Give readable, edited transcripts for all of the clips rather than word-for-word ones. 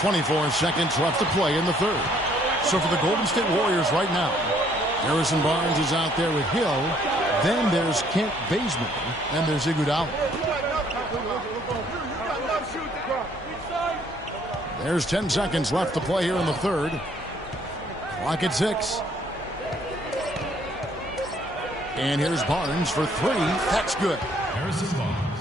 24 seconds left to play in the third. So for the Golden State Warriors right now, Harrison Barnes is out there with Hill. Then there's Kent Bazemore. And there's Iguodala. There's 10 seconds left to play here in the third. Clock at 6. And here's Barnes for 3. That's good.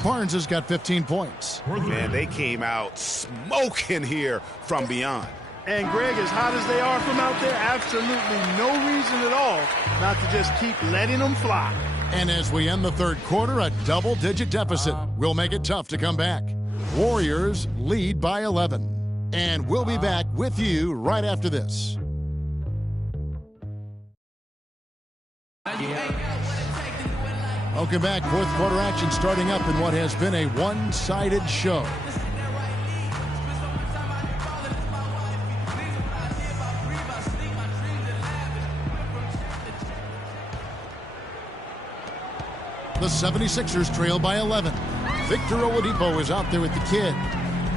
Barnes has got 15 points. Man, they came out smoking here from beyond. And, Greg, as hot as they are from out there, absolutely no reason at all not to just keep letting them fly. And as we end the third quarter, a double-digit deficit will make it tough to come back. Warriors lead by 11. And we'll be back with you right after this. Welcome back. Fourth quarter action starting up in what has been a one-sided show. The 76ers trail by 11. Victor Oladipo is out there with the kid.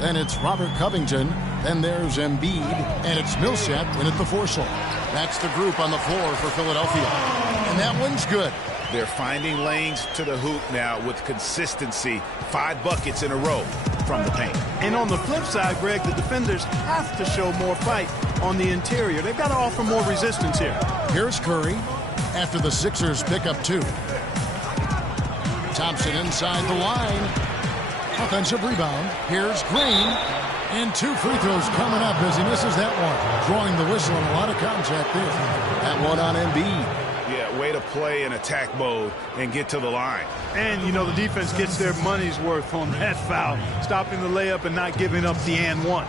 Then it's Robert Covington. Then there's Embiid. And it's Millsap in at the 4 slot. That's the group on the floor for Philadelphia. And that one's good. They're finding lanes to the hoop now with consistency. 5 buckets in a row from the paint. And on the flip side, Greg, the defenders have to show more fight on the interior. They've got to offer more resistance here. Here's Curry after the Sixers pick up 2. Thompson inside the line. Offensive rebound. Here's Green. And 2 free throws coming up as he misses that one. Drawing the whistle and a lot of contact there. That one on Embiid. Yeah, way to play in attack mode and get to the line. And, you know, the defense gets their money's worth on that foul. Stopping the layup and not giving up the and one.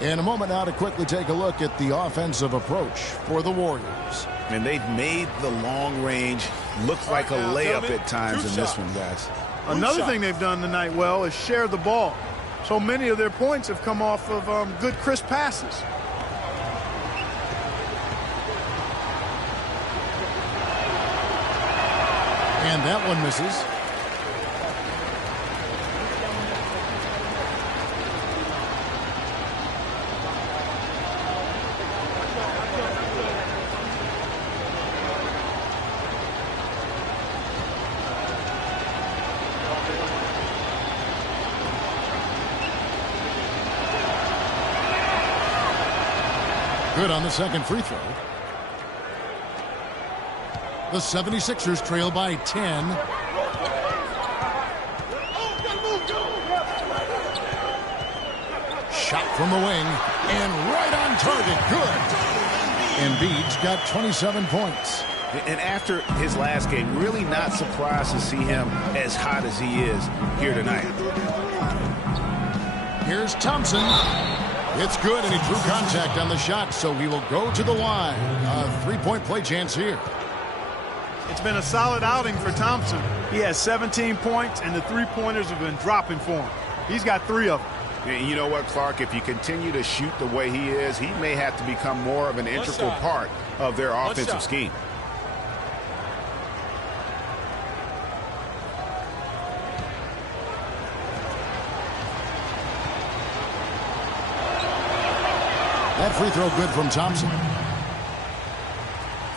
In a moment now to quickly take a look at the offensive approach for the Warriors. And they've made the long range look like a layup at times in this one, guys. Another thing they've done tonight well is share the ball. So many of their points have come off of good, crisp passes. And that one misses. Good on the second free throw. The 76ers trail by 10. Shot from the wing and right on target. Good. Embiid's got 27 points. And after his last game, really not surprised to see him as hot as he is here tonight. Here's Thompson. It's good, and he drew contact on the shot, so he will go to the line. A three-point play chance here. It's been a solid outing for Thompson. He has 17 points, and the three-pointers have been dropping for him. He's got 3 of them. And you know what, Clark? If you continue to shoot the way he is, he may have to become more of an integral part of their offensive scheme. That free throw good from Thompson.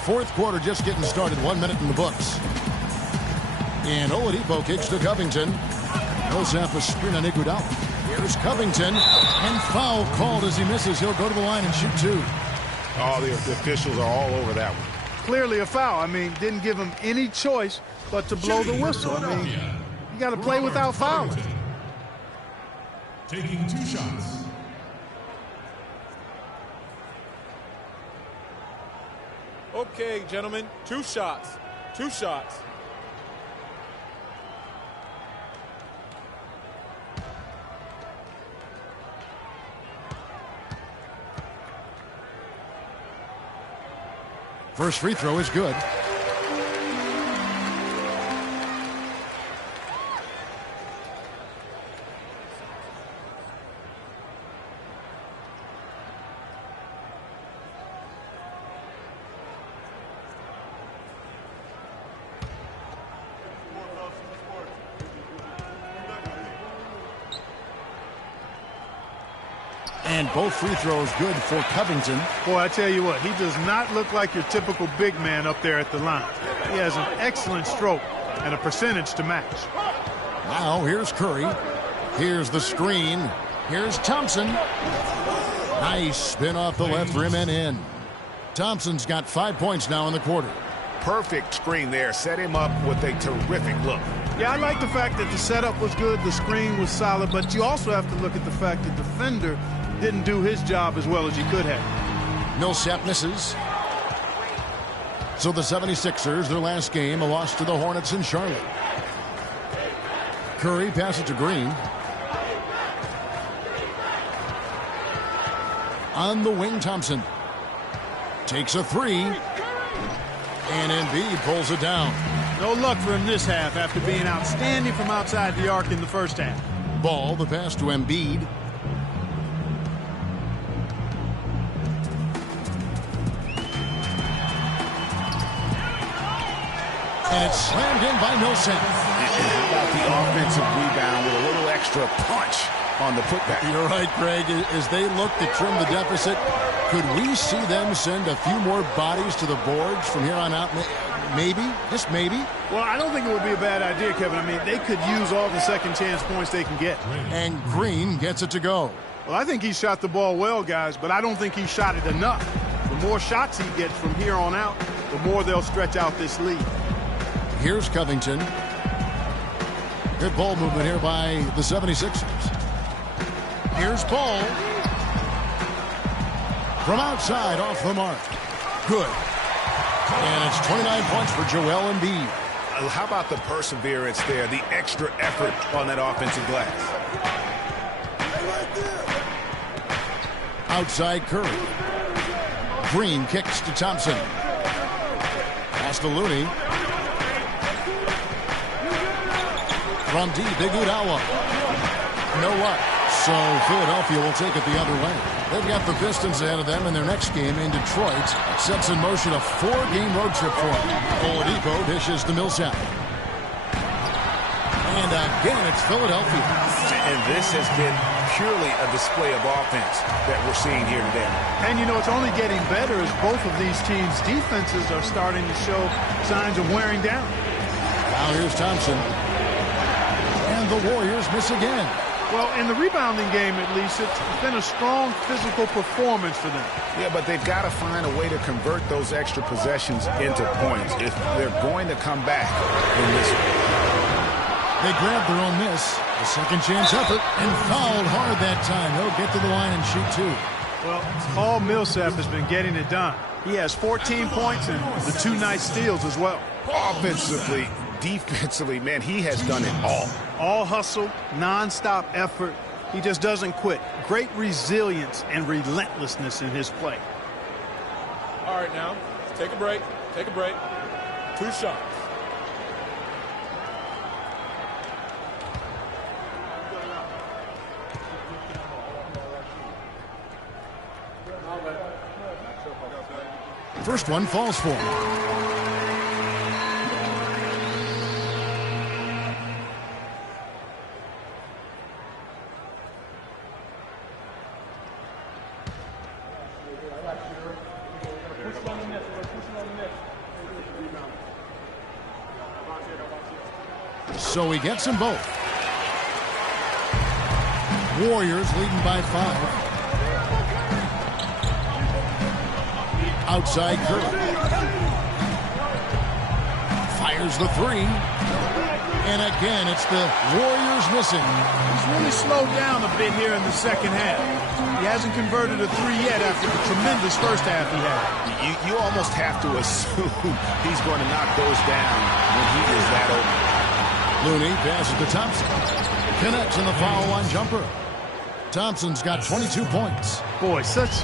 Fourth quarter just getting started. 1 minute in the books. And Oladipo kicks to Covington. Millsap a screen on Iguodala. Here's Covington. And foul called as he misses. He'll go to the line and shoot 2. Oh, the officials are all over that one. Clearly a foul. I mean, didn't give him any choice but to blow the whistle. I mean, you got to play without fouling. Taking 2 shots. Okay, gentlemen, 2 shots. 2 shots. First free throw is good. And both free throws good for Covington. Boy, I tell you what, he does not look like your typical big man up there at the line. He has an excellent stroke and a percentage to match. Now here's Curry. Here's the screen. Here's Thompson. Nice spin off the left rim and in. Thompson's got 5 points now in the quarter. Perfect screen there. Set him up with a terrific look. Yeah, I like the fact that the setup was good, the screen was solid, but you also have to look at the fact that the defender didn't do his job as well as he could have. Millsap misses. So the 76ers, their last game, a loss to the Hornets in Charlotte. Curry passes to Green. On the wing, Thompson takes a three. And Embiid pulls it down. No luck for him this half after being outstanding from outside the arc in the first half. Ball, the pass to Embiid. And it's slammed in by Millsap. How about the offensive rebound with a little extra punch on the putback? You're right, Greg. As they look to trim the deficit, could we see them send a few more bodies to the boards from here on out? Maybe, just maybe. Well, I don't think it would be a bad idea, Kevin. I mean, they could use all the second chance points they can get. And Green gets it to go. Well, I think he shot the ball well, guys, but I don't think he shot it enough. The more shots he gets from here on out, the more they'll stretch out this lead. Here's Covington. Good ball movement here by the 76ers. Here's Paul. From outside, off the mark. Good. And it's 29 points for Joel Embiid. How about the perseverance there, the extra effort on that offensive glass? Outside Curry. Green kicks to Thompson. Pass to Looney. From deep, Iguodala. No luck. So Philadelphia will take it the other way. They've got the Pistons ahead of them in their next game in Detroit. Sets in motion a 4-game road trip for them. Oladipo dishes to Millsap. And again, it's Philadelphia. And this has been purely a display of offense that we're seeing here today. And, you know, it's only getting better as both of these teams' defenses are starting to show signs of wearing down. Now here's Thompson. And the Warriors miss again. Well, in the rebounding game, at least, it's been a strong physical performance for them. Yeah, but they've got to find a way to convert those extra possessions into points if they're going to come back in this one. They grabbed their own miss. A second chance effort and fouled hard that time. He'll get to the line and shoot two. Well, Paul Millsap has been getting it done. He has 14 points and the 2 nice steals as well. Offensively, defensively, man, he has done it all. All hustle, non-stop effort. He just doesn't quit. Great resilience and relentlessness in his play. All right, now, take a break. Take a break. 2 shots. First one falls for him. So he gets them both. Warriors leading by 5. Outside Curry. Fires the 3. And again, it's the Warriors missing. He's really slowed down a bit here in the second half. He hasn't converted a 3 yet after the tremendous first half he had. You almost have to assume he's going to knock those down when he is that open. Looney passes to Thompson. Connects in the foul line jumper. Thompson's got 22 points. Boy, such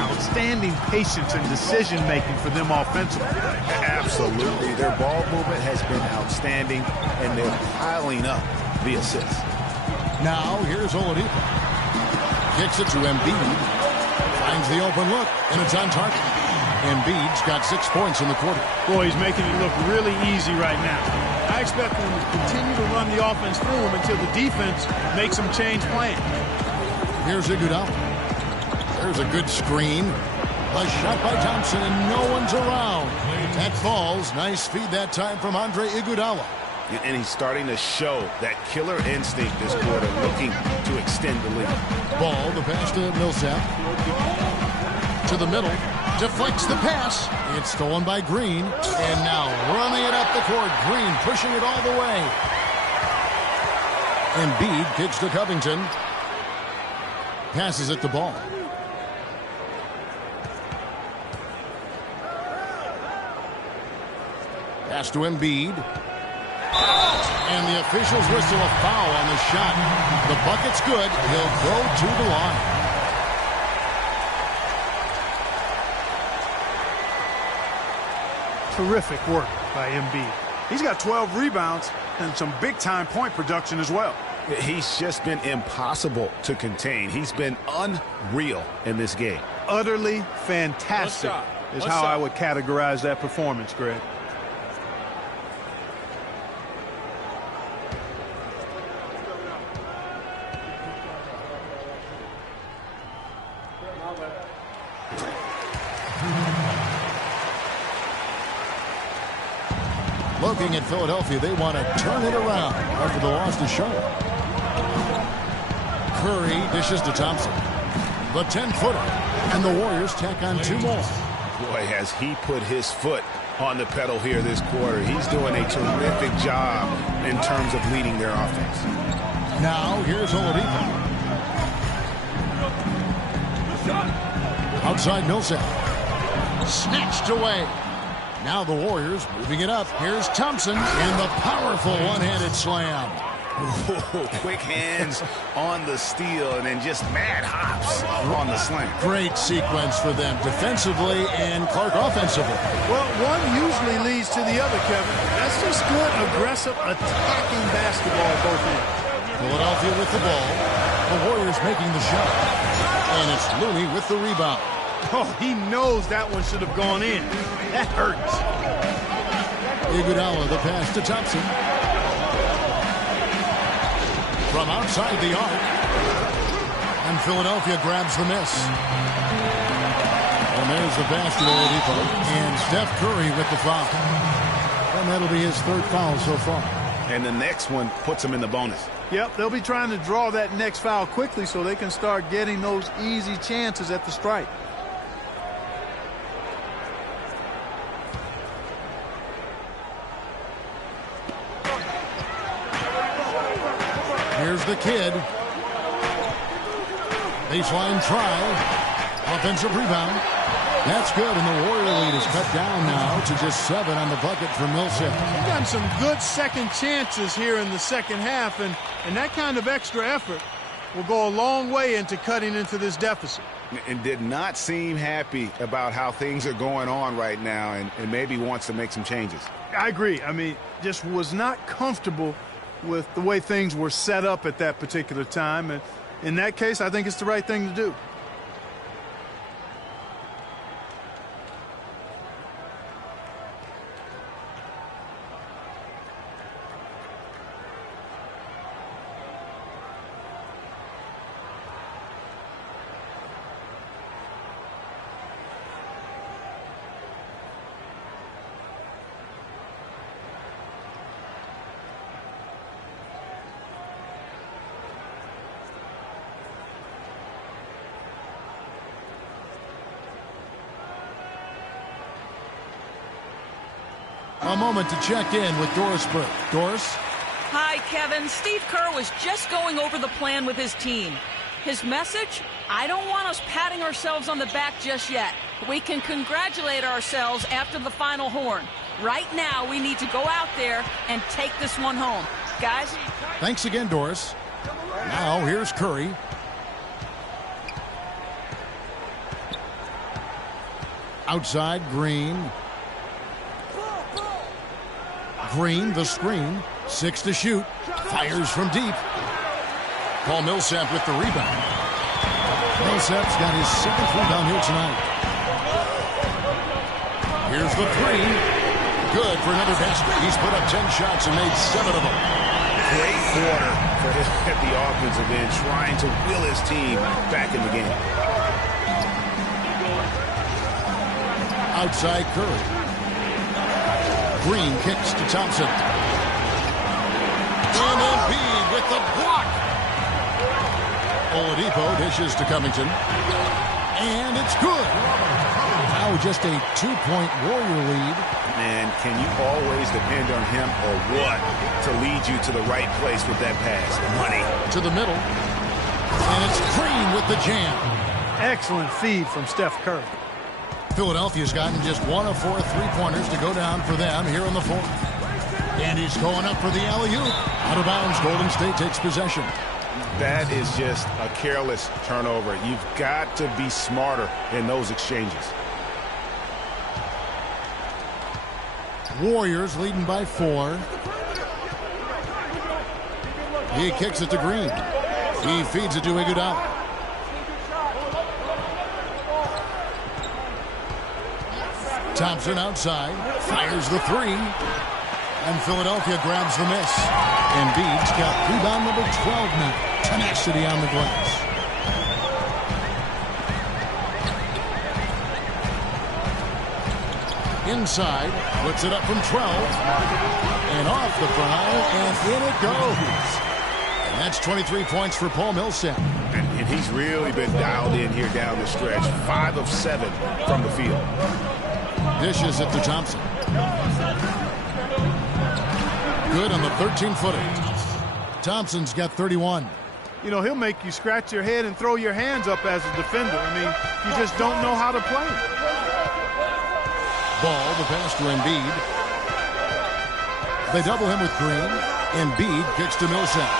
outstanding patience and decision-making for them offensively. Absolutely. Their ball movement has been outstanding, and they're piling up the assists. Now, here's Oladipo. Kicks it to Embiid. Finds the open look, and it's on target. Embiid's got 6 points in the quarter. Boy, he's making it look really easy right now. I expect them to continue to run the offense through him until the defense makes them change plans. Here's Iguodala. Here's a good screen. A shot by Thompson, and no one's around. That falls. Nice feed that time from Andre Iguodala. And he's starting to show that killer instinct this quarter, looking to extend the lead. Ball, the pass to Millsap. To the middle. Deflects the pass. It's stolen by Green. And now running it up the court. Green pushing it all the way. Embiid kicks to Covington. Passes it the ball. Pass to Embiid. And the officials whistle a foul on the shot. The bucket's good. He'll go to the line. Terrific work by Embiid. He's got 12 rebounds and some big-time point production as well. He's just been impossible to contain. He's been unreal in this game. Utterly fantastic is how I would categorize that performance, Greg. Looking at Philadelphia, they want to turn it around after the loss to Charlotte. Curry dishes to Thompson. The 10-footer. And the Warriors tack on two more. Boy, has he put his foot on the pedal here this quarter. He's doing a terrific job in terms of leading their offense. Now, here's Oladipo. Outside Millsap. Snatched away. Now the Warriors moving it up. Here's Thompson and the powerful one-handed slam. Ooh, quick hands on the steal and then just mad hops on the slam. Great sequence for them defensively and Clark offensively. Well, one usually leads to the other, Kevin. That's just good, aggressive, attacking basketball both ends. Philadelphia with the ball. The Warriors making the shot. And it's Looney with the rebound. Oh, he knows that one should have gone in. That hurts. Iguodala, the pass to Thompson. From outside the arc. And Philadelphia grabs the miss. And there's the pass to Oladipo. And Steph Curry with the foul. And that'll be his third foul so far. And the next one puts him in the bonus. Yep, they'll be trying to draw that next foul quickly so they can start getting those easy chances at the strike. Here's the kid. Baseline try. Offensive rebound. That's good, and the Warrior lead is cut down now to just 7 on the bucket for Millsap. They've gotten some good second chances here in the second half, and that kind of extra effort will go a long way into cutting into this deficit. And did not seem happy about how things are going on right now, and maybe wants to make some changes. I agree. I mean, just was not comfortable with the way things were set up at that particular time. And in that case, I think it's the right thing to do. A moment to check in with Doris Burke. Doris? Hi, Kevin. Steve Kerr was just going over the plan with his team. His message? I don't want us patting ourselves on the back just yet. We can congratulate ourselves after the final horn. Right now, we need to go out there and take this one home. Guys? Thanks again, Doris. Now, here's Curry. Outside, Green. Green, the screen. 6 to shoot. Fires from deep. Paul Millsap with the rebound. Millsap's got his 7th rebound here tonight. Here's the 3. Good for another basket. He's put up 10 shots and made 7 of them. Great quarter for him at the offensive end, trying to will his team back in the game. Outside Curry. Green kicks to Thompson. And Embiid with the block. Oladipo dishes to Covington. And it's good. Now just a 2-point Warrior lead. Man, can you always depend on him or what to lead you to the right place with that pass? Money. To the middle. And it's Green with the jam. Excellent feed from Steph Curry. Philadelphia's gotten just 1 of 4 3-pointers to go down for them here in the fourth. And he's going up for the alley-oop. Out of bounds, Golden State takes possession. That is just a careless turnover. You've got to be smarter in those exchanges. Warriors leading by 4. He kicks it to Green. He feeds it to Iguodala. Thompson outside, fires the 3, and Philadelphia grabs the miss. Embiid's got rebound number 12 now. Tenacity on the glass. Inside, puts it up from 12, and off the foul, and in it goes. And that's 23 points for Paul Millsap. And he's really been dialed in here down the stretch. 5 of 7 from the field. Dishes it to Thompson. Good on the 13-footer. Thompson's got 31. You know, he'll make you scratch your head and throw your hands up as a defender. I mean, you just don't know how to play him. Ball, the pass to Embiid. They double him with Green. Embiid kicks to Millsap.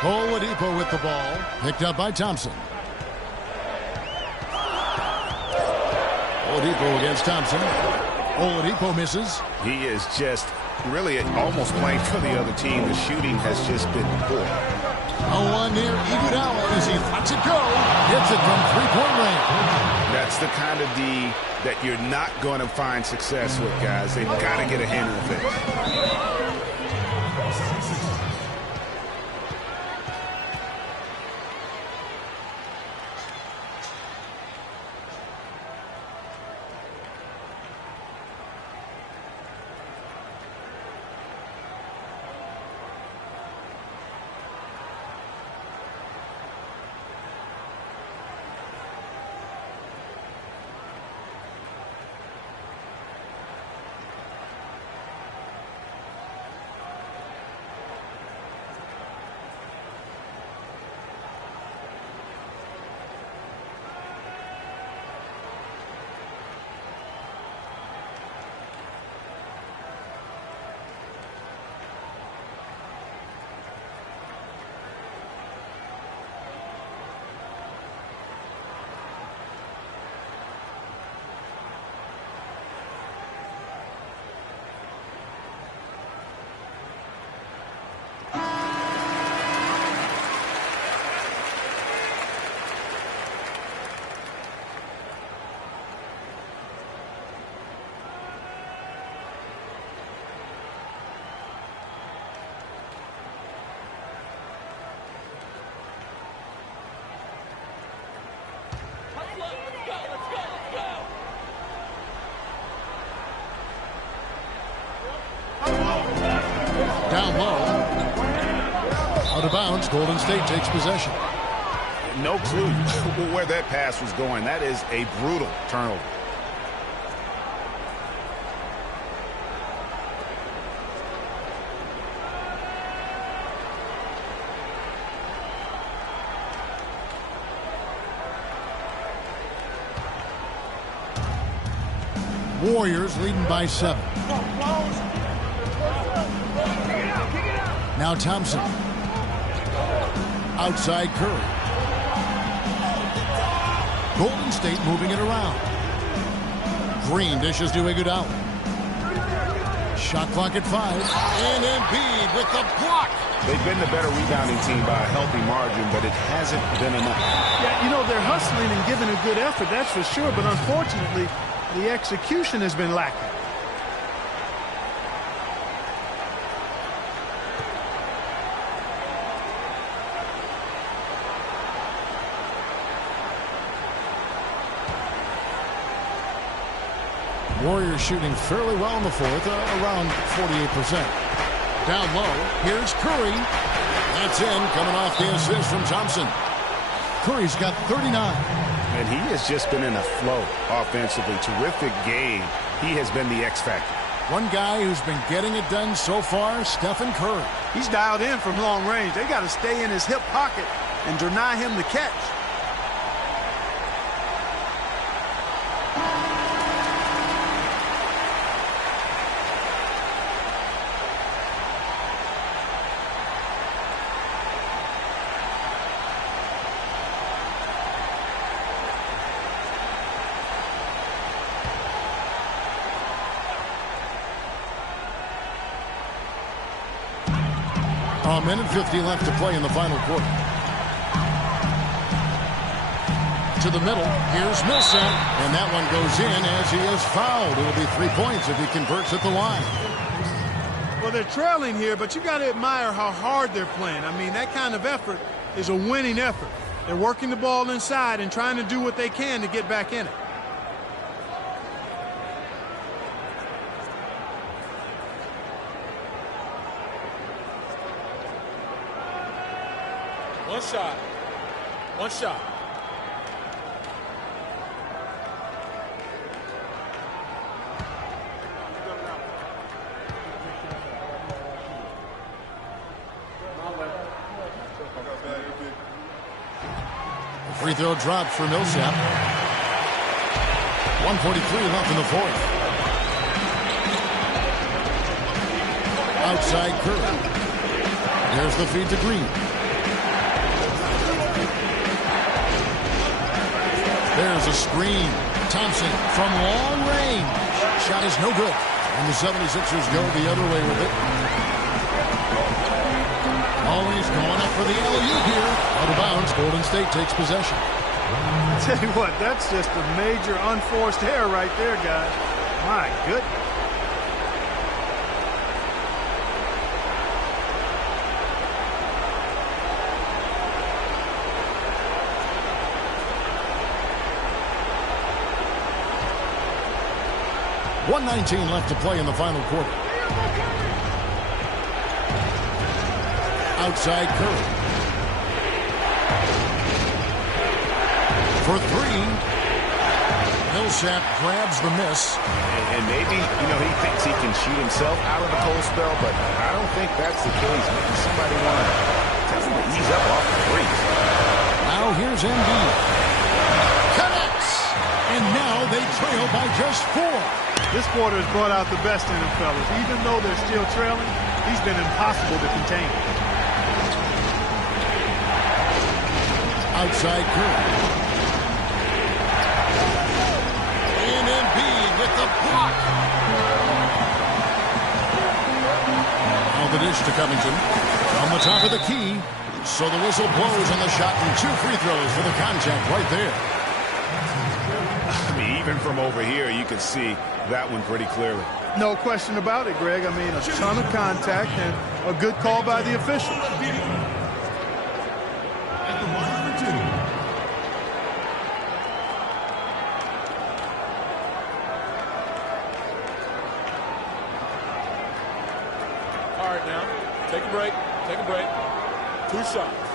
Oladipo with the ball. Picked up by Thompson. Oladipo against Thompson. Oladipo misses. He is just really almost playing for the other team. The shooting has just been poor. Oh, one near Iguodala as he lets it go. Hits it from three-point range. That's the kind of D that you're not going to find success with, guys. They've got to get a hand in the face. Down low. Out of bounds, Golden State takes possession. No clue where that pass was going. That is a brutal turnover. Warriors leading by 7. Now Thompson. Outside Curry. Golden State moving it around. Green dishes to Iguodala. Shot clock at 5. And Embiid with the block. They've been the better rebounding team by a healthy margin, but it hasn't been enough. Yeah, you know, they're hustling and giving a good effort, that's for sure. But unfortunately, the execution has been lacking. Warriors shooting fairly well in the fourth, around 48%. Down low, here's Curry. That's in, coming off the assist from Thompson. Curry's got 39. And he has just been in a flow offensively. Terrific game. He has been the X factor. One guy who's been getting it done so far, Stephen Curry. He's dialed in from long range. They got to stay in his hip pocket and deny him the catch. A minute 50 left to play in the final quarter. To the middle, here's Millsap, and that one goes in as he is fouled. It'll be 3 points if he converts at the line. Well, they're trailing here, but you got to admire how hard they're playing. I mean, that kind of effort is a winning effort. They're working the ball inside and trying to do what they can to get back in it. One shot. One shot. The free throw drops for Millsap. 1:43 left in the fourth. Outside Curry. There's the feed to Green. There's a screen. Thompson from long range. Shot is no good. And the 76ers go the other way with it. Always going up for the alley-oop here. Out of bounds. Golden State takes possession. I tell you what, that's just a major unforced error right there, guys. My goodness. .119 left to play in the final quarter. Outside Curry. For three. Millsap grabs the miss. And maybe, he thinks he can shoot himself out of the cold spell, but I don't think that's the case. Maybe somebody want to tell him to ease up off the threes. Now here's Embiid. Connects! And now they trail by just 4. This quarter has brought out the best in him, fellas. Even though they're still trailing, he's been impossible to contain. Outside Curry. And Embiid with the block. Now the dish to Covington. On the top of the key. So the whistle blows on the shot and 2 free throws for the contact right there. I mean, even from over here, you can see that one pretty clearly. No question about it, Greg. I mean, a ton of contact and a good call by the official. At the line for 2. All right, now. Take a break. Take a break. 2 shots.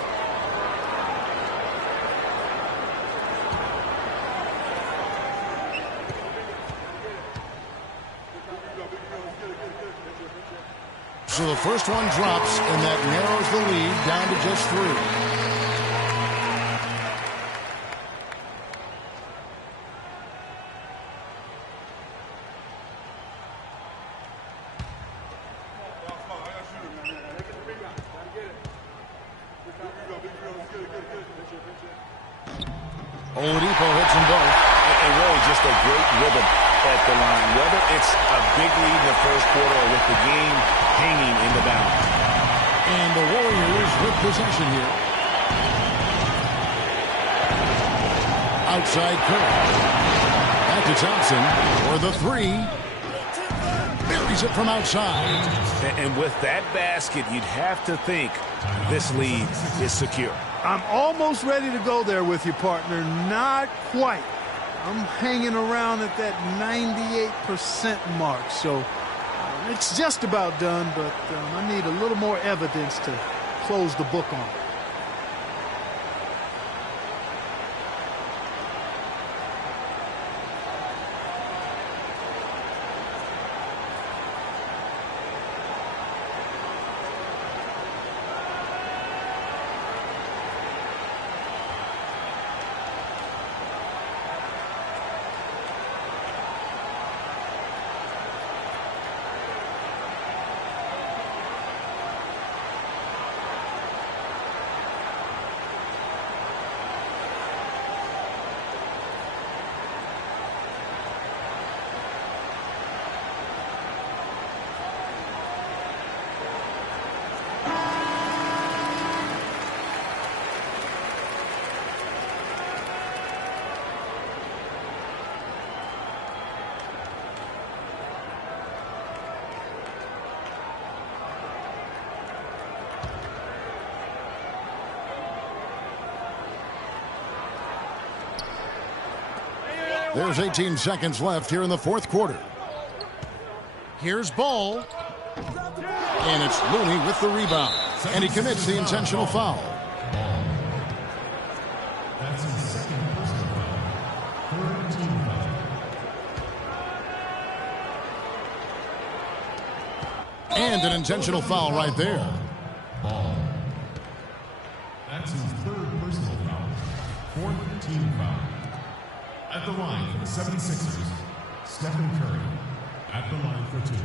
So the first one drops, and that narrows the lead down to just 3. Oladipo hits them both. And really just a great rhythm at the line. Whether it's a big lead in the first quarter or with the game hanging in the balance. And the Warriors with possession here. Outside Curry. Back to Thompson for the 3. Buries it from outside. And with that basket, you'd have to think this lead is secure. I'm almost ready to go there with you, partner. Not quite. I'm hanging around at that 98% mark, so it's just about done, but I need a little more evidence to close the book on it. There's 18 seconds left here in the fourth quarter. Here's Ball. And it's Looney with the rebound. And he commits the intentional foul. That's his second personal foul. Third team foul. And an intentional foul right there. Ball. That's his third personal foul. Fourth team foul. At the line for the 76ers, Stephen Curry. At the line for 2.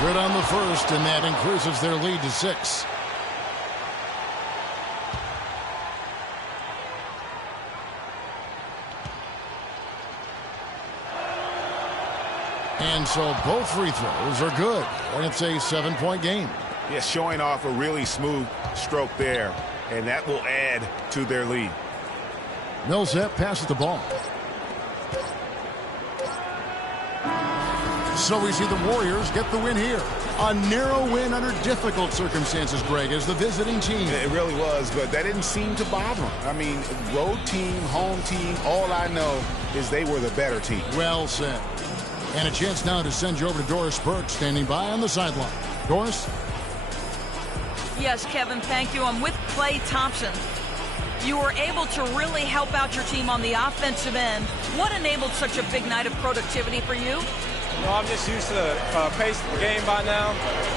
Good on the first, and that increases their lead to 6. And so both free throws are good. And it's a 7-point game. Yeah, showing off a really smooth stroke there, and that will add to their lead. Millsap passes the ball. So we see the Warriors get the win here. A narrow win under difficult circumstances, Greg, as the visiting team. It really was, but that didn't seem to bother them. I mean, road team, home team, all I know is they were the better team. Well said. And a chance now to send you over to Doris Burke, standing by on the sideline. Doris? Yes, Kevin, thank you. I'm with Klay Thompson. You were able to really help out your team on the offensive end. What enabled such a big night of productivity for you? You know, I'm just used to the pace of the game by now,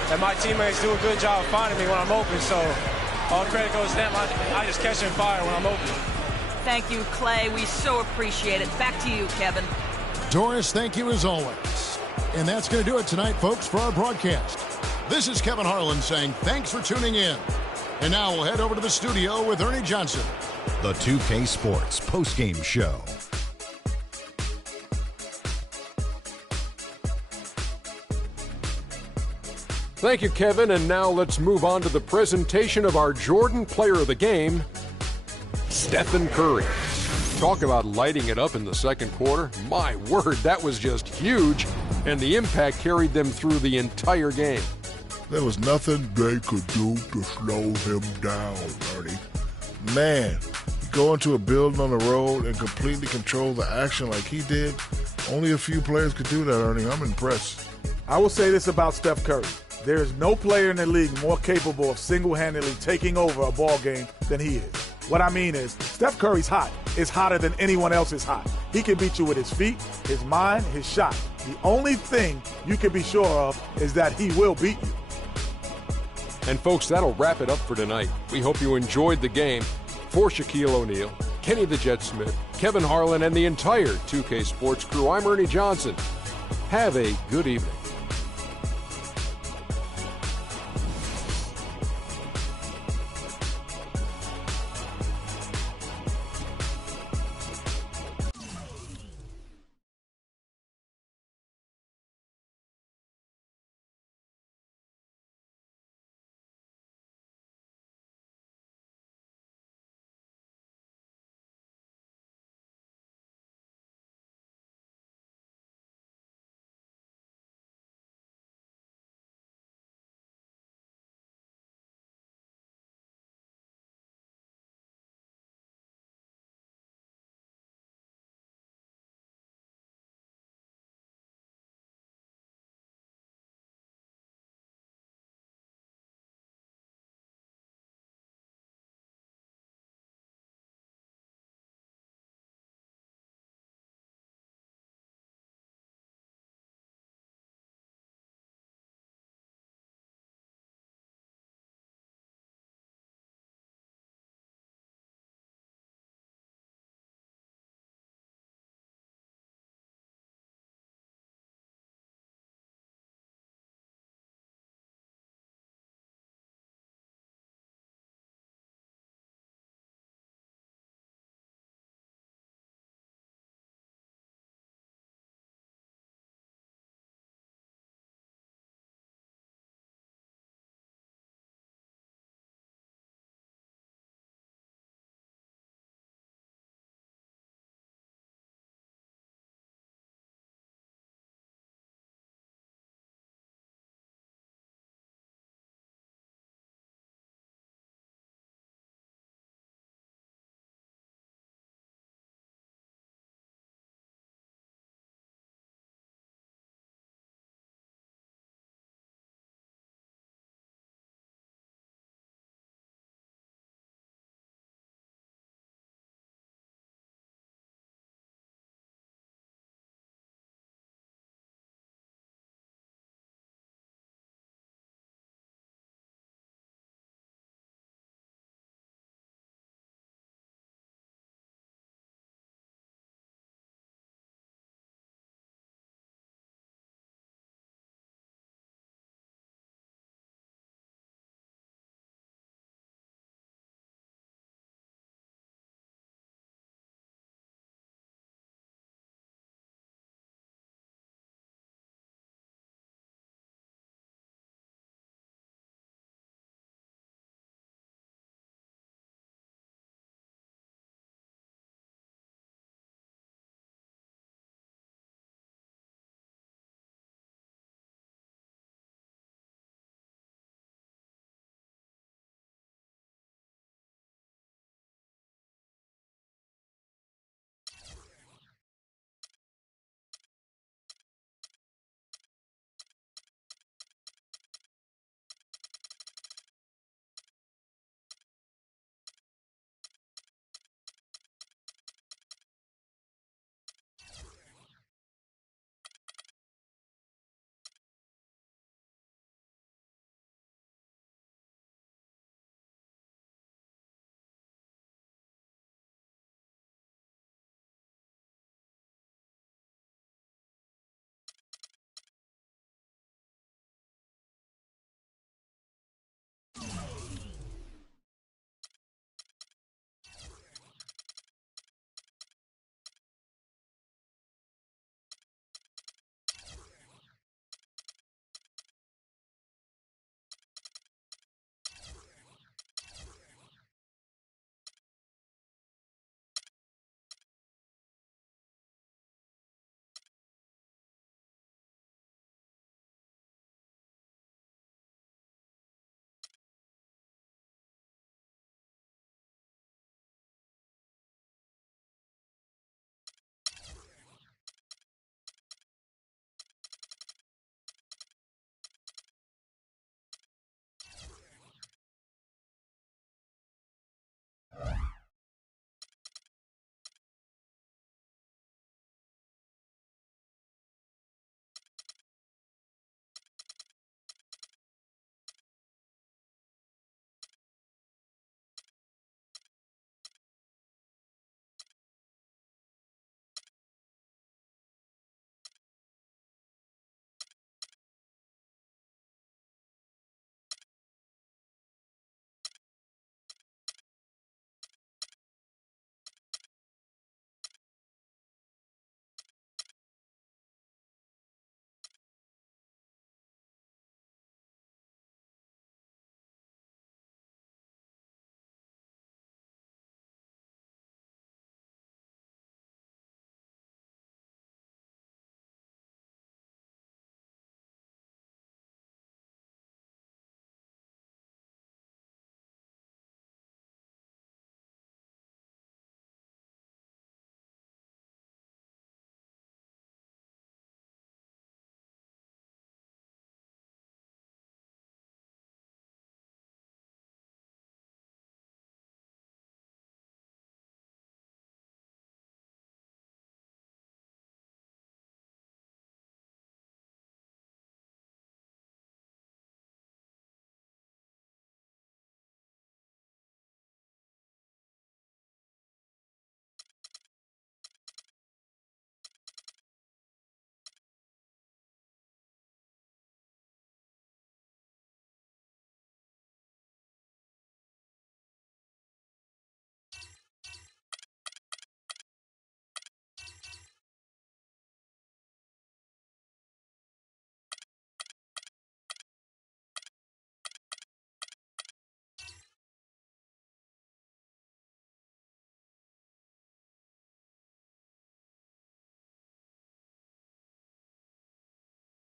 and my teammates do a good job finding me when I'm open, so all credit goes to them. I just catch and fire when I'm open. Thank you, Klay. We so appreciate it. Back to you, Kevin. Doris, thank you as always. And that's going to do it tonight, folks, for our broadcast. This is Kevin Harlan saying thanks for tuning in. And now we'll head over to the studio with Ernie Johnson. The 2K Sports postgame show. Thank you, Kevin. And now let's move on to the presentation of our Jordan Player of the Game, Stephen Curry. Talk about lighting it up in the second quarter. My word, that was just huge. And the impact carried them through the entire game. There was nothing they could do to slow him down, Ernie. Man, go into a building on the road and completely control the action like he did. Only a few players could do that, Ernie. I'm impressed. I will say this about Steph Curry. There is no player in the league more capable of single-handedly taking over a ball game than he is. What I mean is, Steph Curry's hot. Is hotter than anyone else is hot. He can beat you with his feet, his mind, his shot. The only thing you can be sure of is that he will beat you. And folks, that'll wrap it up for tonight. We hope you enjoyed the game. For Shaquille O'Neal, Kenny the Jet Smith, Kevin Harlan, and the entire 2K Sports crew, I'm Ernie Johnson. Have a good evening.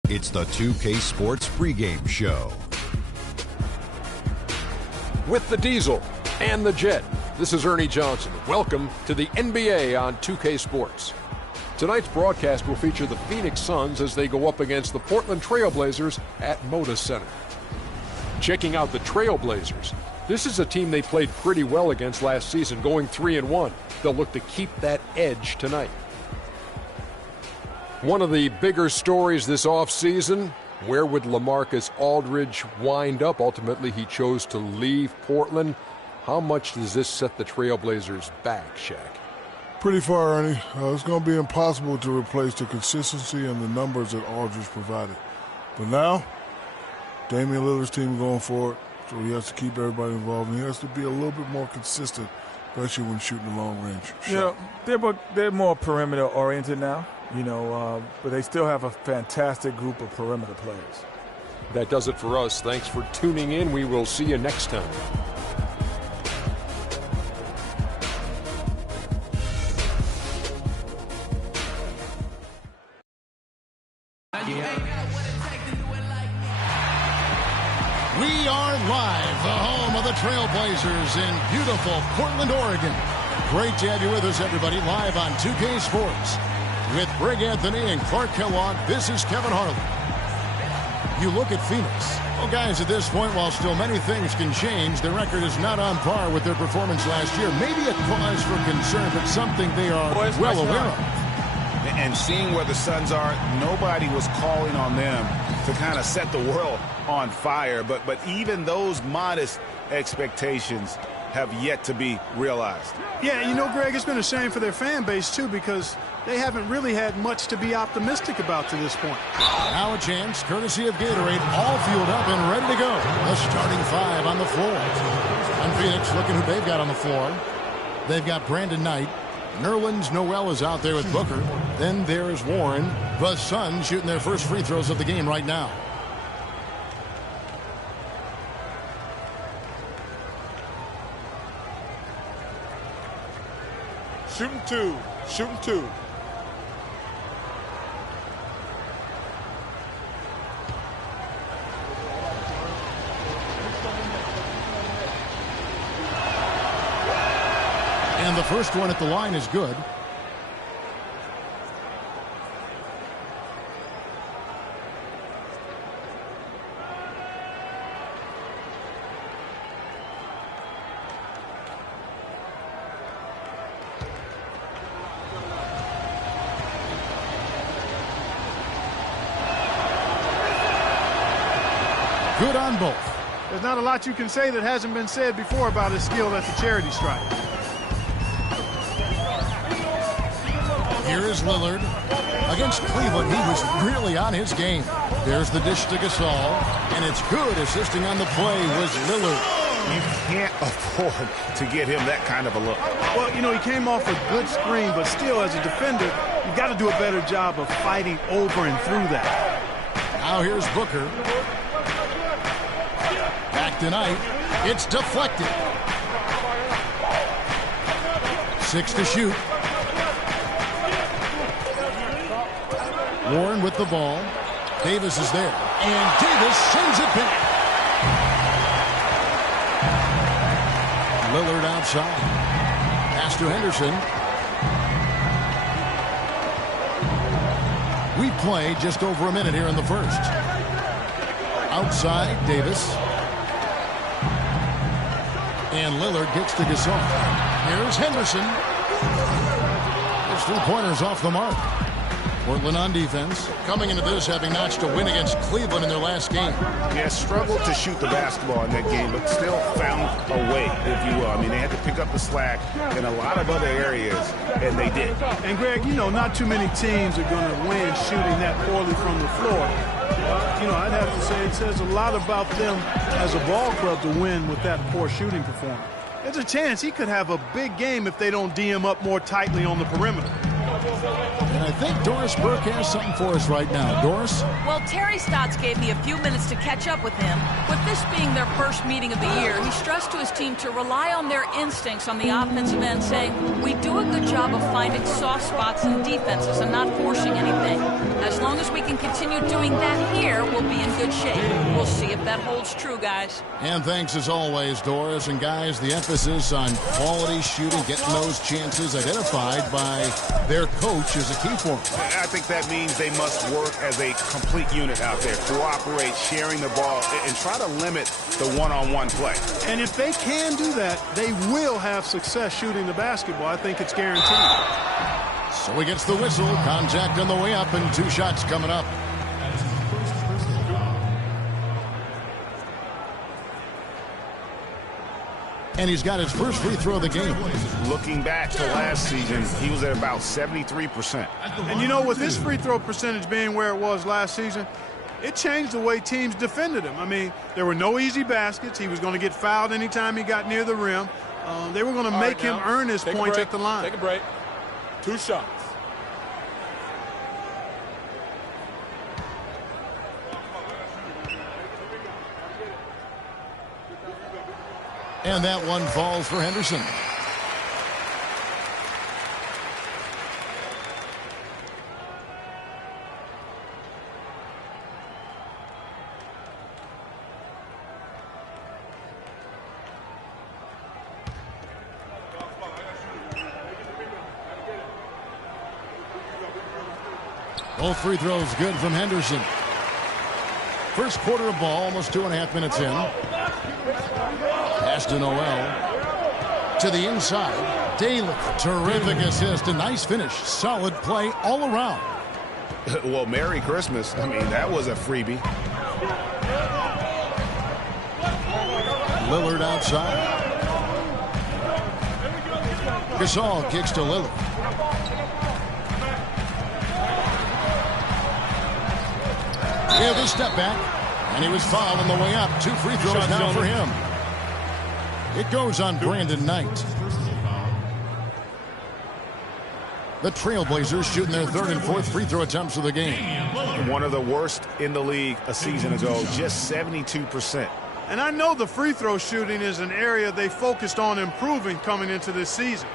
It's the 2K Sports pregame show. With the Diesel and the Jet, this is Ernie Johnson. Welcome to the NBA on 2K Sports. Tonight's broadcast will feature the Phoenix Suns as they go up against the Portland Trail Blazers at Moda Center. Checking out the Trail Blazers, this is a team they played pretty well against last season, going 3-1. They'll look to keep that edge tonight. One of the bigger stories this offseason, where would LaMarcus Aldridge wind up? Ultimately, he chose to leave Portland. How much does this set the Trailblazers back, Shaq? Pretty far, Ernie. It's going to be impossible to replace the consistency and the numbers that Aldridge provided. But now, Damian Lillard's team going for it, so he has to keep everybody involved, and he has to be a little bit more consistent, especially when shooting the long range shot. Yeah, they're more perimeter-oriented now. But they still have a fantastic group of perimeter players. That does it for us. Thanks for tuning in. We will see you next time. We are live, the home of the Trailblazers in beautiful Portland, Oregon. Great to have you with us, everybody, live on 2K Sports. With Greg Anthony and Clark Kellogg, this is Kevin Harlan. You look at Phoenix. Well, guys, at this point, while still many things can change, their record is not on par with their performance last year. Maybe a cause for concern, but something they are well aware of. And seeing where the Suns are, nobody was calling on them to kind of set the world on fire. But even those modest expectations have yet to be realized. Yeah, Greg, it's been a shame for their fan base, too, because they haven't really had much to be optimistic about to this point. Now a chance, courtesy of Gatorade, all fueled up and ready to go. The starting five on the floor. And Phoenix looking who they've got on the floor. They've got Brandon Knight. Nerlens Noel is out there with Booker. Then there's Warren. The Suns shooting their first free throws of the game right now. Shooting two. Shooting two. And the first one at the line is good. Good on both. There's not a lot you can say that hasn't been said before about his skill at the charity stripe. Here is Lillard. Against Cleveland, he was really on his game. There's the dish to Gasol, and it's good. Assisting on the play was Lillard. You can't afford to get him that kind of a look. Well, he came off a good screen, but still, as a defender, you got to do a better job of fighting over and through that. Now here's Booker. Back tonight. It's deflected. 6 to shoot. Warren with the ball. Davis is there. And Davis sends it back. Lillard outside. Pass to Henderson. We play just over a minute here in the first. Outside, Davis. And Lillard gets to Gasol. Here's Henderson. His three-pointers off the mark. Portland on defense, coming into this having notched a win against Cleveland in their last game. Yeah, struggled to shoot the basketball in that game, but still found a way, if you will. I mean, they had to pick up the slack in a lot of other areas, and they did. And, Greg, not too many teams are going to win shooting that poorly from the floor. I'd have to say it says a lot about them as a ball club to win with that poor shooting performance. There's a chance he could have a big game if they don't D him up more tightly on the perimeter. And I think Doris Burke has something for us right now. Doris? Well, Terry Stotts gave me a few minutes to catch up with him. With this being their first meeting of the year, he stressed to his team to rely on their instincts on the offensive end, saying, we do a good job of finding soft spots in defenses and not forcing anything. As long as we can continue doing that here, we'll be in good shape. We'll see if that holds true, guys. And thanks as always, Doris. And guys, the emphasis on quality shooting, getting those chances identified by their coach is a key for them. I think that means they must work as a complete unit out there, cooperate, sharing the ball, and try to limit the one-on-one play. And if they can do that, they will have success shooting the basketball. I think it's guaranteed. So he gets the whistle, contact on the way up, and 2 shots coming up. And he's got his first free throw of the game. Looking back to last season, he was at about 73%. And you know, with his free throw percentage being where it was last season, it changed the way teams defended him. I mean, there were no easy baskets. He was going to get fouled anytime he got near the rim. They were going to make him earn his points at the line. Take a break. 2 shots. And that one falls for Henderson. Both free throws good from Henderson. First quarter of ball, almost 2.5 minutes in. Pass to Noel. To the inside. Daly. Terrific assist. A nice finish. Solid play all around. Well, Merry Christmas. I mean, that was a freebie. Lillard outside. Gasol kicks to Lillard. Yeah, this step back. And he was fouled on the way up. 2 free throws now for him. It goes on Brandon Knight. The Trailblazers shooting their 3rd and 4th free throw attempts of the game. One of the worst in the league a season ago, just 72%. And I know the free throw shooting is an area they focused on improving coming into this season.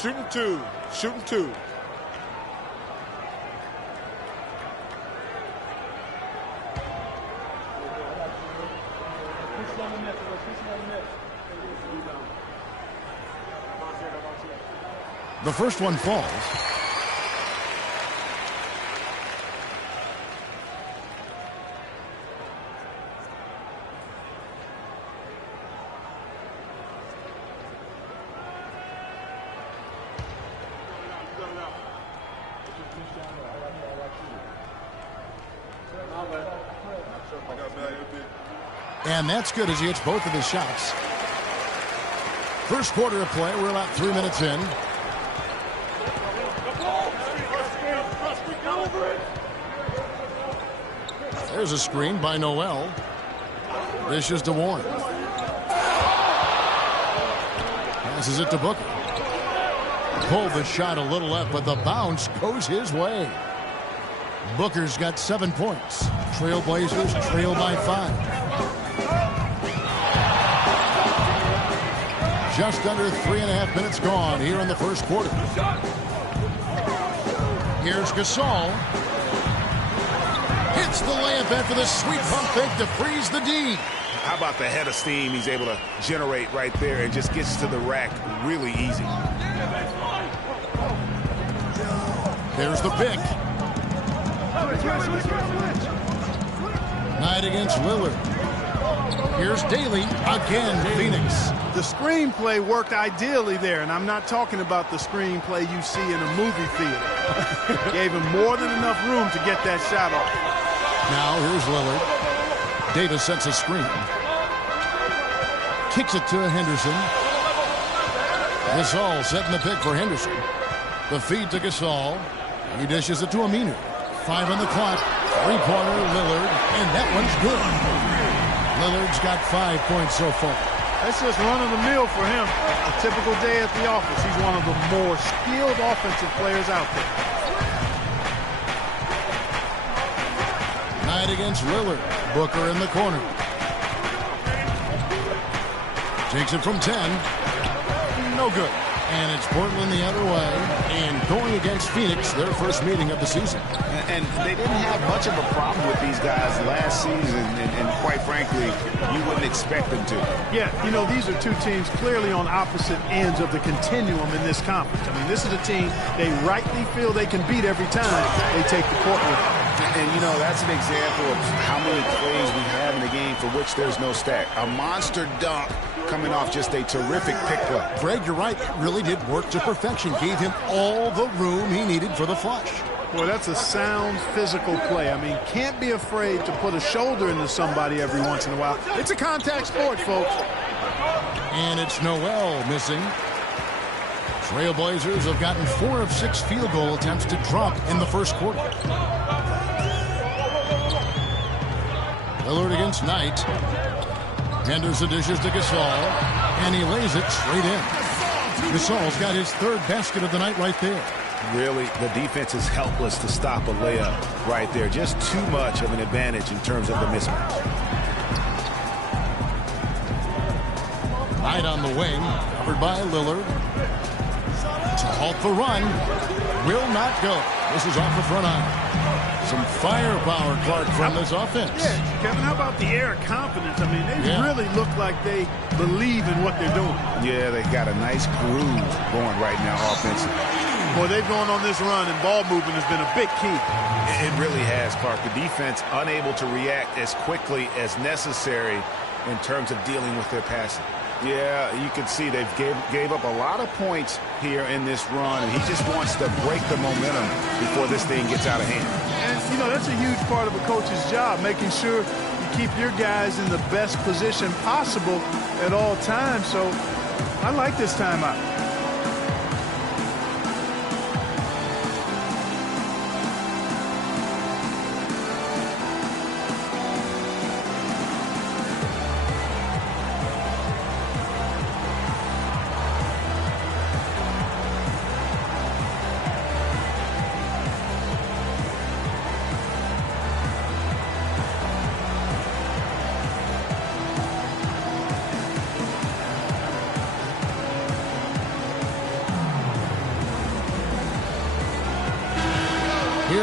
Shooting two. Shooting two. The first one falls. And that's good as he hits both of his shots. First quarter of play, we're about 3 minutes in. There's a screen by Noel. Dishes to Warren. Passes it to Booker. Pulled the shot a little left, but the bounce goes his way. Booker's got 7 points. Trailblazers trail by 5. Just under 3.5 minutes gone here in the first quarter. Here's Gasol. Hits the layup after the sweet pump fake to freeze the D. How about the head of steam he's able to generate right there and just gets to the rack really easy. There's the pick. Knight against Lillard. Here's Daly again, Phoenix. The screenplay worked ideally there, and I'm not talking about the screenplay you see in a movie theater. Gave him more than enough room to get that shot off. Now here's Lillard. Davis sets a screen. Kicks it to Henderson. Gasol setting the pick for Henderson. The feed to Gasol. He dishes it to Aminu. 5 on the clock. Three-pointer Lillard, and that one's good. Lillard's got 5 points so far. That's just run-of-the-mill for him. A typical day at the office. He's one of the more skilled offensive players out there. Knight against Lillard. Booker in the corner. Takes it from 10. No good. And it's Portland the other way. And going against Phoenix, their first meeting of the season. And they didn't have much of a problem with these guys last season, and quite frankly, you wouldn't expect them to. Yeah, you know, these are two teams clearly on opposite ends of the continuum in this conference. I mean, this is a team they rightly feel they can beat every time they take the court with them. And, you know, that's an example of how many plays we have in the game for which there's no stat. A monster dunk coming off just a terrific pick play. Greg, you're right. It really did work to perfection. Gave him all the room he needed for the flush. Boy, that's a sound physical play. I mean, can't be afraid to put a shoulder into somebody every once in a while. It's a contact sport, folks. And it's Noel missing. Trailblazers have gotten 4 of 6 field goal attempts to drop in the first quarter. Lillard against Knight. Henderson dishes to Gasol, and he lays it straight in. Gasol's got his 3rd basket of the night right there. Really, the defense is helpless to stop a layup right there. Just too much of an advantage in terms of the mismatch. Knight on the wing, covered by Lillard. To halt the run, will not go. This is off the front iron. Some firepower, Clark, from this offense. Yeah, Kevin, how about the air confidence? I mean, they really look like they believe in what they're doing. Yeah, they got a nice groove going right now offensively. Boy, they've gone on this run, and ball movement has been a big key. It really has, Clark. The defense unable to react as quickly as necessary in terms of dealing with their passing. Yeah, you can see they've gave up a lot of points here in this run, and he just wants to break the momentum before this thing gets out of hand. And, you know, that's a huge part of a coach's job, making sure you keep your guys in the best position possible at all times. So I like this timeout.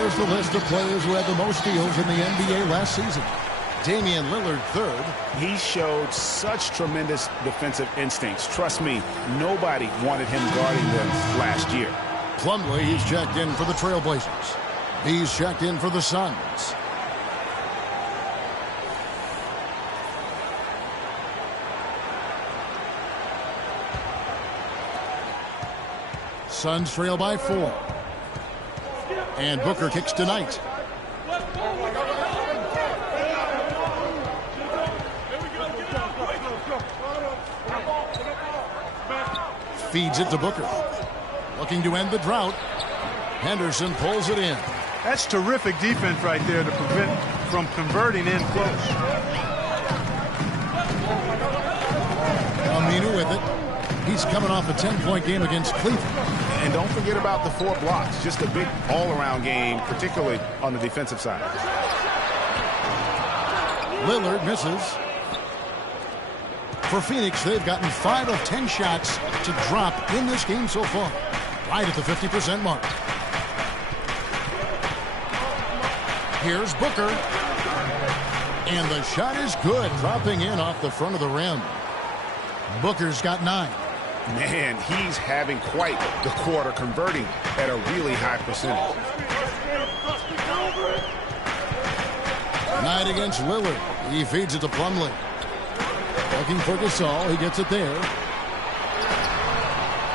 Here's the list of players who had the most steals in the NBA last season. Damian Lillard, third. He showed such tremendous defensive instincts. Trust me, nobody wanted him guarding them last year. Plumlee, he's checked in for the Trailblazers. He's checked in for the Suns. Suns trail by 4. And Booker kicks tonight. Feeds it to Booker. Looking to end the drought. Henderson pulls it in. That's terrific defense right there to prevent from converting in close. Aminu with it. He's coming off a 10-point game against Cleveland. And don't forget about the 4 blocks. Just a big all-around game, particularly on the defensive side. Lillard misses. For Phoenix, they've gotten 5 of 10 shots to drop in this game so far. Right at the 50% mark. Here's Booker. And the shot is good, dropping in off the front of the rim. Booker's got 9. Man, he's having quite the quarter, converting at a really high percentage. Knight against Lillard. He feeds it to Plumlee. Looking for Gasol. He gets it there.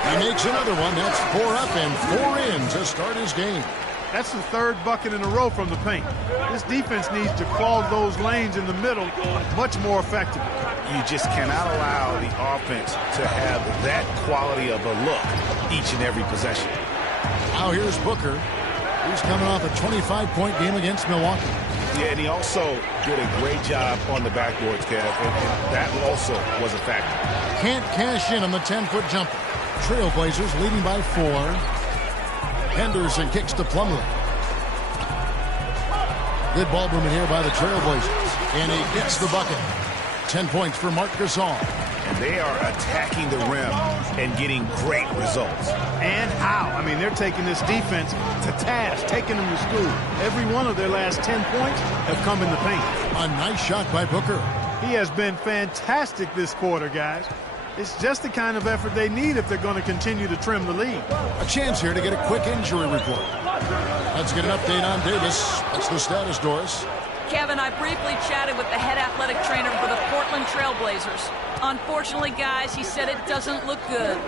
He makes another one. That's 4 up and 4 in to start his game. That's the 3rd bucket in a row from the paint. This defense needs to clog those lanes in the middle much more effectively. You just cannot allow the offense to have that quality of a look each and every possession. Now here's Booker. He's coming off a 25-point game against Milwaukee. Yeah, and he also did a great job on the backboards, Kev, and that also was a factor. Can't cash in on the 10-foot jumper. Trailblazers leading by 4. Henderson kicks to Plumlee. Good ball movement here by the Trailblazers. And he gets the bucket. 10 points for Marc Gasol. And they are attacking the rim and getting great results. And how? I mean, they're taking this defense to task, taking them to school. Every one of their last 10 points have come in the paint. A nice shot by Booker. He has been fantastic this quarter, guys. It's just the kind of effort they need if they're going to continue to trim the lead. A chance here to get a quick injury report. Let's get an update on Davis. What's the status, Doris? Kevin, I briefly chatted with the head athletic trainer for the Portland Trailblazers. Unfortunately, guys, he said it doesn't look good.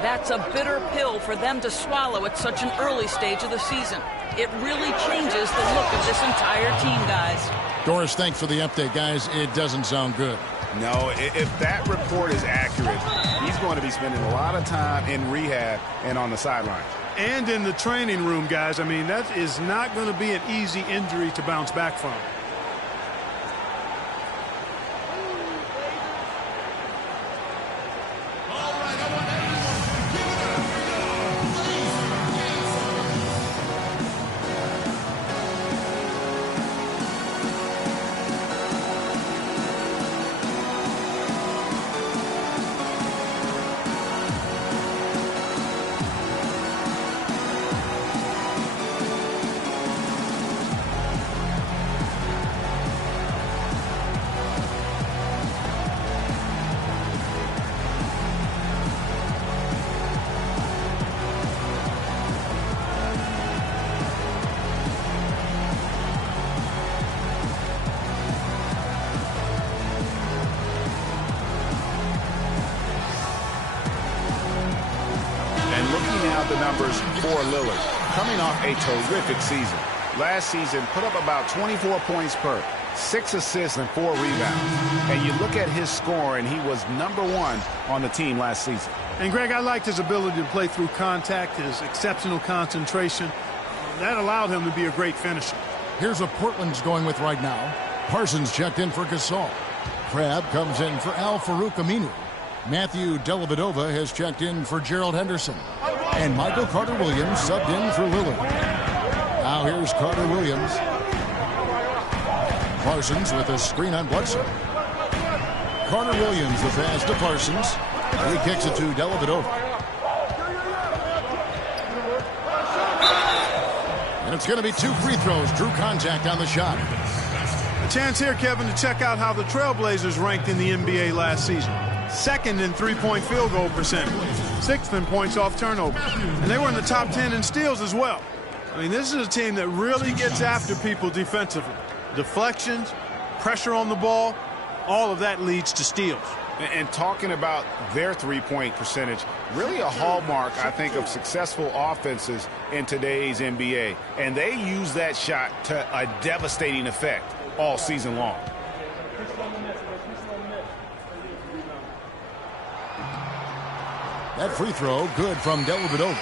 That's a bitter pill for them to swallow at such an early stage of the season. It really changes the look of this entire team, guys. Doris, thanks for the update, guys. It doesn't sound good. No, if that report is accurate, he's going to be spending a lot of time in rehab and on the sideline. And in the training room, guys. I mean, that is not going to be an easy injury to bounce back from. The numbers for Lillard, coming off a terrific season. Last season, put up about 24 points per, 6 assists and 4 rebounds. And you look at his score, and he was #1 on the team last season. And, Greg, I liked his ability to play through contact, his exceptional concentration. That allowed him to be a great finisher. Here's what Portland's going with right now. Parsons checked in for Gasol. Crabbe comes in for Al-Farouq Aminu. Matthew Dellavedova has checked in for Gerald Henderson. And Michael Carter-Williams subbed in for Lillard. Now here's Carter-Williams. Parsons with a screen on Bledsoe. Carter-Williams the pass to Parsons. He kicks it to Dellavedova. And It's going to be 2 free throws. Drew contact on the shot. A chance here, Kevin, to check out how the Trailblazers ranked in the NBA last season. 2nd in three-point field goal percentage. 6th in points off turnover. And they were in the top 10 in steals as well. I mean, this is a team that really gets after people defensively. Deflections, pressure on the ball, all of that leads to steals. And talking about their three-point percentage, really a hallmark, I think, of successful offenses in today's NBA. And they use that shot to a devastating effect all season long. That free throw, good from Dellavedova.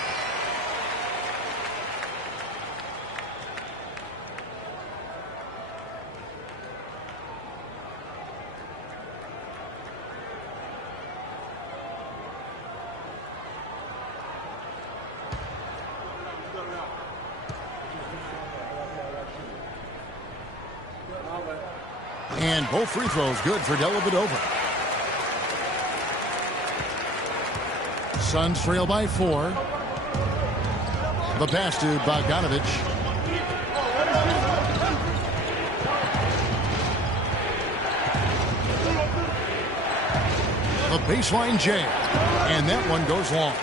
And both free throws good for Dellavedova. Suns trail by 4. The pass to Bogdanovic. The baseline jam. And that one goes long.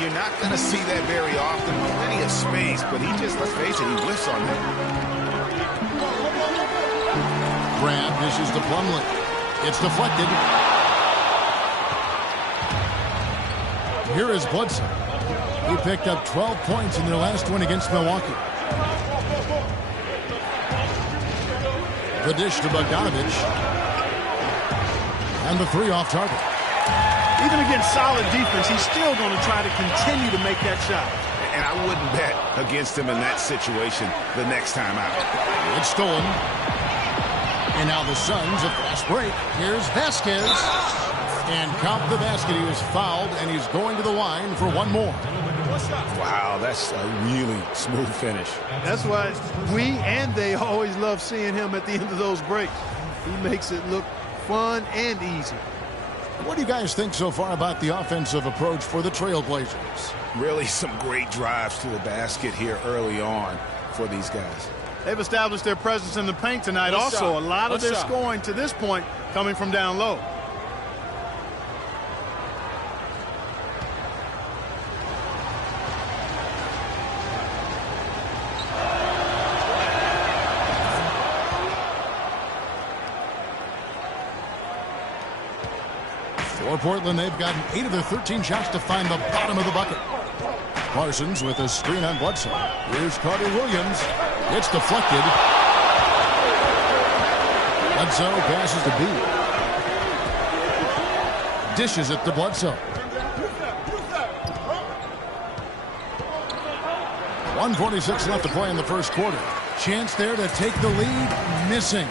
You're not going to see that very often. Plenty of space, but he just, let's face it, he whiffs on that. Grab dishes to Plumlee. It's deflected. Here is Bledsoe. He picked up 12 points in their last win against Milwaukee. The dish to Bogdanovic. And the 3 off target. Even against solid defense, he's still going to try to continue to make that shot. And I wouldn't bet against him in that situation the next time out. It's stolen. And now the Suns, a fast break. Here's Vasquez. And count the basket. He was fouled, and he's going to the line for one more. Wow, that's a really smooth finish. That's why we and they always love seeing him at the end of those breaks. He makes it look fun and easy. What do you guys think so far about the offensive approach for the Trailblazers? Really some great drives to the basket here early on for these guys. They've established their presence in the paint tonight. Also, a lot of their scoring to this point coming from down low. For Portland, they've gotten 8 of their 13 shots to find the bottom of the bucket. Parsons with a screen on Bledsoe. Here's Carter Williams. It's deflected. Bledsoe passes to B. Dishes it to Bledsoe. 1:46 left to play in the first quarter. Chance there to take the lead. Missing.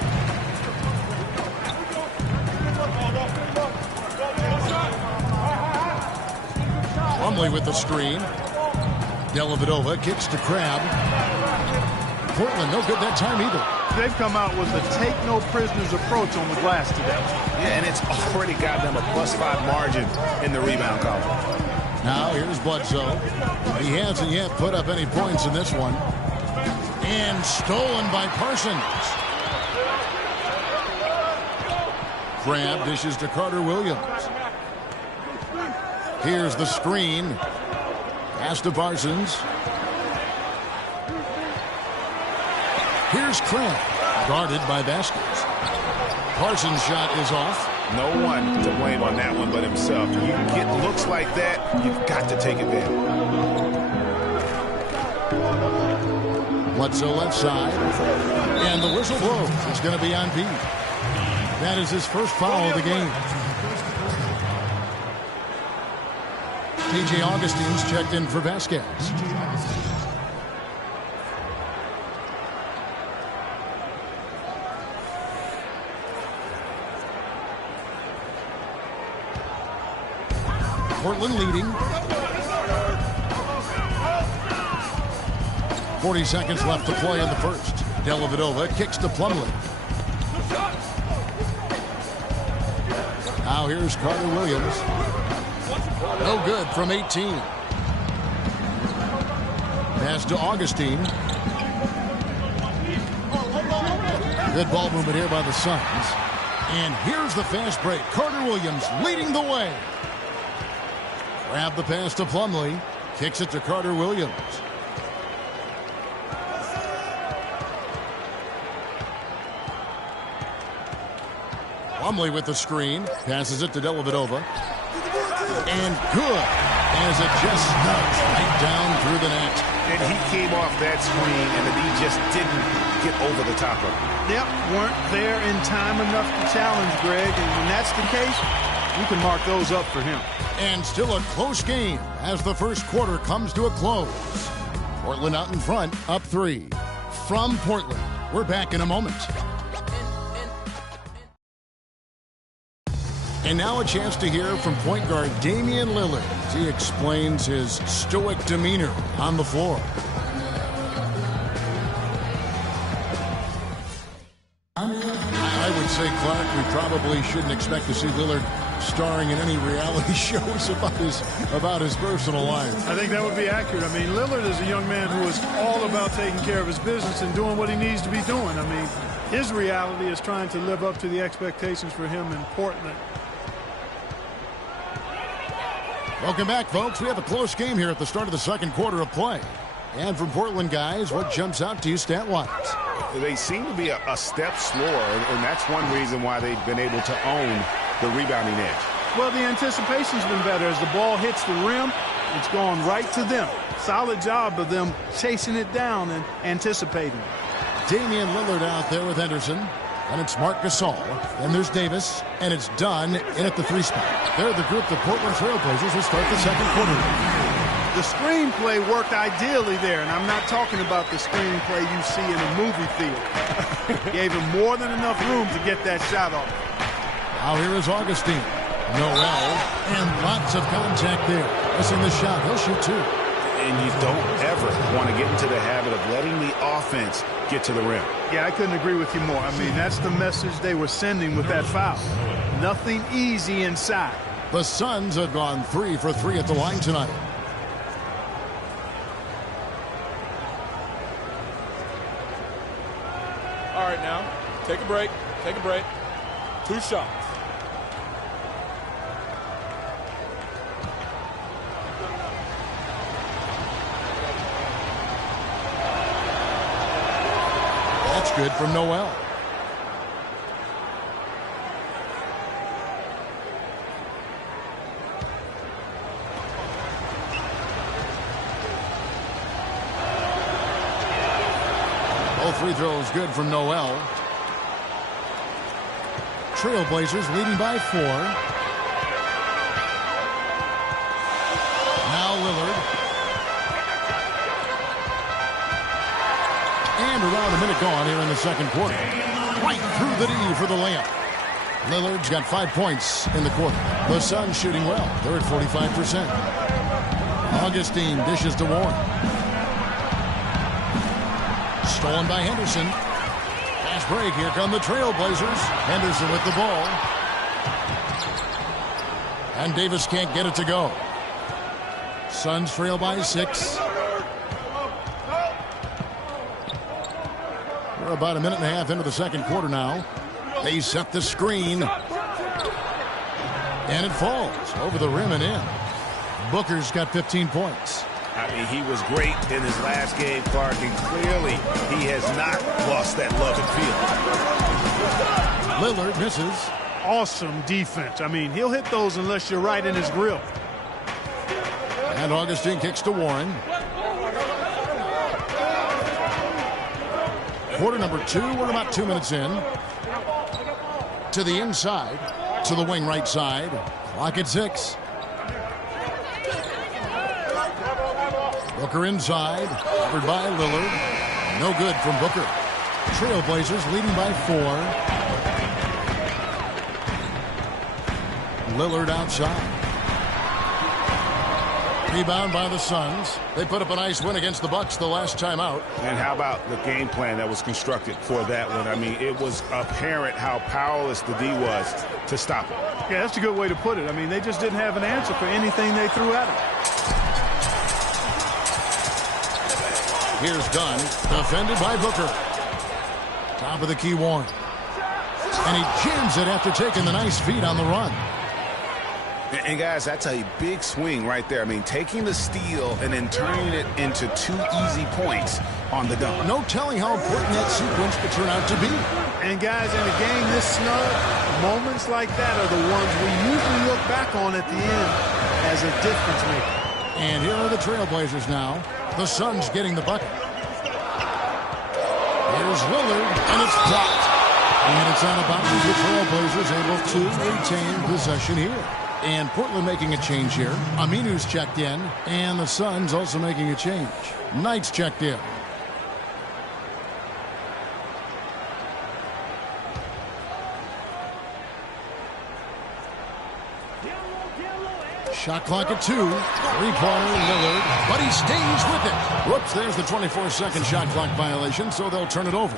Plumlee with the screen. Dellavedova kicks to Crabbe. Portland no good that time either. They've come out with a take-no-prisoners approach on the glass today. Yeah, and it's already got them a +5 margin in the rebound column. Now here's Bledsoe. He hasn't yet put up any points in this one. And stolen by Parsons. Crabbe dishes to Carter Williams. Here's the screen. Pass to Parsons. Here's Crabbe. Guarded by Vasquez. Parsons' shot is off. No one to blame on that one but himself. You get looks like that, you've got to take advantage. Bledsoe left side. And the whistle blows. It's going to be on B. That is his first foul of the game. T.J. Augustine's checked in for Vasquez. Portland leading. 40 seconds left to play in the first. Dellavedova kicks to Plumlee. Now here's Carter Williams. No good from 18. Pass to Augustine. Good ball movement here by the Suns. And here's the fast break. Carter Williams leading the way. Grab the pass to Plumlee. Kicks it to Carter Williams. Plumlee with the screen. Passes it to Dellavedova. And good. As it just snugs right down through the net. And he came off that screen, and the D just didn't get over the top of it. Yep, weren't there in time enough to challenge Greg. And when that's the case, you can mark those up for him. And still a close game as the first quarter comes to a close. Portland out in front, up 3. From Portland, we're back in a moment. And now a chance to hear from point guard Damian Lillard as he explains his stoic demeanor on the floor. I would say, Clark, we probably shouldn't expect to see Lillard starring in any reality shows about his personal life. I think that would be accurate. I mean, Lillard is a young man who is all about taking care of his business and doing what he needs to be doing. I mean, his reality is trying to live up to the expectations for him in Portland. Welcome back, folks. We have a close game here at the start of the second quarter of play. And from Portland, guys, what jumps out to you stat-wise? They seem to be a step slower, and that's one reason why they've been able to own the rebounding edge. Well, the anticipation's been better. As the ball hits the rim, it's gone right to them. Solid job of them chasing it down and anticipating. Damian Lillard out there with Henderson. And it's Marc Gasol. Then there's Davis. And it's done in at the 3 spot. They're the group the Portland Trailblazers will start the second quarter. The screenplay worked ideally there, and I'm not talking about the screenplay you see in a movie theater. Gave him more than enough room to get that shot off. Now here is Augustine. Noel, and lots of contact there. Missing the shot. He'll shoot 2. And you don't ever want to get into the habit of letting the offense get to the rim. Yeah, I couldn't agree with you more. I mean, that's the message they were sending with that foul. Nothing easy inside. The Suns have gone 3 for 3 at the line tonight. All right, now, take a break. Take a break. 2 shots. That's good from Noel. Both free throws good from Noel. Trailblazers leading by 4. Now Lillard. And around a minute gone here in the second quarter. Right through the D for the layup. Lillard's got 5 points in the quarter. The Suns shooting well. They're at 45%. Augustine dishes to Warren. Stolen by Henderson. Fast break. Here come the Trailblazers. Henderson with the ball. And Davis can't get it to go. Suns trail by 6. We're about a minute and a half into the second quarter now. They set the screen. And it falls over the rim and in. Booker's got 15 points. I mean, he was great in his last game, Clark, and clearly he has not lost that love and Lillard misses. Awesome defense. I mean, he'll hit those unless you're right in his grill. And Augustine kicks to Warren. Quarter number 2. We're about 2 minutes in. To the inside. To the wing right side. Clock at 6. Booker inside. Covered by Lillard. No good from Booker. Trailblazers leading by 4. Lillard outside. Rebound by the Suns. They put up a nice win against the Bucks the last time out. And how about the game plan that was constructed for that one? I mean, it was apparent how powerless the D was to stop it. Yeah, that's a good way to put it. I mean, they just didn't have an answer for anything they threw at him. Here's Dunn, defended by Booker. Top of the key, Warren. And he jams it after taking the nice feed on the run. And guys, that's a big swing right there. I mean, taking the steal and then turning it into 2 easy points on the dunk. No telling how important that sequence could turn out to be. And guys, in a game this snug, moments like that are the ones we usually look back on at the end as a difference maker. And here are the Trailblazers now. The Suns getting the bucket. Here's Lillard, and it's blocked. And it's out of bounds. The Trailblazers able to retain possession here. And Portland making a change here. Aminu's checked in, and the Suns also making a change. Knight's checked in. Shot clock at 2. Three-pointer, Lillard, but he stays with it. Whoops, there's the 24-second shot clock violation, so they'll turn it over.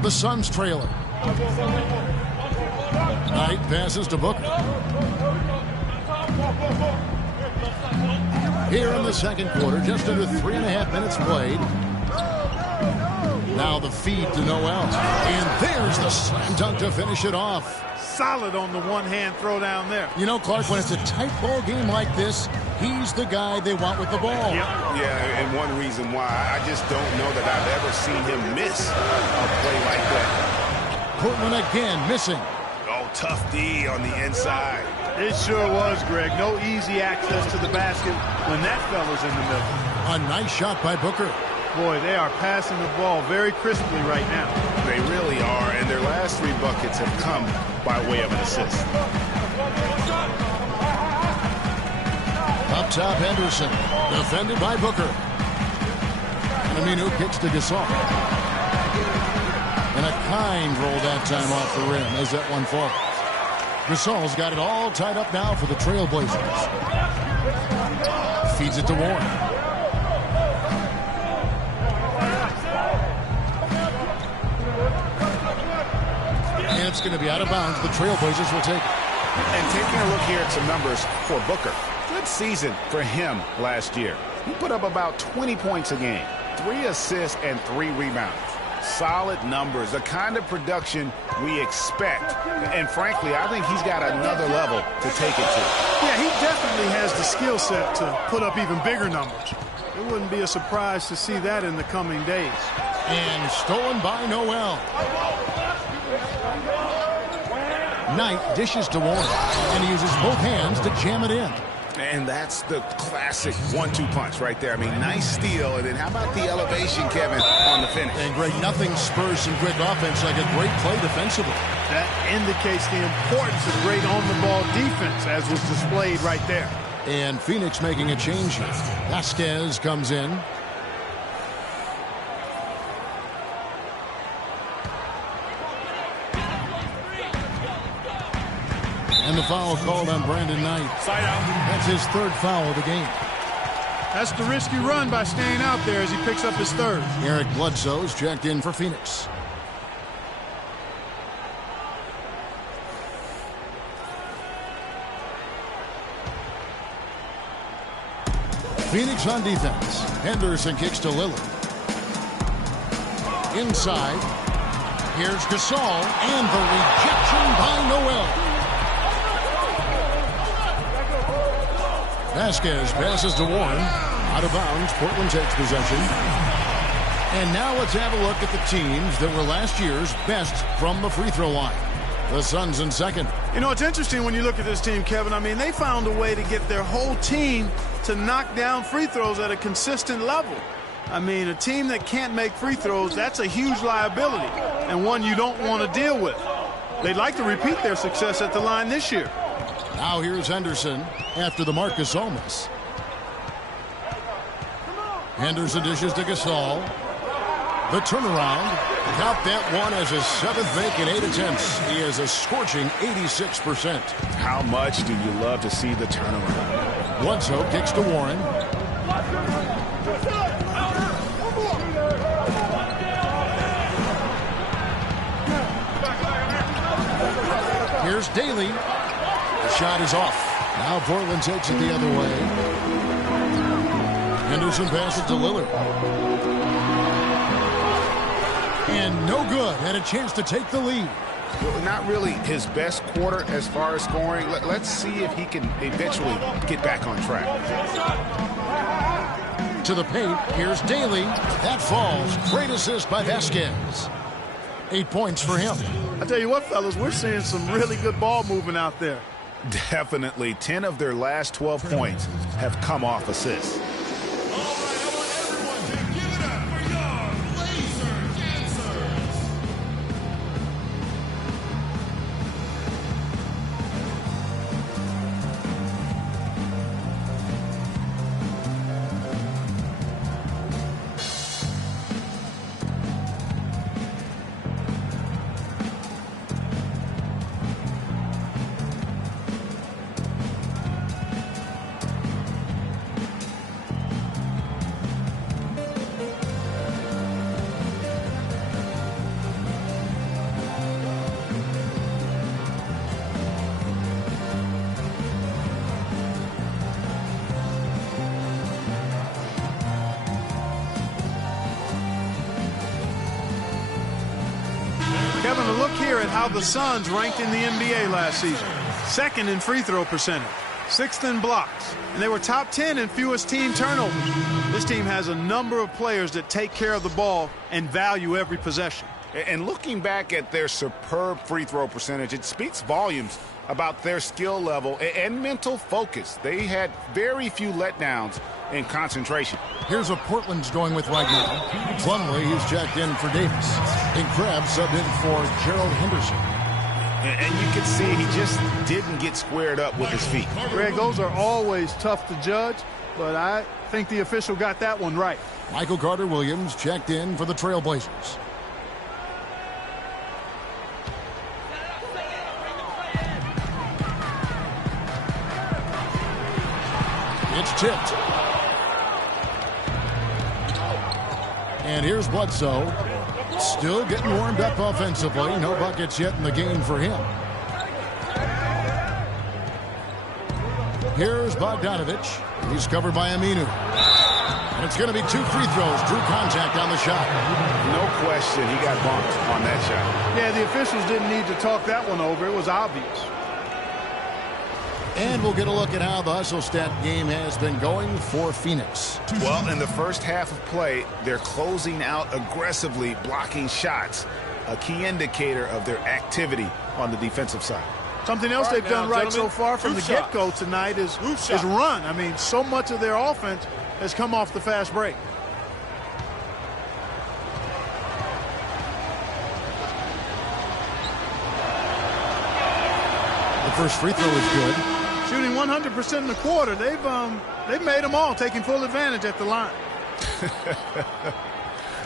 The Suns trailing. Knight passes to Booker. Here in the second quarter, just under 3.5 minutes played. Now the feed to Noel. And there's the slam dunk to finish it off. Solid on the one-hand throw down there. You know, Clark, when it's a tight ball game like this, he's the guy they want with the ball. Yeah, and one reason why, I just don't know that I've ever seen him miss a play like that. Portland again missing. Oh, tough D on the inside. It sure was, Greg. No easy access to the basket when that fella's in the middle. A nice shot by Booker. Boy, they are passing the ball very crisply right now. They really are, and their last 3 buckets have come by way of an assist. Up top, Henderson. Defended by Booker. And Aminu kicks to Gasol. And a kind roll that time off the rim as that one falls. Gasol's got it all tied up now for the Trailblazers. Feeds it to Warren. And it's going to be out of bounds. The Trailblazers will take it. And taking a look here at some numbers for Booker. Good season for him last year. He put up about 20 points a game, 3 assists, and 3 rebounds. Solid numbers, the kind of production we expect. And frankly, I think he's got another level to take it to. Yeah, he definitely has the skill set to put up even bigger numbers. It wouldn't be a surprise to see that in the coming days. And stolen by Noel. Knight dishes to Warren, and he uses both hands to jam it in. And that's the classic 1-2 punch right there. I mean, nice steal, and then how about the elevation, Kevin, on the finish? And Greg, nothing spurs some quick offense like a great play defensively. That indicates the importance of great on-the-ball defense, as was displayed right there. And Phoenix making a change here. Vasquez comes in. And the foul called on Brandon Knight. Side out. That's his 3rd foul of the game. That's the risky run by staying out there as he picks up his 3rd. Eric Bledsoe's checked in for Phoenix. Phoenix on defense. Henderson kicks to Lillard. Inside. Here's Gasol, and the rejection by Noel. Vasquez passes to Warren. Out of bounds. Portland takes possession. And now let's have a look at the teams that were last year's best from the free throw line. The Suns in second. You know, it's interesting when you look at this team, Kevin. I mean, they found a way to get their whole team to knock down free throws at a consistent level. I mean, a team that can't make free throws, that's a huge liability and one you don't want to deal with. They'd like to repeat their success at the line this year. Now here's Henderson after the Marcus Almas. Henderson dishes to Gasol. The turnaround. Count that one as his 7th make in 8 attempts. He has a scorching 86%. How much do you love to see the turnaround? Bledsoe kicks to Warren. Here's Daly. The shot is off. Now Portland takes it the other way. Henderson passes to Lillard. And no good. Had a chance to take the lead. Well, not really his best quarter as far as scoring. Let's see if he can eventually get back on track. To the paint. Here's Daly. That falls. Great assist by Vasquez. 8 points for him. I tell you what, fellas, we're seeing some really good ball movement out there. Definitely. 10 of their last 12 points have come off assists. Kevin, a look here at how the Suns ranked in the NBA last season. Second in free throw percentage, sixth in blocks, and they were top 10 in fewest team turnovers. This team has a number of players that take care of the ball and value every possession. And looking back at their superb free throw percentage, it speaks volumes about their skill level and mental focus. They had very few letdowns in concentration. Here's what Portland's going with right now. Plumlee, he's checked in for Davis. And Krabs subbed in for Gerald Henderson. And you can see he just didn't get squared up with his feet. Greg, those are always tough to judge, but I think the official got that one right. Michael Carter-Williams checked in for the Trailblazers. It's tipped. And here's Bledsoe. Still getting warmed up offensively. No buckets yet in the game for him. Here's Bogdanovich. He's covered by Aminu. And it's going to be 2 free throws. Drew contact on the shot. No question he got bumped on that shot. Yeah, the officials didn't need to talk that one over. It was obvious. And we'll get a look at how the hustle stat game has been going for Phoenix. Well, in the first half of play, they're closing out aggressively, blocking shots, a key indicator of their activity on the defensive side. Something else they've done right so far from the get-go tonight is run. I mean, so much of their offense has come off the fast break. The first free throw is good. Shooting 100% in the quarter. They've made them all, taking full advantage at the line.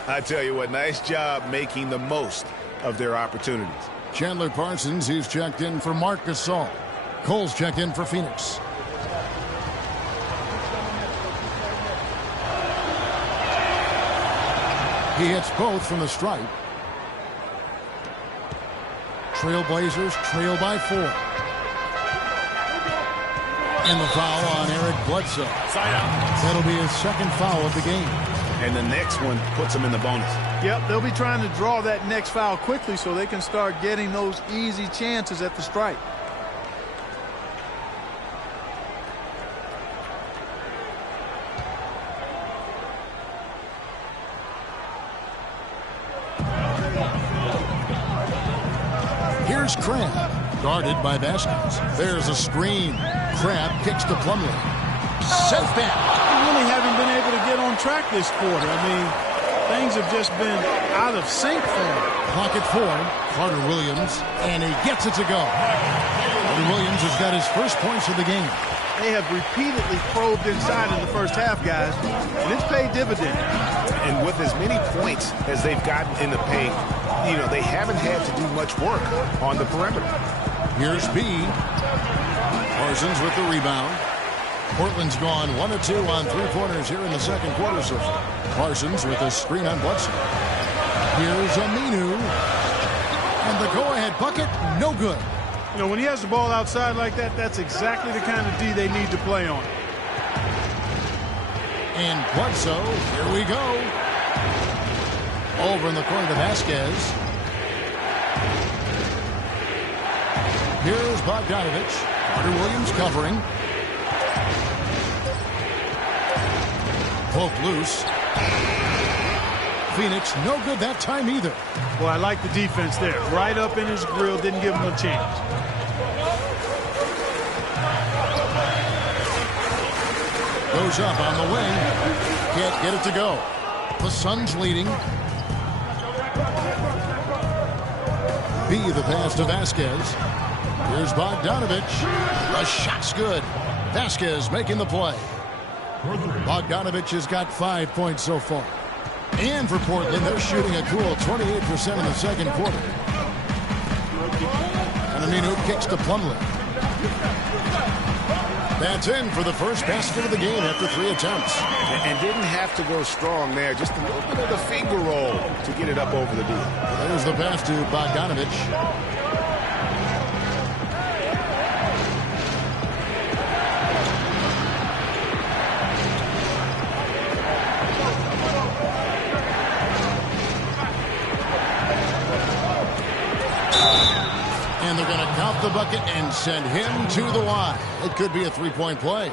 I tell you what, nice job making the most of their opportunities. Chandler Parsons, he's checked in for Marc Gasol. Cole's checked in for Phoenix. He hits both from the stripe. Trailblazers trail by 4. And the foul on Eric Bledsoe. That'll be his second foul of the game. And the next one puts him in the bonus. Yep, they'll be trying to draw that next foul quickly so they can start getting those easy chances at the stripe. Here's Crabbe, guarded by Vasquez. There's a screen. Crabbe kicks to Plumlee. Safe back. They really haven't been able to get on track this quarter. I mean, things have just been out of sync for him. Clock at 4. Carter-Williams, and he gets it to go. Carter-Williams has got his first points of the game. They have repeatedly probed inside in the first half, guys, and it's paid dividends. And with as many points as they've gotten in the paint, you know, they haven't had to do much work on the perimeter. Here's B. Parsons with the rebound. Portland's gone 1 of 2 on 3 pointers here in the second quarter so far. Parsons with a screen on Bledsoe. Here's Aminu. And the go-ahead bucket, no good. You know, when he has the ball outside like that, that's exactly the kind of D they need to play on. And Bledsoe, here we go. Over in the corner to Vasquez. Here's Bogdanovich. Carter Williams covering. Poke loose. Phoenix no good that time either. Well, I like the defense there. Right up in his grill, didn't give him a chance. Goes up on the wing. Can't get it to go. The Suns leading. B the pass to Vasquez. Here's Bogdanovich. The shot's good. Vasquez making the play. Bogdanovich has got 5 points so far. And for Portland, they're shooting a cool 28% in the second quarter. And Aminu kicks to Plumlee. That's in for the first basket of the game after 3 attempts. And didn't have to go strong there. Just a little bit of the finger roll to get it up over the D. There's the pass to Bogdanovich. And they're going to count the bucket and send him to the line. It could be a three-point play.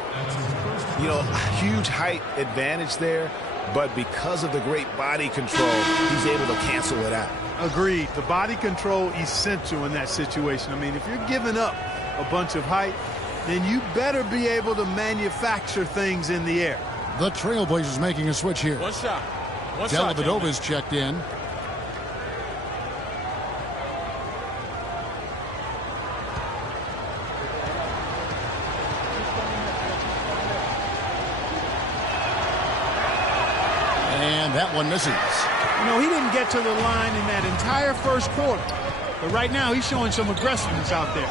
You know, huge height advantage there, but because of the great body control, he's able to cancel it out. Agreed. The body control essential in that situation. I mean, if you're giving up a bunch of height, then you better be able to manufacture things in the air. The Trailblazers making a switch here. One shot. Dellavedova's checked in. And that one misses. You know, he didn't get to the line in that entire first quarter. But right now, he's showing some aggressiveness out there.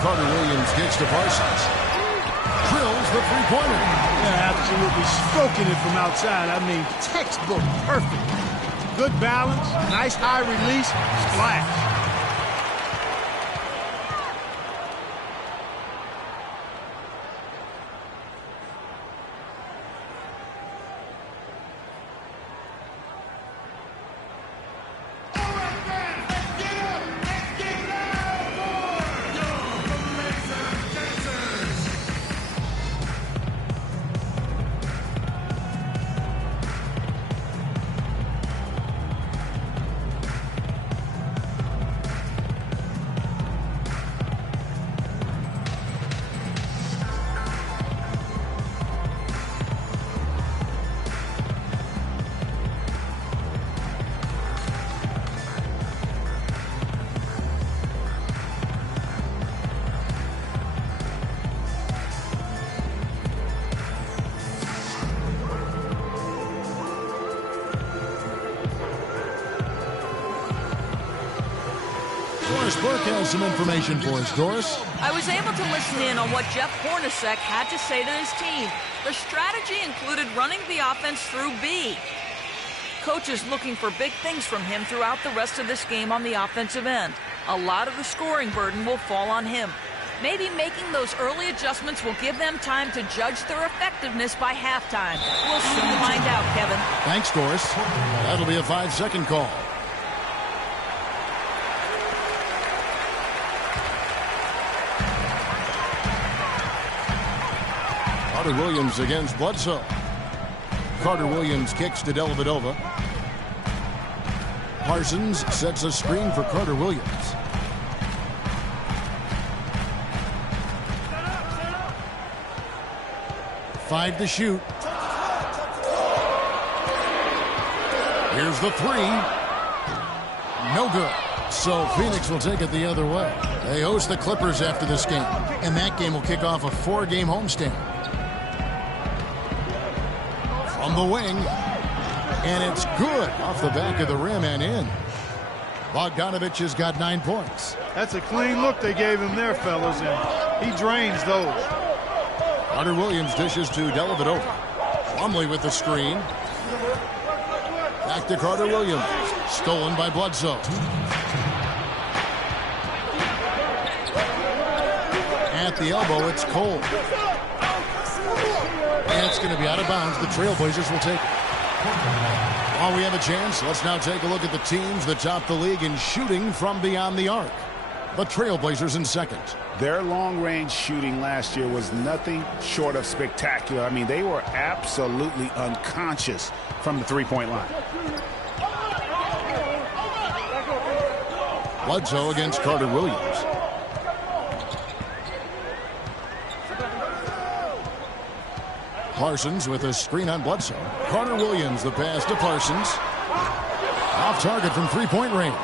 Carter Williams gets to Parsons. Drills the three-pointer. Yeah, absolutely stroking it from outside. I mean, textbook perfect. Good balance, nice high release, splash. Doris Burke has some information for us. Doris? I was able to listen in on what Jeff Hornacek had to say to his team. The strategy included running the offense through B. Coach is looking for big things from him throughout the rest of this game on the offensive end. A lot of the scoring burden will fall on him. Maybe making those early adjustments will give them time to judge their effectiveness by halftime. We'll soon find out, Kevin. Thanks, Doris. That'll be a 5-second call. Carter Williams against Bledsoe. Carter Williams kicks to Dellavedova. Parsons sets a screen for Carter Williams. Five to shoot. Here's the three. No good. So Phoenix will take it the other way. They host the Clippers after this game, and that game will kick off a 4-game homestand. From the wing, and it's good off the back of the rim and in. Bogdanovich has got 9 points. That's a clean look they gave him there, fellas, and he drains those. Carter Williams dishes to Dellavedova. Plumlee with the screen. Back to Carter Williams. Stolen by Bledsoe. At the elbow, it's Cole. And it's going to be out of bounds. The Trailblazers will take it. While we have a chance, let's now take a look at the teams that top the league in shooting from beyond the arc. The Trailblazers in second. Their long-range shooting last year was nothing short of spectacular. I mean, they were absolutely unconscious from the three-point line. Bledsoe against Carter Williams. Parsons with a screen on Bledsoe. Carter Williams, the pass to Parsons. Off target from three-point range.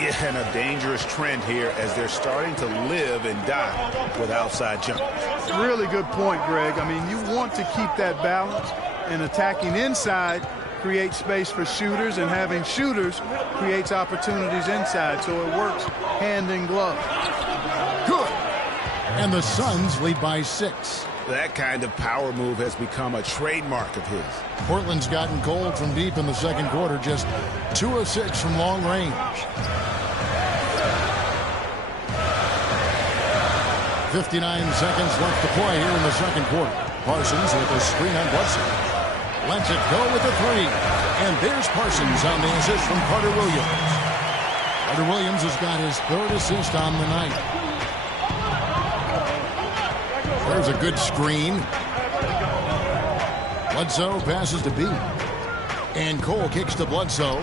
Yeah, and a dangerous trend here as they're starting to live and die with outside jumpers. Really good point, Greg. I mean, you want to keep that balance, and attacking inside creates space for shooters, and having shooters creates opportunities inside, so it works hand in glove. Good. And the Suns lead by 6. That kind of power move has become a trademark of his. Portland's gotten cold from deep in the second quarter, just 2 of 6 from long range. 59 seconds left to play here in the second quarter. Parsons with a screen on Bledsoe. Lets it go with the 3. And there's Parsons on the assist from Carter Williams. Carter Williams has got his 3rd assist on the night. There's a good screen. Bledsoe passes to B. And Cole kicks to Bledsoe.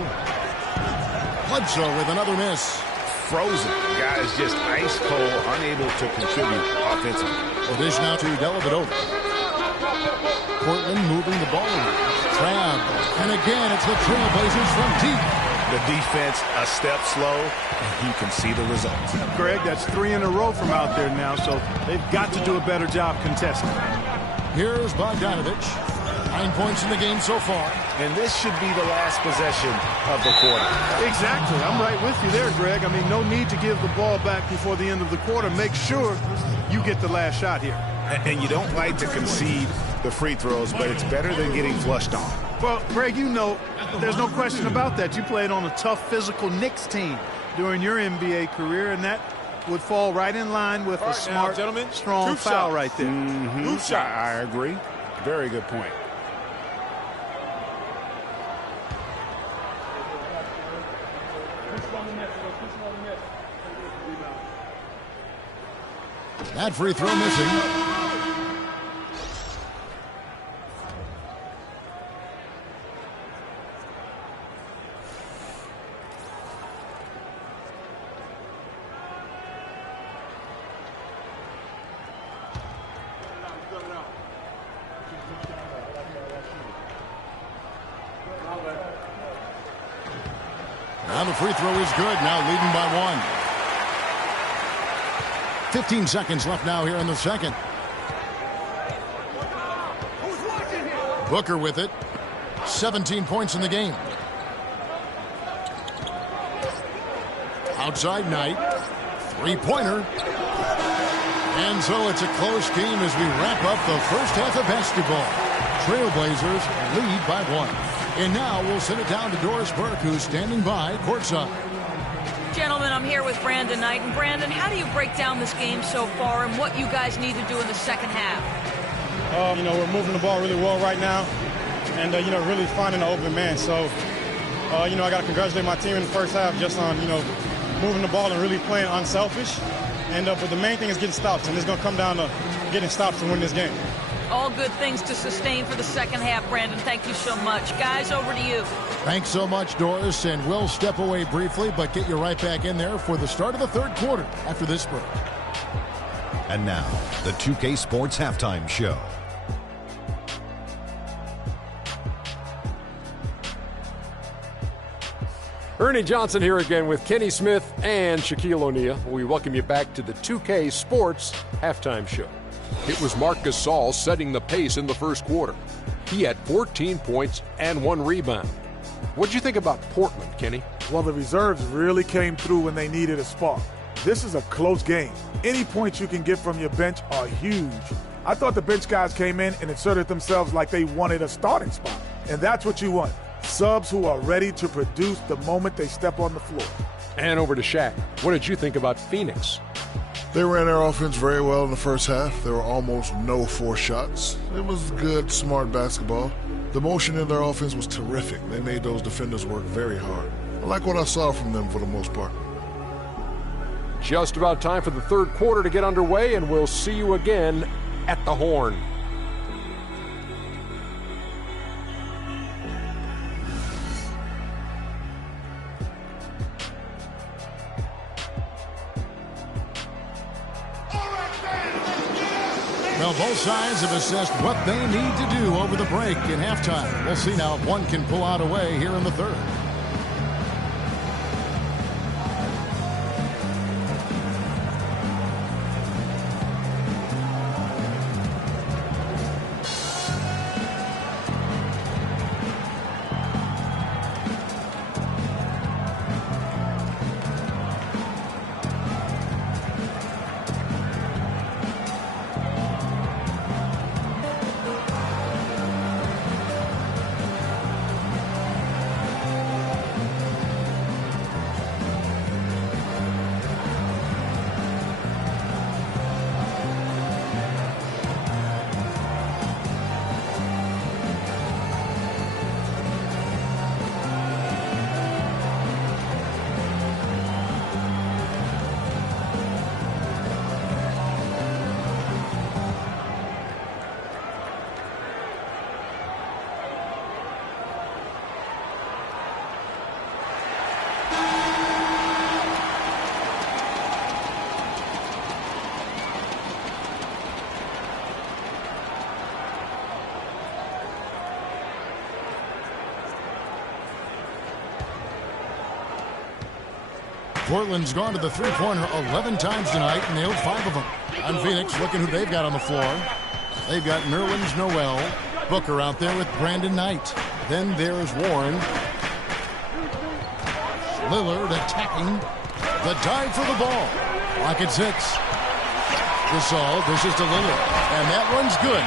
Bledsoe with another miss. Frozen. The guy is just ice cold, unable to contribute offensively. The dish now to Dellavedova. Portland moving the ball around. Trav. And again, it's the Trailblazers from deep. The defense a step slow, and you can see the results. Greg, that's 3 in a row from out there now, so they've got to do a better job contesting. Here's Bogdanovich. 9 points in the game so far. And this should be the last possession of the quarter. Exactly. I'm right with you there, Greg. I mean, no need to give the ball back before the end of the quarter. Make sure you get the last shot here. And you don't like to concede the free throws, but it's better than getting flushed on. Well, Greg, you know, there's no question about that. You played on a tough, physical Knicks team during your NBA career, and that would fall right in line with a smart, strong foul right there. Mm-hmm. I agree. Very good point. That free throw missing. Now the free throw is good. Now leading by 1. 15 seconds left now here in the second. Booker with it. 17 points in the game. Outside Knight. Three-pointer. And so it's a close game as we wrap up the first half of basketball. Trailblazers lead by 1. And now we'll send it down to Doris Burke, who's standing by courtside. Gentlemen, I'm here with Brandon Knight. And Brandon, how do you break down this game so far and what you guys need to do in the second half? We're moving the ball really well right now and, really finding the open man. So, I got to congratulate my team in the first half just on, moving the ball and really playing unselfish. And but the main thing is getting stops, and it's going to come down to getting stops to win this game. All good things to sustain for the second half, Brandon. Thank you so much. Guys, over to you. Thanks so much, Doris, and we'll step away briefly, but get you right back in there for the start of the third quarter after this break. And now, the 2K Sports Halftime Show. Ernie Johnson here again with Kenny Smith and Shaquille O'Neal. We welcome you back to the 2K Sports Halftime Show. It was Marc Gasol setting the pace in the first quarter. He had 14 points and 1 rebound. What did you think about Portland, Kenny? Well, the reserves really came through when they needed a spark. This is a close game. Any points you can get from your bench are huge. I thought the bench guys came in and inserted themselves like they wanted a starting spot. And that's what you want. Subs who are ready to produce the moment they step on the floor. And over to Shaq. What did you think about Phoenix? They ran their offense very well in the first half. There were almost no forced shots. It was good, smart basketball. The motion in their offense was terrific. They made those defenders work very hard. I like what I saw from them for the most part. Just about time for the third quarter to get underway, and we'll see you again at the Horn. Well, both sides have assessed what they need to do over the break in halftime. We'll see now if one can pull out a way here in the third. Portland's gone to the three-pointer 11 times tonight and nailed 5 of them. On Phoenix, looking who they've got on the floor. They've got Nerlens Noel, Booker out there with Brandon Knight. Then there's Warren. Lillard attacking. The dive for the ball. Clock at 6. Gasol dishes to Lillard. And that one's good.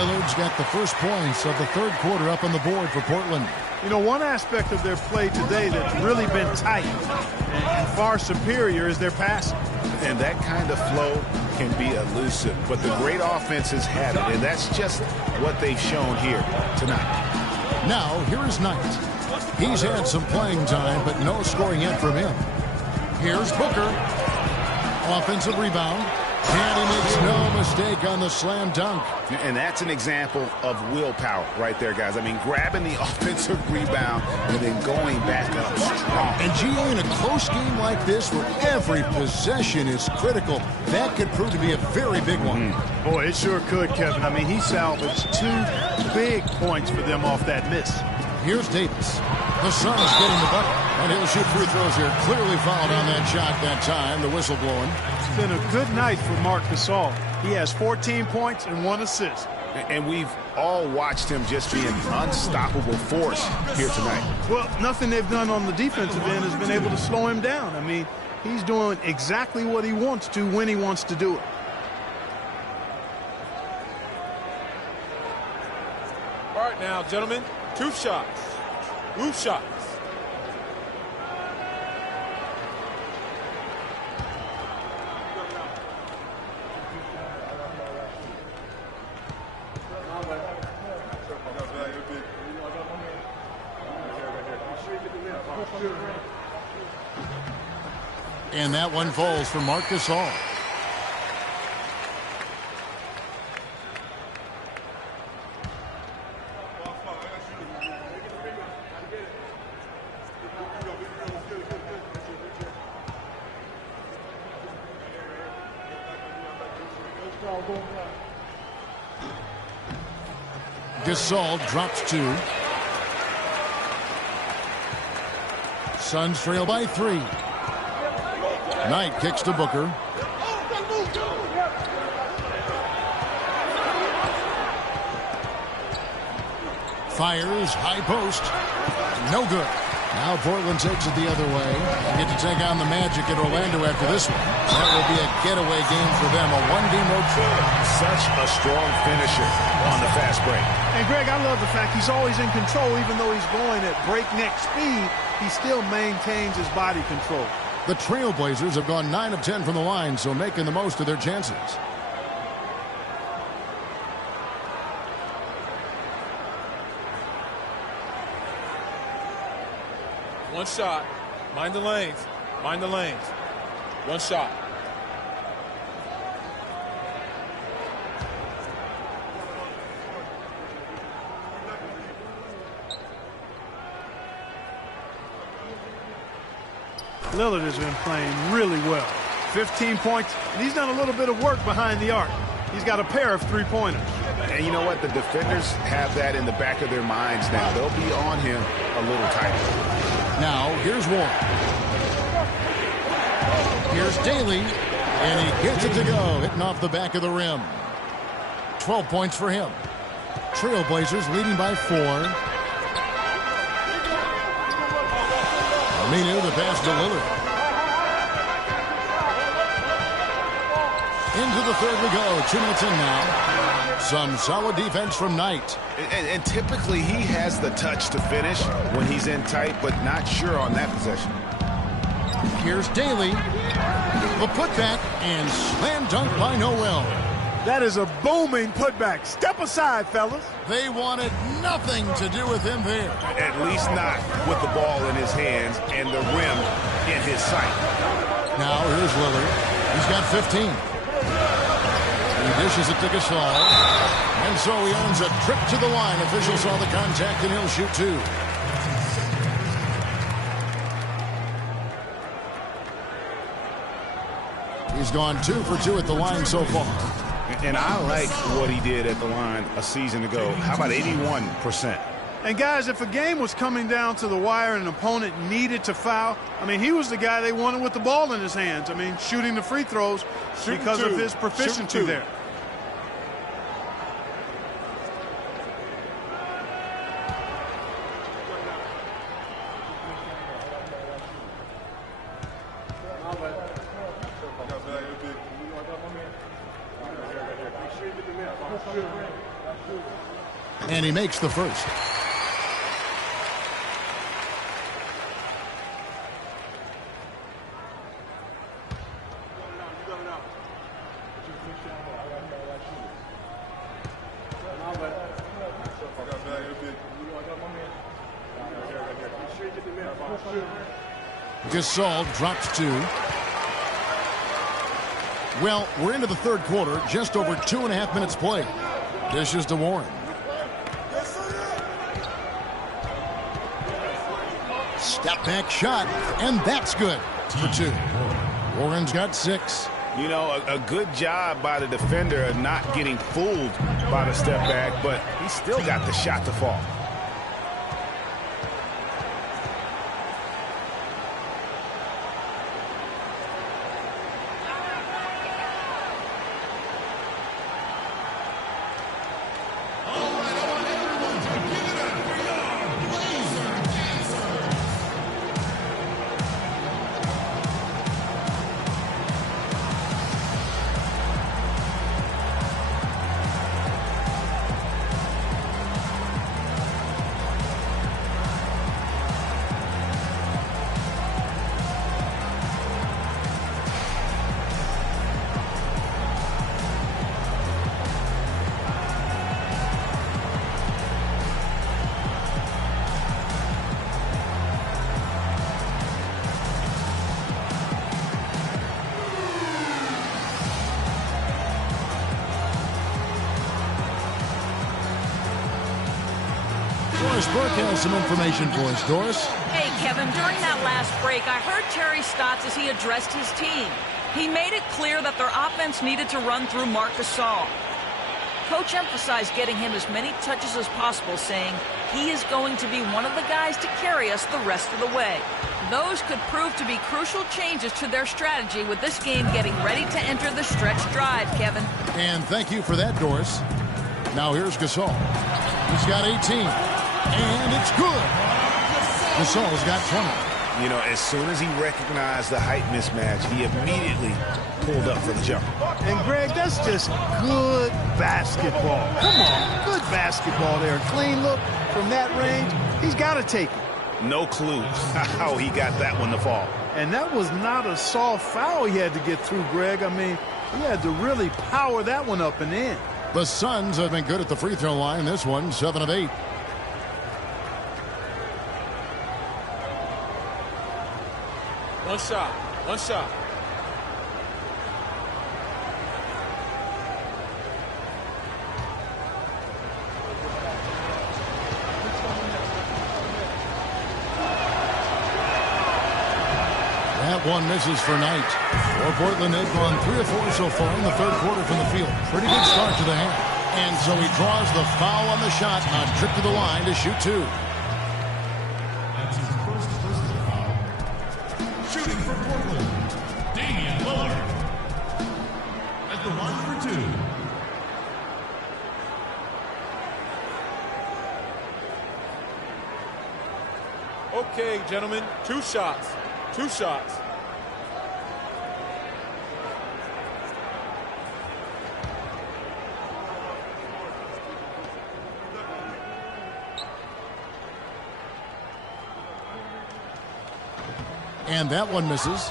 Lillard's got the first points of the third quarter up on the board for Portland. You know, one aspect of their play today that's really been tight and far superior is their passing. And that kind of flow can be elusive, but the great offenses have it, and that's just what they've shown here tonight. Now, here is Knight. He's had some playing time, but no scoring yet from him. Here's Booker. Offensive rebound. And he makes no mistake on the slam dunk. And that's an example of willpower right there, guys. I mean, grabbing the offensive rebound and then going back up strong. And G.A., in a close game like this where every possession is critical, that could prove to be a very big one. Boy, it sure could, Kevin. I mean, he salvaged 2 big points for them off that miss. Here's Davis. The Suns getting the bucket. And he'll shoot free throws here. Clearly fouled on that shot that time. The whistle blowing. It's been a good night for Marc Gasol. He has 14 points and 1 assist. And we've all watched him just be an unstoppable force here tonight. Well, nothing they've done on the defensive end has been able to slow him down. I mean, he's doing exactly what he wants to when he wants to do it. All right, now, gentlemen, 2 shots. Roof shots. And that one falls for Marc Gasol. Gasol drops 2. Suns trail by 3. Knight kicks to Booker. Fires, high post. No good. Now Portland takes it the other way. They get to take on the Magic at Orlando after this one. That will be a getaway game for them, a 1-game road trip. Such a strong finisher on the fast break. And Greg, I love the fact he's always in control. Even though he's going at breakneck speed, he still maintains his body control. The Trailblazers have gone 9 of 10 from the line, so making the most of their chances. One shot. Mind the lanes. Mind the lanes. One shot. Lillard has been playing really well. 15 points, and he's done a little bit of work behind the arc. He's got a pair of three-pointers. And you know what? The defenders have that in the back of their minds now. They'll be on him a little tighter. Now, here's Warren. Here's Daly, and he gets it to go, hitting off the back of the rim. 12 points for him. Trailblazers leading by 4. Aminu, the pass to Lillard. Into the third we go. 2 minutes in now. Some solid defense from Knight. And typically he has the touch to finish when he's in tight, but not sure on that possession. Here's Daly. The putback and slam dunk by Noel. That is a booming putback. Step aside, fellas. They wanted nothing to do with him there. At least not with the ball in his hands and the rim in his sight. Now here's Lillard. He's got 15. He dishes it to Gasol. And so he earns a trip to the line. Official saw the contact and he'll shoot 2. He's gone 2 for 2 at the line so far. And I like what he did at the line a season ago. How about 81%? And guys, if a game was coming down to the wire and an opponent needed to foul, I mean, he was the guy they wanted with the ball in his hands. I mean, shooting the free throws because of his proficiency there. And he makes the first. Gasol drops 2. Well, we're into the third quarter, just over 2.5 minutes played. Dishes to Warren. Step back shot, and that's good for 2. Warren's got 6. You know, a good job by the defender of not getting fooled by the step back, but he still got the shot to fall. Doris Burke has some information for us. Doris? Hey, Kevin, during that last break, I heard Terry Stotts as he addressed his team. He made it clear that their offense needed to run through Marc Gasol. Coach emphasized getting him as many touches as possible, saying he is going to be one of the guys to carry us the rest of the way. Those could prove to be crucial changes to their strategy with this game getting ready to enter the stretch drive, Kevin. And thank you for that, Doris. Now here's Gasol. He's got 18. And it's good. Gasol's got 20. You know, as soon as he recognized the height mismatch, he immediately pulled up for the jump. And, Greg, that's just good basketball. Come on, good basketball there. Clean look from that range. He's got to take it. No clue how he got that one to fall. And that was not a soft foul he had to get through, Greg. I mean, he had to really power that one up and in. The Suns have been good at the free throw line. This one, 7 of 8. One shot. One shot. That one misses for Knight. For Portland, they've gone 3 of 4 so far in the third quarter from the field. Pretty good start to the half. And so he draws the foul on the shot. A trip to the line to shoot 2. That's his first personal foul. Shooting for Portland, Damian Lillard. At the line for 2. Okay, gentlemen, 2 shots. 2 shots. And that one misses.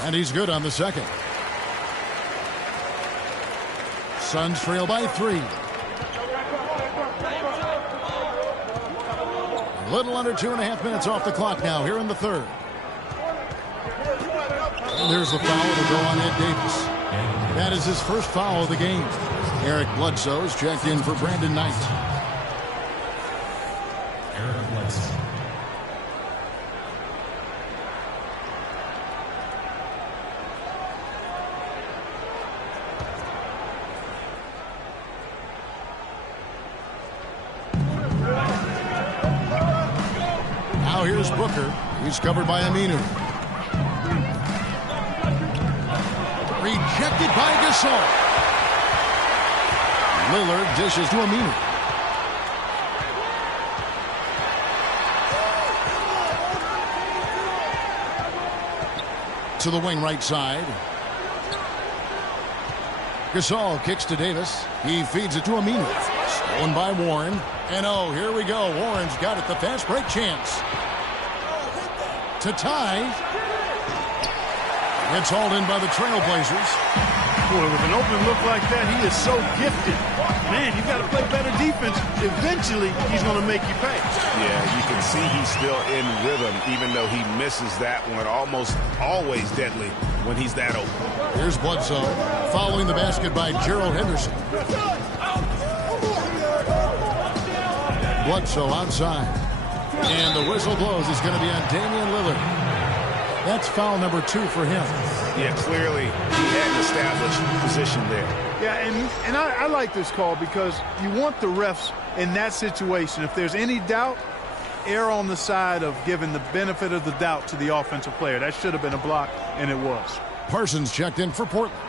And he's good on the second. Suns trail by 3. A little under 2.5 minutes off the clock now here in the third. And there's the foul. It'll go on Ed Davis. That is his first foul of the game. Eric Bledsoe's checked in for Brandon Knight. Eric Bledsoe. Now here's Booker. He's covered by Aminu. Rejected by Gasol. Lillard dishes to Aminu. To the wing right side. Gasol kicks to Davis. He feeds it to Aminu. Stolen by Warren. And oh, here we go. Warren's got it. The fast break chance. To tie. It's hauled in by the Trailblazers. Boy, with an open look like that, he is so gifted. Man, you got to play better defense. Eventually, he's going to make you pay. Yeah, you can see he's still in rhythm, even though he misses that one. Almost always deadly when he's that open. Here's Bledsoe following the basket by Gerald Henderson. Bledsoe outside. And the whistle blows. It's going to be on Damian Lillard. That's foul number 2 for him. Yeah, clearly he had an established position there. Yeah, and I like this call because you want the refs in that situation. If there's any doubt, err on the side of giving the benefit of the doubt to the offensive player. That should have been a block, and it was. Parsons checked in for Portland.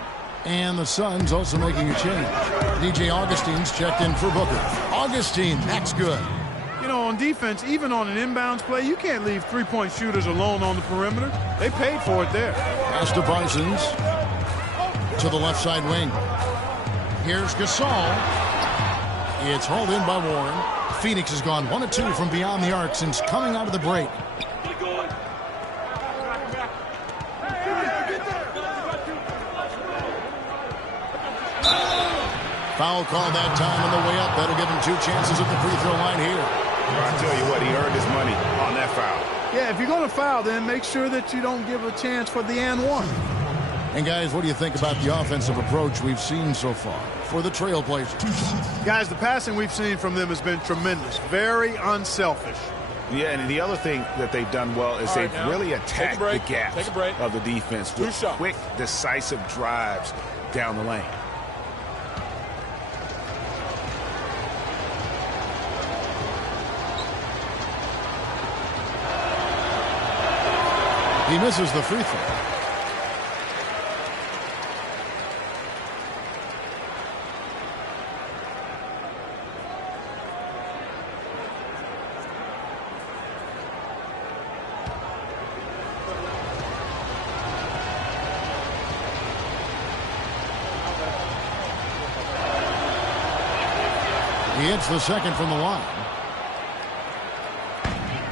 And the Suns also making a change. DJ Augustine's checked in for Booker. Augustine, that's good. You know, on defense, even on an inbounds play, you can't leave three-point shooters alone on the perimeter. They paid for it there. Pass to Parsons. To the left side wing. Here's Gasol. It's hauled in by Warren. Phoenix has gone 1 of 2 from beyond the arc since coming out of the break. Foul called that time on the way up. That'll give him 2 chances at the free throw line here. I tell you what, he earned his money on that foul. Yeah, if you're going to foul, then make sure that you don't give a chance for the and one. And guys, what do you think about the offensive approach we've seen so far for the Trailblazers? Guys, the passing we've seen from them has been tremendous. Very unselfish. Yeah, and the other thing that they've done well is they've really attacked the gaps of the defense with quick, decisive drives down the lane. He misses the free throw. He hits the second from the line.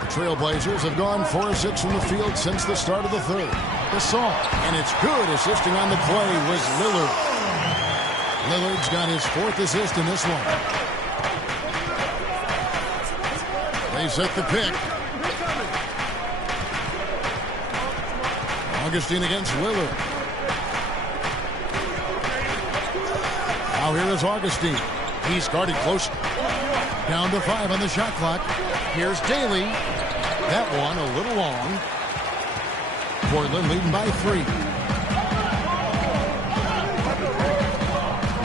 The Trailblazers have gone 4 of 6 from the field since the start of the third. Gasol, and it's good. Assisting on the play was Lillard. Lillard's got his 4th assist in this one. They set the pick. Augustine against Lillard. Now here is Augustine. He's guarded close. Down to 5 on the shot clock. Here's Daly. That one a little long. Portland leading by 3.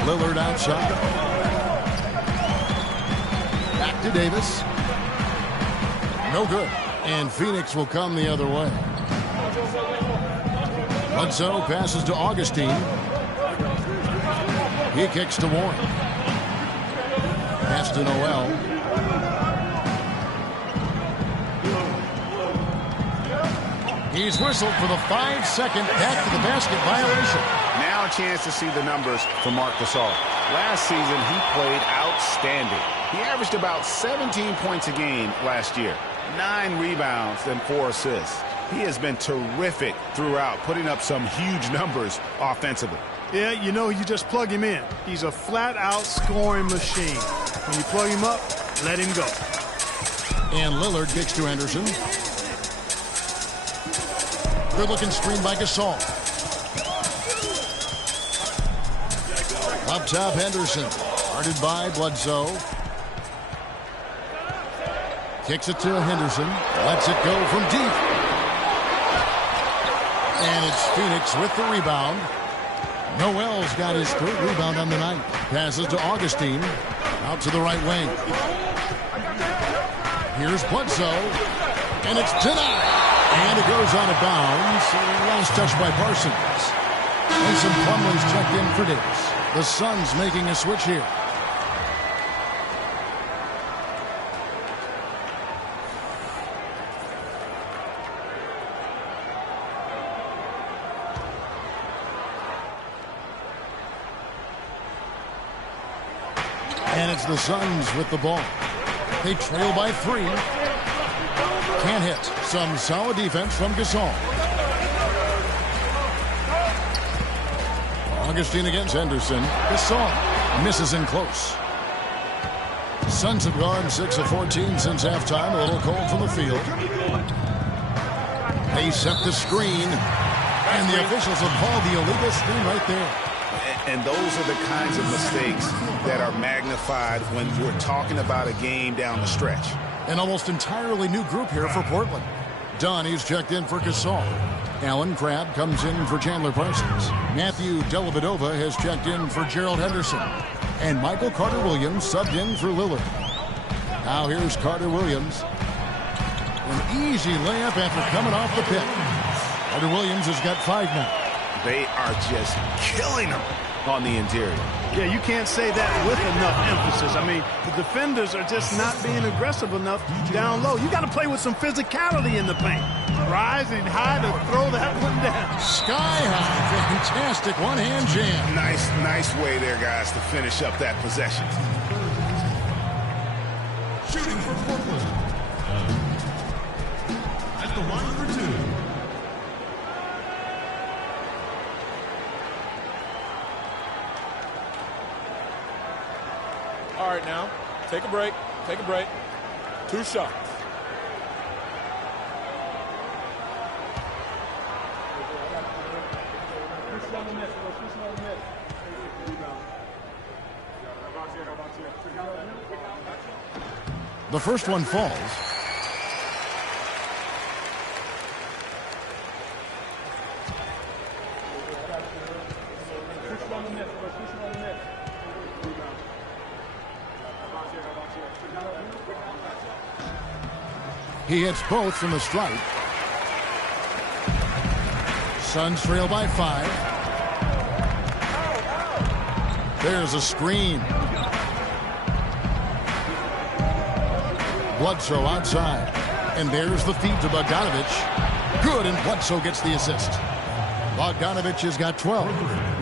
Lillard outside. Back to Davis. No good. And Phoenix will come the other way. Bledsoe passes to Augustine. He kicks to Warren. Pass to Noel. He's whistled for the 5-second back to the basket violation. Now a chance to see the numbers for Marc Gasol. Last season, he played outstanding. He averaged about 17 points a game last year, 9 rebounds and 4 assists. He has been terrific throughout, putting up some huge numbers offensively. Yeah, you know, you just plug him in. He's a flat-out scoring machine. When you plug him up, let him go. And Lillard kicks to Henderson. Good-looking screen by Gasol. Up top, Henderson. Guarded by Bledsoe. Kicks it to Henderson. Lets it go from deep. And it's Phoenix with the rebound. Noel's got his 3rd rebound on the night. Passes to Augustine. Out to the right wing. Here's Bledsoe. And it's denied. And it goes out of bounds. Last touch by Parsons. Mason Plumlee's checked in for Davis. The Suns making a switch here. And it's the Suns with the ball. They trail by 3. Can't hit. Some solid defense from Gasol. Augustine against Henderson. Gasol misses in close. Suns have gone 6 of 14 since halftime. A little cold from the field. They set the screen. And the officials have called the illegal screen right there. And those are the kinds of mistakes that are magnified when we're talking about a game down the stretch. An almost entirely new group here for Portland. Donnie's checked in for Gasol. Alan Crabb comes in for Chandler Parsons. Matthew Dellavedova has checked in for Gerald Henderson. And Michael Carter-Williams subbed in for Lillard. Now here's Carter-Williams. An easy layup after coming off the pick. Carter-Williams has got 5 now. They are just killing them on the interior. Yeah, you can't say that with enough emphasis. I mean, the defenders are just not being aggressive enough down low. You got to play with some physicality in the paint. Rising high to throw that one down. Sky high. Fantastic one-hand jam. Nice way there, guys, to finish up that possession. Shooting for Portland. At the line for 2. All right, now, take a break. 2 shots. The first one falls. He hits both from the stripe. Suns trail by 5. There's a screen. Bledsoe outside. And there's the feed to Bogdanovich. Good, and Bledsoe gets the assist. Bogdanovich has got 12.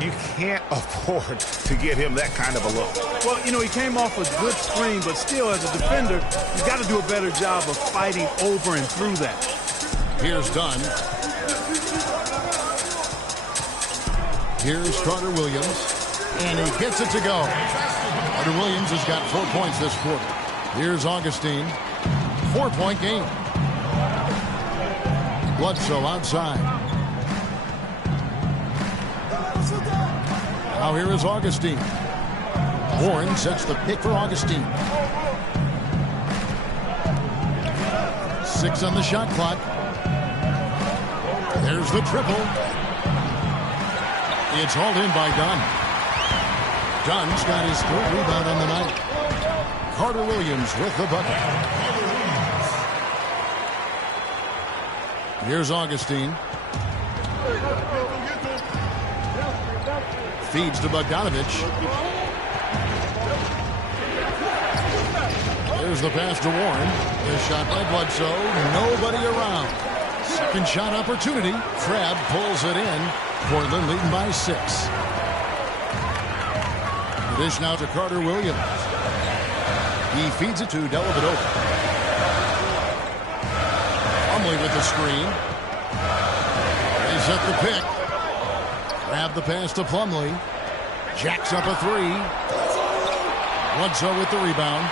You can't afford to get him that kind of a look. Well, you know, he came off a good screen, but still, as a defender, you got to do a better job of fighting over and through that. Here's Dunn. Here's Carter Williams. And he gets it to go. Carter Williams has got 4 points this quarter. Here's Augustine. 4-point game. Bledsoe outside. Now here is Augustine. Warren sets the pick for Augustine. 6 on the shot clock. There's the triple. It's hauled in by Dunn. Dunn's got his 3rd rebound on the night. Carter Williams with the bucket. Here's Augustine. Feeds to Bogdanovich. There's the pass to Warren. The shot by Bledsoe. Nobody around. Second shot opportunity. Crabbe pulls it in. Portland leading by 6. The dish now to Carter Williams. He feeds it to Dellavedova. Plumlee with the screen. They set the pick. Grab the pass to Plumlee. Jacks up a 3. Bledsoe with the rebound.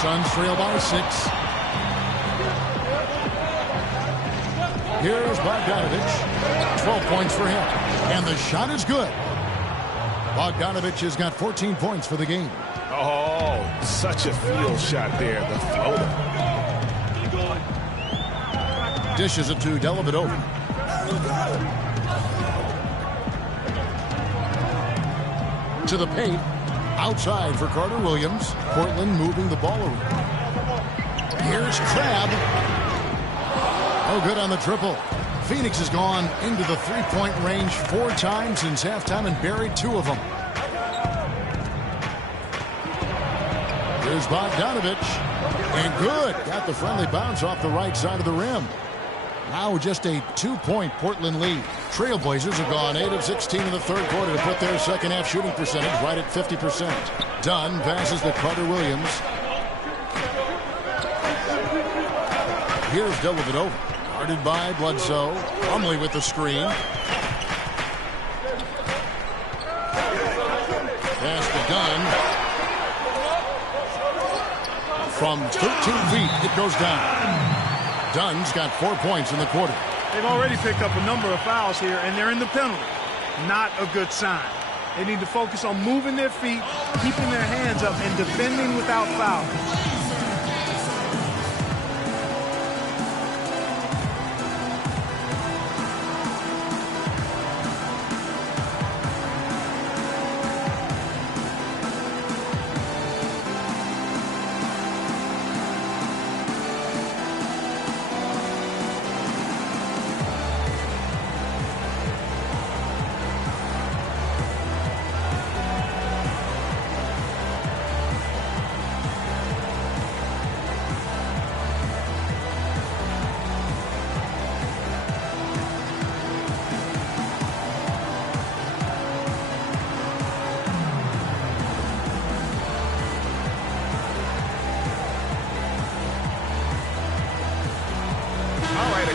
Suns trail by 6. Here's Bogdanovich. 12 points for him. And the shot is good. Bogdanovich has got 14 points for the game. Oh, such a field shot there. The floater. Dishes it to Dellavedova. To the paint. Outside for Carter Williams. Portland moving the ball around. Here's Crabbe. Oh, good on the triple. Phoenix has gone into the 3-point range 4 times since halftime and buried 2 of them. Here's Bogdanovich. And good. Got the friendly bounce off the right side of the rim. Now just a 2-point Portland lead. Trailblazers have gone 8 of 16 in the 3rd quarter to put their second half shooting percentage right at 50%. Dunn passes to Carter Williams. Here's Dellavedova. Guarded by Bledsoe. Plumlee with the screen. Pass to Dunn. From 13 feet, it goes down. Dunn's got 4 points in the quarter. They've already picked up a number of fouls here, and they're in the penalty. Not a good sign. They need to focus on moving their feet, keeping their hands up, and defending without fouling.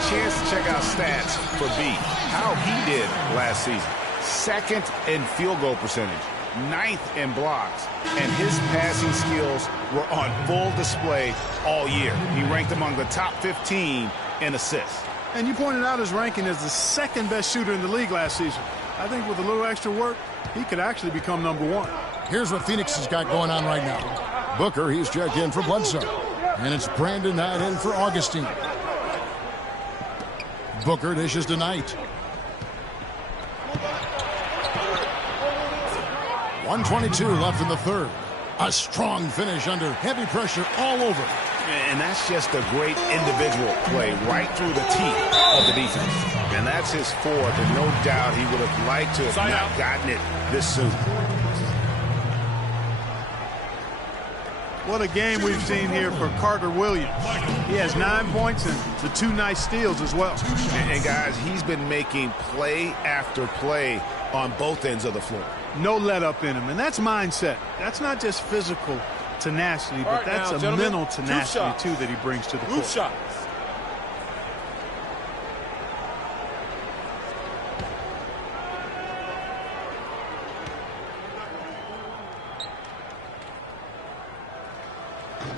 Chance to check out stats for B. How he did last season. 2nd in field goal percentage, 9th in blocks, and his passing skills were on full display all year. He ranked among the top 15 in assists. And you pointed out his ranking as the 2nd best shooter in the league last season. I think with a little extra work, he could actually become number 1. Here's what Phoenix has got going on right now. Booker, he's checked in for Bledsoe. And it's Brandon Knight in for Augustine. Booker dishes to Knight. 1:22 left in the 3rd. A strong finish under heavy pressure all over. And that's just a great individual play right through the teeth of the defense. And that's his 4th, and no doubt he would have liked to have not gotten it this soon. What a game we've seen here for Carter Williams. He has 9 points and the 2 nice steals as well. And guys, he's been making play after play on both ends of the floor. No let up in him, and that's mindset. That's not just physical tenacity, but right, that's now, a mental tenacity, too, that he brings to the court. 2 shots.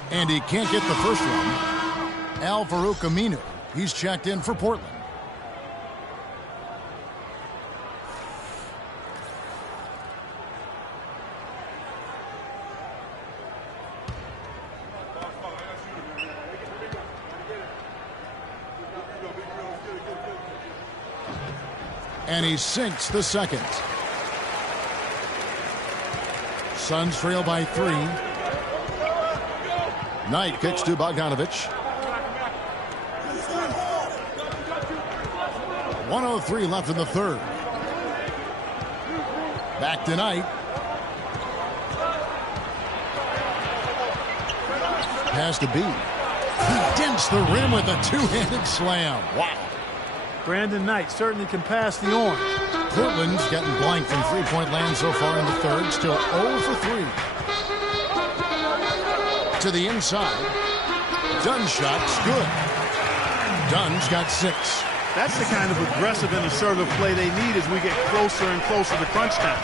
And he can't get the first one. Al-Farouq Aminu. He's checked in for Portland. And he sinks the second. Suns trail by 3. Knight kicks to Bogdanovich. 1:03 left in the third. Back to Knight. Pass to B. He dents the rim with a 2-handed slam. Wow. Brandon Knight certainly can pass the orange. Portland's getting blank from three-point land so far in the third. Still 0 for 3. To the inside. Dunn's shot's good. Dunn's got 6. That's the kind of aggressive and assertive play they need as we get closer and closer to crunch time.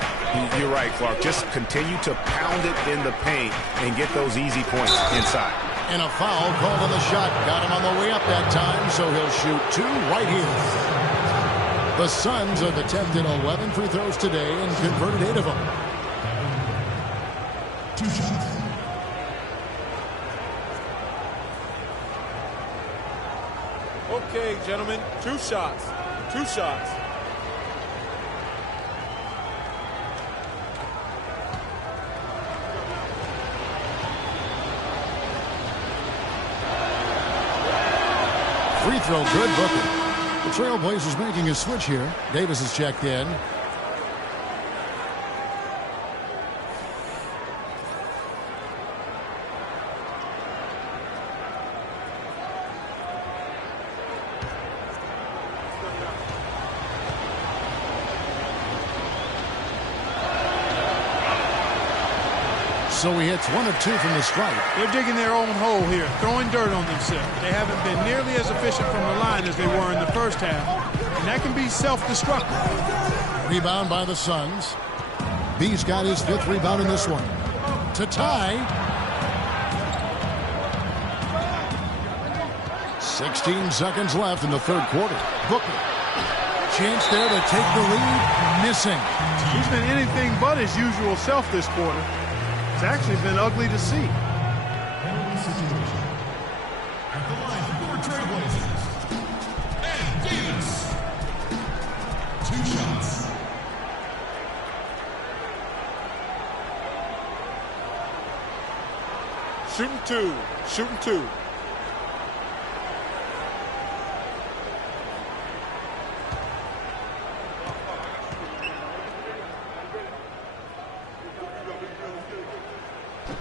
You're right, Clark. Just continue to pound it in the paint and get those easy points inside. And a foul called on the shot. Got him on the way up that time, so he'll shoot 2 right here. The Suns have attempted 11 free throws today and converted 8 of them. 2 shots. Okay, gentlemen, 2 shots. 2 shots. Free throw good, Booker. The Trailblazers making a switch here. Davis is checked in. So he hits 1 of 2 from the stripe. They're digging their own hole here, throwing dirt on themselves. They haven't been nearly as efficient from the line as they were in the first half, and that can be self-destructive. Rebound by the Suns. B's got his 5th rebound in this one. To tie. 16 seconds left in the third quarter. Booker. Chance there to take the lead. Missing. He's been anything but his usual self this quarter. It's actually been ugly to see. Penalty situation. At the line for Trailblazers. And Davis. 2 shots. Shooting 2. Shooting 2.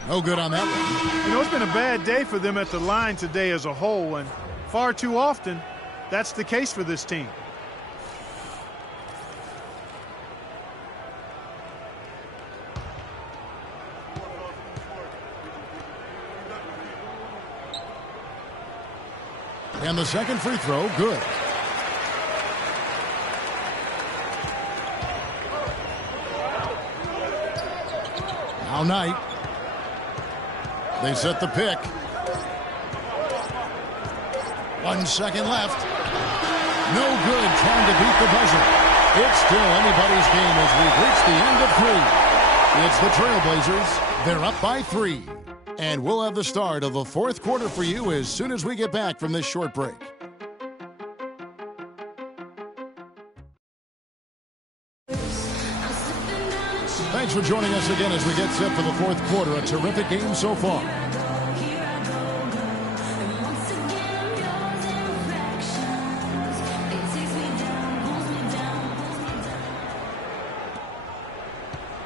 No good on that one. You know, it's been a bad day for them at the line today as a whole, and far too often, that's the case for this team. And the second free throw, good. Now Knight. They set the pick. 1 second left. No good trying to beat the buzzer. It's still anybody's game as we've reached the end of 3. It's the Trailblazers. They're up by 3. And we'll have the start of the fourth quarter for you as soon as we get back from this short break. Thanks for joining us again as we get set for the fourth quarter. A terrific game so far.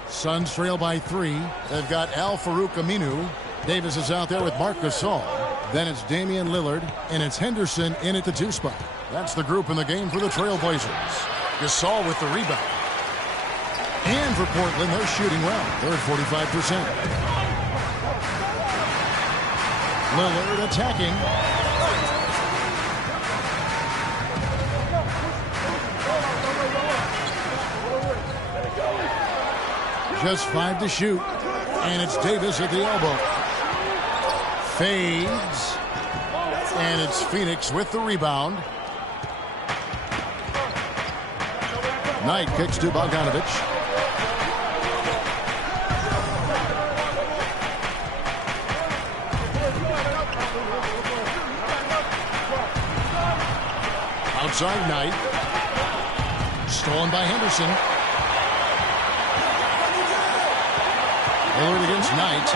Suns trail by 3. They've got Al-Farouq Aminu. Davis is out there with Marc Gasol. Then it's Damian Lillard, and it's Henderson in at the 2 spot. That's the group in the game for the Trailblazers. Gasol with the rebound. And for Portland, they're shooting well. They're at 45%. Lillard attacking. Just 5 to shoot. And it's Davis at the elbow. Fades. And it's Phoenix with the rebound. Knight kicks to Bogdanovic. Outside Knight. Stolen by Henderson. Lillard against Knight.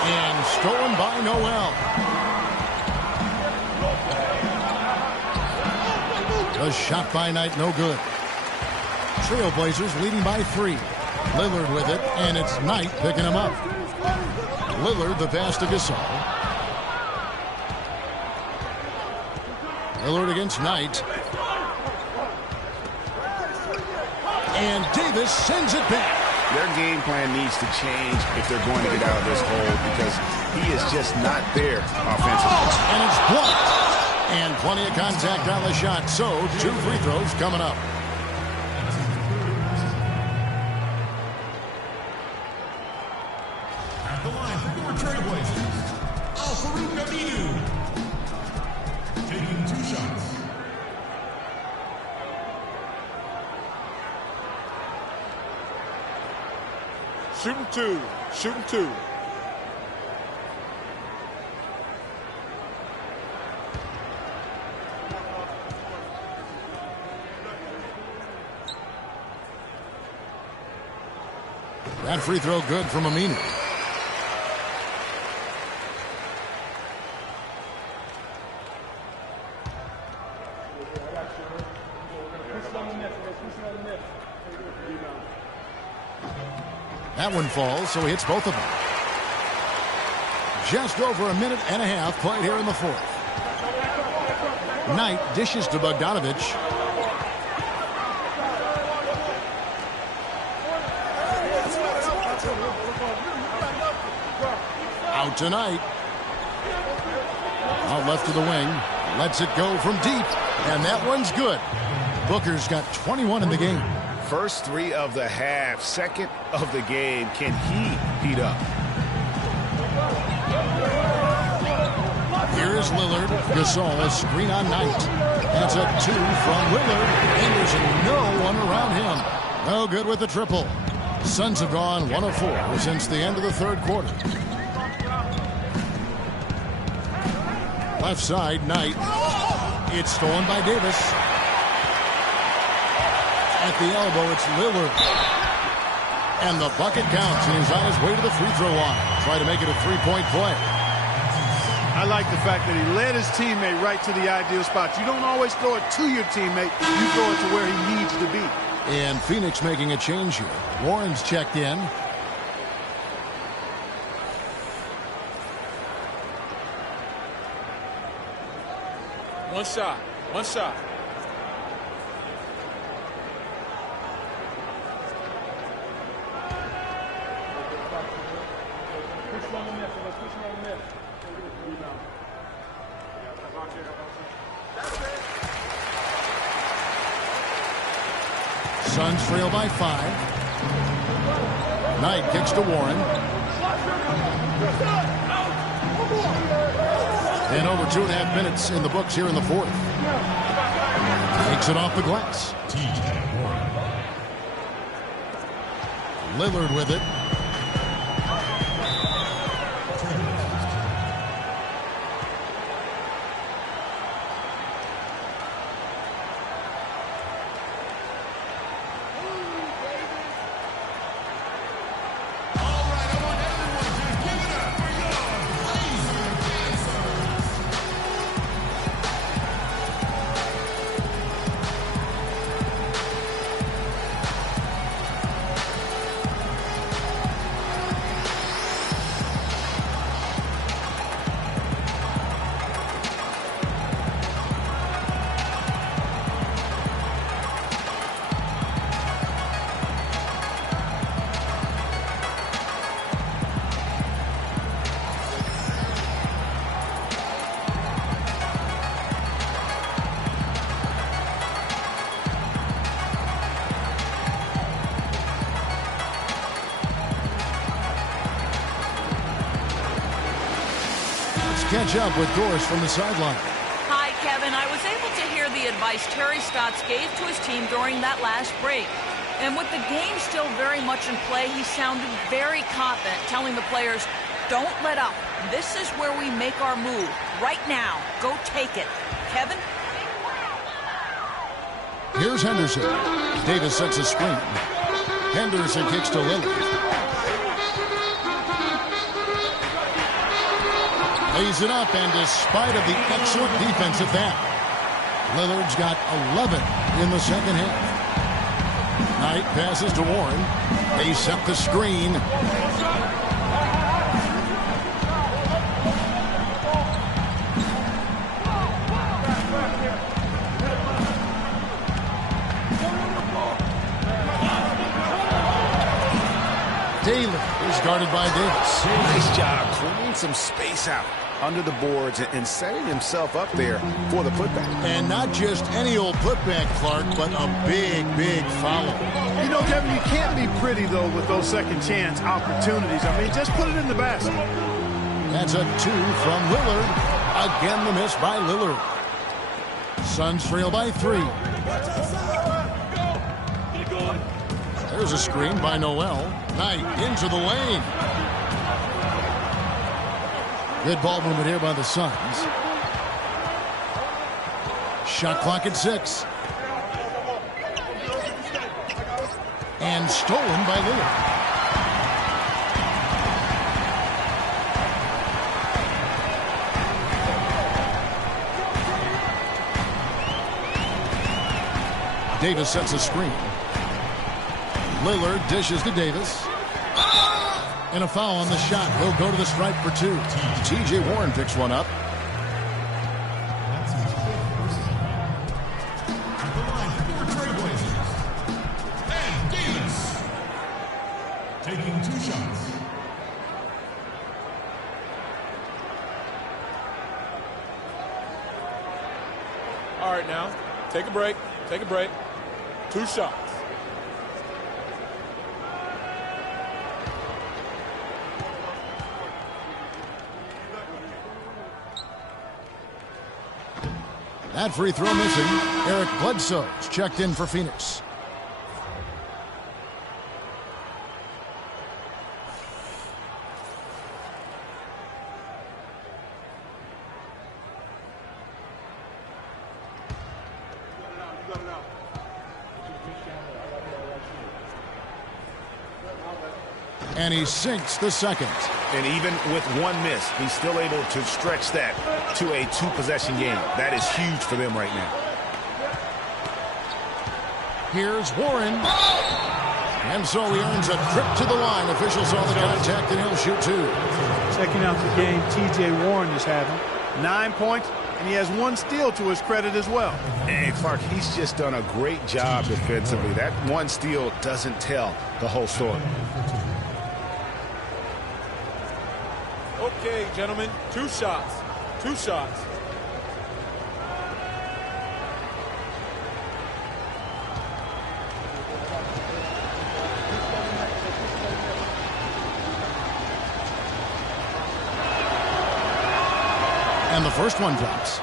And stolen by Noel. The shot by Knight, no good. Trailblazers leading by 3. Lillard with it, and it's Knight picking him up. Lillard, the pass to Gasol. Lillard against Knight. And Davis sends it back. Their game plan needs to change if they're going to get out of this hole because he is just not there offensively. And it's blocked. And plenty of contact on the shot. So 2 free throws coming up. At the line for your Trailblazers, Al-Farouq Aminu. Taking 2 shots. Shooting 2. Shooting 2. That free throw good from Aminu. That one falls, so he hits both of them. Just over a minute and a half played here in the 4th. Knight dishes to Bogdanovic. Out tonight. Out left to the wing. Lets it go from deep. And that one's good. Booker's got 21 in the game. First 3 of the half. Second of the game. Can he heat up? Here is Lillard. Gasol, a screen on Knight. That's a 2 from Lillard. And there's no one around him. No good with the triple. Suns have gone 1 of 4 since the end of the 3rd quarter. Left side, Knight. It's stolen by Davis. At the elbow, it's Lillard. And the bucket counts, and he's on his way to the free throw line. Try to make it a 3-point play. I like the fact that he led his teammate right to the ideal spot. You don't always throw it to your teammate. You throw it to where he needs to be. And Phoenix making a change here. Warren's checked in. One shot. One shot. Suns trail by 5. Knight kicks to Warren. And over 2.5 minutes in the books here in the 4th. Takes it off the glass. Lillard with it. catch up with Doris from the sideline. Hi, Kevin. I was able to hear the advice Terry Stotts gave to his team during that last break. And with the game still very much in play, he sounded very confident, telling the players, don't let up. This is where we make our move. Right now. Go take it. Kevin? Here's Henderson. Davis sets a screen. Henderson kicks to Lillard. Lays it up, and despite of the excellent defense at that, Lillard's got 11 in the second half. Knight passes to Warren. They set the screen. Taylor is guarded by Davis. Nice job clearing some space out under the boards and setting himself up there for the putback. And not just any old putback, Clark, but a big, big foul. You know, Kevin, you can't be pretty, though, with those second chance opportunities. I mean, just put it in the basket. That's a 2 from Lillard. Again, the miss by Lillard. Suns trail by 3. There's a screen by Noel. Knight into the lane. Good ball movement here by the Suns. Shot clock at 6. And stolen by Lillard. Davis sets a screen. Lillard dishes to Davis. And a foul on the shot. He'll go to the stripe for 2. T.J. Warren picks one up. And Davis taking 2 shots. All right, now, take a break. Take a break. 2 shots. That free throw missing. Eric Bledsoe's checked in for Phoenix. And he sinks the second. And even with one miss, he's still able to stretch that to a 2-possession game. That is huge for them right now. Here's Warren. And so he earns a trip to the line. Officials saw the contact, and he'll shoot 2. Checking out the game T.J. Warren is having. 9 points, and he has 1 steal to his credit as well. And Clark, he's just done a great job defensively. That 1 steal doesn't tell the whole story. Okay, gentlemen, 2 shots. 2 shots. And the first one drops.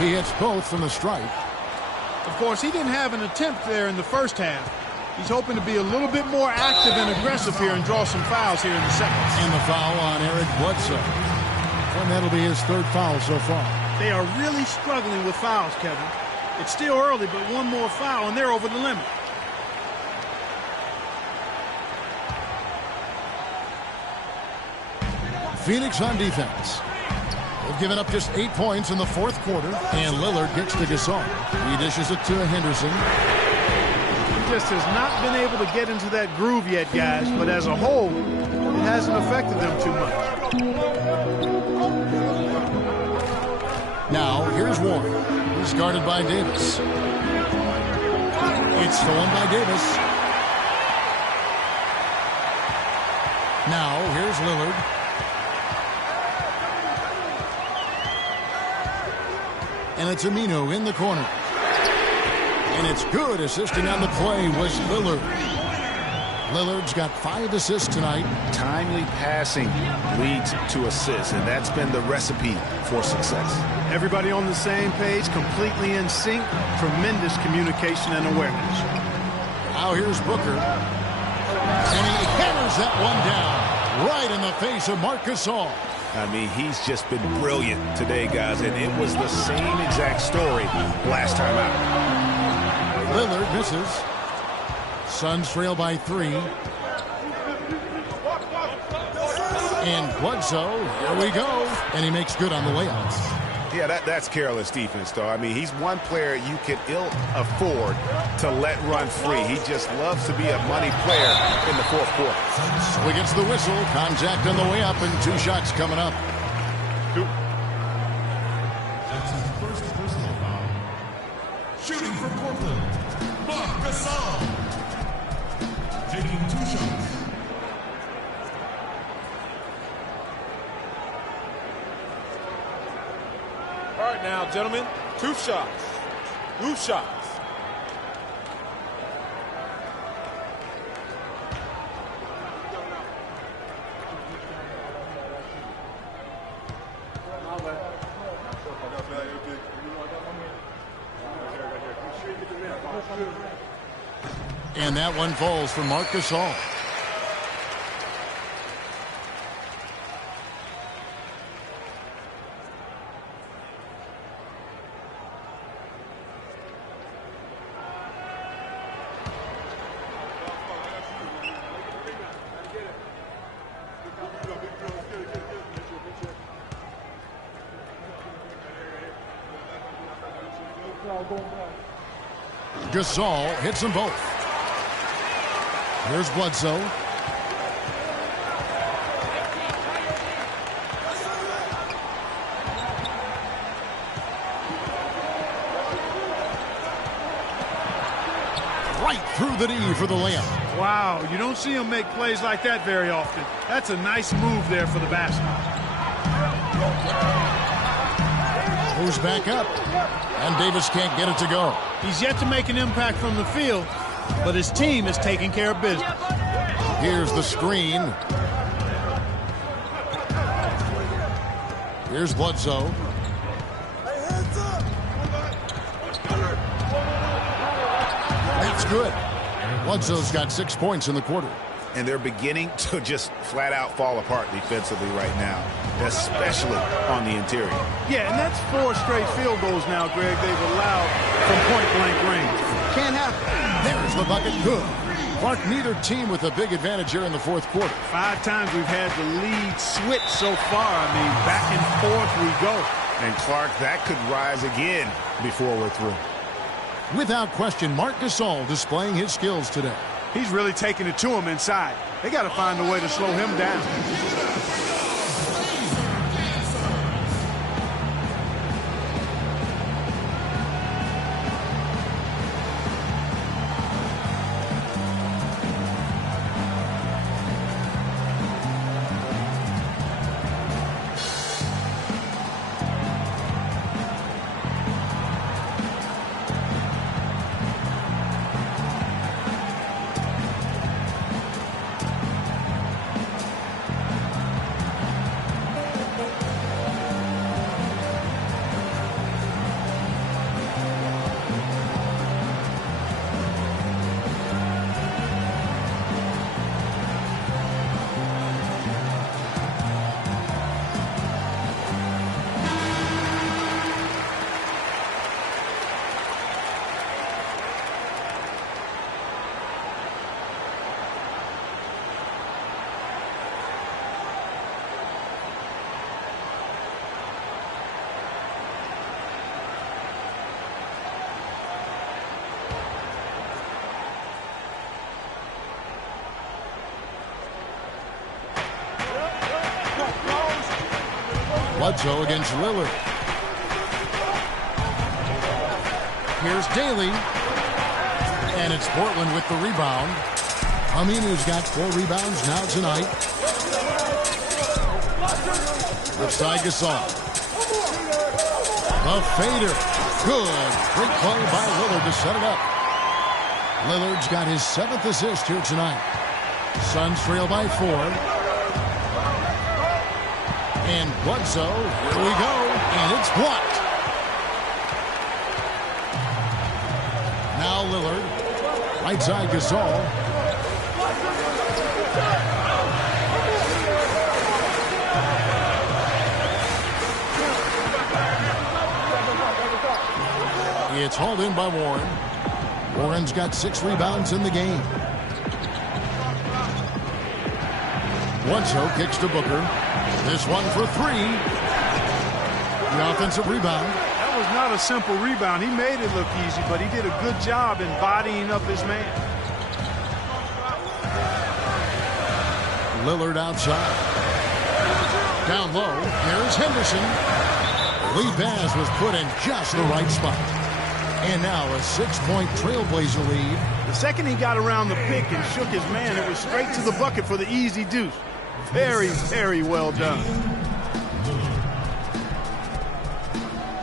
He hits both from the stripe. Of course, he didn't have an attempt there in the first half. He's hoping to be a little bit more active and aggressive here and draw some fouls here in the second. And the foul on Eric Bledsoe. And that'll be his 3rd foul so far. They are really struggling with fouls, Kevin. It's still early, but 1 more foul, and they're over the limit. Phoenix on defense. They've given up just 8 points in the 4th quarter, and Lillard gets to Gasol. He dishes it to Henderson. He just has not been able to get into that groove yet, guys, but as a whole, it hasn't affected them too much. Now, here's Warren. He's guarded by Davis. It's stolen by Davis. Now, here's Lillard. And it's Aminu in the corner. And it's good. Assisting on the play was Lillard. Lillard's got 5 assists tonight. Timely passing leads to assists, and that's been the recipe for success. Everybody on the same page, completely in sync. Tremendous communication and awareness. Now here's Booker. And he hammers that one down right in the face of Marc Gasol. I mean, he's just been brilliant today, guys, and it was the same exact story last time out. Lillard misses. Suns trail by 3. And Bledsoe, here we go. And he makes good on the layouts. Yeah, that's careless defense, though. I mean, he's one player you can ill afford to let run free. He just loves to be a money player in the fourth quarter. So he gets the whistle. Contact on the way up, and 2 shots coming up. That's his first personal foul. Shooting from Portland, Marc Gasol. Taking 2 shots. All right, now, gentlemen, 2 shots. 2 shots. And that one falls for Marc Gasol. Gasol hits them both. Here's Bledsoe. Right through the knee for the layup. Wow, you don't see him make plays like that very often. That's a nice move there for the basket. Moves back up. And Davis can't get it to go. He's yet to make an impact from the field, but his team is taking care of business. Here's the screen. Here's Bledsoe. That's good. Bledsoe's got 6 points in the quarter. And they're beginning to just flat out fall apart defensively right now, especially on the interior. Yeah, and that's 4 straight field goals now, Greg, they've allowed from point-blank range. Can't happen. There's the bucket. Good. Clark, neither team with a big advantage here in the fourth quarter. 5 times we've had the lead switch so far. I mean, back and forth we go. And Clark, that could rise again before we're through. Without question, Marc Gasol displaying his skills today. He's really taking it to him inside. They got to find a way to slow him down. Bledsoe against Lillard. Here's Daly. And it's Portland with the rebound. Aminu's got 4 rebounds now tonight. Outside Gasol. The fader. Good. Great play by Lillard to set it up. Lillard's got his 7th assist here tonight. Suns trail by 4. And Bledsoe, here we go, and it's blocked. Now Lillard, right side Gasol. It's hauled in by Warren. Warren's got 6 rebounds in the game. Bledsoe kicks to Booker. This one for 3. The offensive rebound. That was not a simple rebound. He made it look easy, but he did a good job in bodying up his man. Lillard outside. Down low. Here's Henderson. Lead pass was put in just the right spot. And now a 6-point Trailblazer lead. The second he got around the pick and shook his man, it was straight to the bucket for the easy deuce. Very, very well done.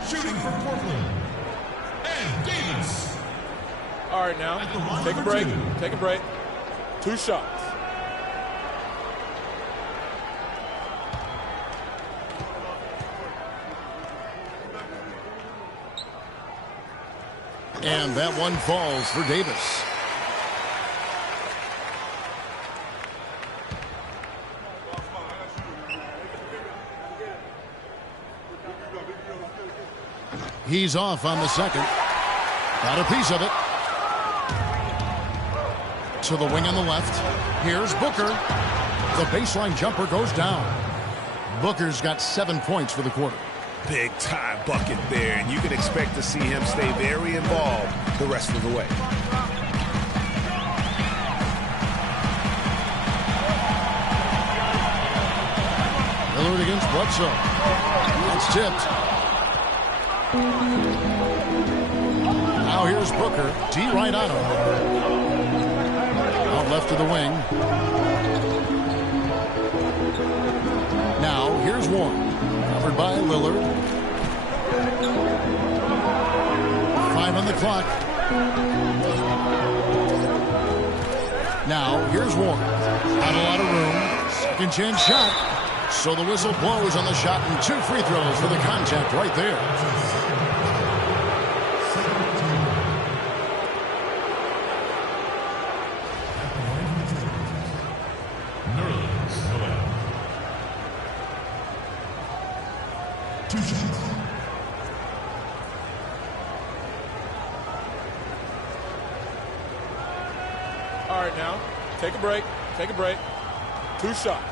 Shooting for Portland. And Davis. All right, now, take a break. Take a break. 2 shots. And that one falls for Davis. He's off on the second. Got a piece of it. To the wing on the left. Here's Booker. The baseline jumper goes down. Booker's got 7 points for the quarter. Big time bucket there, and you can expect to see him stay very involved the rest of the way. Lillard against Bledsoe. That's tipped. Now here's Booker. T right on him. Out left to the wing. Now here's Warren. Covered by Lillard. 5 on the clock. Now here's Warren. Not a lot of room. Second chance shot. So the whistle blows on the shot and 2 free throws for the contact right there. Nerlens Noel. 2 shots. All right, now, take a break. Take a break. 2 shots.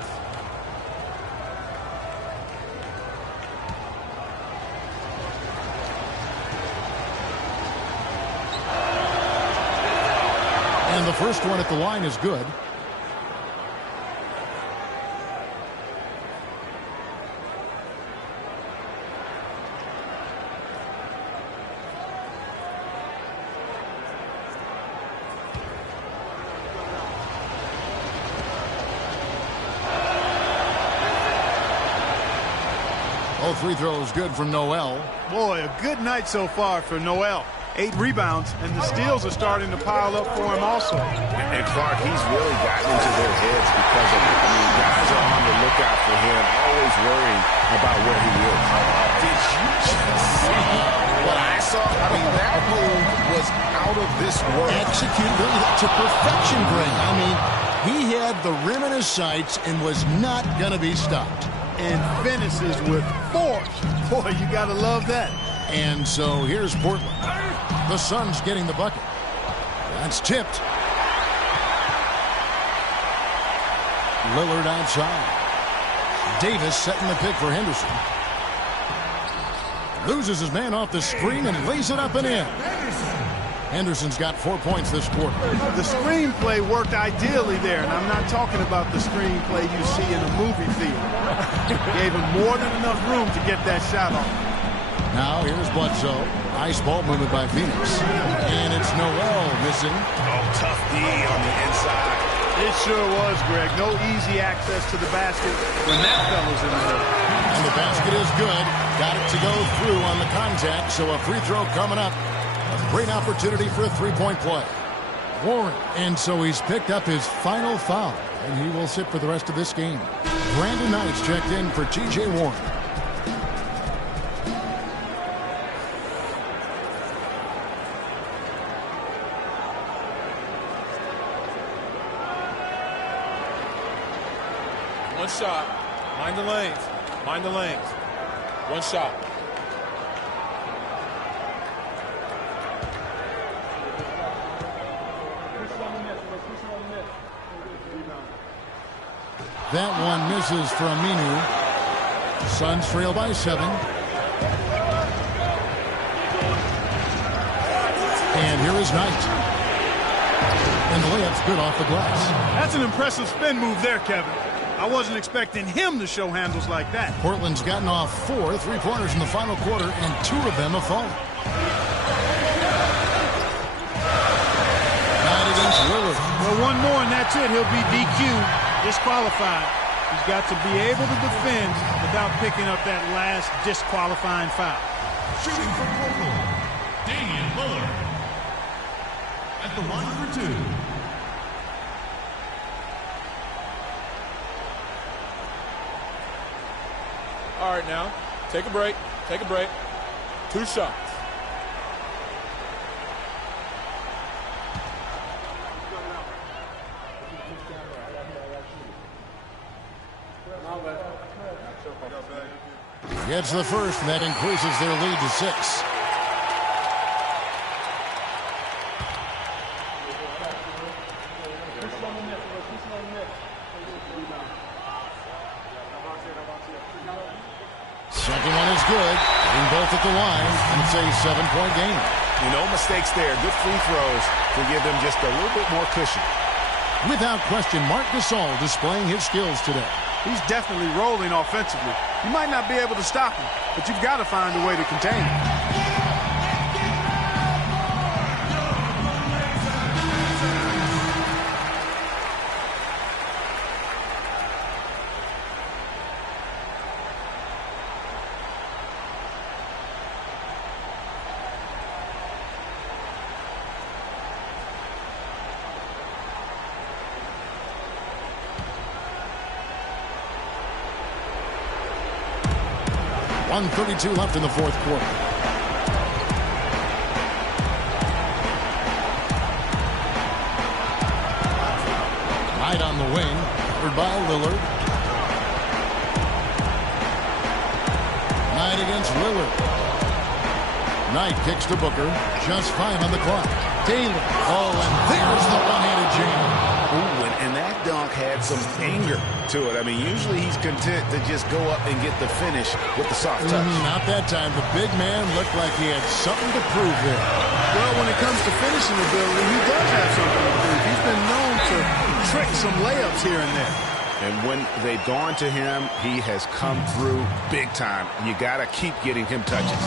And the first one at the line is good. All free throws good from Noel. Boy, a good night so far for Noel. 8 rebounds, and the steals are starting to pile up for him also. And Clark, he's really gotten into their heads because of it. I mean, guys are on the lookout for him, always worrying about where he is. Did you just see what I saw? I mean, that move was out of this world. Executed really to perfection, Greg. I mean, he had the rim in his sights and was not going to be stopped. And finishes with force. Boy, you got to love that. And so here's Portland. The Suns getting the bucket. That's tipped. Lillard outside. Davis setting the pick for Henderson. Loses his man off the screen and lays it up and in. Henderson's got 4 points this quarter. The screenplay worked ideally there, and I'm not talking about the screenplay you see in a movie theater. Gave him more than enough room to get that shot off. Now here's Bledsoe. Nice ball movement by Phoenix. And it's Noel missing. Oh, tough D on the inside. It sure was, Greg. No easy access to the basket when that fella's in the middle. And the basket is good. Got it to go through on the contact, so a free throw coming up. A great opportunity for a three-point play. Warren, and so he's picked up his final foul, and he will sit for the rest of this game. Brandon Knight's checked in for T.J. Warren. One shot. Mind the lanes. Mind the lanes. One shot. That one misses for Aminu. Suns trail by 7. And here is Knight. And the layup's good off the glass. That's an impressive spin move there, Kevin. I wasn't expecting him to show handles like that. Portland's gotten off 4 3-pointers in the final quarter, and 2 of them have fallen. Knight against Lillard. Well, one more, and that's it. He'll be DQ'd. Disqualified. He's got to be able to defend without picking up that last disqualifying foul. Shooting for Portland, Damian Lillard. At the line for 2. All right, now, take a break. Take a break. 2 shots. Gets the first, and that increases their lead to 6. Second one is good. Getting both at the line, and it's a 7-point game. No mistakes there. Good free throws to give them just a little bit more cushion. Without question, Marc Gasol displaying his skills today. He's definitely rolling offensively. You might not be able to stop him, but you've got to find a way to contain him. .132 left in the fourth quarter. Knight on the wing, covered by Lillard. Knight against Lillard. Knight kicks to Booker. Just 5 on the clock. Taylor. Oh, and there's the one-handed jam. Ooh, and that dunk had some anger to it. I mean, usually he's content to just go up and get the finish with the soft touch. Not that time. The big man looked like he had something to prove there. Well, when it comes to finishing ability, he does have something to prove. He's been known to trick some layups here and there. And when they've gone to him, he has come through big time. And you got to keep getting him touches.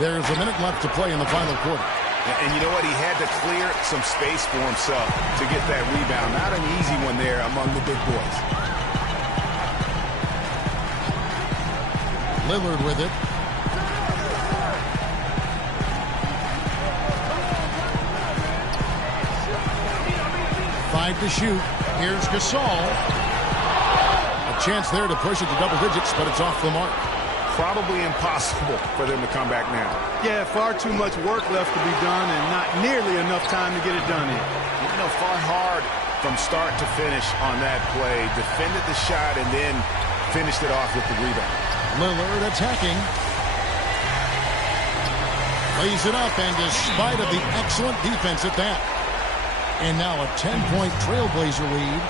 There's a minute left to play in the final quarter. And you know what? He had to clear some space for himself to get that rebound. Not an easy one there among the big boys. Lillard with it. Five to shoot. Here's Gasol. A chance there to push it to double digits, but it's off the mark. Probably impossible for them to come back now. Yeah, far too much work left to be done and not nearly enough time to get it done in. You know, fought hard from start to finish on that play. Defended the shot and then finished it off with the rebound. Lillard attacking. Lays it up, and despite of the excellent defense at that. And now a 10-point Trailblazer lead.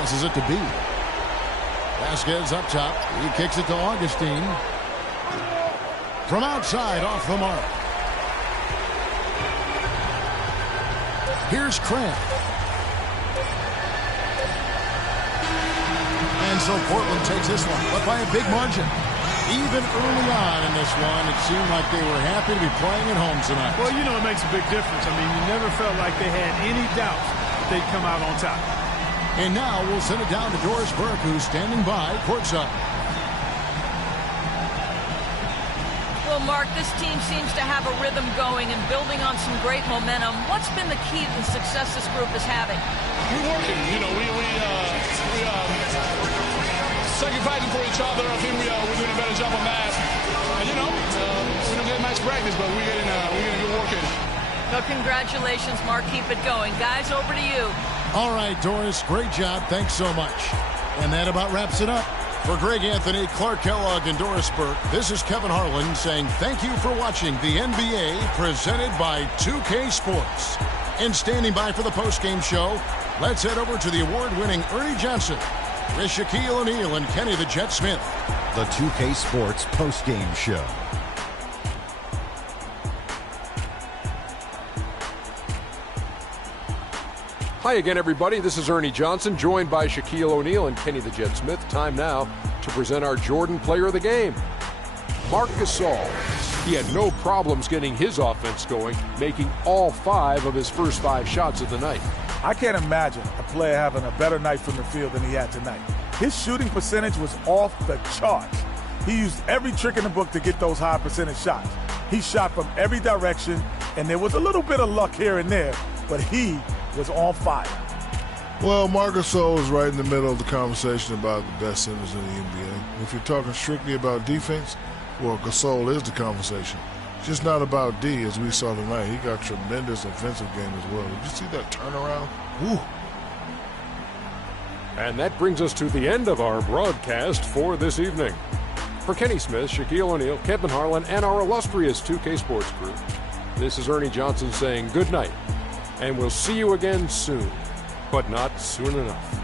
Passes it to B. Vasquez up top. He kicks it to Augustine. From outside, off the mark. Here's Cramp. And so Portland takes this one, but by a big margin. Even early on in this one, it seemed like they were happy to be playing at home tonight. Well, you know, it makes a big difference. I mean, you never felt like they had any doubt that they'd come out on top. And now we'll send it down to Doris Burke, who's standing by courtside. Well, Mark, this team seems to have a rhythm going and building on some great momentum. What's been the key to the success this group is having? We're working. You know, we sacrificing for each other. I think we're doing a better job on that. And, you know, we don't get much practice, but we're getting good work in. Well, congratulations, Mark. Keep it going. Guys, over to you. All right, Doris, great job. Thanks so much. And that about wraps it up. For Greg Anthony, Clark Kellogg, and Doris Burke, this is Kevin Harlan saying thank you for watching the NBA presented by 2K Sports. And standing by for the postgame show, let's head over to the award-winning Ernie Johnson with Shaquille O'Neal and Kenny the Jet Smith. The 2K Sports postgame show. Hi again, everybody. This is Ernie Johnson, joined by Shaquille O'Neal and Kenny the Jet Smith. Time now to present our Jordan Player of the Game. Marc Gasol. He had no problems getting his offense going, making all 5 of his first 5 shots of the night. I can't imagine a player having a better night from the field than he had tonight. His shooting percentage was off the charts. He used every trick in the book to get those high percentage shots. He shot from every direction, and there was a little bit of luck here and there, but he was on fire. Well, Marc Gasol is right in the middle of the conversation about the best centers in the NBA. If you're talking strictly about defense, well, Gasol is the conversation. It's just not about D, as we saw tonight. He got tremendous offensive game as well. Did you see that turnaround? Woo! And that brings us to the end of our broadcast for this evening. For Kenny Smith, Shaquille O'Neal, Kevin Harlan, and our illustrious 2K Sports crew, this is Ernie Johnson saying good night. And we'll see you again soon, but not soon enough.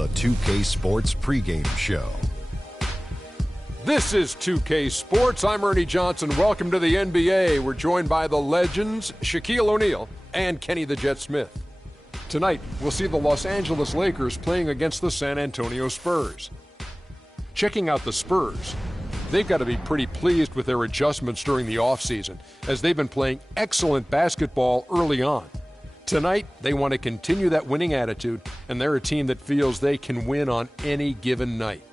the 2K Sports pregame show. This is 2K Sports. I'm Ernie Johnson. Welcome to the NBA. We're joined by the legends Shaquille O'Neal and Kenny the Jet Smith. Tonight, we'll see the Los Angeles Lakers playing against the San Antonio Spurs. Checking out the Spurs, they've got to be pretty pleased with their adjustments during the offseason, as they've been playing excellent basketball early on. Tonight, they want to continue that winning attitude, and they're a team that feels they can win on any given night.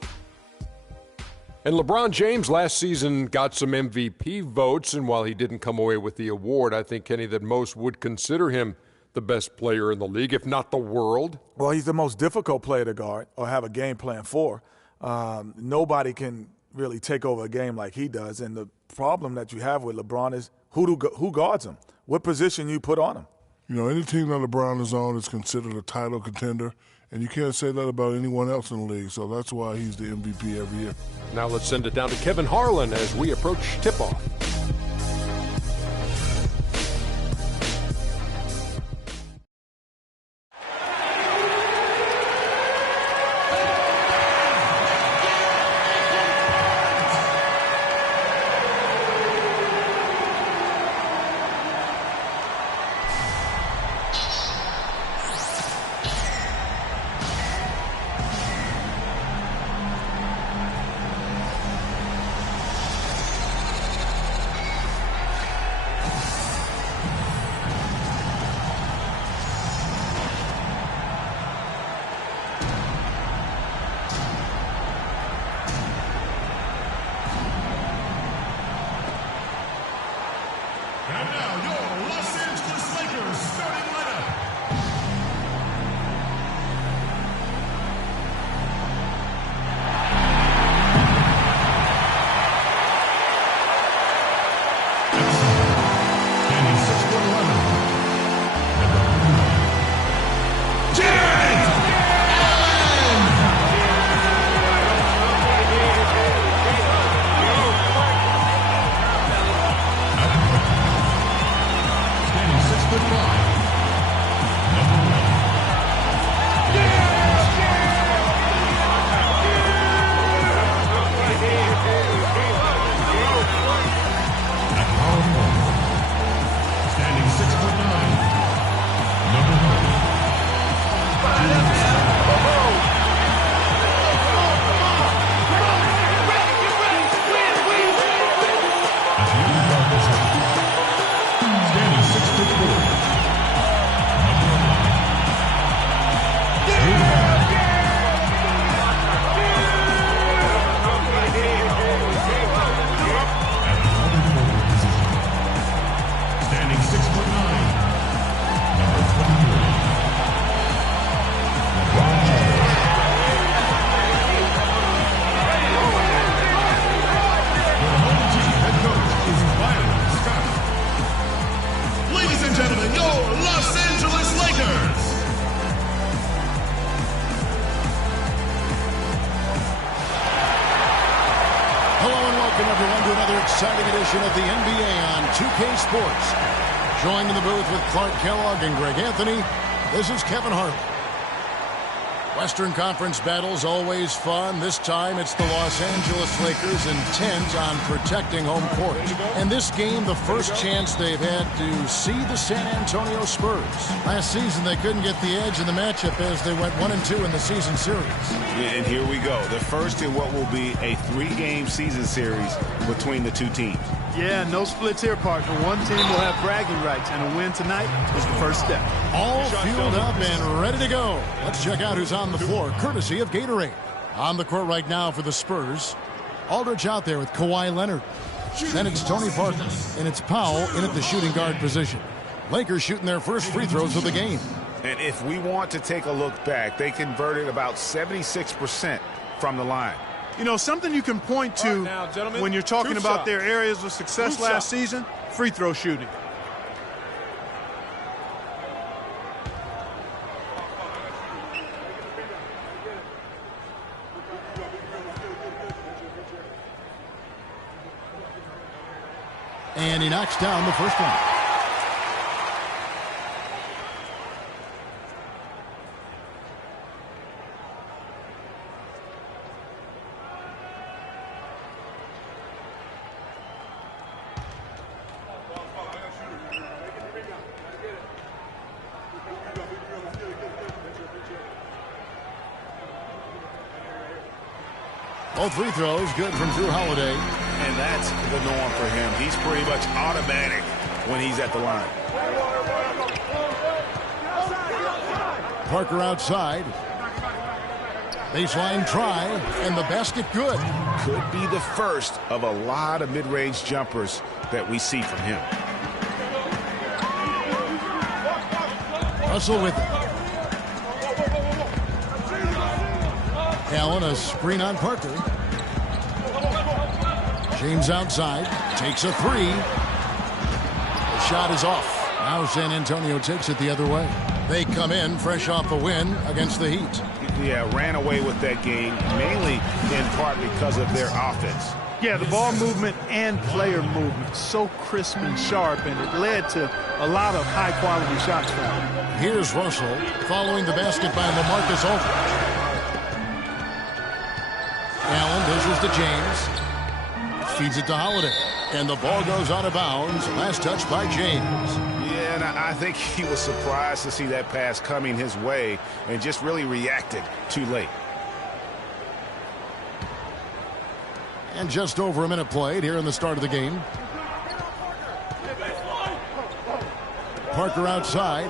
And LeBron James last season got some MVP votes, and while he didn't come away with the award, I think, Kenny, that most would consider him the best player in the league, if not the world. Well, he's the most difficult player to guard or have a game plan for. Nobody can really take over a game like he does, and the problem that you have with LeBron is who guards him, what position you put on him. You know, any team that LeBron is on is considered a title contender, and you can't say that about anyone else in the league, so that's why he's the MVP every year. Now let's send it down to Kevin Harlan as we approach tip-off. Exciting edition of the NBA on 2K Sports. Joined in the booth with Clark Kellogg and Greg Anthony, this is Kevin Harlan. Western Conference battles always fun. This time it's the Los Angeles Lakers intent on protecting home court. And this game, the first chance they've had to see the San Antonio Spurs. Last season they couldn't get the edge in the matchup as they went 1-2 in the season series. And here we go. The first in what will be a 3-game season series between the two teams. Yeah, no splits here, partner. One team will have bragging rights, and a win tonight is the first step. All fueled up and ready to go. Let's check out who's on the floor, courtesy of Gatorade. On the court right now for the Spurs, Aldridge out there with Kawhi Leonard. Then it's Tony Parker, and it's Powell in at the shooting guard position. Lakers shooting their first free throws of the game. And if we want to take a look back, they converted about 76% from the line. You know, something you can point to when you're talking about their areas of success last season, free throw shooting. And he knocks down the first one. Both free throws good from Jrue Holiday. And that's the norm for him. He's pretty much automatic when he's at the line. Parker outside. Baseline try, and the basket good. Could be the first of a lot of mid-range jumpers that we see from him. Russell with it. Allen, a screen on Parker. James outside, takes a three. The shot is off. Now San Antonio takes it the other way. They come in fresh off a win against the Heat. Yeah, ran away with that game, mainly in part because of their offense. Yeah, the ball movement and player movement, so crisp and sharp, and it led to a lot of high-quality shots for him. Here's Russell following the basket by LaMarcus Aldridge. Allen dishes to James. Feeds it to Holiday. And the ball goes out of bounds. Last touch by James. Yeah, and I think he was surprised to see that pass coming his way and just really reacted too late. And just over a minute played here in the start of the game. Parker outside.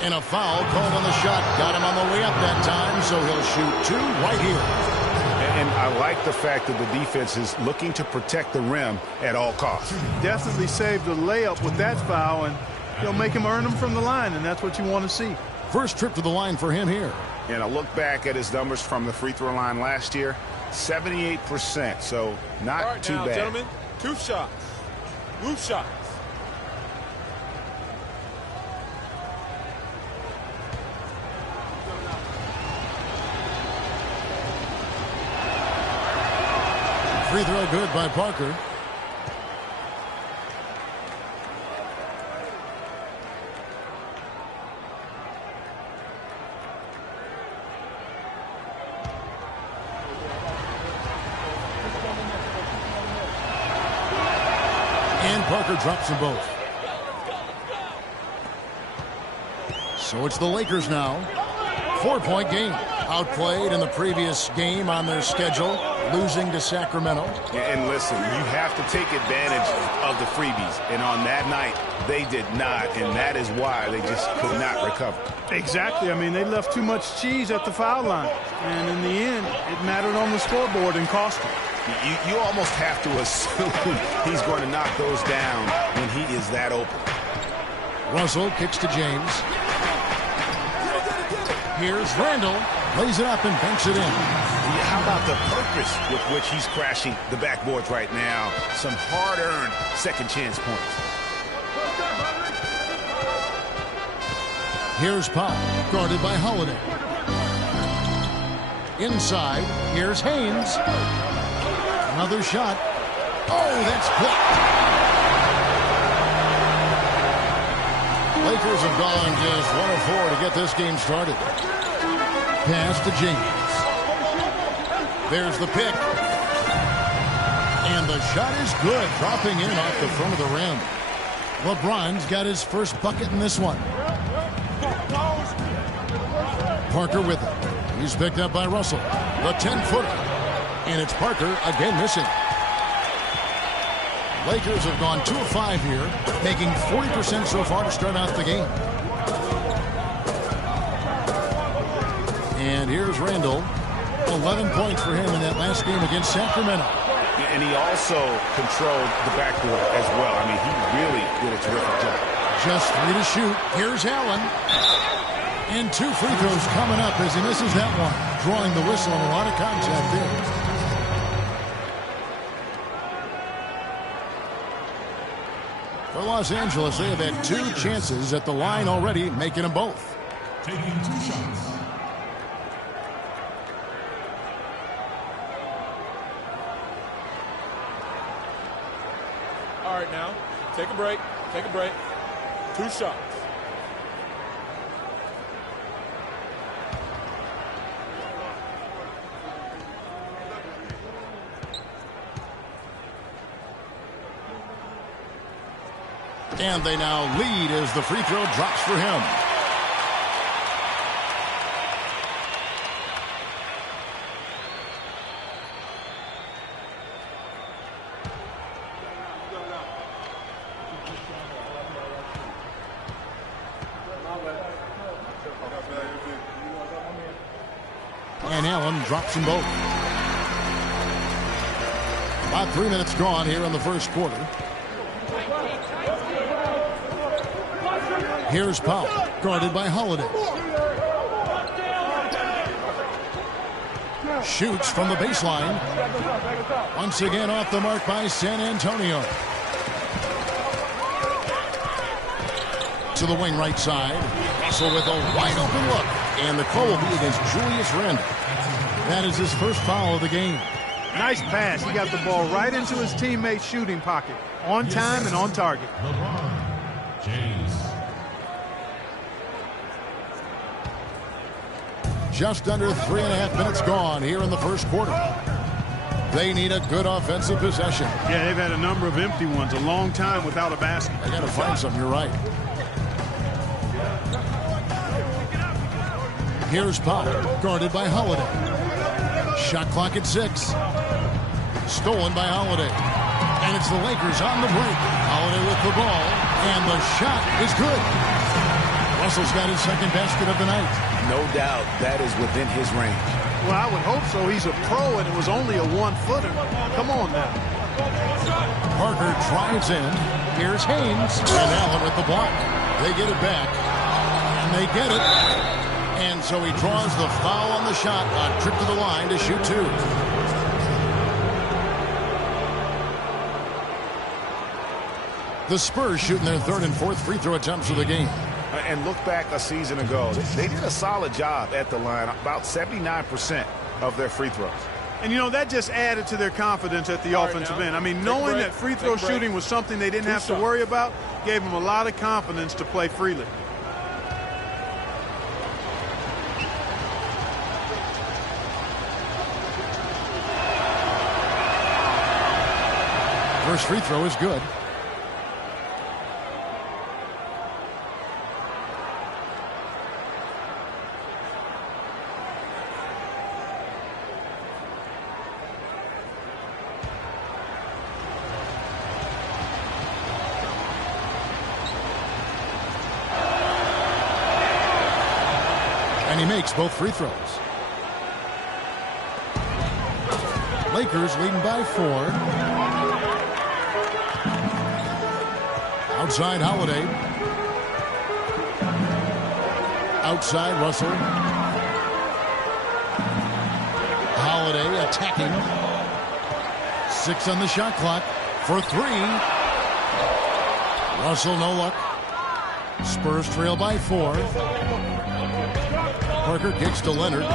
And a foul called on the shot. Got him on the way up that time, so he'll shoot two right here. And I like the fact that the defense is looking to protect the rim at all costs. Definitely saved the layup with that foul, and he'll make him earn them from the line, and that's what you want to see. First trip to the line for him here. And I look back at his numbers from the free throw line last year, 78%, so not too now, bad. Gentlemen, 2 shots. Loose shots. Free throw good by Parker. And Parker drops them both. So it's the Lakers now. 4-point game. Outplayed in the previous game on their schedule, losing to Sacramento. And listen, you have to take advantage of the freebies. And on that night, they did not. And that is why they just could not recover. Exactly. I mean, they left too much cheese at the foul line. And in the end, it mattered on the scoreboard and cost them. You almost have to assume he's going to knock those down when he is that open. Russell kicks to James. Here's Randall. Lays it up and banks it in. How about the purpose with which he's crashing the backboards right now? Some hard-earned second chance points. Here's Powell, guarded by Holiday. Inside, here's Haynes. Another shot. Oh, that's blocked. Lakers have gone just 1 of 4 to get this game started. Pass to James. There's the pick. And the shot is good, dropping in off the front of the rim. LeBron's got his first bucket in this one. Parker with it. He's picked up by Russell. The 10-footer. And it's Parker again missing. Lakers have gone 2 of 5 here, making 40% so far to start out the game. And here's Randall. 11 points for him in that last game against Sacramento. And he also controlled the backboard as well. I mean, he really did a terrific job. Just 3 to shoot. Here's Allen. And 2 free throws coming up as he misses that one. Drawing the whistle and a lot of contact there. For Los Angeles, they have had 2 chances at the line already, making them both. Taking 2 shots. All right, now, take a break. Take a break. 2 shots. And they now lead as the free throw drops for him. And Allen drops them both. About 3 minutes gone here in the first quarter. Here's Powell, guarded by Holiday. Shoots from the baseline. Once again off the mark by San Antonio. To the wing right side. Russell with a wide open look. And the call will be against Julius Randle. That is his first foul of the game. Nice pass. He got the ball right into his teammate's shooting pocket. On time and on target. LeBron James. Just under 3.5 minutes gone here in the first quarter. They need a good offensive possession. Yeah, they've had a number of empty ones, a long time without a basket. They got to find something, you're right. Here's Powell, guarded by Holiday. Shot clock at 6. Stolen by Holiday. And it's the Lakers on the break. Holiday with the ball, and the shot is good. Russell's got his second basket of the night. No doubt that is within his range. Well, I would hope so. He's a pro, and it was only a one-footer. Come on now. Parker drives in. Here's Haynes. And Allen with the block. They get it back. And they get it. And so he draws the foul on the shot. A trip to the line to shoot 2. The Spurs shooting their third and fourth free throw attempts of the game. And look back a season ago. They did a solid job at the line. About 79% of their free throws. And, you know, that just added to their confidence at the offensive end. I mean, knowing that free throw shooting was something they didn't have to worry about gave them a lot of confidence to play freely. First free throw is good. And he makes both free throws. Lakers leading by 4. Outside Holiday. Outside Russell. Holiday attacking. 6 on the shot clock for 3. Russell no luck. Spurs trail by 4. Parker kicks to Leonard.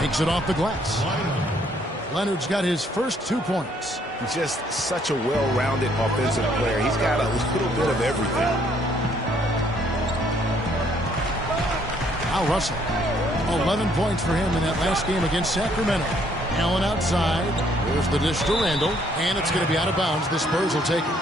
Takes it off the glass. Leonard's got his first 2 points. Just such a well-rounded offensive player. He's got a little bit of everything. Now Russell. 11 points for him in that last game against Sacramento. Allen outside. There's the dish to Randle. And it's going to be out of bounds. The Spurs will take it.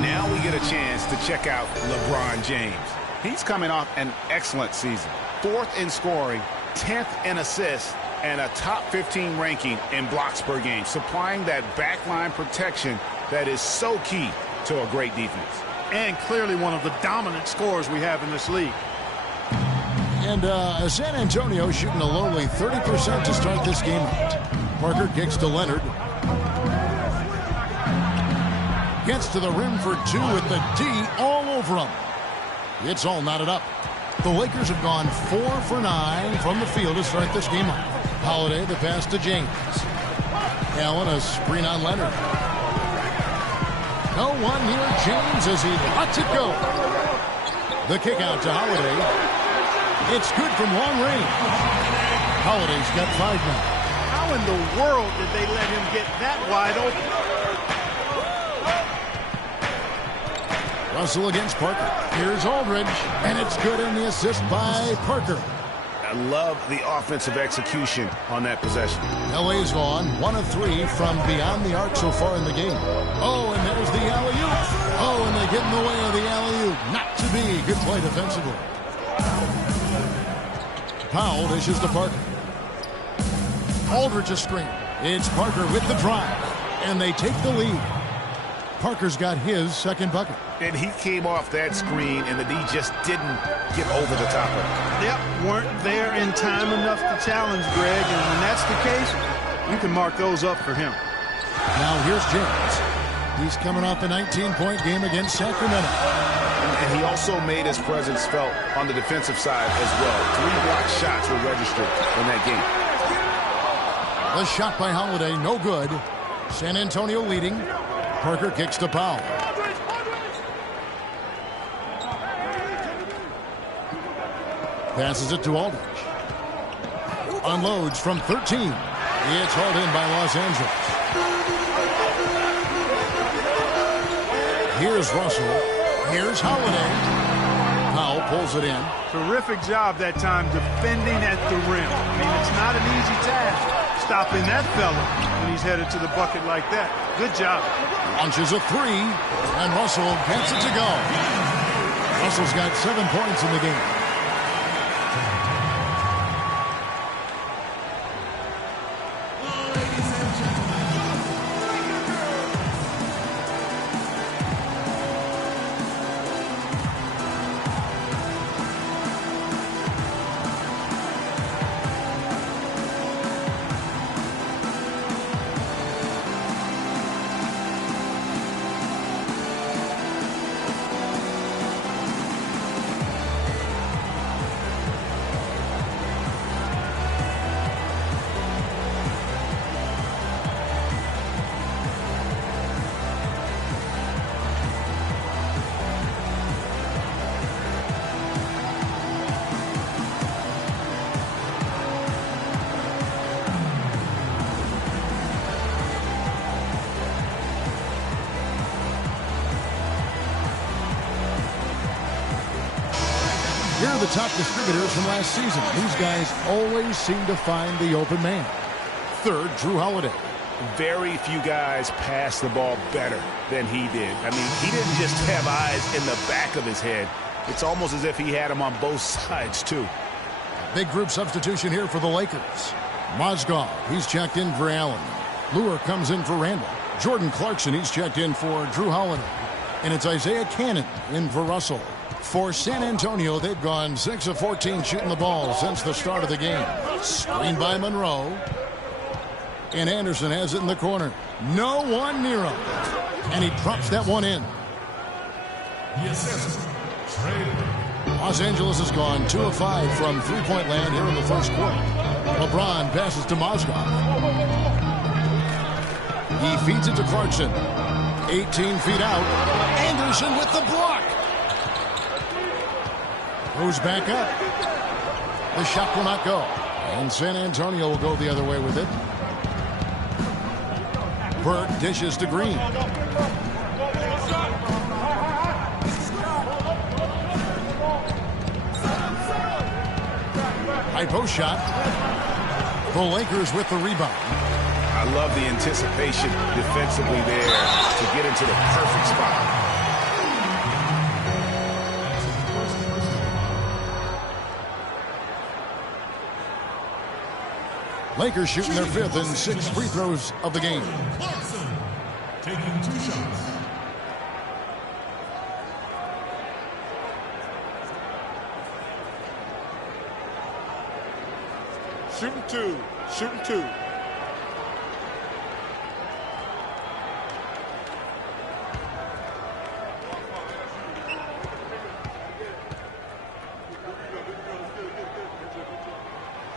Now we get a chance to check out LeBron James. He's coming off an excellent season. 4th in scoring, 10th in assists, and a top 15 ranking in blocks per game, supplying that backline protection that is so key to a great defense. And clearly one of the dominant scorers we have in this league. And San Antonio shooting a lowly 30% to start this game out. Parker kicks to Leonard. Gets to the rim for 2 with the D all over him. It's all knotted up. The Lakers have gone 4 for 9 from the field to start this game off. Holiday, the pass to James. Allen, a screen on Leonard. No one near James as he lets it go. The kick out to Holiday. It's good from long range. Holiday's got 5 now. How in the world did they let him get that wide open? Russell against Parker. Here's Aldridge, and it's good in the assist by Parker. I love the offensive execution on that possession. LA's gone 1 of 3 from beyond the arc so far in the game. Oh, and there's the alley-oop. Oh, and they get in the way of the alley-oop. Not to be. Good play defensively. Powell dishes to Parker. Aldridge a screen. It's Parker with the drive, and they take the lead. Parker's got his second bucket. And he came off that screen, and the D just didn't get over the top of it. Yep, weren't there in time enough to challenge Greg, and when that's the case, you can mark those up for him. Now here's James. He's coming off a 19-point game against Sacramento. And he also made his presence felt on the defensive side as well. 3 blocked shots were registered in that game. The shot by Holiday, no good. San Antonio leading. Parker kicks to Powell. Passes it to Aldridge. Unloads from 13. It's hauled in by Los Angeles. Here's Russell. Here's Holiday. Powell pulls it in. Terrific job that time defending at the rim. I mean, it's not an easy task stopping that fella when he's headed to the bucket like that. Good job. Launches a 3, and Russell gets it to go. Russell's got 7 points in the game. Here are the top distributors from last season. These guys always seem to find the open man. Third, Jrue Holiday. Very few guys pass the ball better than he did. I mean, he didn't just have eyes in the back of his head. It's almost as if he had them on both sides, too. Big group substitution here for the Lakers. Mozgov, he's checked in for Allen. Lure comes in for Randall. Jordan Clarkson, he's checked in for Jrue Holiday. And it's Isaiah Cannon in for Russell. For San Antonio, they've gone 6 of 14 shooting the ball since the start of the game. Screen by Monroe. And Anderson has it in the corner. No one near him. And he drops that one in. Los Angeles has gone 2 of 5 from three-point land here in the first quarter. LeBron passes to Mozgov. He feeds it to Clarkson. 18 feet out. Anderson with the block. Goes back up. The shot will not go. And San Antonio will go the other way with it. Burke dishes to Green. High post shot. The Lakers with the rebound. I love the anticipation defensively there to get into the perfect spot. Lakers shooting their 5th and 6th free throws of the game. Clarkson taking 2 shots. Shooting 2. Shooting 2.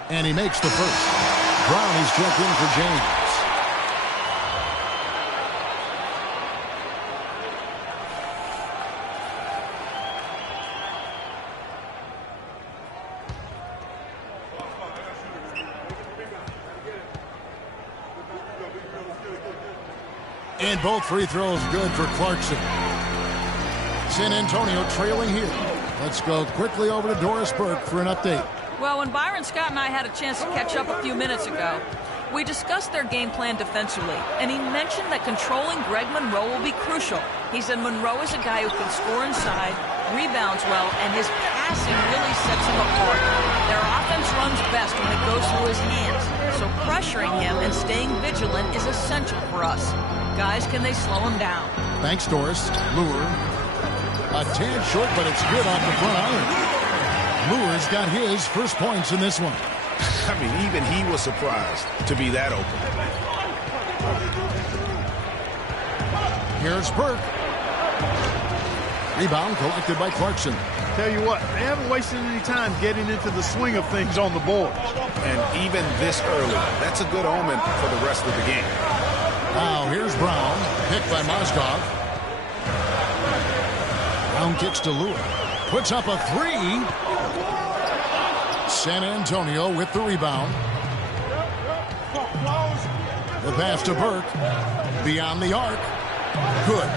And he makes the first. Brown is checked in for James. And both free throws good for Clarkson. San Antonio trailing here. Let's go quickly over to Doris Burke for an update. Well, when Byron Scott and I had a chance to catch up a few minutes ago, we discussed their game plan defensively, and he mentioned that controlling Greg Monroe will be crucial. He said Monroe is a guy who can score inside, rebounds well, and his passing really sets him apart. Their offense runs best when it goes through his hands, so pressuring him and staying vigilant is essential for us. Guys, can they slow him down? Thanks, Doris. Lure. A tad short, but it's good off the front iron. Lure's got his first points in this one. I mean, even he was surprised to be that open. Here's Burke. Rebound collected by Clarkson. Tell you what, they haven't wasted any time getting into the swing of things on the board. And even this early, that's a good omen for the rest of the game. Now here's Brown, picked by Mozgov. Brown kicks to Lure. Puts up a three. San Antonio with the rebound. The pass to Burke. Beyond the arc. Good.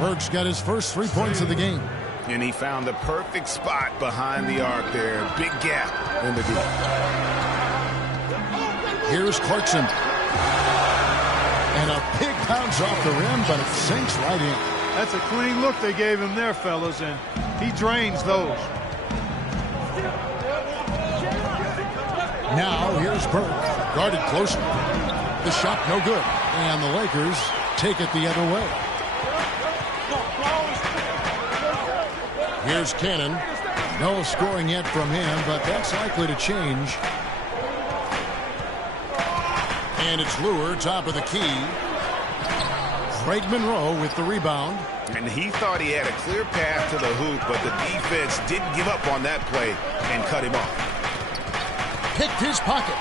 Burke's got his first 3 points of the game. And he found the perfect spot behind the arc there. Big gap in the deep. Here's Clarkson. And a big bounce off the rim, but it sinks right in. That's a clean look they gave him there, fellas, and he drains those. Now here's Burke. Guarded closely. The shot no good. And the Lakers take it the other way. Here's Cannon. No scoring yet from him, but that's likely to change. And it's Lure, top of the key. Craig Monroe with the rebound. And he thought he had a clear path to the hoop, but the defense didn't give up on that play and cut him off. Picked his pocket.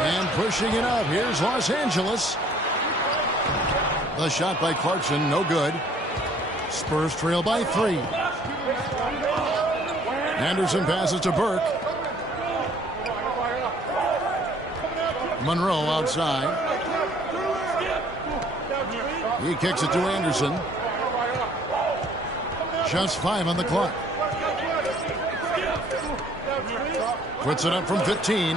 And pushing it up. Here's Los Angeles. The shot by Clarkson, no good. Spurs trail by 3. Anderson passes to Burke. Monroe outside. He kicks it to Anderson. Just 5 on the clock. Puts it up from 15.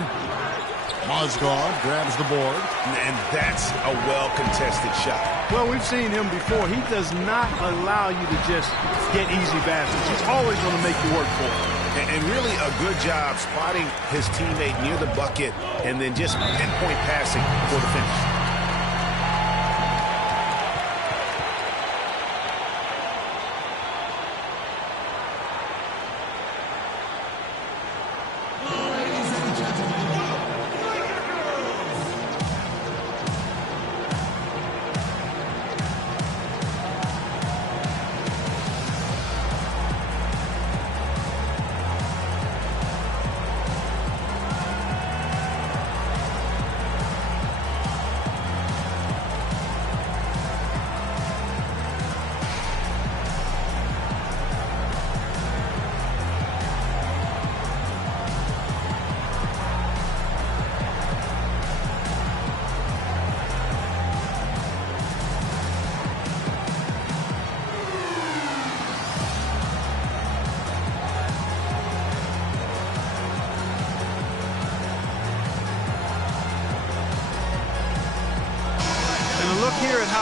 Mozgov grabs the board. And that's a well-contested shot. Well, we've seen him before. He does not allow you to just get easy baskets. He's always going to make you work for it. And really a good job spotting his teammate near the bucket and then just pinpoint passing for the finish.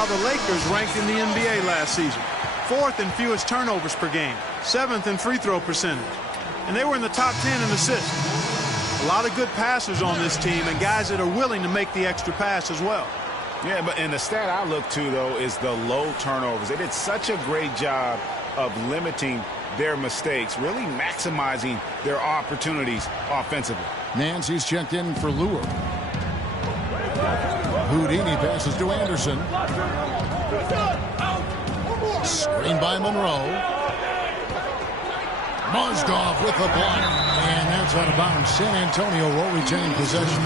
The Lakers ranked in the NBA last season. 4th in fewest turnovers per game. 7th in free throw percentage. And they were in the top 10 in assists. A lot of good passers on this team and guys that are willing to make the extra pass as well. Yeah, but and the stat I look to, though, is the low turnovers. They did such a great job of limiting their mistakes, really maximizing their opportunities offensively. Nancy's checked in for Lure. Houdini passes to Anderson. Screen by Monroe. Mozgov with the block. And that's out of bounds. San Antonio will retain possession.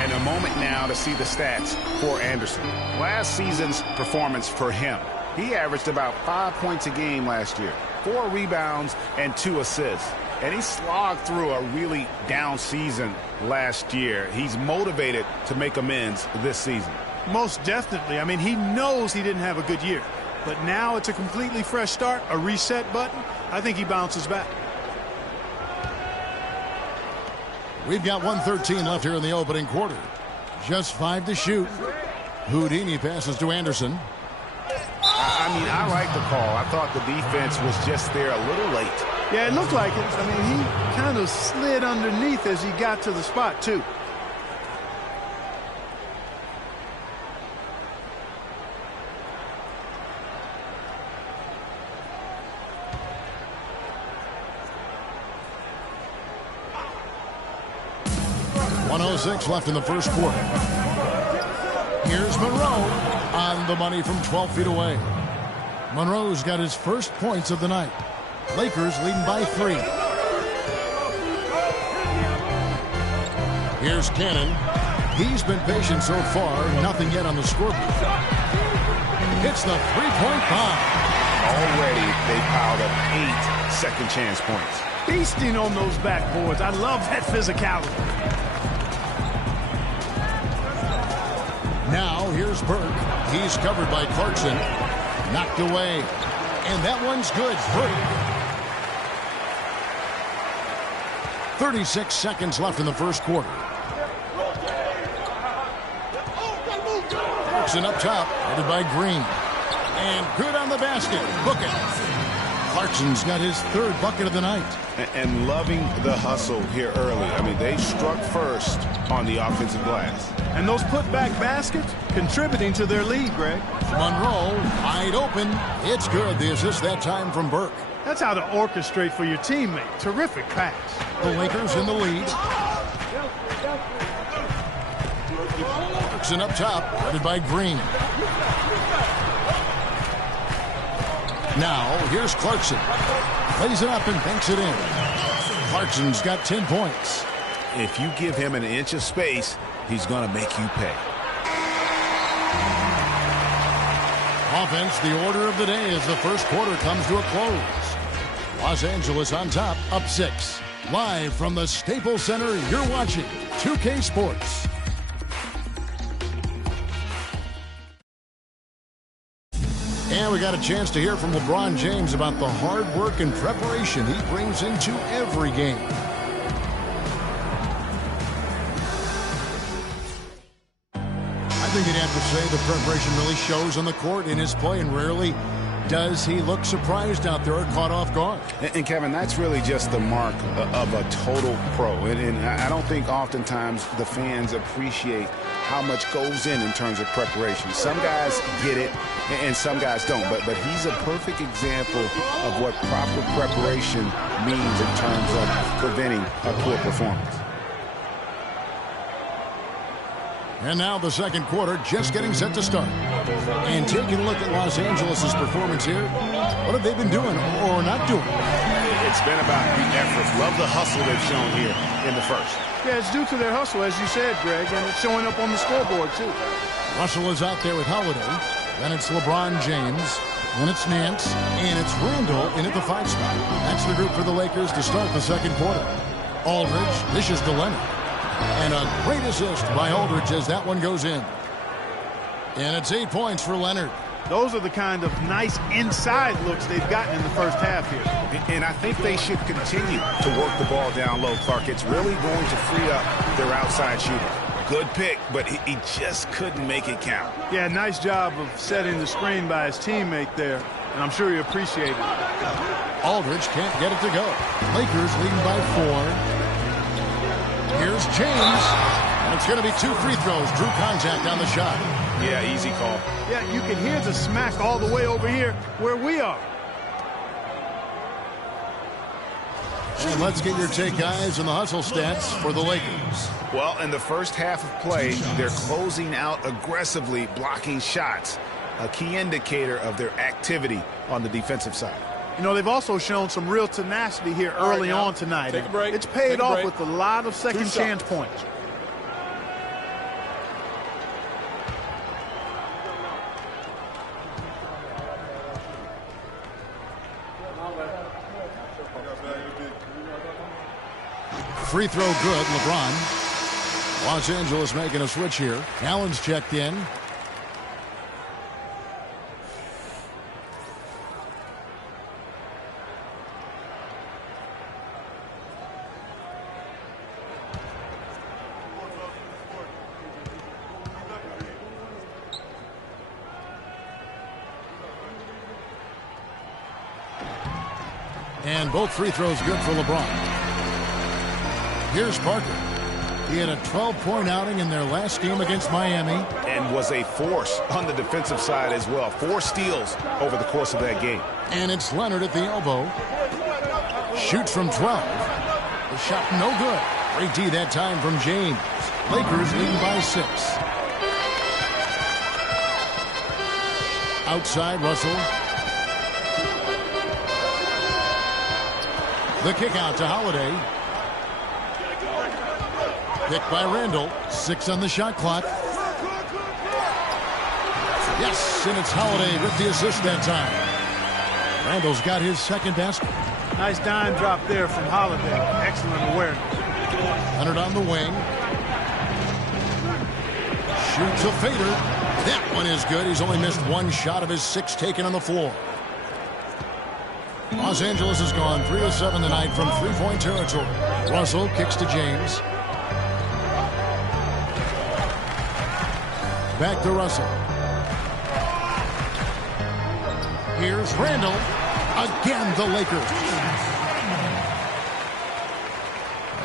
And a moment now to see the stats for Anderson. Last season's performance for him. He averaged about 5 points a game last year. 4 rebounds and 2 assists. And he slogged through a really down season last year. He's motivated to make amends this season. Most definitely. I mean, he knows he didn't have a good year. But now it's a completely fresh start, a reset button. I think he bounces back. We've got 1:13 left here in the opening quarter. Just 5 to shoot. Houdini passes to Anderson. I mean, I like the call. I thought the defense was just there a little late. Yeah, it looked like it. I mean, he kind of slid underneath as he got to the spot, too. 1:06 left in the first quarter. Here's Monroe on the money from 12 feet away. Monroe's got his first points of the night. Lakers leading by 3. Here's Cannon. He's been patient so far. Nothing yet on the scoreboard. Hits the three-point bomb. Already, they piled up 8 second chance points. Feasting on those backboards. I love that physicality. Now, here's Burke. He's covered by Clarkson. Knocked away. And that one's good. Burke. 36 seconds left in the first quarter. Clarkson up top, headed by Green. And good on the basket. Book it. Clarkson's got his 3rd bucket of the night. And loving the hustle here early. I mean, they struck first on the offensive glass. And those putback baskets contributing to their lead, Greg. Monroe, wide open. It's good. The assist that time from Burke. That's how to orchestrate for your teammate. Terrific pass. The Lakers in the lead. Clarkson up top, headed by Green. Now, here's Clarkson. Plays it up and banks it in. Clarkson's got 10 points. If you give him an inch of space, he's going to make you pay. Offense, the order of the day as the first quarter comes to a close. Los Angeles on top, up 6. Live from the Staples Center, you're watching 2K Sports. And we got a chance to hear from LeBron James about the hard work and preparation he brings into every game. I think you'd have to say the preparation really shows on the court in his play, and rarely does he look surprised out there or caught off guard. And Kevin, that's really just the mark of a total pro. And I don't think oftentimes the fans appreciate how much goes in terms of preparation. Some guys get it and some guys don't, but he's a perfect example of what proper preparation means in terms of preventing a poor performance. And now the second quarter just getting set to start. And taking a look at Los Angeles' performance here, what have they been doing or not doing? It's been about the effort. Love the hustle they've shown here in the first. Yeah, it's due to their hustle, as you said, Greg, and it's showing up on the scoreboard, too. Russell is out there with Holiday. Then it's LeBron James. Then it's Nance. And it's Randall in at the 5 spot. That's the group for the Lakers to start the second quarter. Aldridge dishes to Leonard. And a great assist by Aldridge as that one goes in. And it's 8 points for Leonard. Those are the kind of nice inside looks they've gotten in the first half here. And I think they should continue to work the ball down low, Clark. It's really going to free up their outside shooter. Good pick, but he just couldn't make it count. Yeah, nice job of setting the screen by his teammate there, and I'm sure he appreciated it. Aldridge can't get it to go. Lakers leading by 4. Here's James. And it's going to be 2 free throws. Drew contact on the shot. Yeah, easy call. Yeah, you can hear the smack all the way over here where we are. And let's get your take, guys, on the hustle stats for the Lakers. Well, in the first half of play, they're closing out aggressively, blocking shots, a key indicator of their activity on the defensive side. You know, they've also shown some real tenacity here early on tonight. Take a break. It's paid off break. with a lot of second chance points. Free throw good, LeBron. Los Angeles making a switch here. Allen's checked in. And both free throws good for LeBron. Here's Parker. He had a 12-point outing in their last game against Miami. And was a force on the defensive side as well. 4 steals over the course of that game. And it's Leonard at the elbow. Shoots from 12. The shot no good. Great D that time from James. Lakers leading by 6. Outside, Russell. The kick out to Holiday. Picked by Randall. 6 on the shot clock. Yes, and it's Holiday with the assist that time. Randall's got his second basket. Nice dime drop there from Holiday. Excellent awareness. Leonard on the wing. Shoots a fader. That one is good. He's only missed 1 shot of his 6 taken on the floor. Los Angeles has gone 3 of 7 tonight from 3-point territory. Russell kicks to James. Back to Russell. Here's Randall. Again, the Lakers.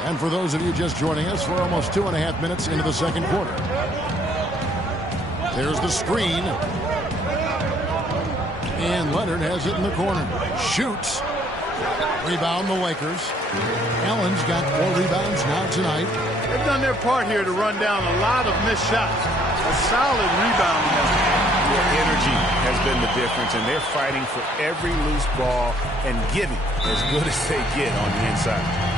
And for those of you just joining us, we're almost 2.5 minutes into the second quarter. There's the screen. And Leonard has it in the corner. Shoots. Rebound the Lakers. Allen's got 4 rebounds now tonight. They've done their part here to run down a lot of missed shots. A solid rebounding effort. Their energy has been the difference, and they're fighting for every loose ball and giving as good as they get on the inside.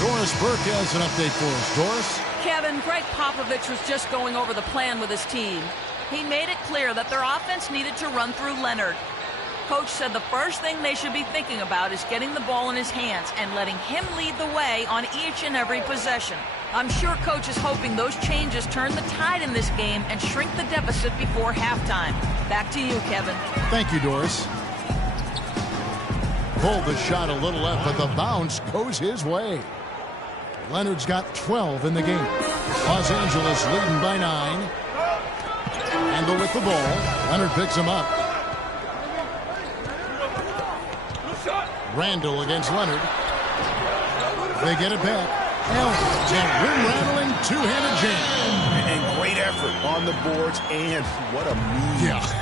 Doris Burke has an update for us. Doris? Kevin, Greg Popovich was just going over the plan with his team. He made it clear that their offense needed to run through Leonard. Coach said the first thing they should be thinking about is getting the ball in his hands and letting him lead the way on each and every possession. I'm sure Coach is hoping those changes turn the tide in this game and shrink the deficit before halftime. Back to you, Kevin. Thank you, Doris. Pulled the shot a little left, but the bounce goes his way. Leonard's got 12 in the game. Los Angeles leading by 9. Handle with the ball. Leonard picks him up. Randall against Leonard. They get it back. And rim-rattling two-handed jam. And great effort on the boards, and what a move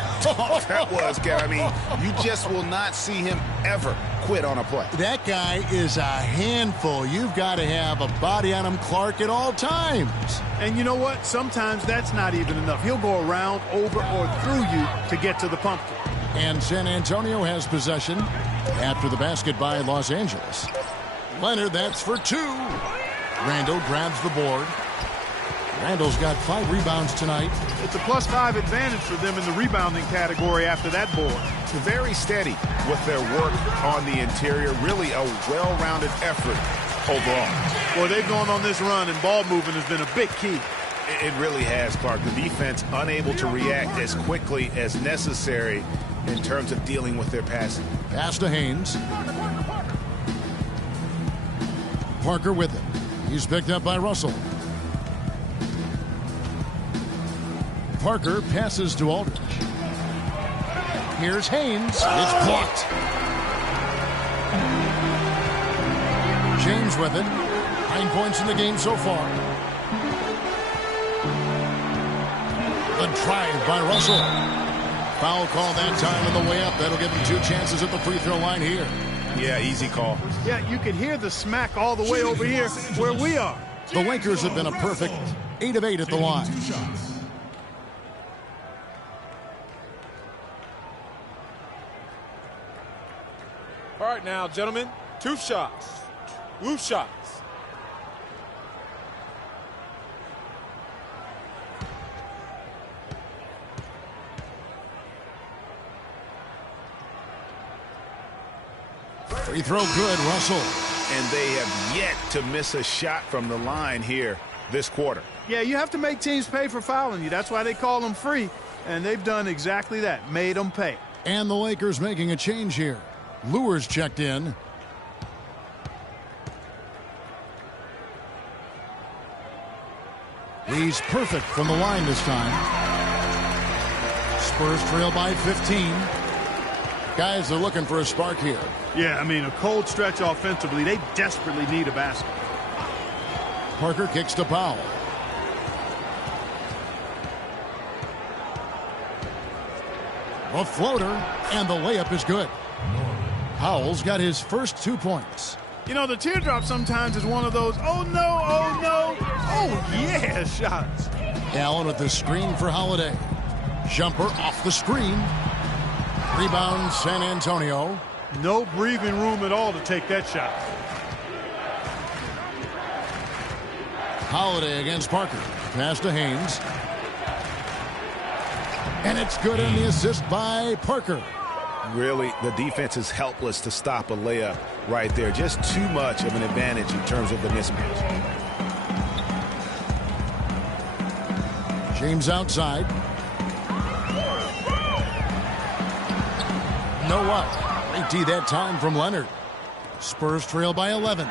that was, Kevin. I mean, you just will not see him ever quit on a play. That guy is a handful. You've got to have a body on him, Clark, at all times. And you know what? Sometimes that's not even enough. He'll go around, over, or through you to get to the pumpkin. And San Antonio has possession after the basket by Los Angeles. Leonard, that's for 2. Randall grabs the board. Randall's got 5 rebounds tonight. It's a +5 advantage for them in the rebounding category after that board. Very steady with their work on the interior. Really a well-rounded effort overall. Well, they've gone on this run, and ball movement has been a big key. It really has, Clark. The defense unable to react as quickly as necessary in terms of dealing with their passing. Pass to Haynes. Parker with it. He's picked up by Russell. Parker passes to Aldridge. Here's Haynes. It's blocked. James with it. 9 points in the game so far. The drive by Russell. Foul call that time on the way up. That'll give him 2 chances at the free throw line here. Yeah, easy call. Yeah, you could hear the smack all the way over here where we are. The Lakers have been a perfect 8 of 8 at the line. All right now, gentlemen, 2 shots. Loose shots. Free throw good, Russell. And they have yet to miss a shot from the line here this quarter. Yeah, you have to make teams pay for fouling you. That's why they call them free. And they've done exactly that, made them pay. And the Lakers making a change here. Lure's checked in. He's perfect from the line this time. Spurs trail by 15. Guys, they're looking for a spark here. Yeah, I mean, a cold stretch offensively. They desperately need a basket. Parker kicks to Powell. A floater, and the layup is good. Powell's got his first 2 points. You know, the teardrop sometimes is one of those, oh no, oh no, oh yeah shots. Allen with the screen for Holiday. Jumper off the screen. Rebound, San Antonio. No breathing room at all to take that shot. Holiday against Parker. Pass to Haynes. And it's good in the assist by Parker. Really, the defense is helpless to stop a layup right there. Just too much of an advantage in terms of the mismatch. James outside. No up. Great D that time from Leonard. Spurs trail by 11.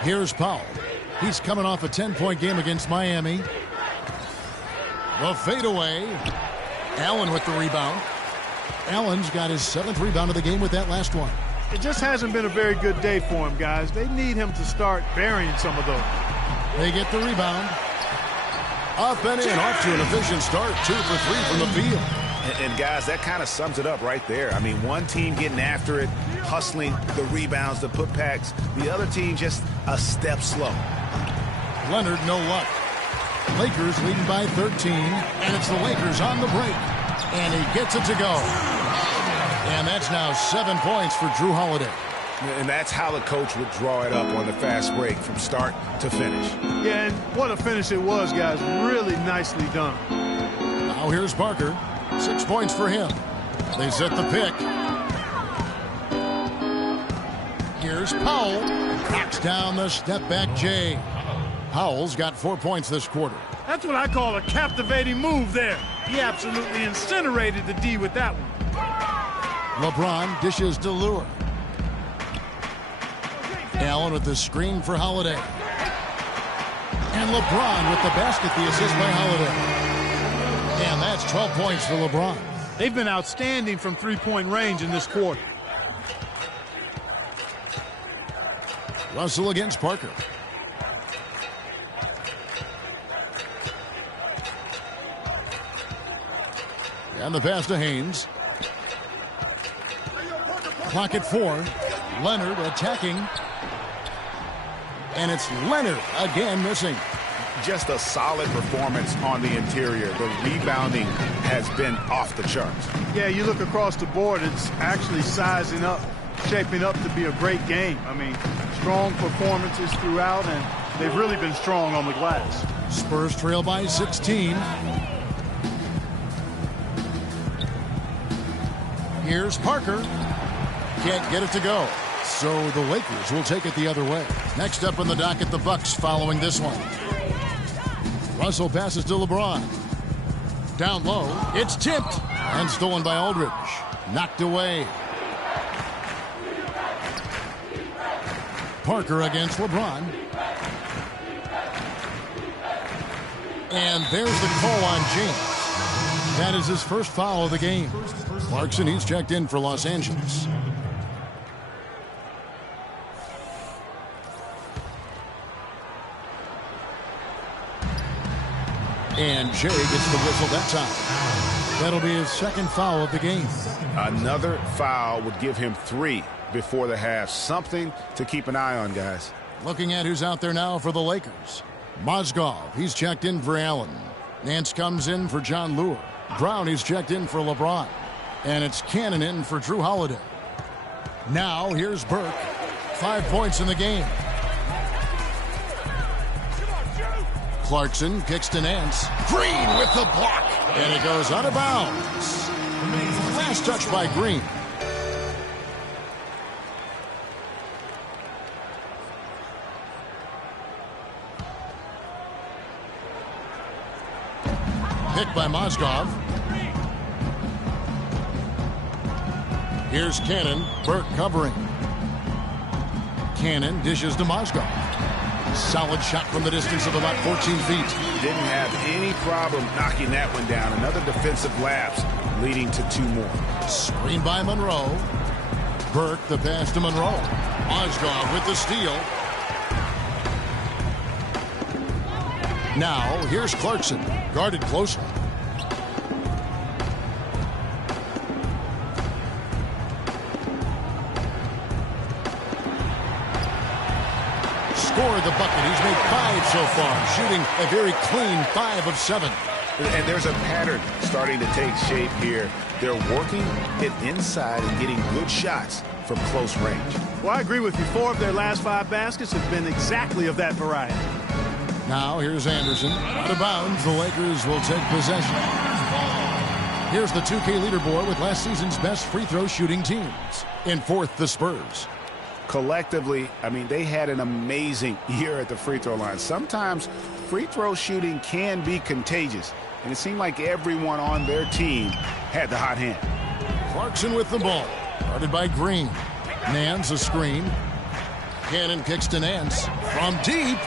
Here's Powell. He's coming off a 10-point game against Miami. The fadeaway. Allen with the rebound. Allen's got his 7th rebound of the game with that last one. It just hasn't been a very good day for him, guys. They need him to start burying some of those. They get the rebound. Up and in, off to an efficient start. 2 for 3 from the field. And guys, that kind of sums it up right there. I mean, one team getting after it, hustling the rebounds, the putbacks. The other team just a step slow. Leonard, no luck. Lakers leading by 13, and it's the Lakers on the break. And he gets it to go. And that's now 7 points for Jrue Holiday. And that's how the coach would draw it up on the fast break from start to finish. Yeah, and what a finish it was, guys. Really nicely done. Now here's Parker. 6 points for him. They set the pick. Here's Powell. Knocks down the step-back J. Powell's got 4 points this quarter. That's what I call a captivating move there. He absolutely incinerated the D with that one. LeBron dishes to Lure. Allen with the screen for Holiday. And LeBron with the basket, the assist by Holiday. And that's 12 points for LeBron. They've been outstanding from three-point range in this quarter. Russell against Parker. And the pass to Haynes. Clock at 4. Leonard attacking. And it's Leonard again missing. Just a solid performance on the interior. The rebounding has been off the charts. Yeah, you look across the board, it's actually sizing up, shaping up to be a great game. I mean, strong performances throughout, and they've really been strong on the glass. Spurs trail by 16. Here's Parker. Can't get it to go. So the Lakers will take it the other way. Next up on the docket, the Bucks following this one. Russell passes to LeBron. Down low. It's tipped. And stolen by Aldridge. Knocked away. Parker against LeBron. And there's the call on James. That is his first foul of the game. Clarkson, he's checked in for Los Angeles. And Jay gets the whistle that time. That'll be his second foul of the game. Another foul would give him 3 before the half. Something to keep an eye on, guys. Looking at who's out there now for the Lakers. Mozgov, he's checked in for Allen. Nance comes in for John Lure. Brown, he's checked in for LeBron. And it's Cannon in for Jrue Holiday. Now here's Burke. 5 points in the game. Clarkson kicks to Nance. Green with the block. And it goes out of bounds. Last touch by Green. Picked by Mozgov. Here's Cannon. Burke covering. Cannon dishes to Mozgov. Solid shot from the distance of about 14 feet. Didn't have any problem knocking that one down. Another defensive lapse leading to 2 more. Screen by Monroe. Burke the pass to Monroe. Mozgov with the steal. Now here's Clarkson. Guarded closely. Scored the bucket. He's made 5 so far, shooting a very clean 5 of 7. And there's a pattern starting to take shape here. They're working it inside and getting good shots from close range. Well, I agree with you. 4 of their last 5 baskets have been exactly of that variety. Now here's Anderson. Out of bounds. The Lakers will take possession. Here's the 2K leaderboard with last season's best free throw shooting teams. In 4th, the Spurs. Collectively, I mean, they had an amazing year at the free throw line. Sometimes free throw shooting can be contagious, and it seemed like everyone on their team had the hot hand. Clarkson with the ball. Guarded by Green. Nance a screen. Cannon kicks to Nance. From deep.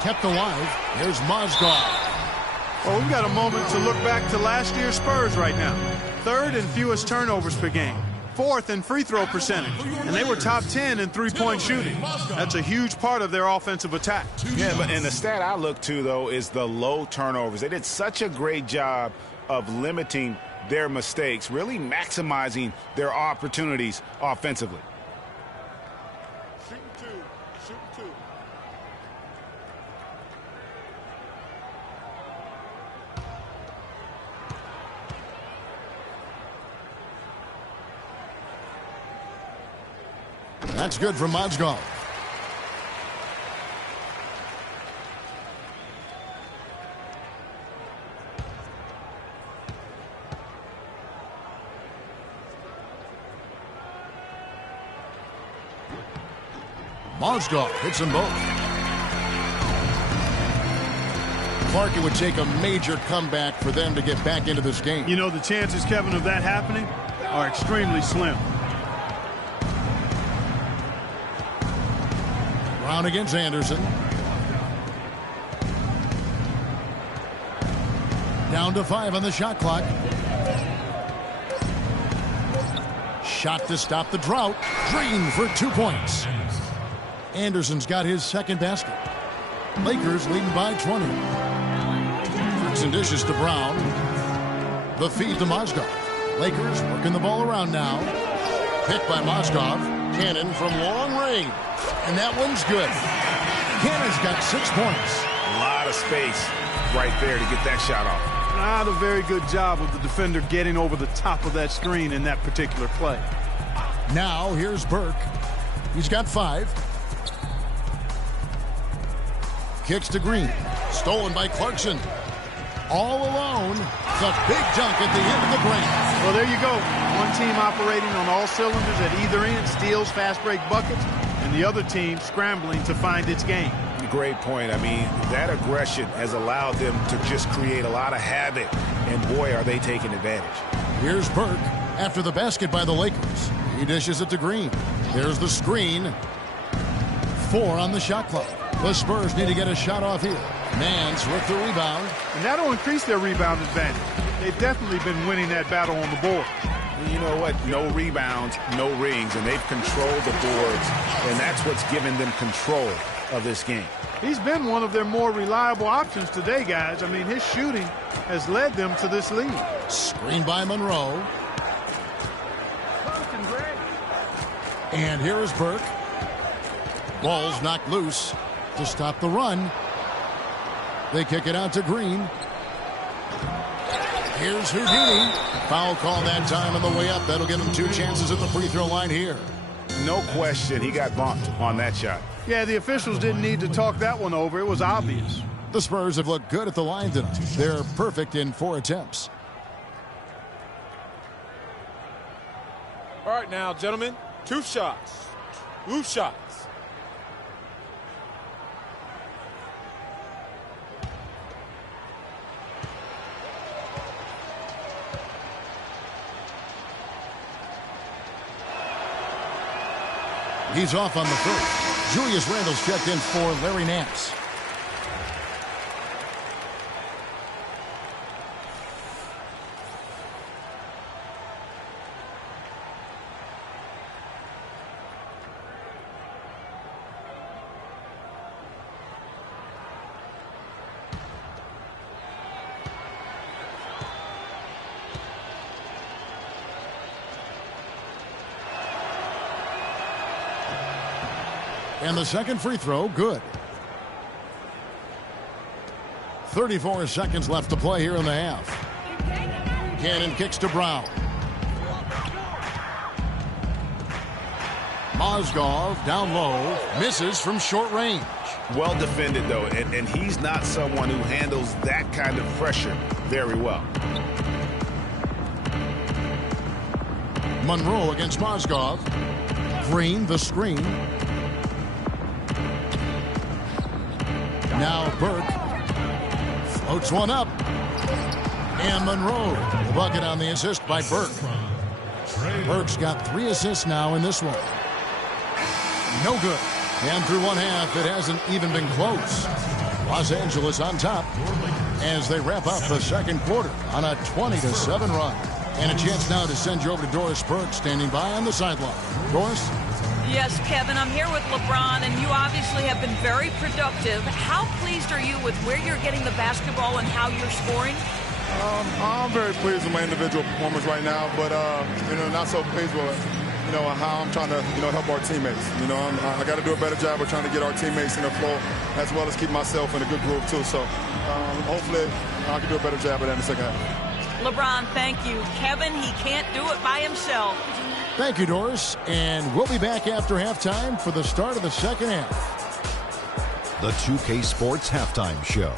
Kept alive. Here's Mozgov. Well, we've got a moment to look back to last year's Spurs right now. 3rd in fewest turnovers per game. 4th in free throw percentage. And they were top 10 in three-point shooting. That's a huge part of their offensive attack. Yeah, but and the stat I look to, though, is the low turnovers. They did such a great job of limiting their mistakes, really maximizing their opportunities offensively. That's good from Mozgov. Mozgov hits them both. Clark, it would take a major comeback for them to get back into this game. You know, the chances, Kevin, of that happening are extremely slim. Brown against Anderson. Down to 5 on the shot clock. Shot to stop the drought. Green for 2 points. Anderson's got his 2nd basket. Lakers leading by 20. Clarkson dishes to Brown. The feed to Mozgov. Lakers working the ball around now. Picked by Mozgov. Cannon from long range. And that one's good. Cannon's got 6 points. A lot of space right there to get that shot off. Not a very good job of the defender getting over the top of that screen in that particular play. Now here's Burke. He's got 5. Kicks to Green. Stolen by Clarkson. All alone. The big dunk at the end of the break. Well, there you go. One team operating on all cylinders at either end, steals, fast break buckets, and the other team scrambling to find its game. Great point. I mean, that aggression has allowed them to just create a lot of havoc, and boy, are they taking advantage. Here's Burke after the basket by the Lakers. He dishes it to Green. There's the screen. 4 on the shot clock. The Spurs need to get a shot off here. Nance with the rebound. And that'll increase their rebound advantage. They've definitely been winning that battle on the board. You know what? No rebounds, no rings, and they've controlled the boards, and that's what's given them control of this game. He's been one of their more reliable options today, guys. I mean, his shooting has led them to this lead. Screen by Monroe. And here is Burke. Ball's knocked loose to stop the run. They kick it out to Green. Here's Houdini. Foul call that time on the way up. That'll give him 2 chances at the free throw line here. No question, he got bumped on that shot. Yeah, the officials didn't need to talk that one over. It was obvious. The Spurs have looked good at the line tonight. They're perfect in 4 attempts. start now, gentlemen. 2 shots. 2 shots. He's off on the first. Julius Randle's checked in for Larry Nance. And the second free throw, good. 34 seconds left to play here in the half. Cannon kicks to Brown. Mozgov down low, misses from short range. Well defended, though, and he's not someone who handles that kind of pressure very well. Monroe against Mozgov. Green, the screen. Now Burke floats one up. And Monroe, the bucket on the assist by Burke. Burke's got 3 assists now in this one. No good. And through one half, it hasn't even been close. Los Angeles on top as they wrap up the second quarter on a 20-7 run. And a chance now to send you over to Doris Burke, standing by on the sideline. Doris? Yes, Kevin, I'm here with LeBron, and you obviously have been very productive. How pleased are you with where you're getting the basketball and how you're scoring? I'm very pleased with my individual performance right now, but not so pleased with how I'm trying to help our teammates. I got to do a better job of trying to get our teammates in the flow, as well as keep myself in a good groove too. So hopefully I can do a better job of that in the second half. LeBron, thank you. Kevin, he can't do it by himself. Thank you, Doris. And we'll be back after halftime for the start of the second half. The 2K Sports Halftime Show.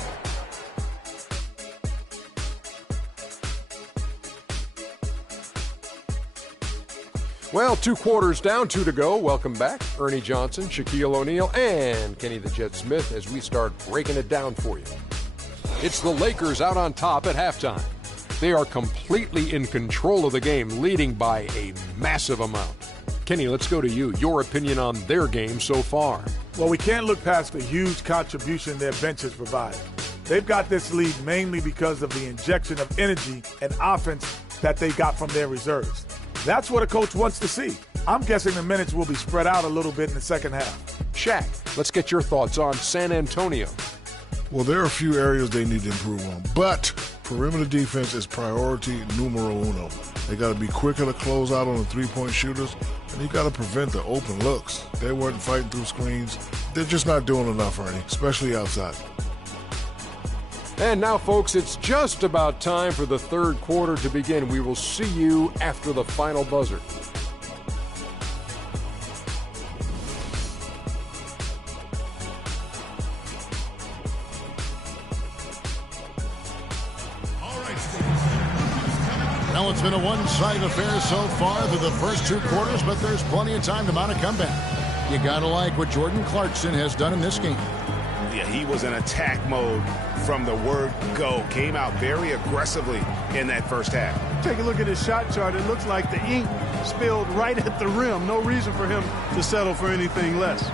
Well, 2 quarters down, 2 to go. Welcome back. Ernie Johnson, Shaquille O'Neal, and Kenny the Jet Smith as we start breaking it down for you. It's the Lakers out on top at halftime. They are completely in control of the game, leading by a massive amount. Kenny, let's go to you. Your opinion on their game so far. Well, we can't look past the huge contribution their bench has provided. They've got this lead mainly because of the injection of energy and offense that they got from their reserves. That's what a coach wants to see. I'm guessing the minutes will be spread out a little bit in the second half. Shaq, let's get your thoughts on San Antonio. Well, there are a few areas they need to improve on, but perimeter defense is priority numero uno. They got to be quicker to close out on the three-point shooters, and you got to prevent the open looks. They weren't fighting through screens. They're just not doing enough, Ernie, especially outside. And now, folks, it's just about time for the third quarter to begin. We will see you after the final buzzer. Well, it's been a one-sided affair so far through the first 2 quarters, but there's plenty of time to mount a comeback. You gotta like what Jordan Clarkson has done in this game. Yeah, he was in attack mode from the word go. Came out very aggressively in that first half. Take a look at his shot chart. It looks like the ink spilled right at the rim. No reason for him to settle for anything less.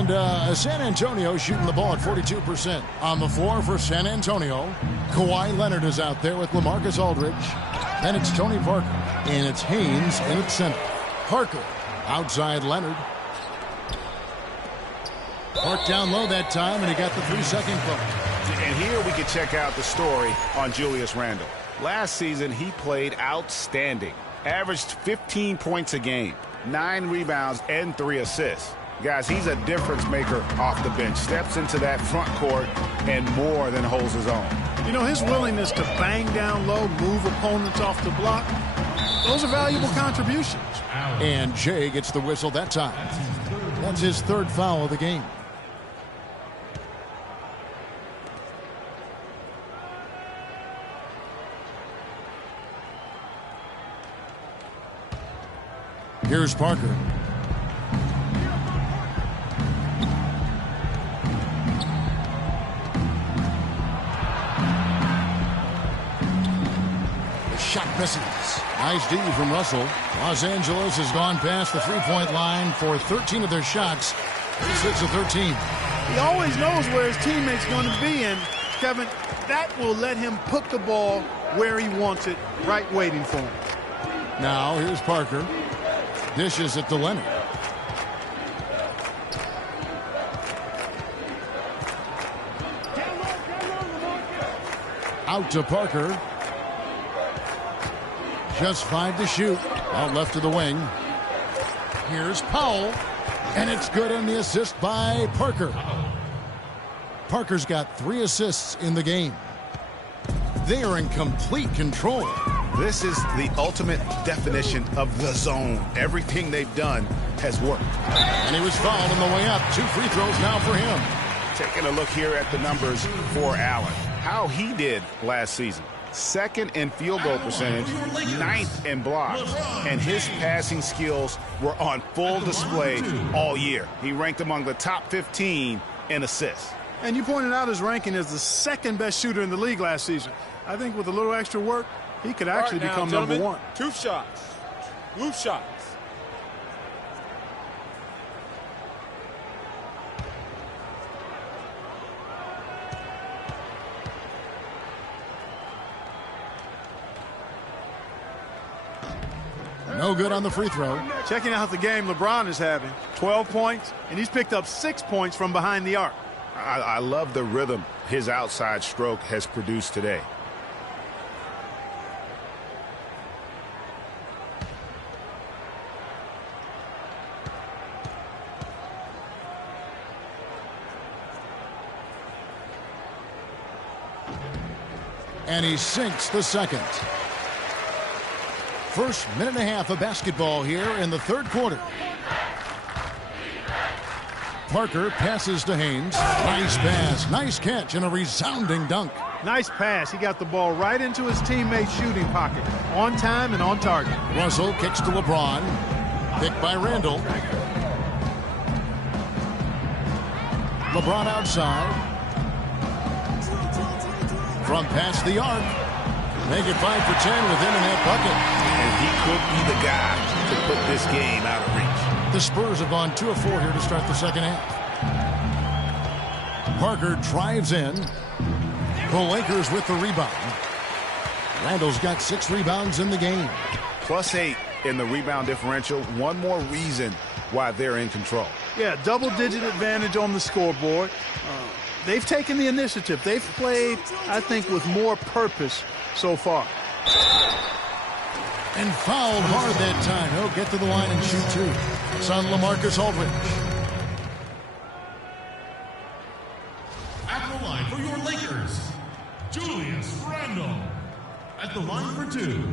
And San Antonio shooting the ball at 42%. On the floor for San Antonio, Kawhi Leonard is out there with LaMarcus Aldridge. Then it's Tony Parker, and it's Haynes in at center. Parker outside Leonard. Park down low that time, and he got the 3-second call. And here we can check out the story on Julius Randle. Last season, he played outstanding. Averaged 15 points a game, 9 rebounds, and 3 assists. Guys, he's a difference maker off the bench. Steps into that front court and more than holds his own. You know, his willingness to bang down low, move opponents off the block, those are valuable contributions. And Jay gets the whistle that time. That's his 3rd foul of the game. Here's Parker. The shot misses. Nice D from Russell. Los Angeles has gone past the three-point line for 13 of their shots. 6 of 13. He always knows where his teammate's going to be, and Kevin, that will let him put the ball where he wants it, right waiting for him. Now here's Parker. Dishes it to Leonard. Out to Parker. Just 5 to shoot. Out left to the wing. Here's Powell. And it's good on the assist by Parker. Parker's got 3 assists in the game. They are in complete control. This is the ultimate definition of the zone. Everything they've done has worked. And he was fouled on the way up. 2 free throws now for him. Taking a look here at the numbers for Allen. How he did last season. 2nd in field goal percentage, 9th in blocks, and his passing skills were on full display all year. He ranked among the top 15 in assists. And you pointed out his ranking as the 2nd best shooter in the league last season. I think with a little extra work, he could actually become number 1. 2 shots. 2 shots. No good on the free throw. Checking out the game LeBron is having. 12 points, and he's picked up 6 points from behind the arc. I love the rhythm his outside stroke has produced today. And he sinks the 2nd. First minute and a half of basketball here in the 3rd quarter. Parker passes to Haynes. Nice pass, nice catch, and a resounding dunk. Nice pass. He got the ball right into his teammate's shooting pocket. On time and on target. Russell kicks to LeBron. Picked by Randle. LeBron outside. From past the arc. Make it 5 for 10 with him in that bucket. And he could be the guy to put this game out of reach. The Spurs have gone 2 of 4 here to start the 2nd half. Parker drives in. The Lakers with the rebound. Randle's got 6 rebounds in the game. +8 in the rebound differential. One more reason why they're in control. Yeah, double-digit advantage on the scoreboard. They've taken the initiative. They've played, I think, with more purpose so far. And fouled hard that time. He'll get to the line and shoot 2. It's on LaMarcus Aldridge. At the line for your Lakers, Julius Randle. At the line for 2.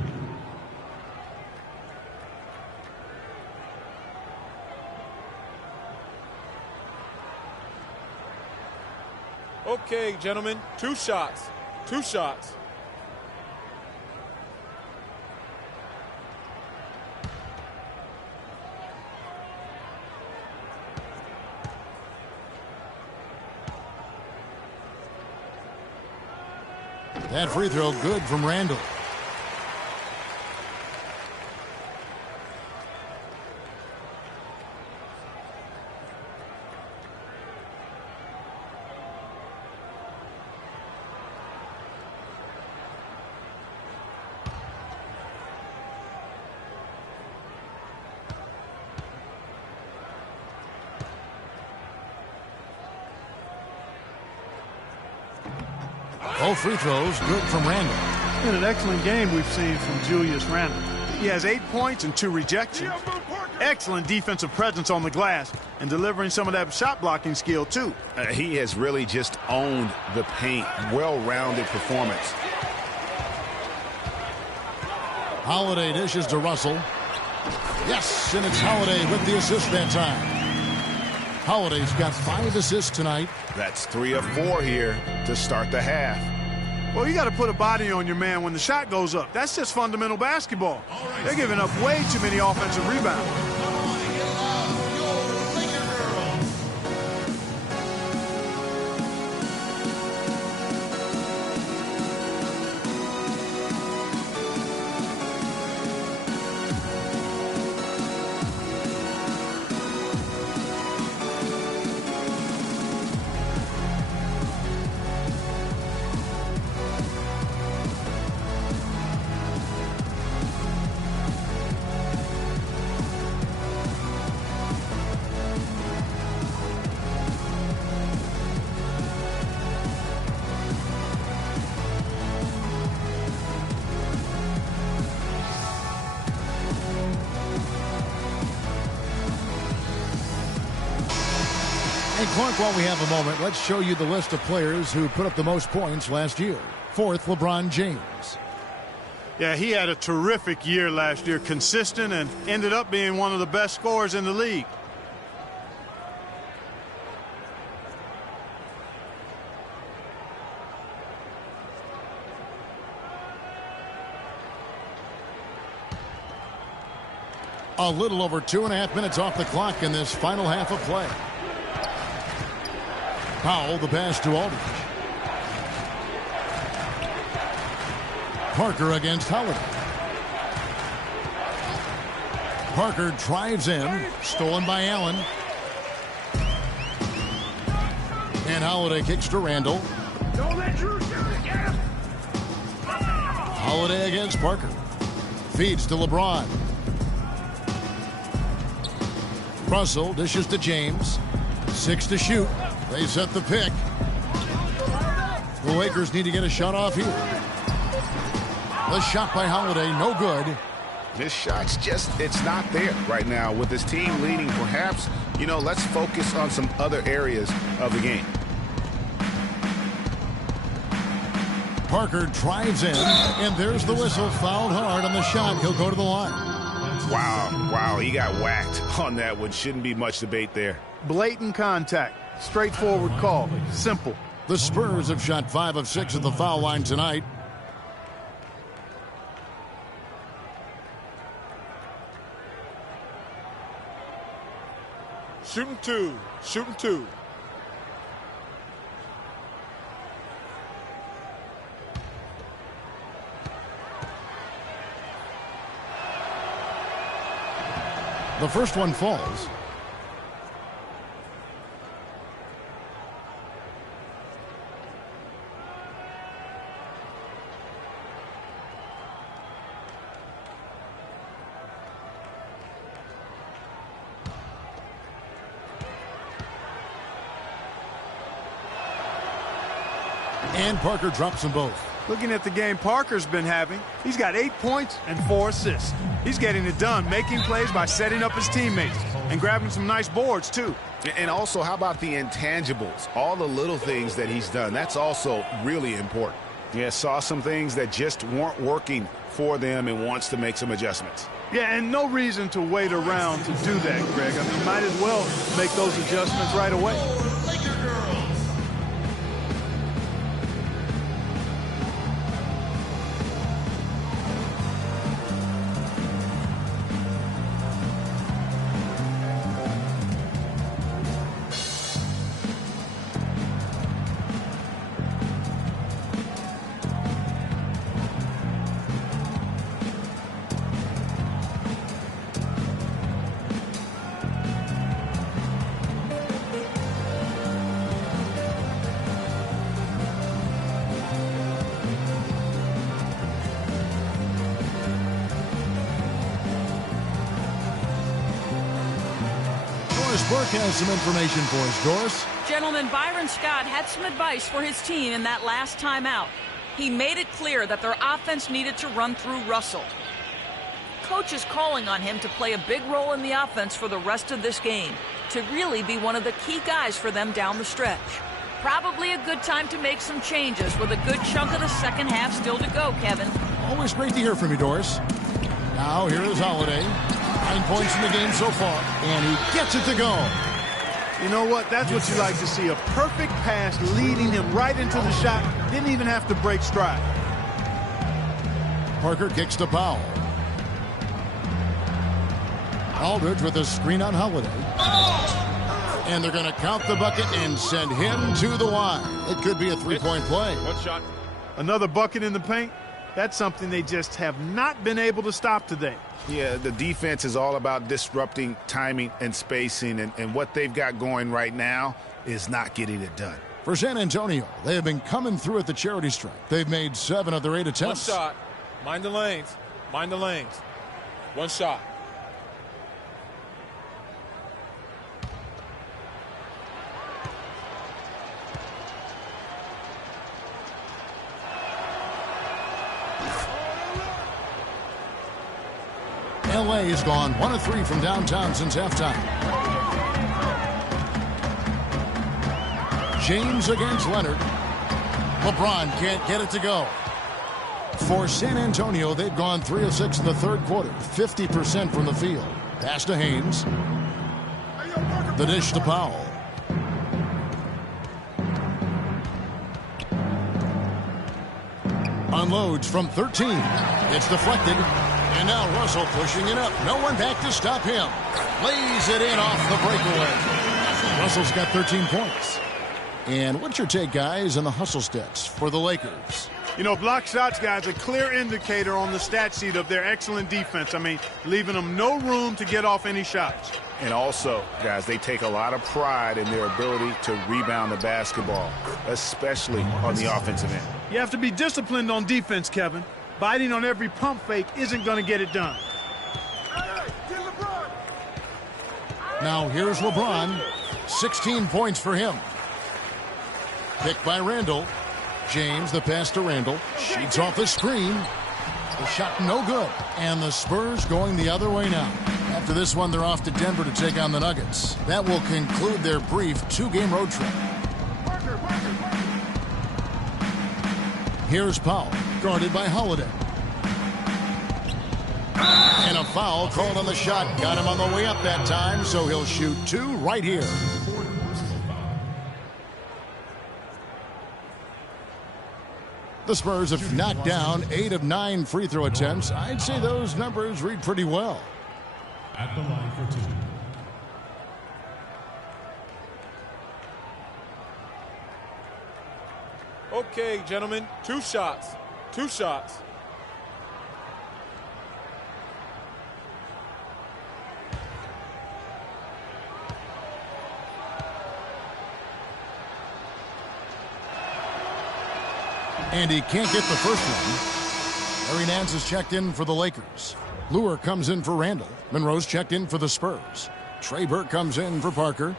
Okay, gentlemen, 2 shots. 2 shots. That free throw good from Randle. Both free throws good from Randle. And an excellent game we've seen from Julius Randle. He has 8 points and 2 rejections. Excellent defensive presence on the glass and delivering some of that shot blocking skill too. He has really just owned the paint. Well-rounded performance. Holiday dishes to Russell. Yes, and it's Holiday with the assist that time. Holiday's got 5 assists tonight. That's 3 of 4 here to start the half. Well, you got to put a body on your man when the shot goes up. That's just fundamental basketball. They're giving up way too many offensive rebounds. Hey, Clark, while we have a moment, let's show you the list of players who put up the most points last year. 4th, LeBron James. Yeah, he had a terrific year last year, consistent, and ended up being one of the best scorers in the league. A little over 2.5 minutes off the clock in this final half of play. Powell, the pass to Aldridge. Parker against Holiday. Parker drives in, stolen by Allen. And Holiday kicks to Randle. Don't let Drew shoot again. Holiday against Parker. Feeds to LeBron. Russell dishes to James. 6 to shoot. They set the pick. The Lakers need to get a shot off here. The shot by Holiday, no good. This shot's just, it's not there right now. With this team leading, perhaps, let's focus on some other areas of the game. Parker drives in, and there's the whistle. Fouled hard on the shot. He'll go to the line. Wow, he got whacked on that one. Shouldn't be much debate there. Blatant contact. Straightforward call. Simple. The Spurs have shot 5 of 6 at the foul line tonight. Shooting 2. Shooting 2. The first one falls. And Parker drops them both. Looking at the game Parker's been having, he's got 8 points and 4 assists. He's getting it done, making plays by setting up his teammates and grabbing some nice boards, too. And also, how about the intangibles? All the little things that he's done. That's also really important. Yeah, saw some things that just weren't working for them and wants to make some adjustments. Yeah, and no reason to wait around to do that, Greg. I mean, might as well make those adjustments right away. Doris Burke has some information for us. Doris? Gentlemen, Byron Scott had some advice for his team in that last timeout. He made it clear that their offense needed to run through Russell. Coach is calling on him to play a big role in the offense for the rest of this game, to really be one of the key guys for them down the stretch. Probably a good time to make some changes with a good chunk of the second half still to go, Kevin. Always great to hear from you, Doris. Now here is Holiday. 9 points in the game so far, and he gets it to go. You know what? That's what you like to see. A perfect pass leading him right into the shot. Didn't even have to break stride. Parker kicks to Powell. Aldridge with a screen on Holiday. And they're going to count the bucket and send him to the line. It could be a three-point play. One shot. Another bucket in the paint. That's something they just have not been able to stop today. Yeah, the defense is all about disrupting timing and spacing, and what they've got going right now is not getting it done. For San Antonio, they have been coming through at the charity stripe. They've made 7 of their 8 attempts. One shot. Mind the lanes. Mind the lanes. One shot. LA has gone 1 of 3 from downtown since halftime. James against Leonard. LeBron can't get it to go. For San Antonio, they've gone 3 of 6 in the third quarter, 50% from the field. Pass to Haynes. The dish to Powell. Unloads from 13. It's deflected. And now Russell pushing it up. No one back to stop him. Lays it in off the breakaway. Russell's got 13 points. And what's your take, guys, on the hustle stats for the Lakers? You know, block shots, guys, a clear indicator on the stat sheet of their excellent defense. I mean, leaving them no room to get off any shots. And also, guys, they take a lot of pride in their ability to rebound the basketball, especially on the offensive end. You have to be disciplined on defense, Kevin. Biting on every pump fake isn't going to get it done. Now here's LeBron. 16 points for him. Picked by Randall. James, the pass to Randall. Sheets off the screen. The shot no good. And the Spurs going the other way now. After this one, they're off to Denver to take on the Nuggets. That will conclude their brief 2-game road trip. Here's Powell, guarded by Holiday. And a foul called on the shot. Got him on the way up that time, so he'll shoot 2 right here. The Spurs have knocked down 8 of 9 free throw attempts. I'd say those numbers read pretty well. At the line for 2. Okay, gentlemen, 2 shots. 2 shots. And he can't get the first one. Larry Nance is checked in for the Lakers. Luer comes in for Randall. Monroe's checked in for the Spurs. Trey Burke comes in for Parker.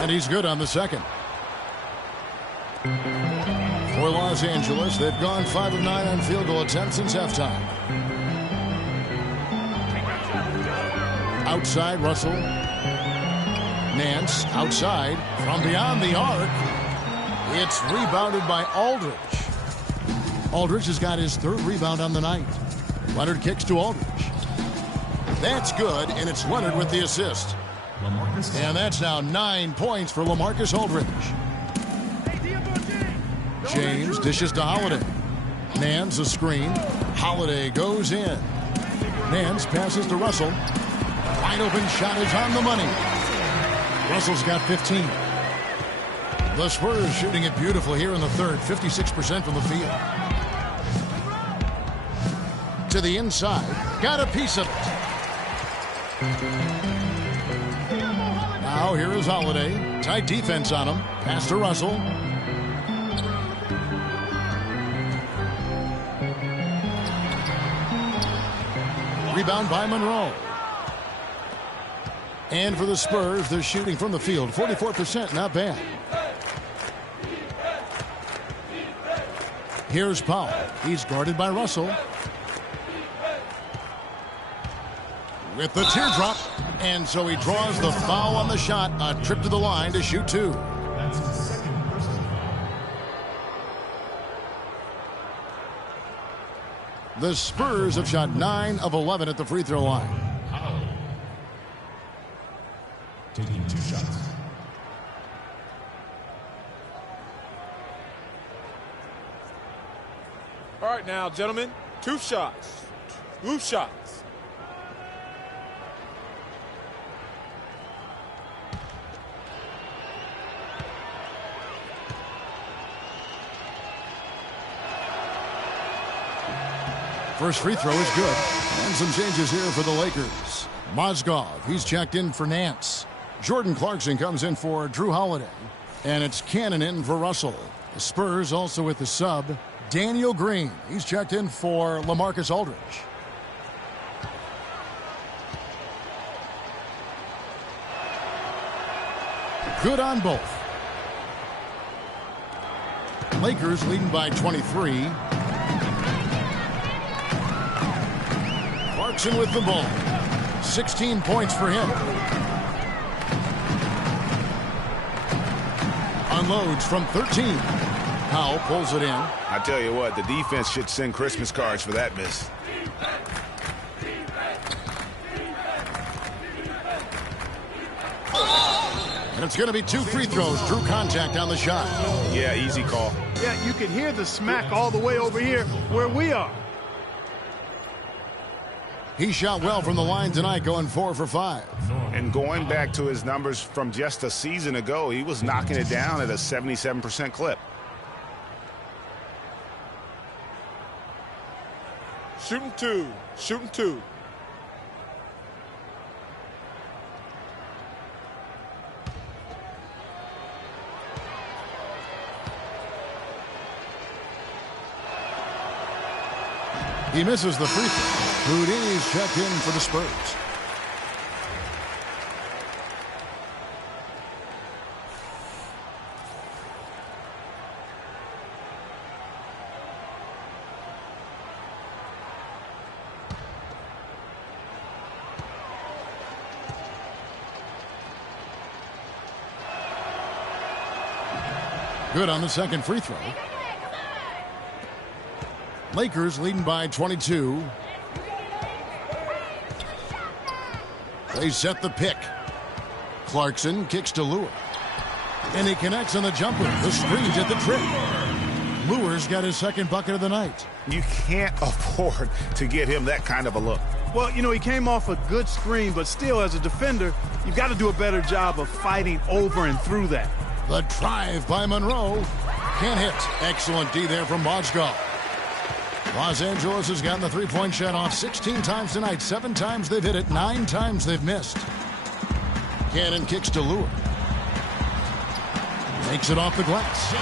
And he's good on the second. For Los Angeles, they've gone 5 of 9 on field goal attempts since halftime. Outside, Russell. Nance, outside, from beyond the arc. It's rebounded by Aldridge. Aldridge has got his 3rd rebound on the night. Leonard kicks to Aldridge. That's good, and it's Leonard with the assist. And that's now 9 points for LaMarcus Aldridge. James dishes to Holiday. Nance a screen. Holiday goes in. Nance passes to Russell. Wide open shot is on the money. Russell's got 15. The Spurs shooting it beautifully here in the third. 56% from the field. To the inside. Got a piece of it. Now here is Holiday. Tight defense on him. Pass to Russell. Rebound by Monroe. And for the Spurs, they're shooting from the field. 44%, not bad. Here's Powell. He's guarded by Russell. With the teardrop. And so he draws the foul on the shot. A trip to the line to shoot two. That's his second personal foul. The Spurs have shot 9 of 11 at the free throw line. Powell. Taking 2 shots. All right now, gentlemen, 2 shots. 2 shots. First free throw is good. And some changes here for the Lakers. Mozgov, he's checked in for Nance. Jordan Clarkson comes in for Drew Holiday. And it's Cannon in for Russell. The Spurs also with the sub, Daniel Green. He's checked in for LaMarcus Aldridge. Good on both. Lakers leading by 23. Clarkson with the ball. 16 points for him. Unloads from 13. Powell pulls it in. I tell you what, the defense should send Christmas cards for that miss. And it's going to be 2 free throws. Drew contact on the shot. Yeah, easy call. Yeah, you can hear the smack all the way over here where we are. He shot well from the line tonight, going 4 for 5. And going back to his numbers from just a season ago, he was knocking it down at a 77% clip. Shooting 2. Shooting 2. He misses the free throw. Houdini's checked in for the Spurs. Good on the second free throw. Lakers leading by 22. They set the pick. Clarkson kicks to Lure. And he connects on the jumper. The screens at the trip. Lure's got his second bucket of the night. You can't afford to get him that kind of a look. Well, you know, he came off a good screen, but still, as a defender, you've got to do a better job of fighting over and through that. The drive by Monroe. Can't hit. Excellent D there from Mozgov. Los Angeles has gotten the three-point shot off 16 times tonight. 7 times they've hit it. 9 times they've missed. Cannon kicks to Lure. Takes it off the glass.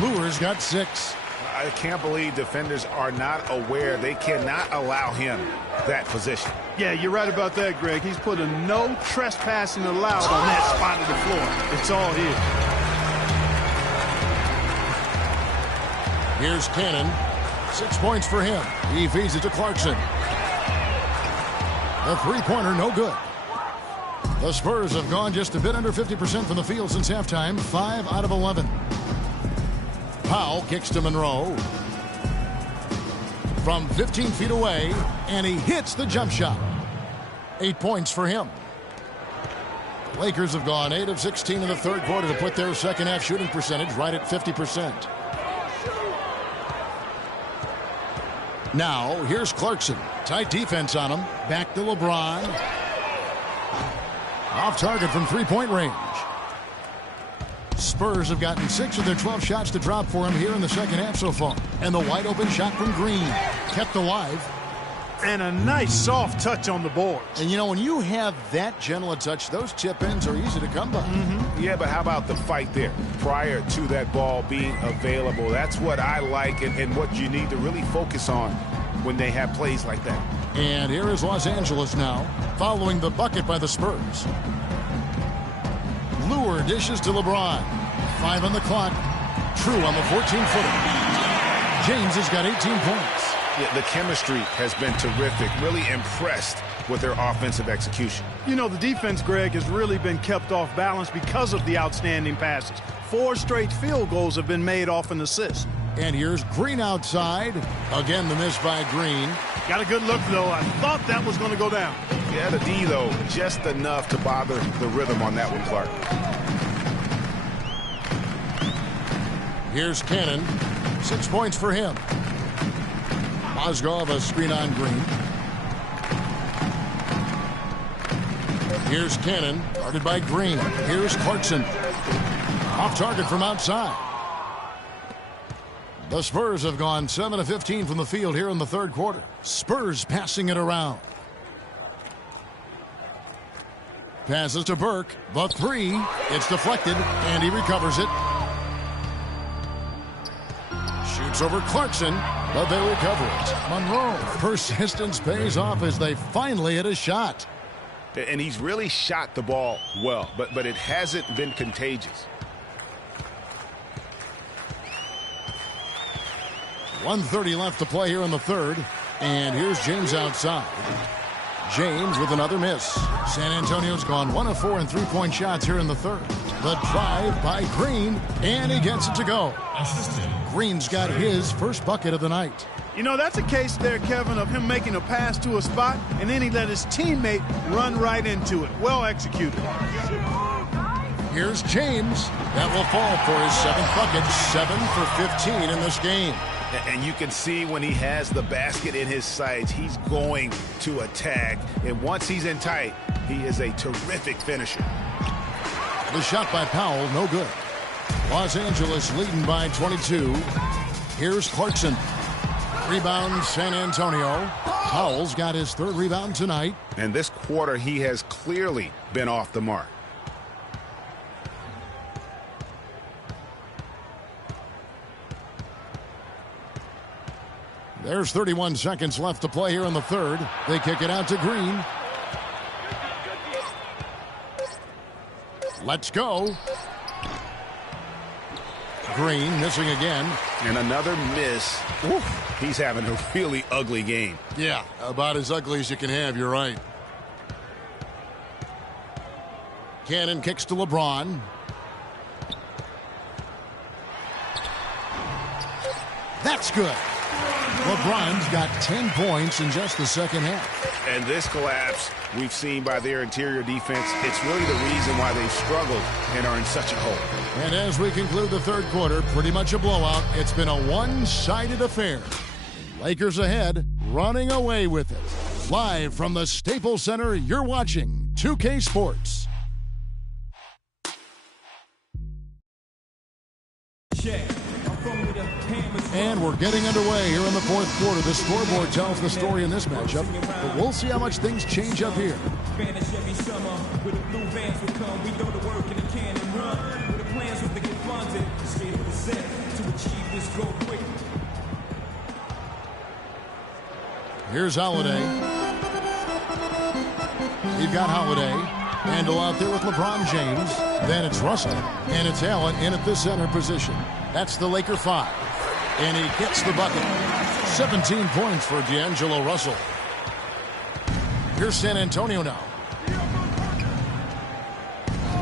Lure's got 6. I can't believe defenders are not aware. They cannot allow him that position. Yeah, you're right about that, Greg. He's put a no trespassing allowed on that spot of the floor. It's all here. Here's Cannon. 6 points for him. He feeds it to Clarkson. The three-pointer, no good. The Spurs have gone just a bit under 50% from the field since halftime. 5 out of 11. Powell kicks to Monroe. From 15 feet away, and he hits the jump shot. 8 points for him. The Lakers have gone 8 of 16 in the third quarter to put their second half shooting percentage right at 50%. Now, here's Clarkson. Tight defense on him. Back to LeBron. Off target from three-point range. Spurs have gotten 6 of their 12 shots to drop for him here in the second half so far. And the wide-open shot from Green kept alive. And a nice soft touch on the board. And you know, when you have that gentle a touch, those chip-ins are easy to come by. Yeah, but how about the fight there prior to that ball being available? That's what I like and what you need to really focus on when they have plays like that. And here is Los Angeles now, following the bucket by the Spurs. Lure dishes to LeBron. 5 on the clock. True on the 14-footer. James has got 18 points. Yeah, the chemistry has been terrific. Really impressed with their offensive execution. You know, the defense, Greg, has really been kept off balance because of the outstanding passes. 4 straight field goals have been made off an assist. And here's Green outside. Again, the miss by Green. Got a good look, though. I thought that was going to go down. Yeah, the D, though, just enough to bother the rhythm on that one, Clark. Here's Cannon. 6 points for him. Mozgov a screen on Green. Here's Cannon, guarded by Green. Here's Clarkson. Off target from outside. The Spurs have gone 7 of 15 from the field here in the third quarter. Spurs passing it around. Passes to Burke. The 3. It's deflected, and he recovers it. Shoots over Clarkson, but they recover it. Monroe. Persistence pays off as they finally hit a shot. And he's really shot the ball well, but it hasn't been contagious. 1:30 left to play here in the third. And here's James outside. James with another miss. San Antonio's gone 1 of 4 in three-point shots here in the third. The drive by Green, and he gets it to go. Green's got his first bucket of the night. You know, that's a case there, Kevin, of him making a pass to a spot, and then he let his teammate run right into it. Well executed. Here's James. That will fall for his 7th bucket. 7 for 15 in this game. And you can see when he has the basket in his sights, he's going to attack. And once he's in tight, he is a terrific finisher. The shot by Powell, no good. Los Angeles leading by 22. Here's Clarkson. Rebound, San Antonio. Powell's got his 3rd rebound tonight. And this quarter, he has clearly been off the mark. There's 31 seconds left to play here in the third. They kick it out to Green. Let's go. Green missing again. And another miss. Oof, he's having a really ugly game. Yeah, about as ugly as you can have, you're right. Cannon kicks to LeBron. That's good. LeBron's got 10 points in just the second half. And this collapse we've seen by their interior defense, it's really the reason why they've struggled and are in such a hole. And as we conclude the third quarter, pretty much a blowout. It's been a one-sided affair. Lakers ahead, running away with it. Live from the Staples Center, you're watching 2K Sports. And we're getting underway here in the fourth quarter. The scoreboard tells the story in this matchup, but we'll see how much things change up here. Here's Holiday. We've got Holiday. Handle out there with LeBron James. Then it's Russell. And it's Allen in at the center position. That's the Laker 5. And he gets the bucket. 17 points for D'Angelo Russell. Here's San Antonio now.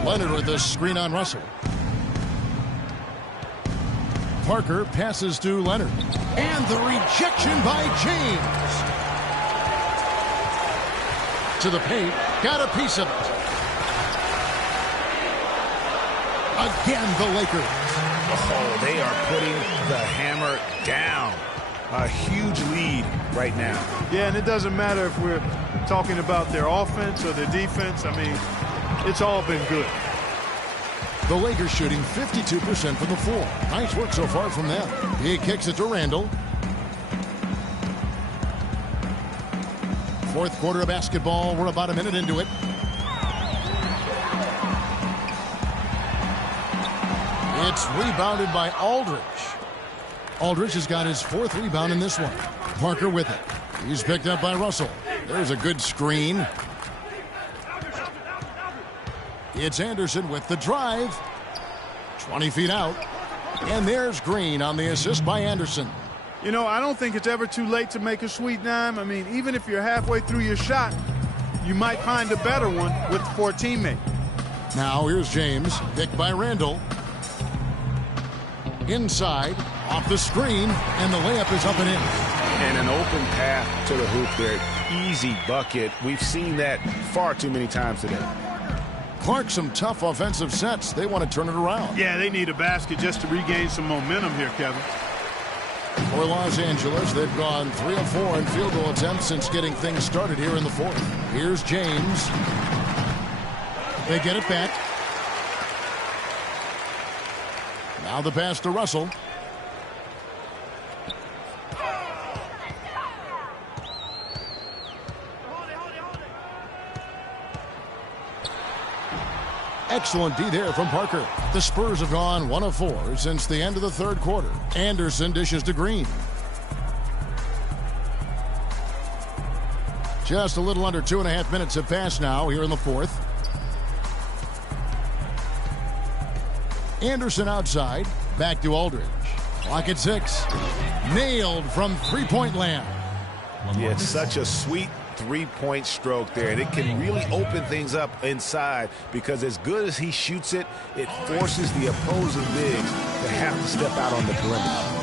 Leonard with a screen on Russell. Parker passes to Leonard. And the rejection by James. To the paint. Got a piece of it. Again, the Lakers. Oh, they are putting the hammer down. A huge lead right now. Yeah, and it doesn't matter if we're talking about their offense or their defense. I mean, it's all been good. The Lakers shooting 52% from the floor. Nice work so far from them. He kicks it to Randall. Fourth quarter of basketball. We're about a minute into it. It's rebounded by Aldridge. Aldridge has got his fourth rebound in this one. Parker with it. He's picked up by Russell. There's a good screen. It's Anderson with the drive. 20 feet out. And there's Green on the assist by Anderson. You know, I don't think it's ever too late to make a sweet dime. I mean, even if you're halfway through your shot, you might find a better one for a teammate. Now here's James. Picked by Randall. Inside, off the screen, and the layup is up and in. And an open path to the hoop there. Easy bucket. We've seen that far too many times today. Clark, some tough offensive sets. They want to turn it around. Yeah, they need a basket just to regain some momentum here, Kevin. For Los Angeles, they've gone 3 of 4 in field goal attempts since getting things started here in the fourth. Here's James. They get it back. Now the pass to Russell. Excellent D there from Parker. The Spurs have gone 1 of 4 since the end of the third quarter. Anderson dishes to Green. Just a little under 2.5 minutes have passed now here in the fourth. Anderson outside. Back to Aldridge. Clock at 6. Nailed from three-point land. Yeah, it's such a sweet three-point stroke there, and it can really open things up inside because as good as he shoots it, it forces the opposing bigs to have to step out on the perimeter.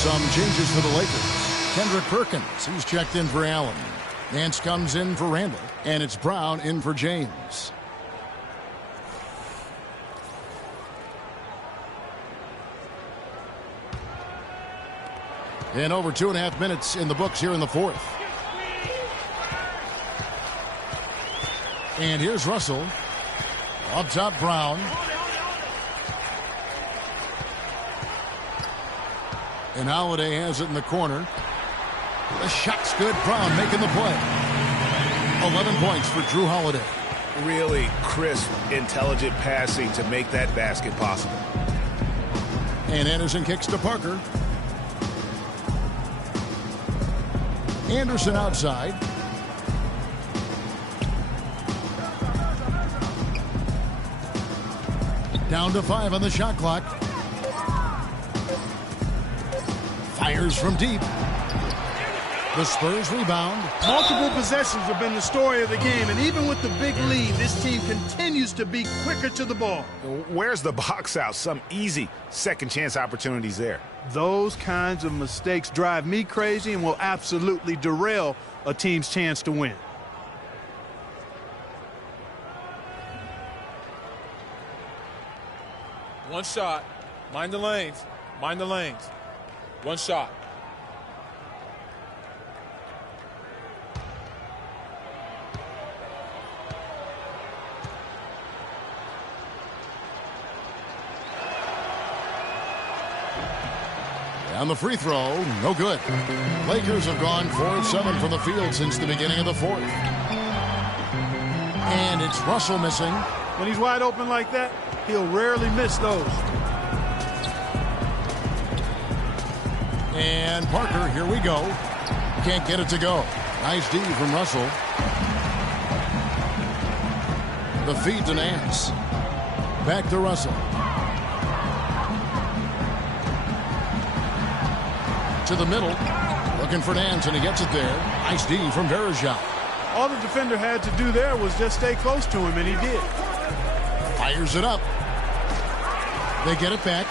Some changes for the Lakers. Kendrick Perkins, he's checked in for Allen. Nance comes in for Randall. And it's Brown in for James. And over 2.5 minutes in the books here in the fourth. And here's Russell. Up top, Brown. And Holiday has it in the corner. The shot's good. Brown making the play. 11 points for Drew Holiday. Really crisp, intelligent passing to make that basket possible. And Anderson kicks to Parker. Anderson outside. Down to 5 on the shot clock. Fires from deep. The Spurs rebound. Multiple possessions have been the story of the game, and even with the big lead, this team continues to be quicker to the ball. Where's the box out? Some easy second chance opportunities there. Those kinds of mistakes drive me crazy and will absolutely derail a team's chance to win. One shot. Mind the lanes. Mind the lanes. One shot. On the free throw, no good. Lakers have gone 4 of 7 from the field since the beginning of the fourth. And it's Russell missing. When he's wide open like that, he'll rarely miss those. And Parker, here we go. Can't get it to go. Nice D from Russell. The feed to Nance. Back to Russell. to the middle. Looking for Nance, and he gets it there. Nice D from Verejao. All the defender had to do there was just stay close to him, and he did. Fires it up. They get it back.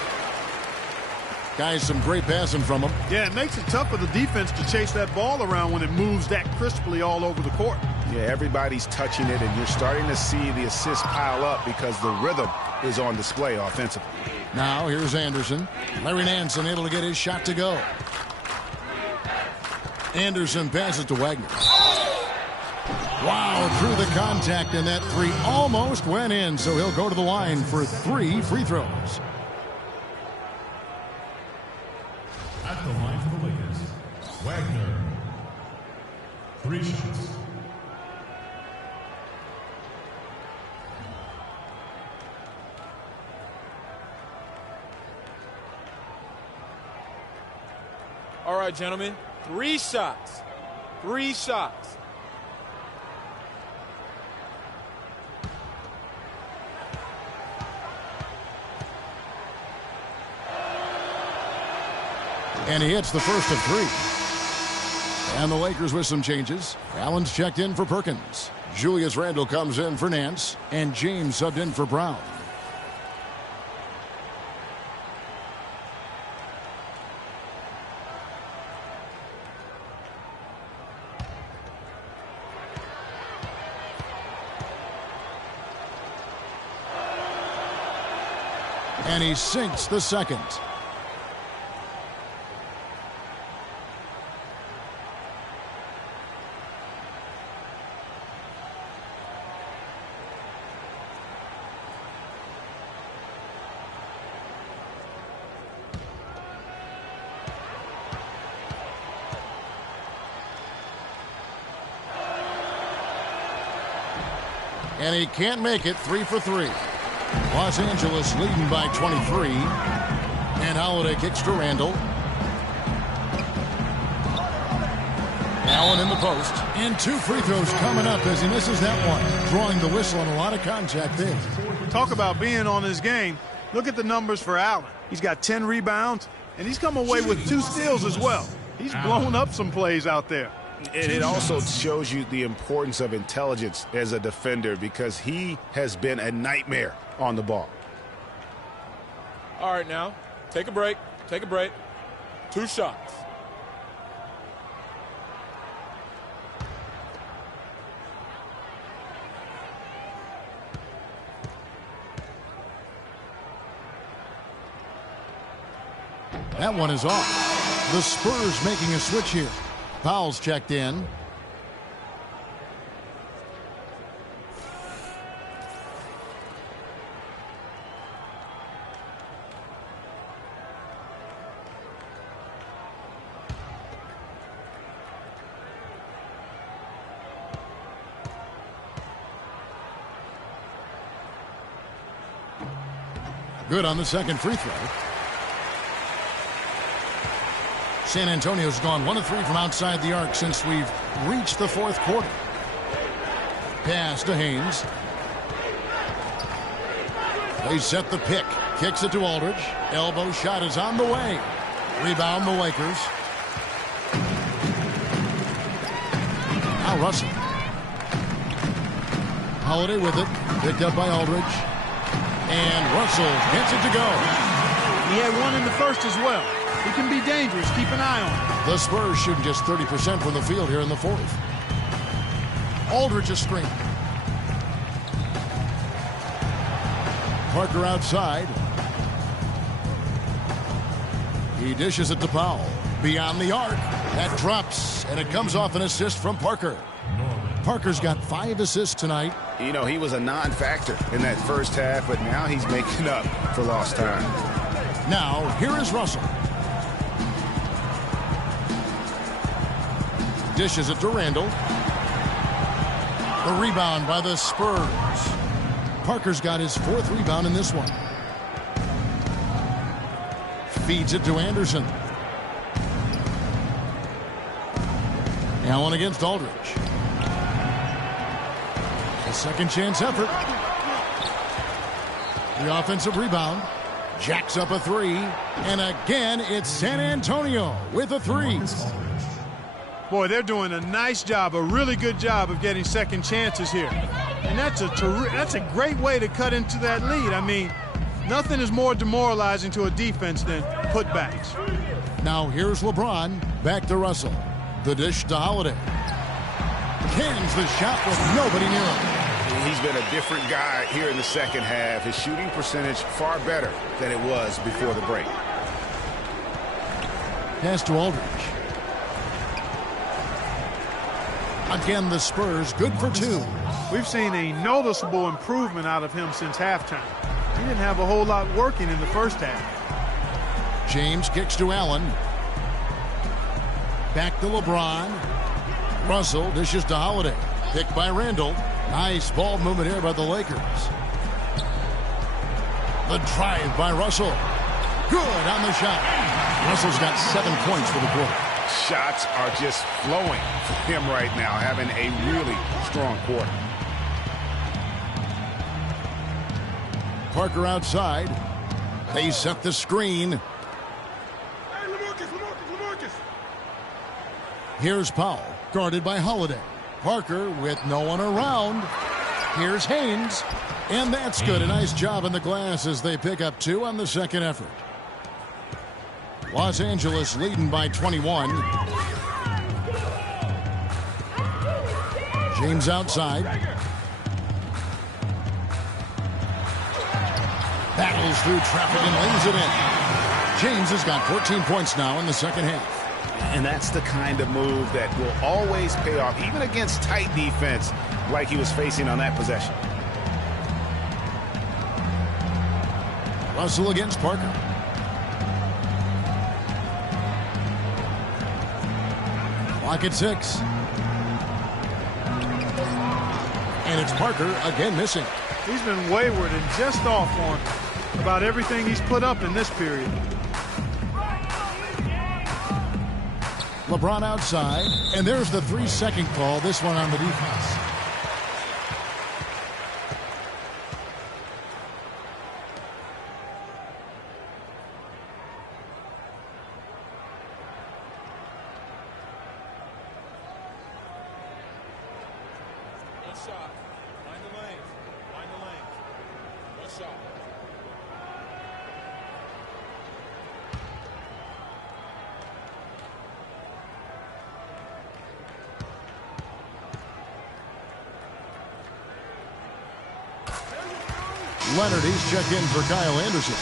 Guys, some great passing from him. Yeah, it makes it tough for the defense to chase that ball around when it moves that crisply all over the court. Yeah, everybody's touching it, and you're starting to see the assists pile up because the rhythm is on display offensively. Now, here's Anderson. Larry Nance able to get his shot to go. Anderson passes to Wagner. Wow, through the contact, and that three almost went in, so he'll go to the line for 3 free throws. At the line for the Lakers, Wagner. 3 shots. All right, gentlemen, 3 shots. 3 shots. And he hits the first of 3. And the Lakers with some changes. Allen's checked in for Perkins. Julius Randle comes in for Nance. And James subbed in for Brown. And he sinks the second. And he can't make it. 3 for 3. Los Angeles leading by 23. And Holiday kicks to Randle. Allen in the post. And 2 free throws coming up as he misses that one. Drawing the whistle and a lot of contact there. Talk about being on his game. Look at the numbers for Allen. He's got 10 rebounds, and he's come away with 2 steals as well. He's blown up some plays out there. And it also shows you the importance of intelligence as a defender because he has been a nightmare on the ball. All right, now, take a break. Take a break. 2 shots. That one is off. The Spurs making a switch here. Powell's checked in. Good on the second free throw. San Antonio's gone 1 of 3 from outside the arc since we've reached the 4th quarter. Pass to Haynes. They set the pick. Kicks it to Aldridge. Elbow shot is on the way. Rebound the Lakers. Now Russell. Holiday with it. Picked up by Aldridge. And Russell gets it to go. He had 1 in the first as well. He can be dangerous. Keep an eye on him. The Spurs shooting just 30% from the field here in the 4th. Aldridge is screen. Parker outside. He dishes it to Powell. Beyond the arc. That drops, and it comes off an assist from Parker. Parker's got 5 assists tonight. You know, he was a non-factor in that first half, but now he's making up for lost time. Now, here is Russell. Dishes it to Randle. The rebound by the Spurs. Parker's got his 4th rebound in this one. Feeds it to Anderson. Allen against Aldridge. A second chance effort. The offensive rebound. Jacks up a three. And again, it's San Antonio with a three. Boy, they're doing a nice job, a really good job of getting second chances here. And that's a great way to cut into that lead. I mean, nothing is more demoralizing to a defense than putbacks. Now here's LeBron, back to Russell. The dish to Holiday. Cans the shot with nobody near him. He's been a different guy here in the second half. His shooting percentage far better than it was before the break. Pass to Aldridge. Again, the Spurs good for two. We've seen a noticeable improvement out of him since halftime. He didn't have a whole lot working in the first half. James kicks to Allen. Back to LeBron. Russell dishes to Holiday. Picked by Randall. Nice ball movement here by the Lakers. The drive by Russell. Good on the shot. Russell's got 7 points for the quarter. Shots are just flowing for him right now, having a really strong quarter. Parker outside. They set the screen. Hey, LaMarcus. Here's Powell, guarded by Holiday. Parker with no one around. Here's Haynes. And that's good. A nice job in the glass as they pick up 2 on the second effort. Los Angeles leading by 21. James outside. Battles through traffic and lays it in. James has got 14 points now in the second half. And that's the kind of move that will always pay off, even against tight defense like he was facing on that possession. Russell against Parker. Clock at 6. And it's Parker again missing. He's been wayward and just off on about everything he's put up in this period. LeBron outside, and there's the 3-second call, this one on the defense. One shot. Find the lane. Find the lane. One shot. Leonard, he's checked in for Kyle Anderson.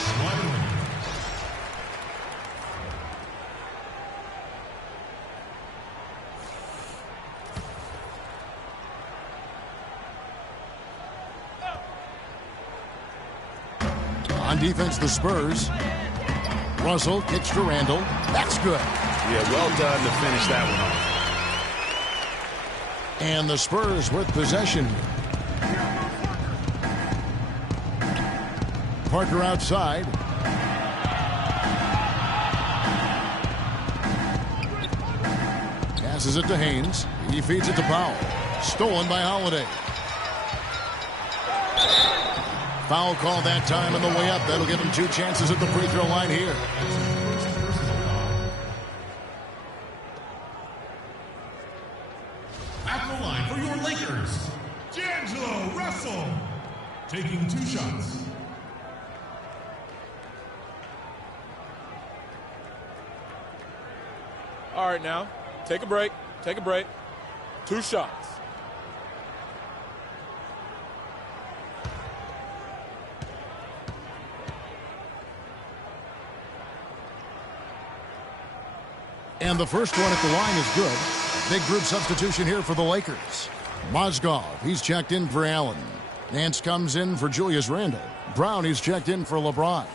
On defense, the Spurs. Russell kicks to Randall. That's good. Yeah, well done to finish that one off. And the Spurs with possession. Parker outside. Passes it to Haynes. He feeds it to Powell. Stolen by Holiday. Foul call that time on the way up. That'll give him 2 chances at the free throw line here. At the line for your Lakers, D'Angelo Russell, taking 2 shots. All right, now, take a break. 2 shots. And the first one at the line is good. Big group substitution here for the Lakers. Mozgov, he's checked in for Allen. Nance comes in for Julius Randle. Brown, he's checked in for LeBron.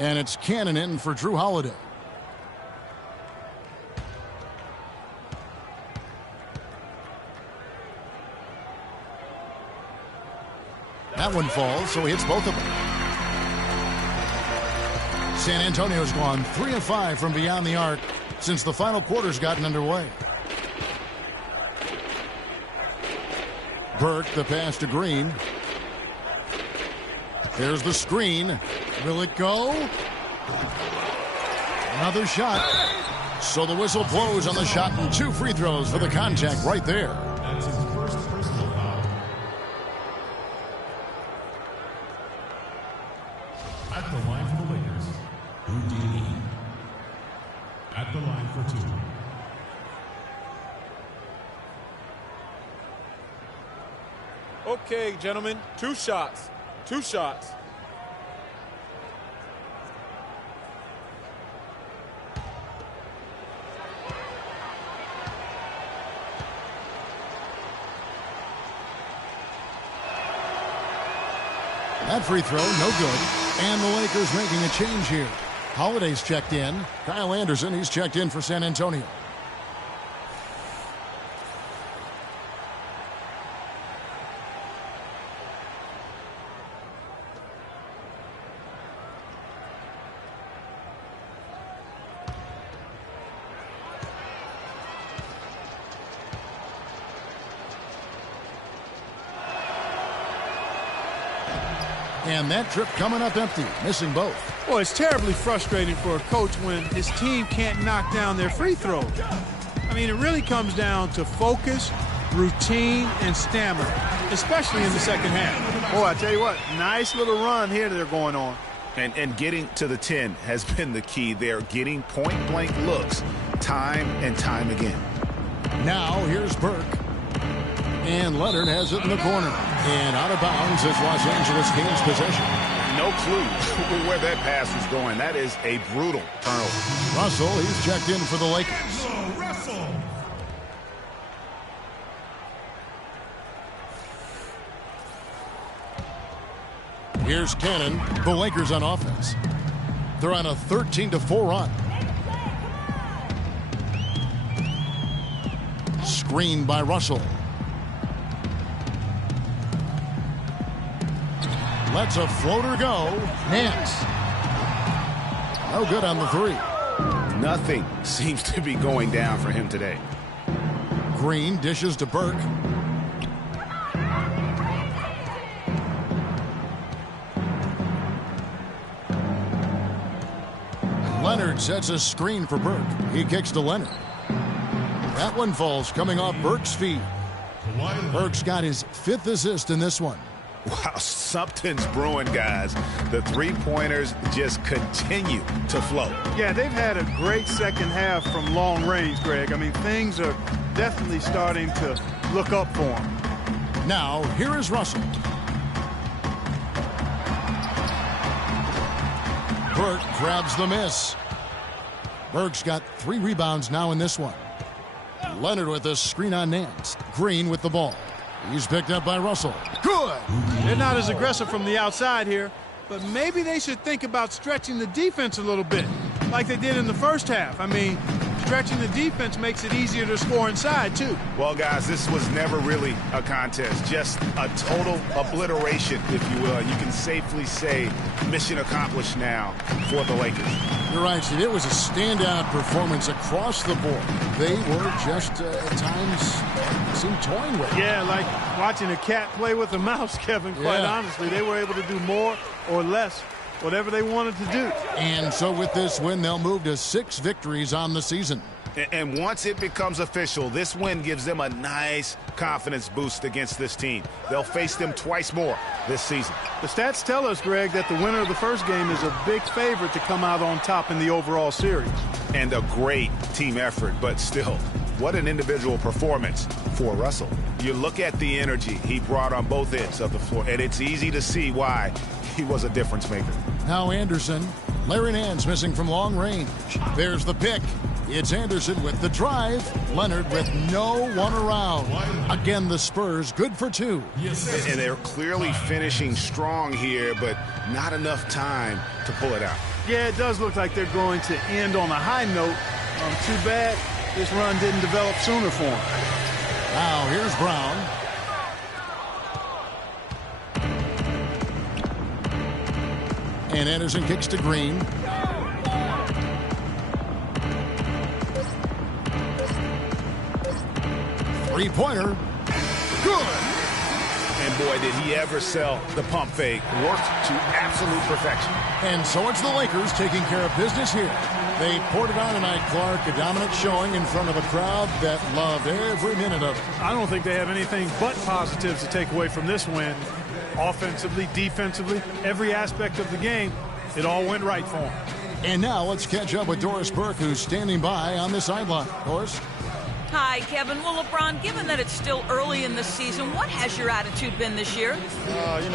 And it's Cannon in for Drew Holiday. That one falls, so he hits both of them. San Antonio's gone 3 of 5 from beyond the arc since the final quarter's gotten underway. Burke, the pass to Green. There's the screen. Will it go? Another shot. So the whistle blows on the shot and 2 free throws for the contact right there. That's his first personal foul. At the line for the Lakers, Houdini. At the line for 2. Okay, gentlemen, 2 shots. 2 shots. That free throw, no good. And the Lakers making a change here. Holiday's checked in. Kyle Anderson, he's checked in for San Antonio. And that trip coming up empty, missing both. Well, it's terribly frustrating for a coach when his team can't knock down their free throws. I mean, it really comes down to focus, routine, and stamina, especially in the second half. Boy, I tell you what, nice little run here that they're going on. And getting to the 10 has been the key. They're getting point-blank looks time and time again. Now here's Burke. And Leonard has it in the corner. And out of bounds is Los Angeles gains possession. No clue where that pass was going. That is a brutal turnover. Russell, he's checked in for the Lakers. Russell. Here's Cannon. The Lakers on offense. They're on a 13-4 run. Screened by Russell. Lets a floater go. Nance. No good on the 3. Nothing seems to be going down for him today. Green dishes to Burke. Leonard sets a screen for Burke. He kicks to Leonard. That one falls coming off Burke's feet. Burke's got his 5th assist in this one. Wow, something's brewing, guys. The three-pointers just continue to flow. Yeah, they've had a great second half from long range, Greg. I mean, things are definitely starting to look up for them. Now, here is Russell. Burke grabs the miss. Burke's got 3 rebounds now in this one. Leonard with a screen on Nance. Green with the ball. He's picked up by Russell. Good. They're not as aggressive from the outside here, but maybe they should think about stretching the defense a little bit, like they did in the first half. I mean, stretching the defense makes it easier to score inside, too. Well, guys, this was never really a contest, just a total obliteration, if you will. And you can safely say mission accomplished now for the Lakers. You're right, Steve. It was a standout performance across the board. They were just, at times, seemed toying with it. Yeah, like watching a cat play with a mouse, Kevin, quite honestly. They were able to do more or less, whatever they wanted to do. And so with this win, they'll move to 6 victories on the season. And once it becomes official, this win gives them a nice confidence boost against this team. They'll face them twice more this season. The stats tell us, Greg, that the winner of the first game is a big favorite to come out on top in the overall series. And a great team effort, but still, what an individual performance for Russell. You look at the energy he brought on both ends of the floor, and it's easy to see why he was a difference maker. Now Anderson. Larry Nance missing from long range. There's the pick. It's Anderson with the drive. Leonard with no one around. Again, the Spurs good for 2. And they're clearly finishing strong here, but not enough time to pull it out. Yeah, it does look like they're going to end on a high note. Too bad this run didn't develop sooner for them. Now here's Brown. And Anderson kicks to Green. Three-pointer. Good. And boy, did he ever sell the pump fake. Worked to absolute perfection. And so it's the Lakers taking care of business here. They poured it on tonight, Clark. A dominant showing in front of a crowd that loved every minute of it. I don't think they have anything but positives to take away from this win. Offensively, defensively, every aspect of the game, it all went right for them. And now let's catch up with Doris Burke, who's standing by on the sideline. Doris? Hi, Kevin. Well, LeBron, given that it's still early in the season, what has your attitude been this year?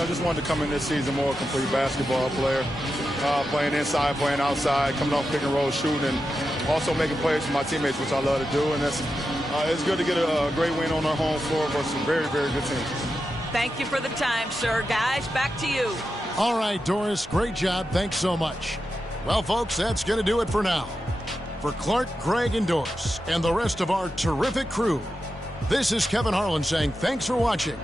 Just wanted to come in this season more a complete basketball player, playing inside, playing outside, coming off pick and roll, shooting, and also making plays for my teammates, which I love to do. And it's good to get a great win on our home floor versus a very, very good team. Thank you for the time, sir. Guys, back to you. All right, Doris, great job. Thanks so much. Well, folks, that's going to do it for now. For Clark, Greg, and Doris, and the rest of our terrific crew, this is Kevin Harlan saying thanks for watching.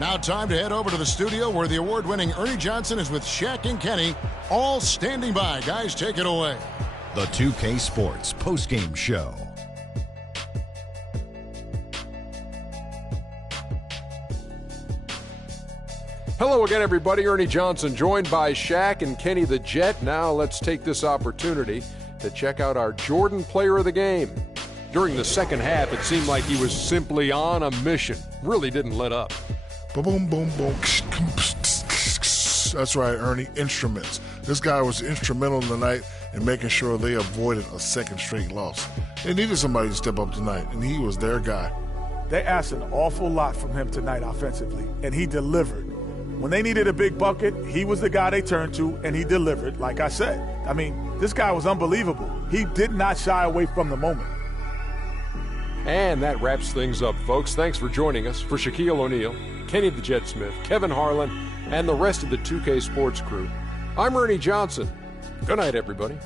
Now time to head over to the studio where the award-winning Ernie Johnson is with Shaq and Kenny, all standing by. Guys, take it away. The 2K Sports postgame show. Hello again, everybody. Ernie Johnson joined by Shaq and Kenny the Jet. Now let's take this opportunity to check out our Jordan Player of the Game. During the second half, it seemed like he was simply on a mission. Really didn't let up. Boom, boom, boom. That's right, Ernie. Instruments. This guy was instrumental tonight in making sure they avoided a second straight loss. They needed somebody to step up tonight, and he was their guy. They asked an awful lot from him tonight offensively, and he delivered. When they needed a big bucket, he was the guy they turned to, and he delivered, like I said. I mean, this guy was unbelievable. He did not shy away from the moment. And that wraps things up, folks. Thanks for joining us. For Shaquille O'Neal, Kenny the Jet Smith, Kevin Harlan, and the rest of the 2K Sports crew, I'm Ernie Johnson. Good night, everybody.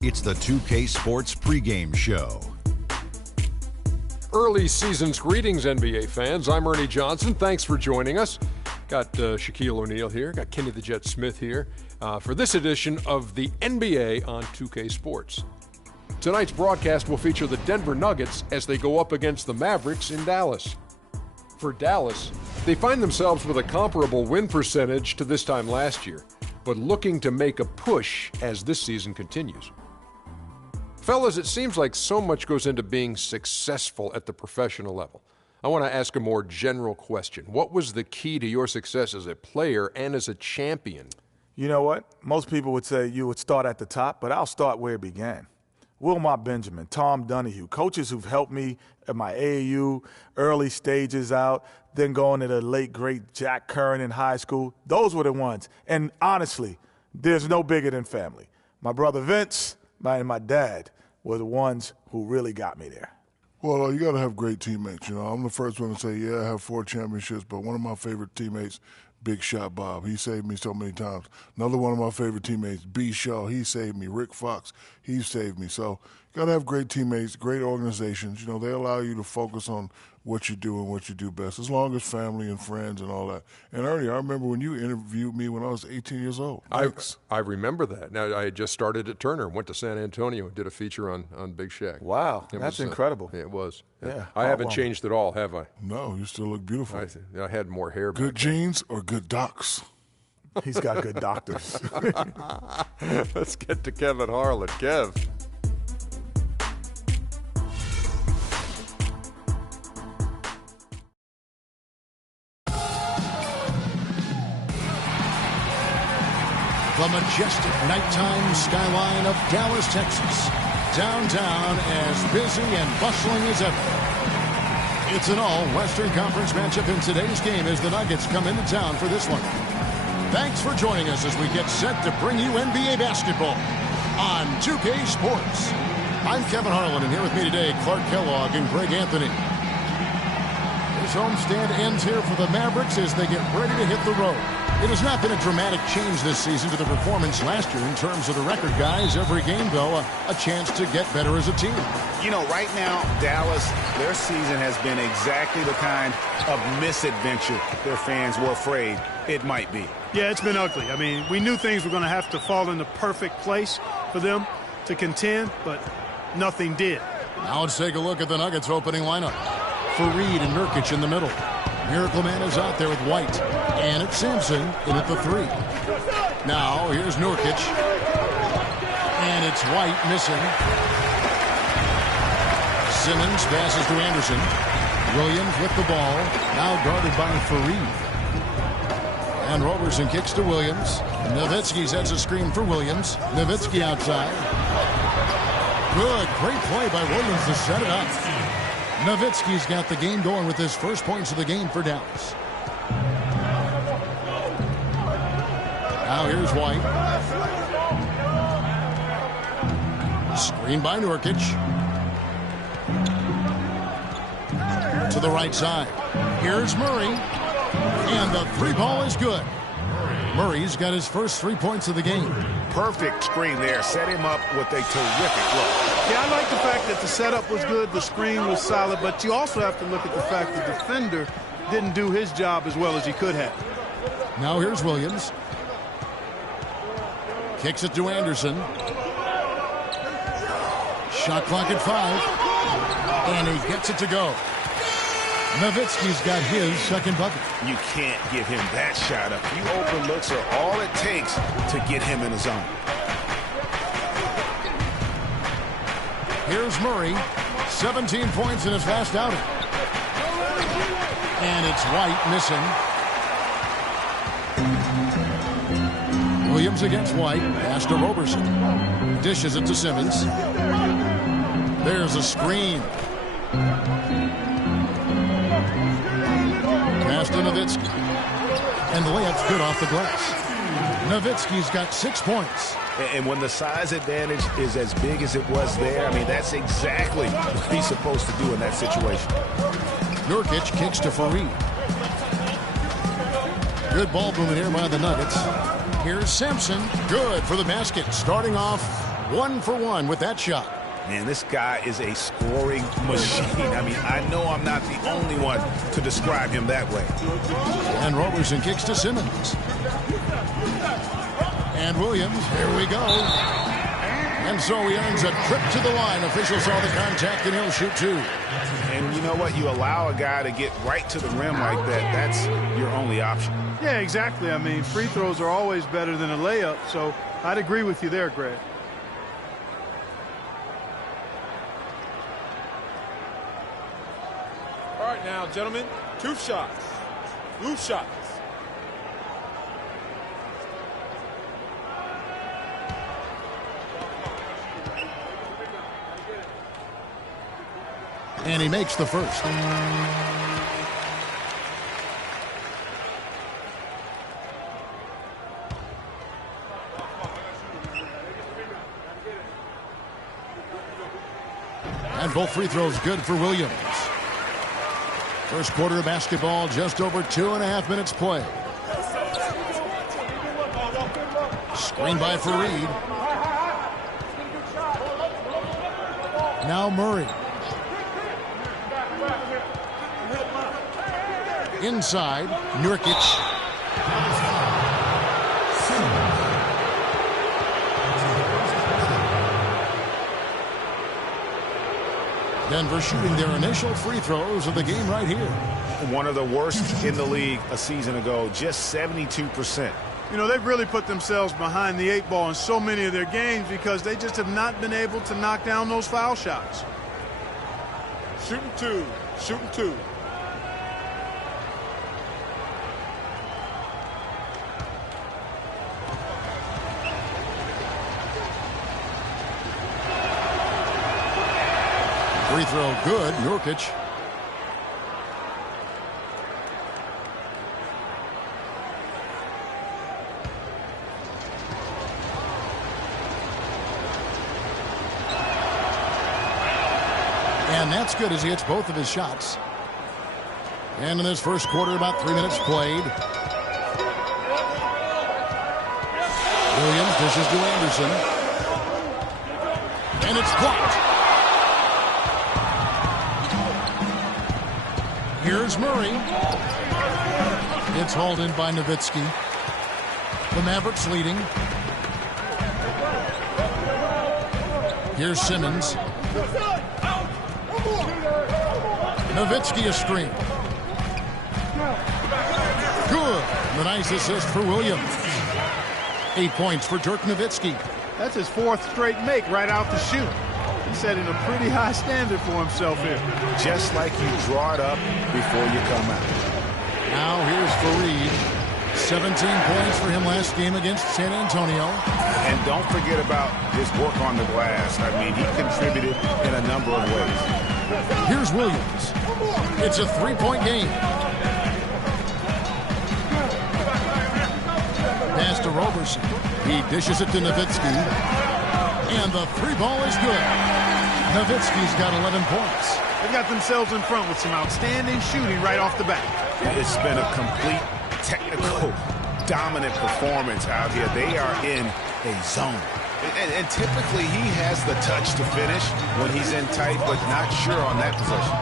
It's the 2K Sports pregame show. Early season's greetings, NBA fans. I'm Ernie Johnson. Thanks for joining us. Got Shaquille O'Neal here. Got Kenny the Jet Smith here for this edition of the NBA on 2K Sports. Tonight's broadcast will feature the Denver Nuggets as they go up against the Mavericks in Dallas. For Dallas, they find themselves with a comparable win percentage to this time last year, but looking to make a push as this season continues. Fellas, it seems like so much goes into being successful at the professional level. I want to ask a more general question. What was the key to your success as a player and as a champion? You know what? Most people would say you would start at the top, but I'll start where it began. Wilmot Benjamin, Tom Donahue, coaches who've helped me at my AAU, early stages out, then going to the late, great Jack Curran in high school. Those were the ones. And honestly, there's no bigger than family. My brother Vince and my dad were the ones who really got me there. Well, you got to have great teammates. You know, I'm the first one to say, yeah, I have 4 championships, but one of my favorite teammates, Big Shot Bob, he saved me so many times. Another one of my favorite teammates, B. Shaw, he saved me. Rick Fox, he saved me. So you got to have great teammates, great organizations. You know, they allow you to focus on what you do and what you do best, as long as family and friends and all that. And Ernie, I remember when you interviewed me when I was 18 years old. I remember that. Now, I had just started at Turner, went to San Antonio, and did a feature on Big Shaq. Wow, that's incredible. It was. Yeah. I haven't changed at all, have I? No, you still look beautiful. I had more hair. Good genes or good docs? He's got good doctors. Let's get to Kevin Harlan. Kev. The majestic nighttime skyline of Dallas, Texas. Downtown as busy and bustling as ever. It's an all-Western Conference matchup in today's game as the Nuggets come into town for this one. Thanks for joining us as we get set to bring you NBA basketball on 2K Sports. I'm Kevin Harlan, and here with me today, Clark Kellogg and Greg Anthony. This homestand ends here for the Mavericks as they get ready to hit the road. It has not been a dramatic change this season to the performance last year in terms of the record, guys. Every game, though, a chance to get better as a team. You know, right now, Dallas, their season has been exactly the kind of misadventure their fans were afraid it might be. Yeah, it's been ugly. I mean, we knew things were going to have to fall in the perfect place for them to contend, but nothing did. Now let's take a look at the Nuggets opening lineup. Fareed and Nurkic in the middle. Miracle Man is out there with White. And it's Sampson in at the 3. Now here's Nurkic. And it's White missing. Simmons passes to Anderson. Williams with the ball. Now guarded by Fareed. And Roberson kicks to Williams. Nowitzki sets a screen for Williams. Nowitzki outside. Good. Great play by Williams to set it up. Nowitzki's got the game going with his first points of the game for Dallas. Now here's White. Screen by Nurkic. To the right side. Here's Murray. And the 3-ball is good. Murray's got his first 3 points of the game. Perfect screen there. Set him up with a terrific look. Yeah, I like the fact that the setup was good, the screen was solid, but you also have to look at the fact the defender didn't do his job as well as he could have. Now here's Williams. Kicks it to Anderson. Shot clock at 5. And he gets it to go. Nowitzki's got his second bucket. You can't give him that shot. A few open looks are all it takes to get him in the zone. Here's Murray. 17 points in his last outing. And it's White missing. Williams against White. Pass to Roberson. Dishes it to Simmons. There's a screen. Pass to Nowitzki. And the layup's good off the glass. Nowitzki's got 6 points. And when the size advantage is as big as it was there, I mean, that's exactly what he's supposed to do in that situation. Nurkic kicks to Fareed. Good ball movement here by the Nuggets. Here's Sampson. Good for the basket. Starting off 1 for 1 with that shot. Man, this guy is a scoring machine. I mean, I know I'm not the only one to describe him that way. And Roberson kicks to Simmons. And Williams, here we go. And so he earns a trip to the line. Officials saw the contact, and he'll shoot 2. And you know what? You allow a guy to get right to the rim like that, that's your only option. Yeah, exactly. I mean, free throws are always better than a layup, so I'd agree with you there, Greg. All right, now, gentlemen, 2 shots. Loose shots. And he makes the first. And both free throws good for Williams. First quarter of basketball, just over 2.5 minutes play. Screen by Fareed. Now Murray. Inside, Nurkic. Denver shooting their initial free throws of the game right here. One of the worst in the league a season ago, just 72%. You know, they've really put themselves behind the 8 ball in so many of their games because they just have not been able to knock down those foul shots. Shooting 2. Shooting 2. Free throw good, Nurkic. And that's good as he hits both of his shots. And in this first quarter, about 3 minutes played. Williams dishes to Anderson. And it's blocked. Here's Murray. It's hauled in by Nowitzki. The Mavericks leading. Here's Simmons. Nowitzki a screen. Good. The nice assist for Williams. 8 points for Dirk Nowitzki. That's his 4th straight make right out the chute. He's setting a pretty high standard for himself here. Just like you draw it up before you come out. Now here's Fareed. 17 points for him last game against San Antonio. And don't forget about his work on the glass. I mean, he contributed in a number of ways. Here's Williams. It's a 3-point game. Pass to Roberson. He dishes it to Nowitzki. And the 3-ball is good. Nowitzki's got 11 points. They've got themselves in front with some outstanding shooting right off the bat. It's been a complete technical, dominant performance out here. They are in a zone. And typically he has the touch to finish when he's in tight, but not sure on that possession.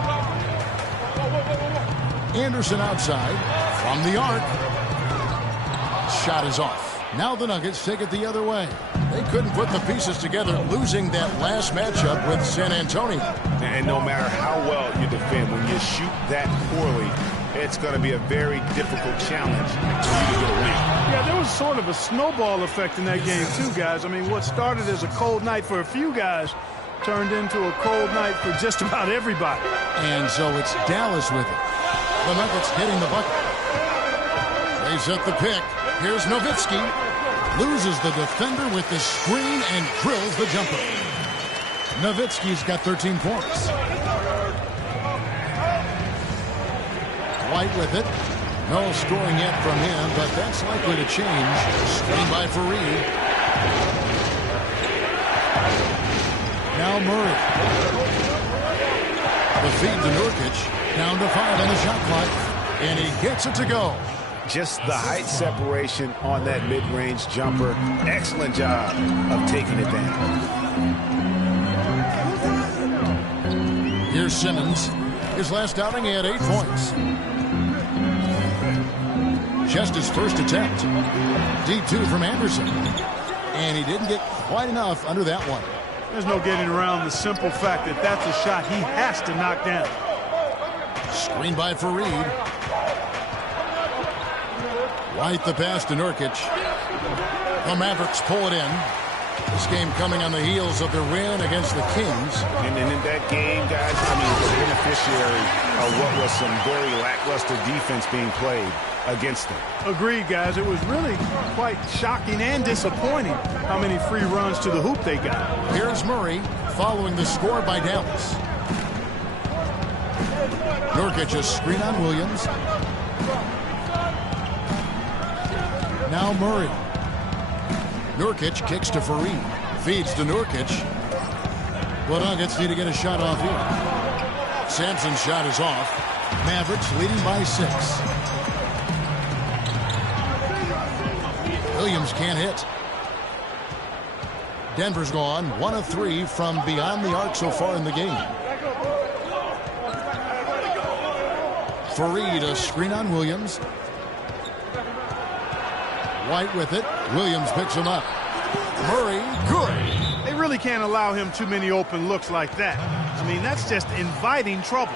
Anderson outside from the arc. Shot is off. Now the Nuggets take it the other way. They couldn't put the pieces together, losing that last matchup with San Antonio. And no matter how well you defend, when you shoot that poorly, it's going to be a very difficult challenge for you to get a win. Yeah, there was sort of a snowball effect in that game too, guys. I mean, what started as a cold night for a few guys turned into a cold night for just about everybody. And so it's Dallas with it. The Nuggets hitting the bucket. They set the pick. Here's Nowitzki. Loses the defender with the screen and drills the jumper. Nowitzki's got 13 points. White with it. No scoring yet from him, but that's likely to change. Screen by Fareed. Now Murray. The feed to Nurkic. Down to 5 on the shot clock. And he gets it to go. Just the height separation on that mid-range jumper. Excellent job of taking it down. Simmons. His last outing, he had 8 points. Just his first attempt. Deep 2 from Anderson. And he didn't get quite enough under that one. There's no getting around the simple fact that that's a shot he has to knock down. Screen by Fareed. White the pass to Nurkic. The Mavericks pull it in. This game coming on the heels of their win against the Kings. And in that game, guys, I mean, the beneficiary of what was some very lackluster defense being played against them. Agreed, guys. It was really quite shocking and disappointing how many free runs to the hoop they got. Here's Murray following the score by Dallas. Nurkic a screen on Williams. Now Murray. Nurkic kicks to Fareed. Feeds to Nurkic. The Nuggets need to get a shot off here. Sampson's shot is off. Mavericks leading by 6. Williams can't hit. Denver's gone 1 of 3 from beyond the arc so far in the game. Fareed a screen on Williams. White with it. Williams picks him up. Murray, good. They really can't allow him too many open looks like that. I mean, that's just inviting trouble.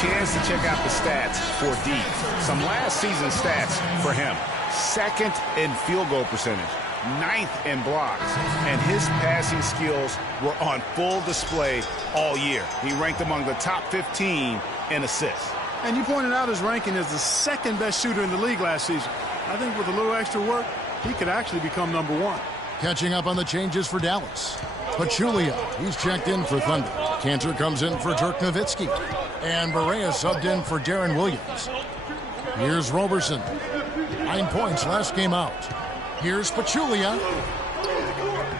Chance to check out the stats for D. Some last season stats for him. 2nd in field goal percentage, 9th in blocks, and his passing skills were on full display all year. He ranked among the top 15 in assists. And you pointed out his ranking as the 2nd best shooter in the league last season. I think with a little extra work, he could actually become number 1. Catching up on the changes for Dallas. Pachulia, he's checked in for Thunder. Cantor comes in for Dirk Nowitzki. And Barea subbed in for Darren Williams. Here's Roberson. 9 points last game out. Here's Pachulia.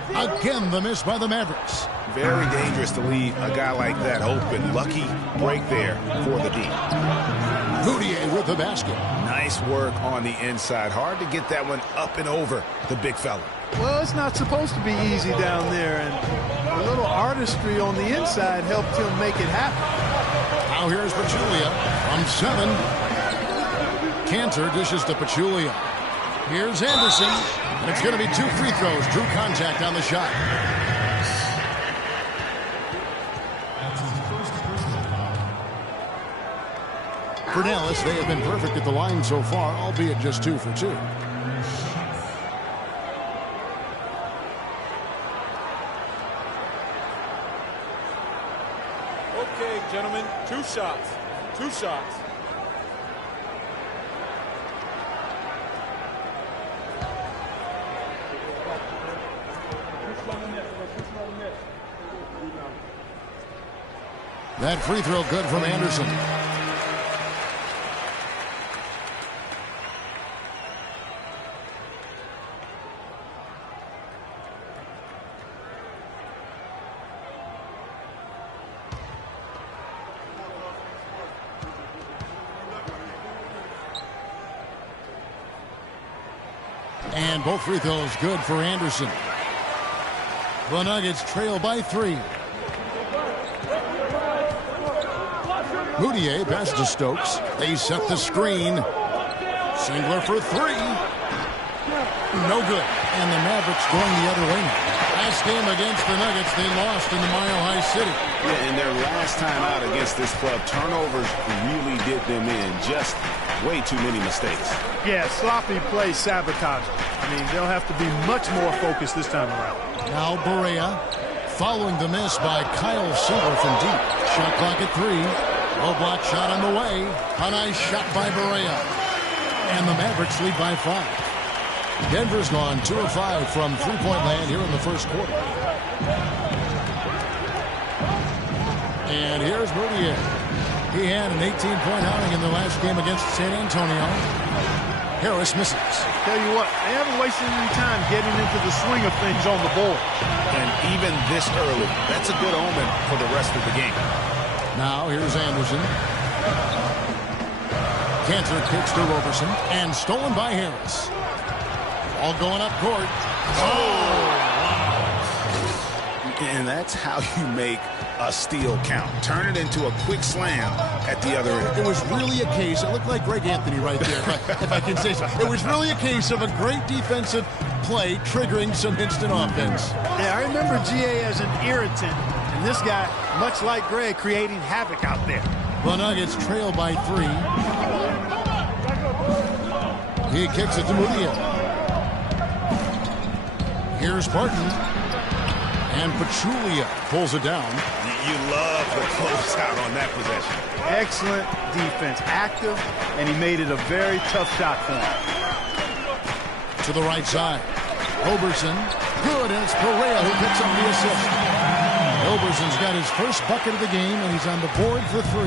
Again, the miss by the Mavericks. Very dangerous to leave a guy like that open. Lucky break there for the D. Moutier with the basket. Nice work on the inside. Hard to get that one up and over the big fella. Well, it's not supposed to be easy down there, and a little artistry on the inside helped him make it happen. Now here's Pachulia from 7. Cantor dishes to Pachulia. Here's Anderson. And it's going to be 2 free throws. Drew contact on the shot. That's his first personal foul. For Dallas, they have been perfect at the line so far, albeit just 2 for 2. Okay, gentlemen, 2 shots. 2 shots. That free throw good from Anderson. And both free throws good for Anderson. The Nuggets trail by 3. Moutier passes to Stokes. They set the screen. Singler for 3. No good. And the Mavericks going the other way now. Last game against the Nuggets, they lost in the Mile High City. Yeah, and their last time out against this club, turnovers really did them in. Just way too many mistakes. Yeah, sloppy play sabotage. I mean, they'll have to be much more focused this time around. Now Barea following the miss by Kyle Seaver from deep. Shot clock at 3. Low block shot on the way. A nice shot by Barea. And the Mavericks lead by 5. Denver's gone 2 of 5 from three-point land here in the first quarter. And here's Moutier. He had an 18-point outing in the last game against San Antonio. Harris misses. Tell you what, they haven't wasted any time getting into the swing of things on the board. And even this early, that's a good omen for the rest of the game. Now here's Anderson. Cantor kicks to Roberson and stolen by Harris. All going up court. Oh, wow. And that's how you make a steal count. Turn it into a quick slam at the other end. It was really a case, it looked like Greg Anthony right there, if I can say so. It was really a case of a great defensive play triggering some instant offense. Yeah, I remember GA as an irritant, and this guy, much like Greg, creating havoc out there. The Nuggets trail by 3. He kicks it to Moutier. Here's Barton. And Pachulia pulls it down. You love the closeout on that possession. Excellent defense. Active, and he made it a very tough shot for him. To the right side. Roberson. Good, and it's Perea who picks up the assist. Roberson's got his first bucket of the game, and he's on the board for 3.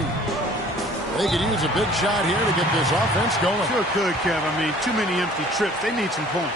They could use a big shot here to get this offense going. Sure could, Kev. I mean, too many empty trips. They need some points.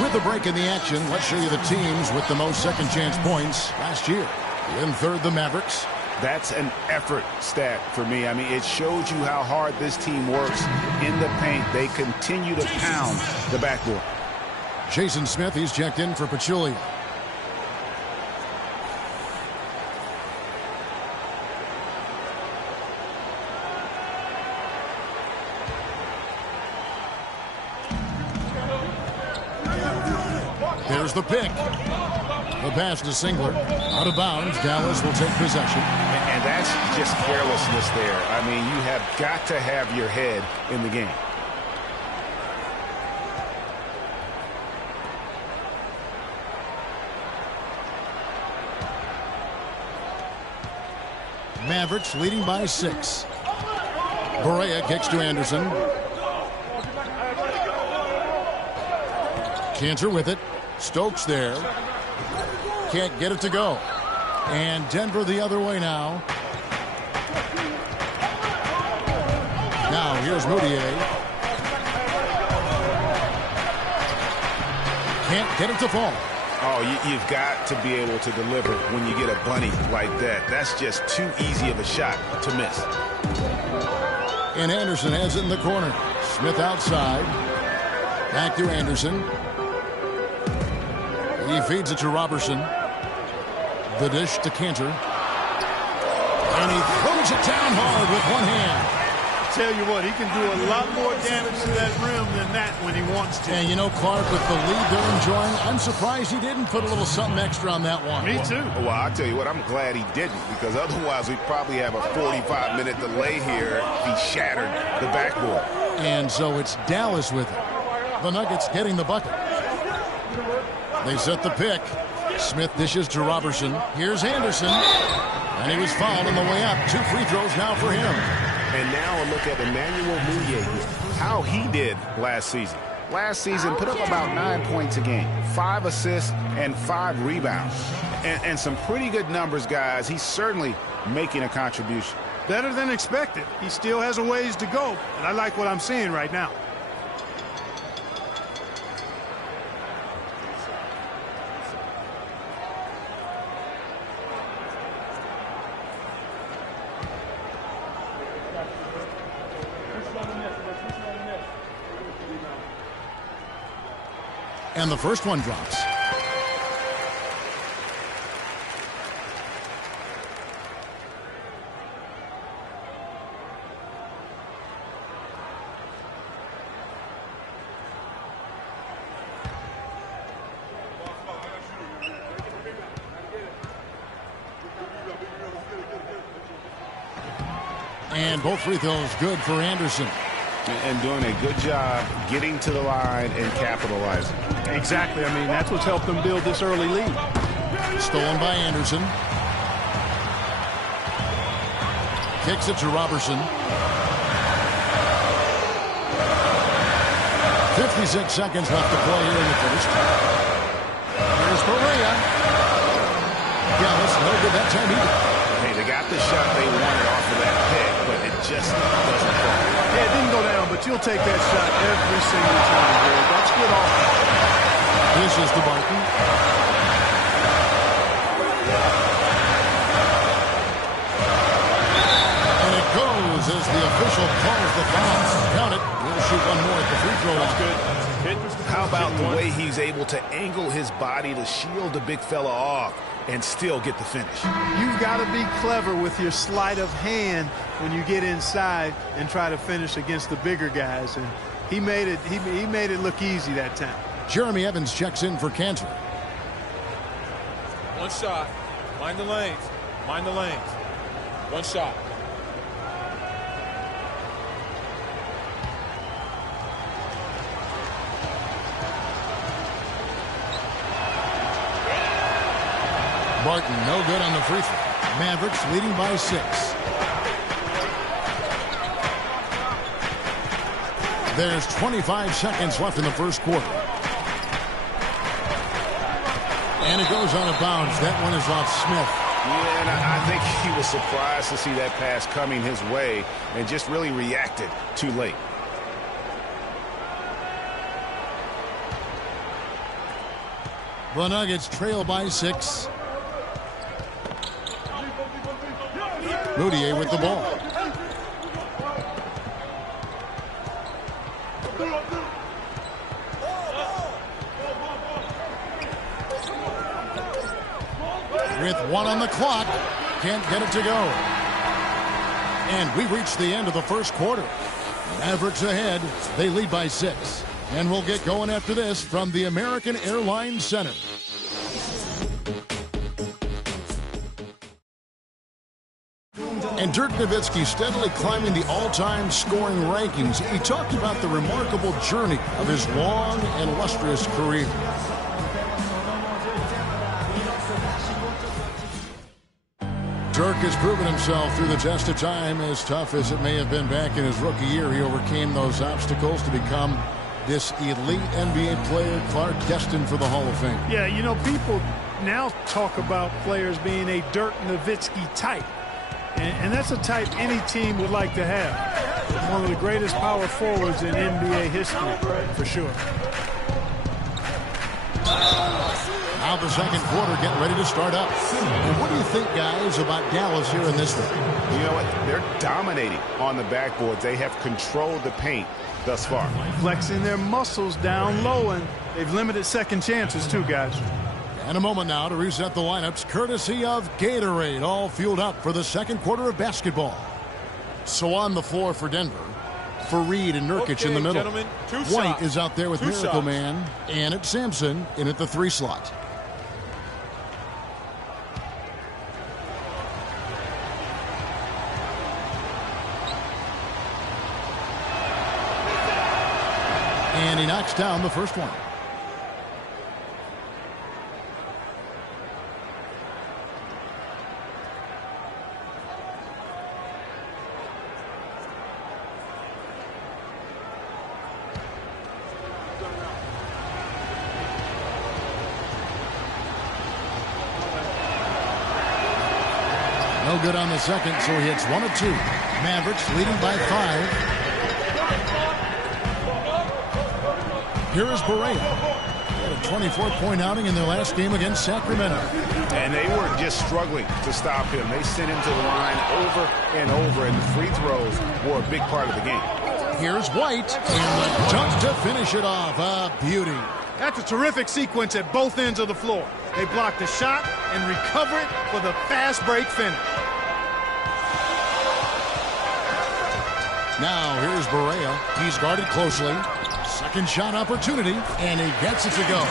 With the break in the action, let's show you the teams with the most second chance points last year. In third, the Mavericks. That's an effort stat for me. I mean, it shows you how hard this team works in the paint. They continue to pound the backboard. Jason Smith, he's checked in for Pachulia. There's the pick. The pass to Singler. Out of bounds. Dallas will take possession. And that's just carelessness there. I mean, you have got to have your head in the game. Mavericks leading by 6. Barea kicks to Anderson. Cantor with it. Stokes there. Can't get it to go. And Denver the other way now. Now here's Moutier. Can't get it to fall. Oh, you've got to be able to deliver when you get a bunny like that. That's just too easy of a shot to miss. And Anderson has it in the corner. Smith outside. Back to Anderson. He feeds it to Roberson. The dish to Cantor. And he throws it down hard with one hand. Tell you what, he can do a lot more damage to that rim than that when he wants to. And you know, Clark, with the lead they're enjoying, I'm surprised he didn't put a little something extra on that one. Me too. Well, I'll tell you what, I'm glad he didn't, because otherwise we'd probably have a 45-minute delay here if he shattered the backboard. And so it's Dallas with it. The Nuggets getting the bucket. They set the pick. Smith dishes to Robertson. Here's Anderson. And he was fouled on the way up. 2 free throws now for him. And now a look at Emmanuel Mudiay here. How he did last season. Last season, put up about 9 points a game, 5 assists, and 5 rebounds. And some pretty good numbers, guys. He's certainly making a contribution. Better than expected. He still has a ways to go, and I like what I'm seeing right now. And the first one drops. And both free throws good for Anderson. And doing a good job getting to the line and capitalizing. Exactly. I mean, that's what's helped them build this early lead. Stolen by Anderson. Kicks it to Robertson. 56 seconds left to play here in the first. Here's Perea. Dallas, no good that time either. Hey, they got the shot they wanted off of that pick, but it just doesn't fall. Yeah, it didn't go down, but you'll take that shot every single time, Jared. That's good offense. This is to Barton. And it goes as the official calls the foul. Count it. We'll shoot one more at the free throw line. How about the way he's able to angle his body to shield the big fella off and still get the finish? You've got to be clever with your sleight of hand when you get inside and try to finish against the bigger guys. And he made it look easy that time. Jeremy Evans checks in for Cantor. One shot. Mind the lanes. Mind the lanes. One shot. Barton, no good on the free throw. Mavericks leading by 6. There's 25 seconds left in the first quarter. And it goes out of bounds. That one is off Smith. Yeah, and I think he was surprised to see that pass coming his way and just really reacted too late. The Nuggets trail by 6. Mudiay with the ball. With 1 on the clock, can't get it to go. And we've reached the end of the first quarter. Mavericks ahead, they lead by 6. And we'll get going after this from the American Airlines Center. And Dirk Nowitzki steadily climbing the all-time scoring rankings. He talked about the remarkable journey of his long and illustrious career. Dirk has proven himself through the test of time. As tough as it may have been back in his rookie year, he overcame those obstacles to become this elite NBA player, Clark, destined for the Hall of Fame. Yeah, you know, people now talk about players being a Dirk Nowitzki type. And that's a type any team would like to have. One of the greatest power forwards in NBA history, for sure. Now the second quarter getting ready to start up. And what do you think, guys, about Dallas here in this one? You know what? They're dominating on the backboards. They have controlled the paint thus far. Flexing their muscles down low, and they've limited second chances too, guys. And a moment now to reset the lineups, courtesy of Gatorade, all fueled up for the second quarter of basketball. So on the floor for Denver, Fareed and Nurkic in the middle. White is out there with Miracle Man, and it's Sampson in at the 3 slot. And he knocks down the first one. No good on the second, so he hits 1 of 2. Mavericks leading by 5. Here is Barea. 24-point outing in their last game against Sacramento. And they were just struggling to stop him. They sent him to the line over and over, and the free throws were a big part of the game. Here's White, and the dunk to finish it off. A beauty. That's a terrific sequence at both ends of the floor. They block the shot and recover it for the fast break finish. Now here's Barea. He's guarded closely. Second shot opportunity, and he gets it to go.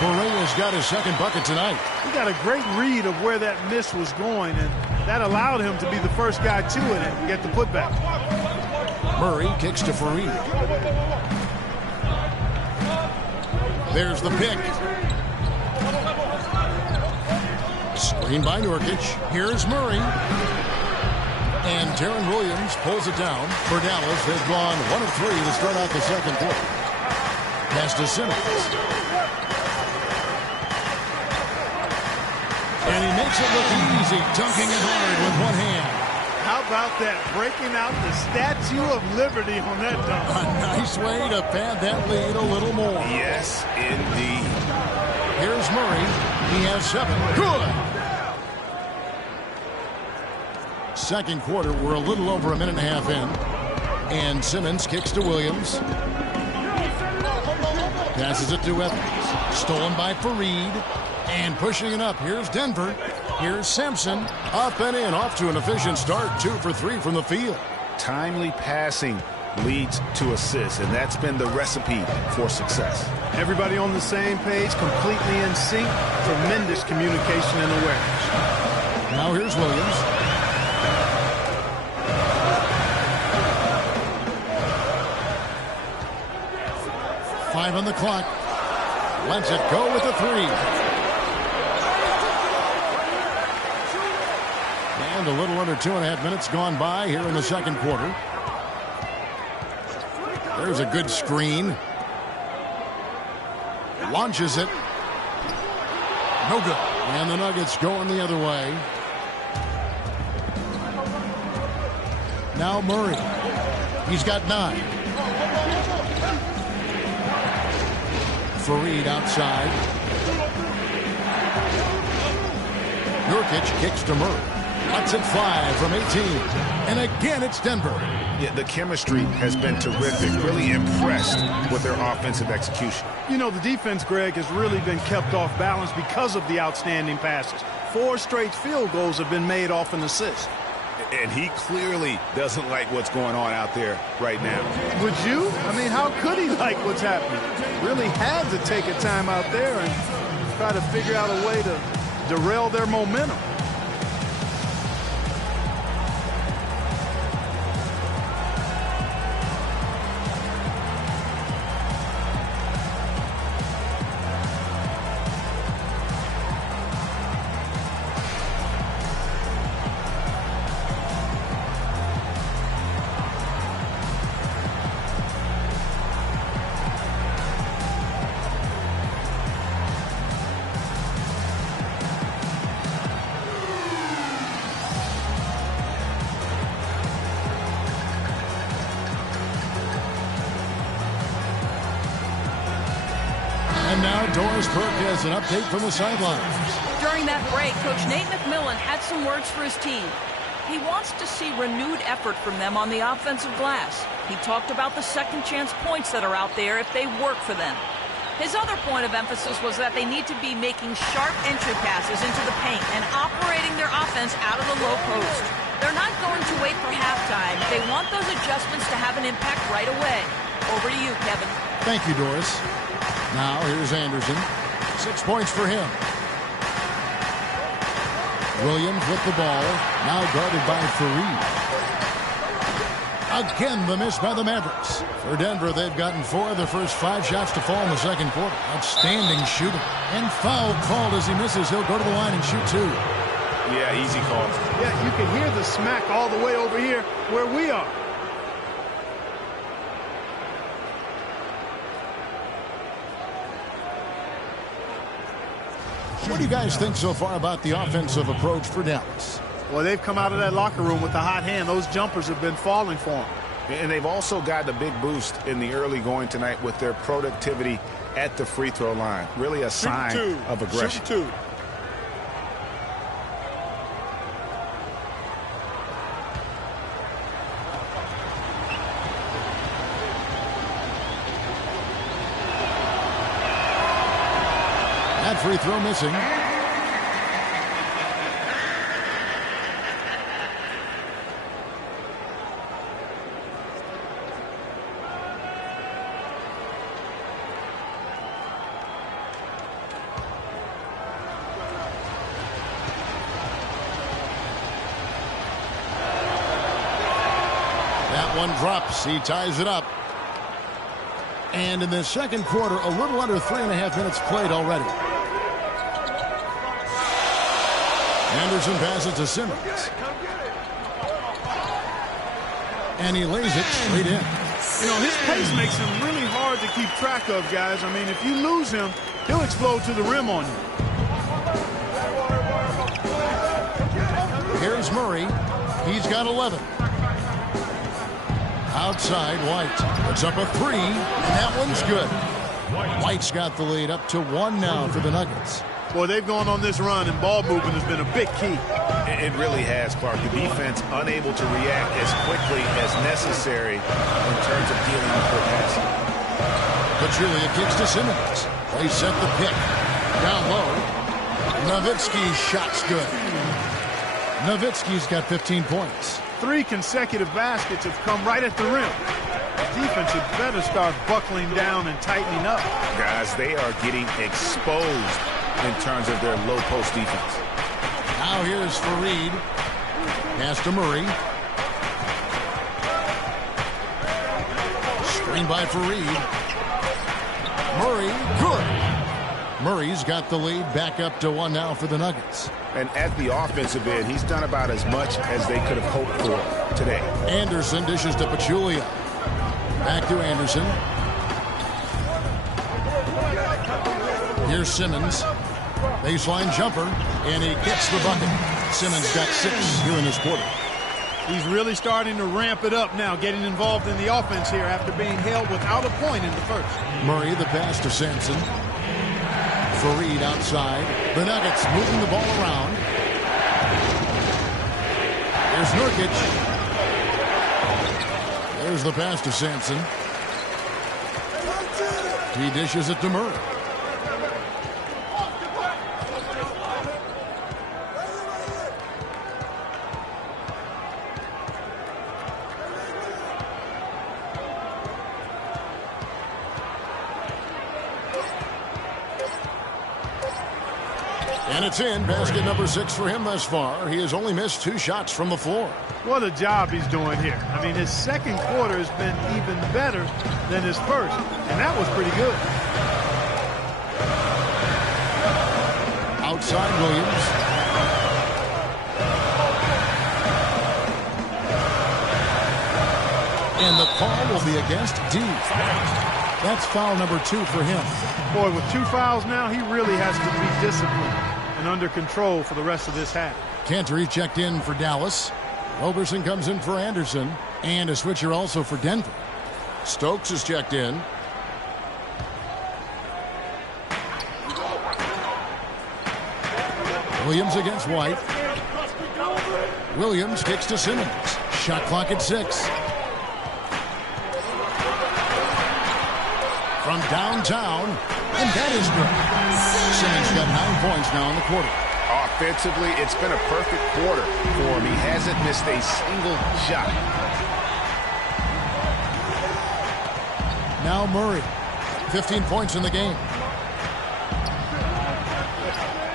Barea's got his second bucket tonight. He got a great read of where that miss was going, and that allowed him to be the first guy to it and get the putback. Murray kicks to Fareed. There's the pick. Screen by Nurkic. Here's Murray. And Deron Williams pulls it down for Dallas. They've gone 1 of 3 to start out the second quarter. Pass to Simmons. And he makes it look easy, dunking it hard with one hand. How about that? Breaking out the Statue of Liberty on that dunk. A nice way to pad that lead a little more. Yes, indeed. Here's Murray. He has 7. Good. Second quarter, we're a little over a minute and a half in. And Simmons kicks to Williams. Passes it to Evans. Stolen by Fareed. And pushing it up. Here's Denver. Here's Sampson. Up and in. Off to an efficient start. 2 for 3 from the field. Timely passing leads to assists, and that's been the recipe for success. Everybody on the same page, completely in sync. Tremendous communication and awareness. Now here's Williams. Five on the clock. Lets it go with a 3. And a little under 2.5 minutes gone by here in the second quarter. There's a good screen. Launches it. No good. And the Nuggets going the other way. Now Murray. He's got 9. Fareed outside. Nurkic kicks to Murray. Lets it fly from 18. And again, it's Denver. Yeah, the chemistry has been terrific. Really impressed with their offensive execution. You know, the defense, Greg, has really been kept off balance because of the outstanding passes. 4 straight field goals have been made off an assist. And he clearly doesn't like what's going on out there right now. Would you? I mean, how could he like what's happening? Really had to take a time out there and try to figure out a way to derail their momentum. And now Doris Burke has an update from the sidelines. During that break, Coach Nate McMillan had some words for his team. He wants to see renewed effort from them on the offensive glass. He talked about the second chance points that are out there if they work for them. His other point of emphasis was that they need to be making sharp entry passes into the paint and operating their offense out of the low post. They're not going to wait for halftime. They want those adjustments to have an impact right away. Over to you, Kevin. Thank you, Doris. Now here's Anderson. 6 points for him. Williams with the ball. Now guarded by Fareed. Again, the miss by the Mavericks. For Denver, they've gotten 4 of their first 5 shots to fall in the second quarter. Outstanding shooting. And foul called as he misses. He'll go to the line and shoot 2. Yeah, easy call. Yeah, you can hear the smack all the way over here where we are. What do you guys think so far about the offensive approach for Dallas? Well, they've come out of that locker room with a hot hand. Those jumpers have been falling for them. And they've also gotten a big boost in the early going tonight with their productivity at the free throw line. Really a sign of aggression. Shoot 2. That free throw missing. That one drops. He ties it up. And in the second quarter, a little under 3.5 minutes played already. Anderson passes to Simmons. And he lays it straight in. You know, his pace makes him really hard to keep track of, guys. I mean, if you lose him, he'll explode to the rim on you. Here's Murray. He's got 11. Outside, White puts up a 3, and that one's good. White's got the lead up to 1 now for the Nuggets. Boy, they've gone on this run, and ball movement has been a big key. It really has, Clark. The defense unable to react as quickly as necessary in terms of dealing with their passing. Pachulia kicks to Simmons. They set the pick. Down low. Nowitzki's shot's good. Nowitzki's got 15 points. 3 consecutive baskets have come right at the rim. The defense had better start buckling down and tightening up. Guys, they are getting exposed in terms of their low post defense. Now here's Fareed. Pass to Murray. Screen by Fareed. Murray, good. Murray's got the lead back up to 1 now for the Nuggets. And at the offensive end, he's done about as much as they could have hoped for today. Anderson dishes to Pachulia. Back to Anderson. Here's Simmons. Baseline jumper, and he gets the bucket. Simmons got 6 here in this quarter. He's really starting to ramp it up now, getting involved in the offense here after being held without a point in the first. Murray, the pass to Sampson. Fareed outside. The Nuggets moving the ball around. Here's Nurkic. There's the pass to Sampson. He dishes it to Murray. And it's in. Basket number 6 for him thus far. He has only missed 2 shots from the floor. What a job he's doing here. I mean, his second quarter has been even better than his first, and that was pretty good. Outside Williams. And the call will be against D. That's foul number 2 for him. Boy, with 2 fouls now, he really has to be disciplined and under control for the rest of this half. Cantor checked in for Dallas. Roberson comes in for Anderson. And a switcher also for Denver. Stokes is checked in. Williams against White. Williams kicks to Simmons. Shot clock at 6. From downtown, and that is good. Simmons got 9 points now in the quarter. Offensively, it's been a perfect quarter for him. He hasn't missed a single shot. Now Murray, 15 points in the game.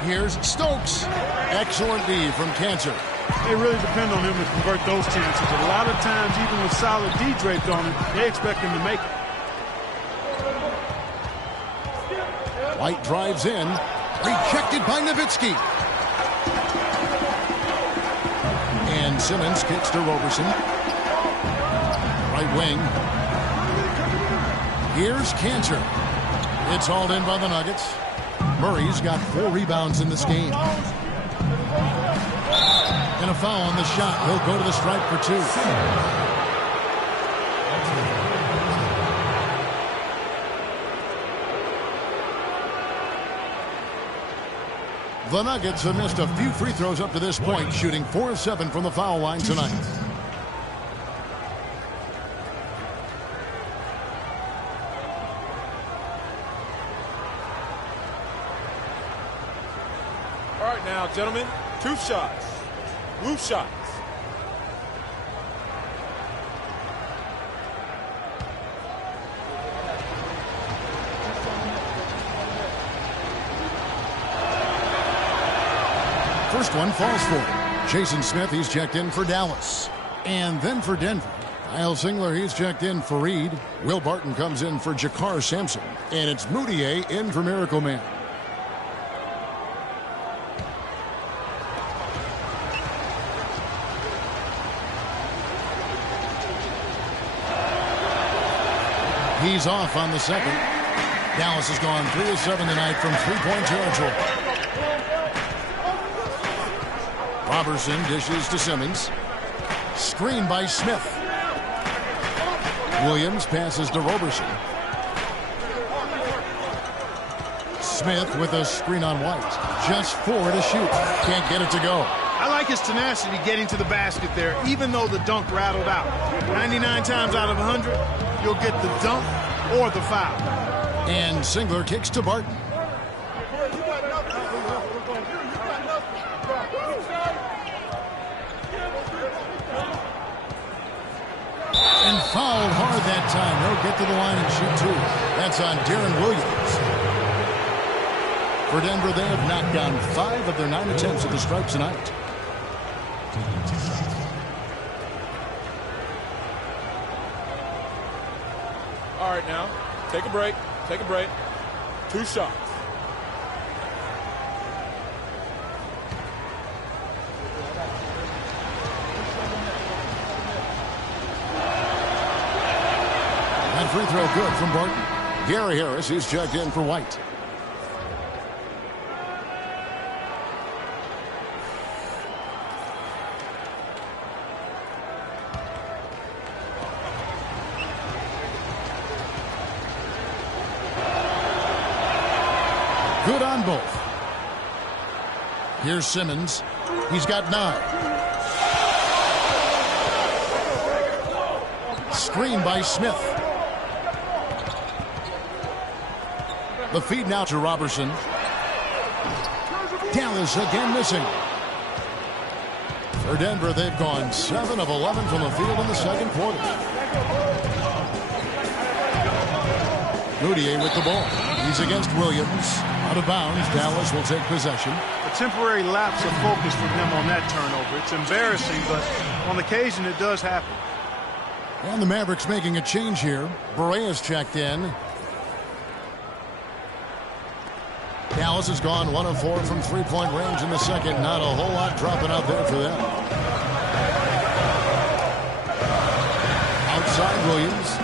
Here's Stokes. Excellent D from Cantor. They really depend on him to convert those chances. A lot of times, even with solid D draped on him, they expect him to make it. White drives in. Rejected by Nowitzki. And Simmons kicks to Roberson. Right wing. Here's Cantor. It's hauled in by the Nuggets. Murray's got 4 rebounds in this game. And And a foul on the shot. He'll go to the stripe for 2. The Nuggets have missed a few free throws up to this point, shooting 4 of 7 from the foul line tonight. All right, now, gentlemen, 2 shots. Loose shots. First one falls for him. Jason Smith, he's checked in for Dallas. And then for Denver, Kyle Singler, he's checked in for Reed. Will Barton comes in for Jakar Sampson. And it's Moutier in for Miracle Man. He's off on the second. Dallas has gone 3 of 7 tonight from three-point territory. Robertson dishes to Simmons. Screen by Smith. Williams passes to Robertson. Smith with a screen on White. Just 4 to shoot. Can't get it to go. I like his tenacity getting to the basket there, even though the dunk rattled out. 99 times out of 100, you'll get the dunk or the foul. And Singler kicks to Barton. And fouled hard that time. He'll get to the line and shoot 2. That's on Darren Williams. For Denver, they have knocked down 5 of their 9 attempts at the stripe tonight. All right, now, take a break. Take a break. 2 shots. And free throw good from Barton. Gary Harris is checked in for White. Good on both. Here's Simmons. He's got 9. Screen by Smith. The feed now to Robertson. Dallas again missing. For Denver, they've gone 7 of 11 from the field in the second quarter. Moutier with the ball. He's against Williams. Out of bounds. Dallas will take possession. A temporary lapse of focus from him on that turnover. It's embarrassing, but on occasion it does happen. And the Mavericks making a change here. Borea's checked in. Dallas has gone 1 of 4 from three-point range in the second. Not a whole lot dropping out there for them. Outside Williams.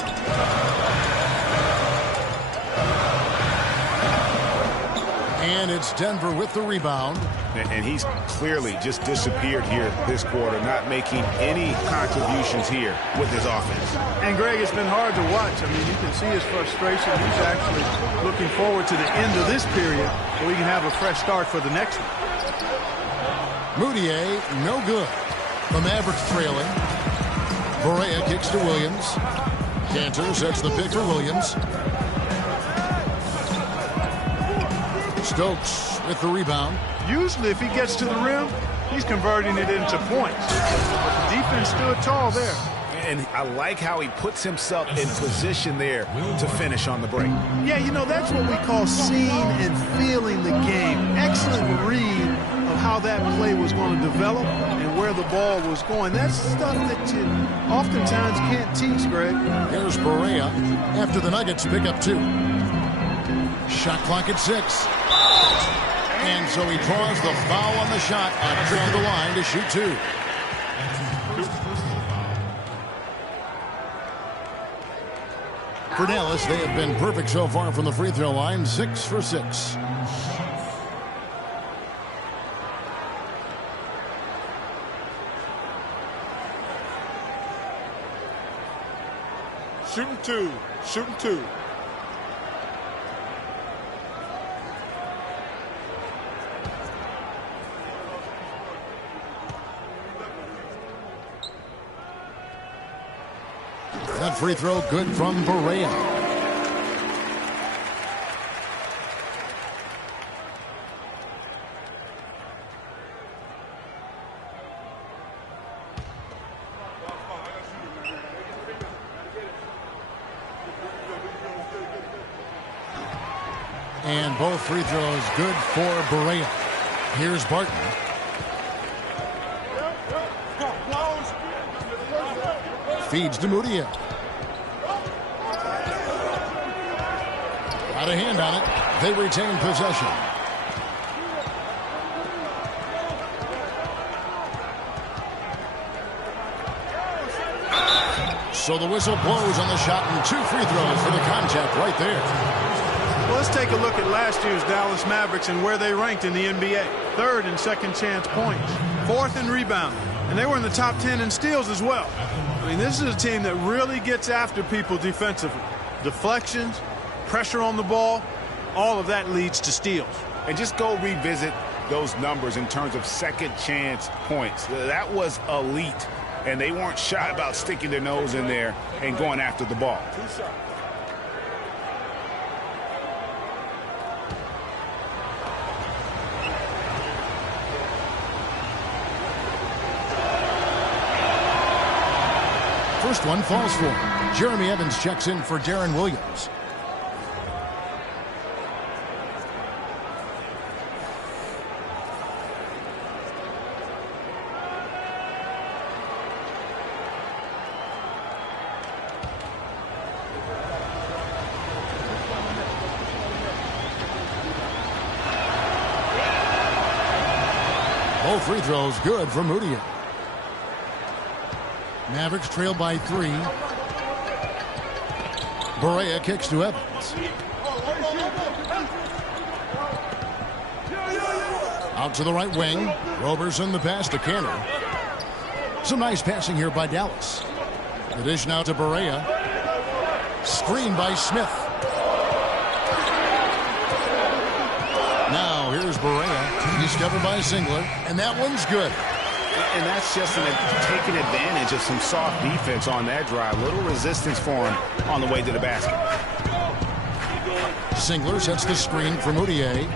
And it's Denver with the rebound. And he's clearly just disappeared here this quarter, not making any contributions here with his offense. And, Greg, it's been hard to watch. I mean, you can see his frustration. He's actually looking forward to the end of this period so he can have a fresh start for the next one. Moutier, no good. The Mavericks trailing. Borea kicks to Williams. Cantor sets the pick for Williams. Stokes with the rebound. Usually if he gets to the rim, he's converting it into points. But the defense stood tall there. And I like how he puts himself in position there to finish on the break. Yeah, you know, that's what we call seeing and feeling the game. Excellent read of how that play was going to develop and where the ball was going. That's stuff that you oftentimes can't teach, Greg. Here's Borea after the Nuggets pick up 2. Shot clock at 6. And so he draws the foul on the shot and trip to the line to shoot 2. For Dallas, they have been perfect so far from the free throw line, 6 for 6. Shooting two. Shooting two. That free throw good from Barea. And both free throws good for Barea. Here's Barton. Feeds to Mudiay. Got a hand on it. They retain possession. So the whistle blows on the shot and 2 free throws for the contact right there. Well, let's take a look at last year's Dallas Mavericks and where they ranked in the NBA. 3rd in second chance points, 4th in rebounding, and they were in the top 10 in steals as well. I mean, this is a team that really gets after people defensively. Deflections, pressure on the ball, all of that leads to steals. And just go revisit those numbers in terms of second chance points. That was elite, and they weren't shy about sticking their nose in there and going after the ball. First one falls for him. Jeremy Evans checks in for Darren Williams. Both free throws good for Mudiay. Mavericks trail by 3. Barea kicks to Evans. Out to the right wing. Roberson the pass to Kanter. Some nice passing here by Dallas. The dish now to Barea. Screen by Smith. Now here's Barea. Discovered by Singler. And that one's good. And that's just taking advantage of some soft defense on that drive. Little resistance for him on the way to the basket. Singler sets the screen for Mudiay.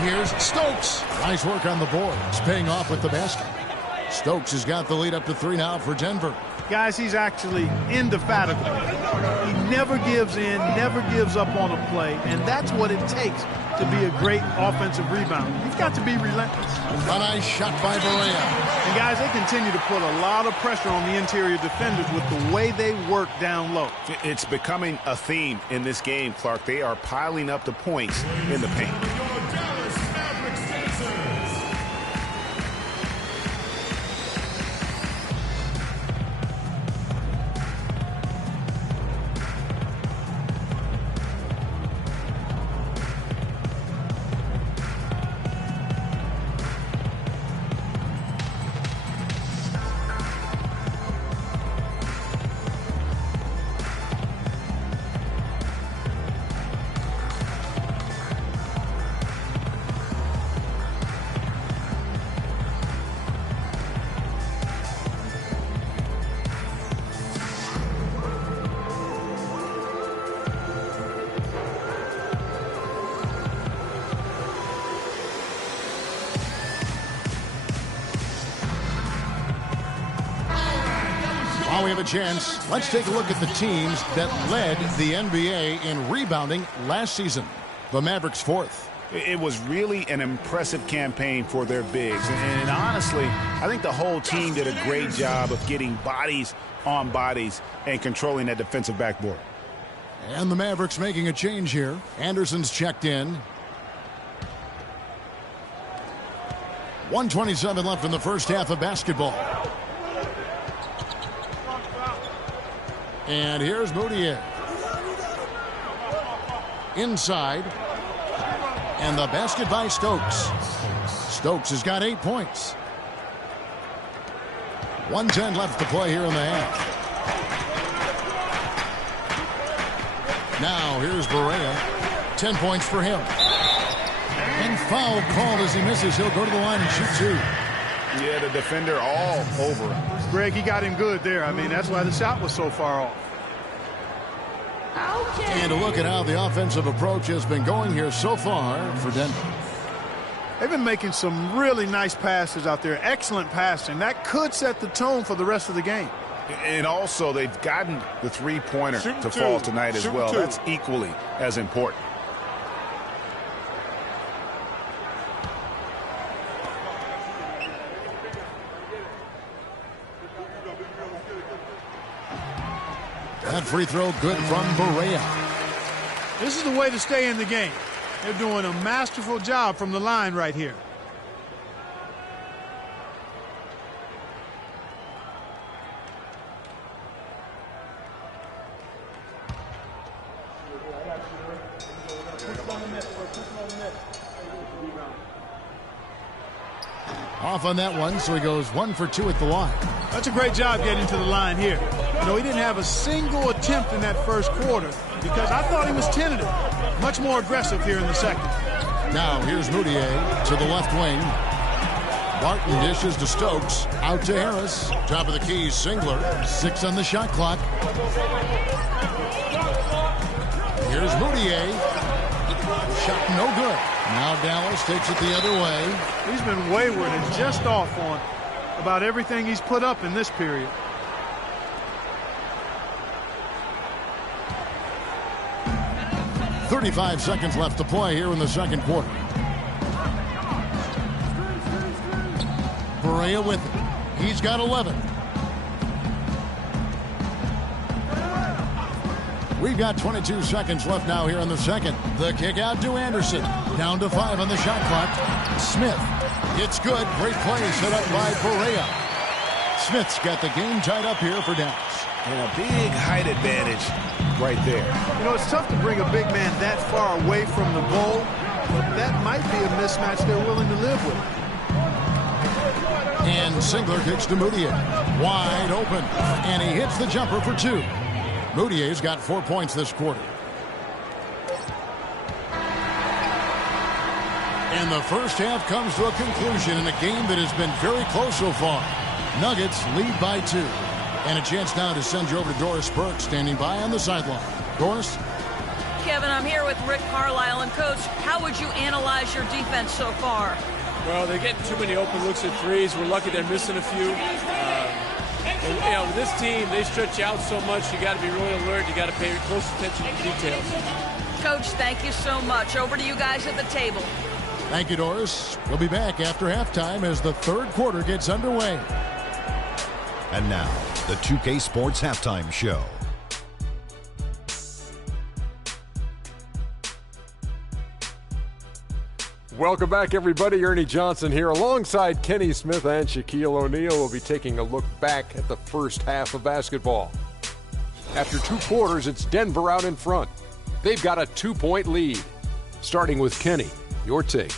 Here's Stokes. Nice work on the boards, paying off with the basket. Stokes has got the lead up to 3 now for Denver. Guys, he's actually indefatigable. He never gives in, never gives up on a play, and that's what it takes to be a great offensive rebounder. You've got to be relentless. A nice shot by Barea. And guys, they continue to put a lot of pressure on the interior defenders with the way they work down low. It's becoming a theme in this game, Clark. They are piling up the points in the paint. While we have a chance, let's take a look at the teams that led the NBA in rebounding last season. The Mavericks 4th. It was really an impressive campaign for their bigs. And honestly, I think the whole team did a great job of getting bodies on bodies and controlling that defensive backboard. And the Mavericks making a change here. Anderson's checked in. 1:27 left in the first half of basketball. And here's Mudiay. Inside. And the basket by Stokes. Stokes has got 8 points. 1:10 left to play here in the half. Now here's Barea. 10 points for him. And foul called as he misses. He'll go to the line and shoot 2. Yeah, the defender all over him. Greg, he got him good there. I mean, that's why the shot was so far off. And a look at how the offensive approach has been going here so far for Denver. They've been making some really nice passes out there. Excellent passing. That could set the tone for the rest of the game. And also, they've gotten the three-pointer to fall tonight as well. That's equally as important. That free throw good from Barea. This is the way to stay in the game. They're doing a masterful job from the line right here. Off on that one, so he goes 1 for 2 at the line. That's a great job getting to the line here. You know, he didn't have a single attempt in that first quarter because I thought he was tentative. Much more aggressive here in the second. Now here's Moutier to the left wing. Barton dishes to Stokes. Out to Harris. Top of the key, Singler. 6 on the shot clock. Here's Moutier. Shot no good. Now Dallas takes it the other way. He's been wayward and just off on about everything he's put up in this period. .35 seconds left to play here in the second quarter. Barea with it. He's got 11. We've got 22 seconds left now here in the second. The kick out to Anderson. Down to 5 on the shot clock. Smith. It's good. Great play set up by Barea. Smith's got the game tied up here for Dallas. And a big height advantage right there. You know, it's tough to bring a big man that far away from the goal, but that might be a mismatch they're willing to live with. And Singler kicks to Moutier. Wide open. And he hits the jumper for 2. Moutier's got 4 points this quarter. And the first half comes to a conclusion in a game that has been very close so far. Nuggets lead by 2. And a chance now to send you over to Doris Burke, standing by on the sideline. Doris? Kevin, I'm here with Rick Carlisle. And, Coach, how would you analyze your defense so far? Well, they're getting too many open looks at threes. We're lucky they're missing a few. You know, with this team, they stretch you out so much, you got to be really alert. You got to pay close attention to details. Coach, thank you so much. Over to you guys at the table. Thank you, Doris. We'll be back after halftime as the third quarter gets underway. And now, the 2K Sports Halftime Show. Welcome back, everybody. Ernie Johnson here alongside Kenny Smith and Shaquille O'Neal. We'll be taking a look back at the first half of basketball. After 2 quarters, it's Denver out in front. They've got a 2-point lead. Starting with Kenny, your take.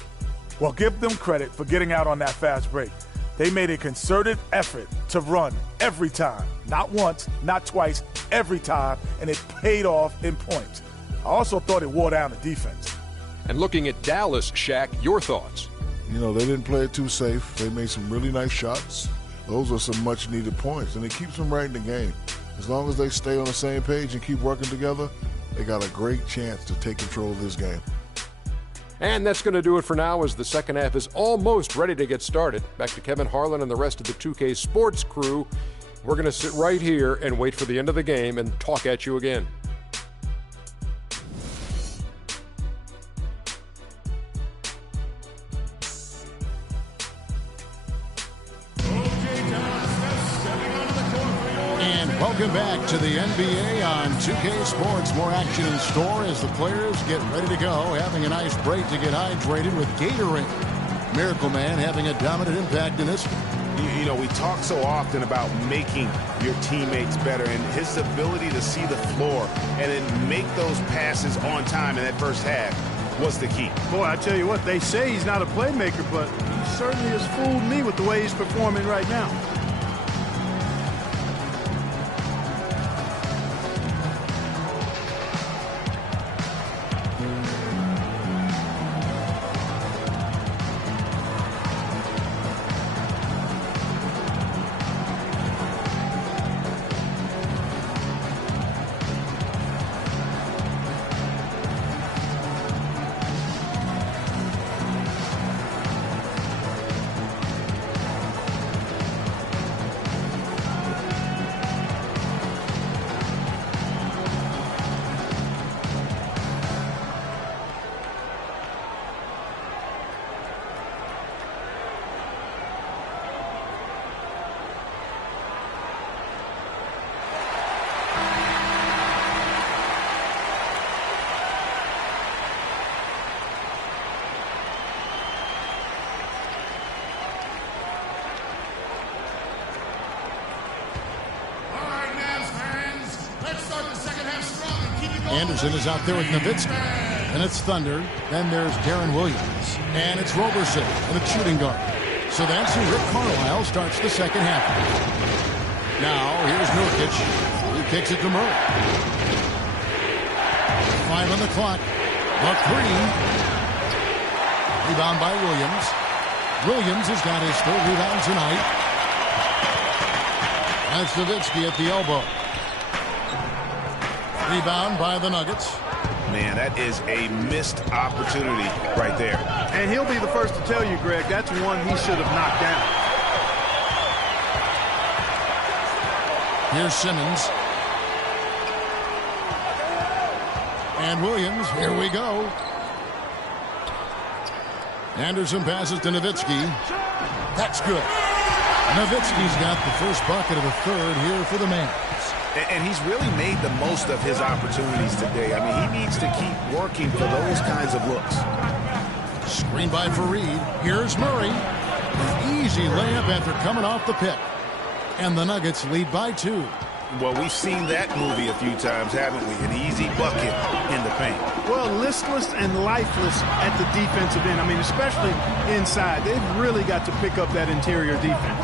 Well, give them credit for getting out on that fast break. They made a concerted effort to run every time. Not once, not twice, every time, and it paid off in points. I also thought it wore down the defense. And looking at Dallas, Shaq, your thoughts? You know, they didn't play it too safe. They made some really nice shots. Those are some much-needed points, and it keeps them right in the game. As long as they stay on the same page and keep working together, they got a great chance to take control of this game. And that's going to do it for now as the second half is almost ready to get started. Back to Kevin Harlan and the rest of the 2K Sports crew. We're going to sit right here and wait for the end of the game and talk at you again. Welcome back to the NBA on 2K Sports. More action in store as the players get ready to go, having a nice break to get hydrated with Gatorade. Miracle Man having a dominant impact in this. You know, we talk so often about making your teammates better, and his ability to see the floor and then make those passes on time in that first half was the key. Boy, I tell you what, they say he's not a playmaker, but he certainly has fooled me with the way he's performing right now. Anderson is out there with Nowitzki. And it's Thunder. Then there's Darren Williams. And it's Roberson and a shooting guard. So that's who Rick Carlisle starts the second half. Now, here's Nurkic. He kicks it to Murray. 5 on the clock. The three. Rebound by Williams. Williams has got his third rebound tonight. That's Nowitzki at the elbow. Rebound by the Nuggets. Man, that is a missed opportunity right there. And he'll be the first to tell you, Greg, that's one he should have knocked down. Here's Simmons. And Williams, here we go. Anderson passes to Nowitzki. That's good. Nowitzki's got the first bucket of the third here for the Mavs. And he's really made the most of his opportunities today. I mean, he needs to keep working for those kinds of looks. Screen by Fareed. Here's Murray. An easy layup after coming off the pick. And the Nuggets lead by 2. Well, we've seen that movie a few times, haven't we? An easy bucket in the paint. Well, listless and lifeless at the defensive end. I mean, especially inside. They've really got to pick up that interior defense.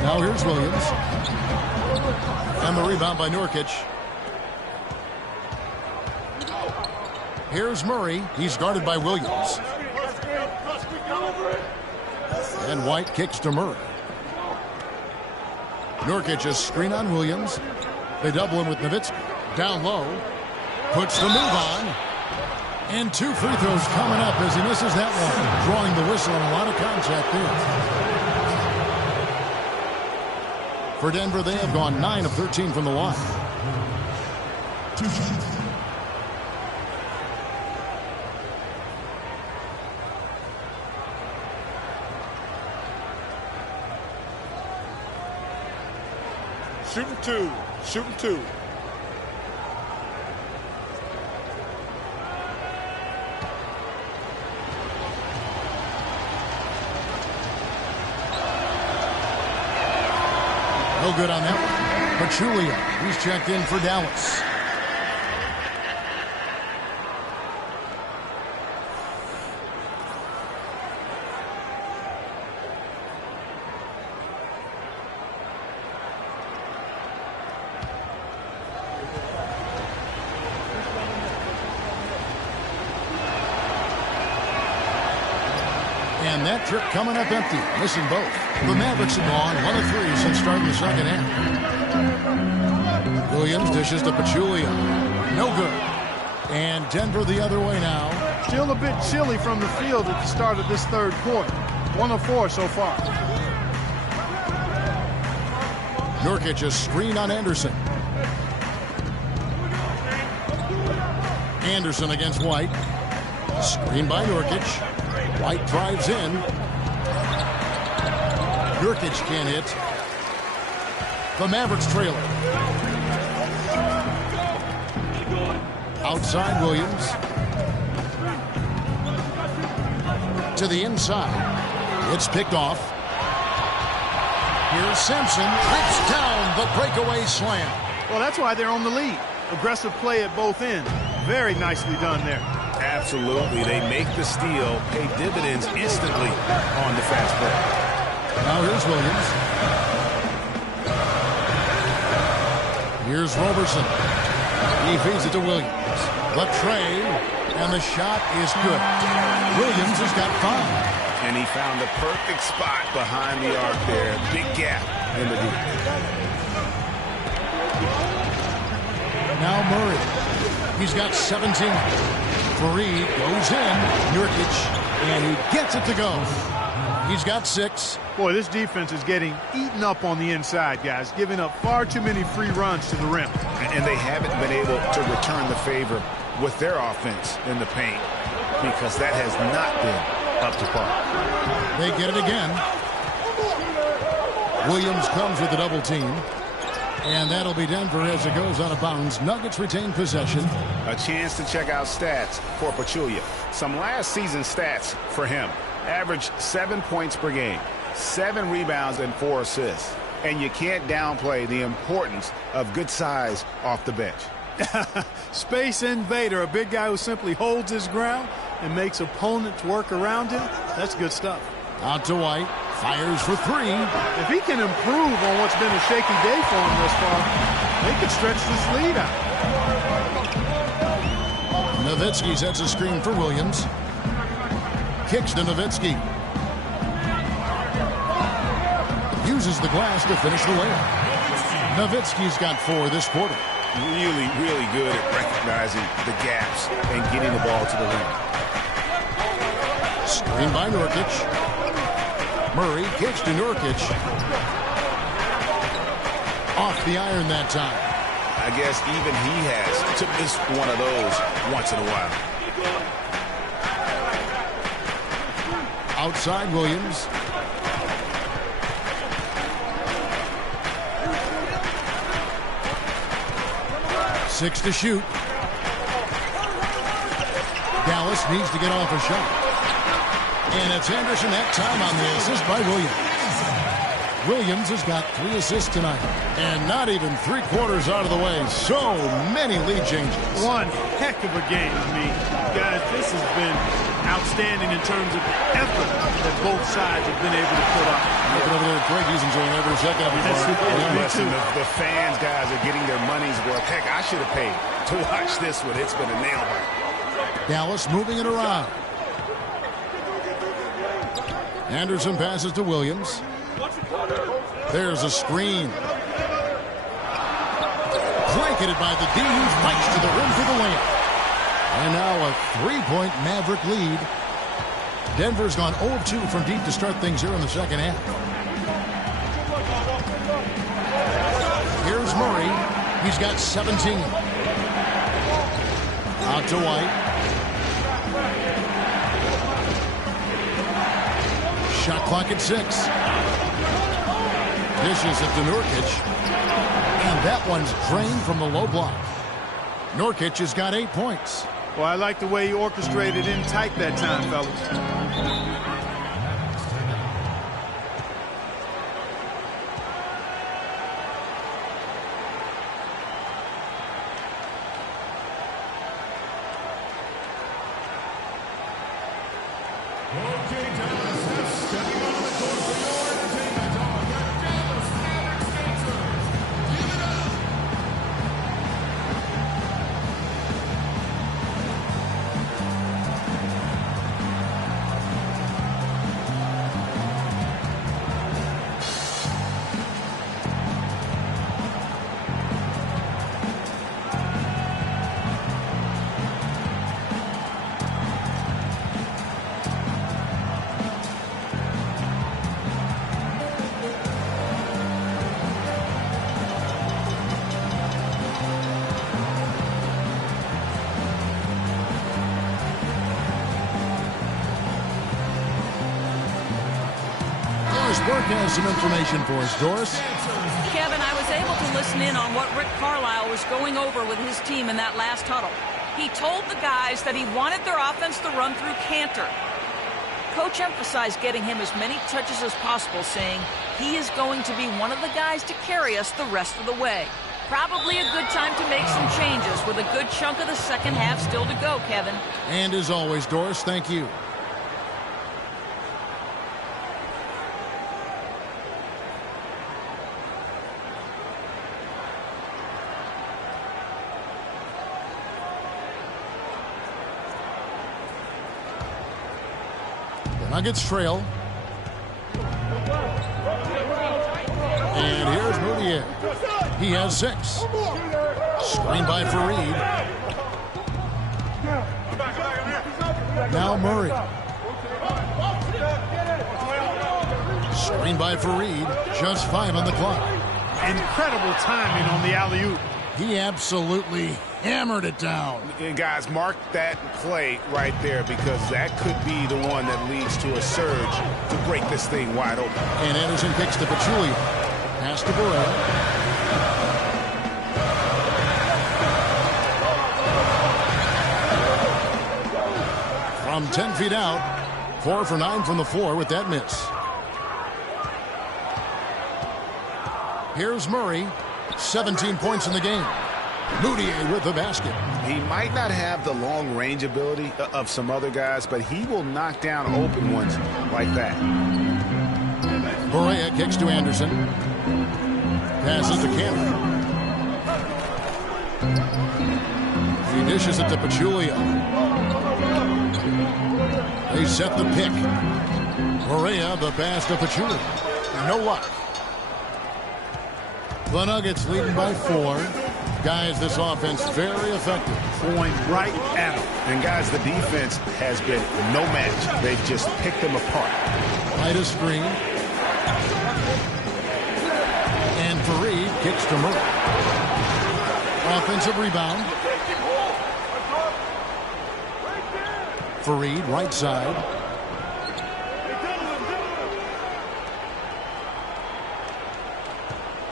Now here's Williams. And the rebound by Nurkic. Here's Murray. He's guarded by Williams. And White kicks to Murray. Nurkic is screen on Williams. They double him with Nowitzki. Down low. Puts the move on. And 2 free throws coming up as he misses that one. Drawing the whistle and a lot of contact there. For Denver, they have gone 9 of 13 from the line. 2 shots. Shooting 2. Shooting 2. No good on that one. Pachulia, he's checked in for Dallas. And that trip coming up empty, missing both. The Mavericks have gone 1 of 3 since starting the second half. Williams dishes to Pachulia. No good. And Denver the other way now. Still a bit chilly from the field at the start of this third quarter. 1 of 4 so far. Nurkic is screen on Anderson. Anderson against White. Screen by Nurkic. White drives in. Nurkic can't hit. The Mavericks trailer. Outside Williams. To the inside. It's picked off. Here's Simpson. Rips down the breakaway slam. Well, that's why they're on the lead. Aggressive play at both ends. Very nicely done there. Absolutely. They make the steal, pay dividends instantly on the fast break. Now here's Williams. Here's Roberson. He feeds it to Williams. The tray, and the shot is good. Williams has got 5. And he found the perfect spot behind the arc there. Big gap in the deep. Now Murray. He's got 17. Fareed goes in. Nurkic, and he gets it to go. He's got 6. Boy, this defense is getting eaten up on the inside, guys. Giving up far too many free runs to the rim. And they haven't been able to return the favor with their offense in the paint because that has not been up to par. They get it again. Williams comes with the double team. And that'll be Denver as it goes out of bounds. Nuggets retain possession. A chance to check out stats for Pachulia. Some last season stats for him. Averaged 7 points per game, 7 rebounds, and 4 assists. And you can't downplay the importance of good size off the bench. Space invader, a big guy who simply holds his ground and makes opponents work around him. That's good stuff. Out to White. Fires for three. If he can improve on what's been a shaky day for him thus far, they could stretch this lead out. Nowitzki sets a screen for Williams. Kicks to Nowitzki. Uses the glass to finish the layup. Nowitzki's got 4 this quarter. Really, really good at recognizing the gaps and getting the ball to the rim. Screen by Nurkic. Murray kicks to Nurkic. Off the iron that time. I guess even he has to miss one of those once in a while. Outside Williams. Six to shoot. Dallas needs to get off a shot. And it's Anderson that time on the assist by Williams. Williams has got 3 assists tonight. And not even 3/4 out of the way. So many lead changes. One heck of a game. I mean, guys, this has been outstanding in terms of the effort that both sides have been able to put up. Looking over there at Craig, he's enjoying every second of it. Listen, the fans, guys, are getting their money's worth. Heck, I should have paid to watch this one. It's been a nail biter. Dallas moving it around. Anderson passes to Williams. There's a screen. Blanketed by the D, who fights to the rim for the layup. And now a 3-point Maverick lead. Denver's gone 0-2 from deep to start things here in the second half. Here's Murray. He's got 17. Out to White. Shot clock at 6. Dishes it to Nurkic. And that one's drained from the low block. Nurkic has got 8 points. Well, I like the way he orchestrated in tight that time, fellas. Burke has some information for us. Doris? Kevin, I was able to listen in on what Rick Carlisle was going over with his team in that last huddle. He told the guys that he wanted their offense to run through Cantor. Coach emphasized getting him as many touches as possible, saying he is going to be one of the guys to carry us the rest of the way. Probably a good time to make some changes with a good chunk of the second half still to go, Kevin. And as always, Doris, thank you. Nuggets trail. And here's Moutier. He has 6. Screen by Fareed. Now Murray. Screen by Fareed. Just 5 on the clock. Incredible timing on the alley-oop. He absolutely hammered it down. And guys, mark that play right there, because that could be the one that leads to a surge to break this thing wide open. And Anderson kicks to Pachulia. Pass to Barrera. From 10 feet out, 4 for 9 from the floor with that miss. Here's Murray, 17 points in the game. Moutier with the basket. He might not have the long range ability of some other guys, but he will knock down open ones like that. Barea kicks to Anderson. Passes to Cantor. He dishes it to Pachulia. They set the pick. Barea, the pass to Pachulia. No luck. The Nuggets leading by 4. Guys, this offense very effective. Going right at them. And guys, the defense has been no match. They've just picked them apart. Right screen. And Fareed kicks to Murray. Offensive rebound. Fareed, right side.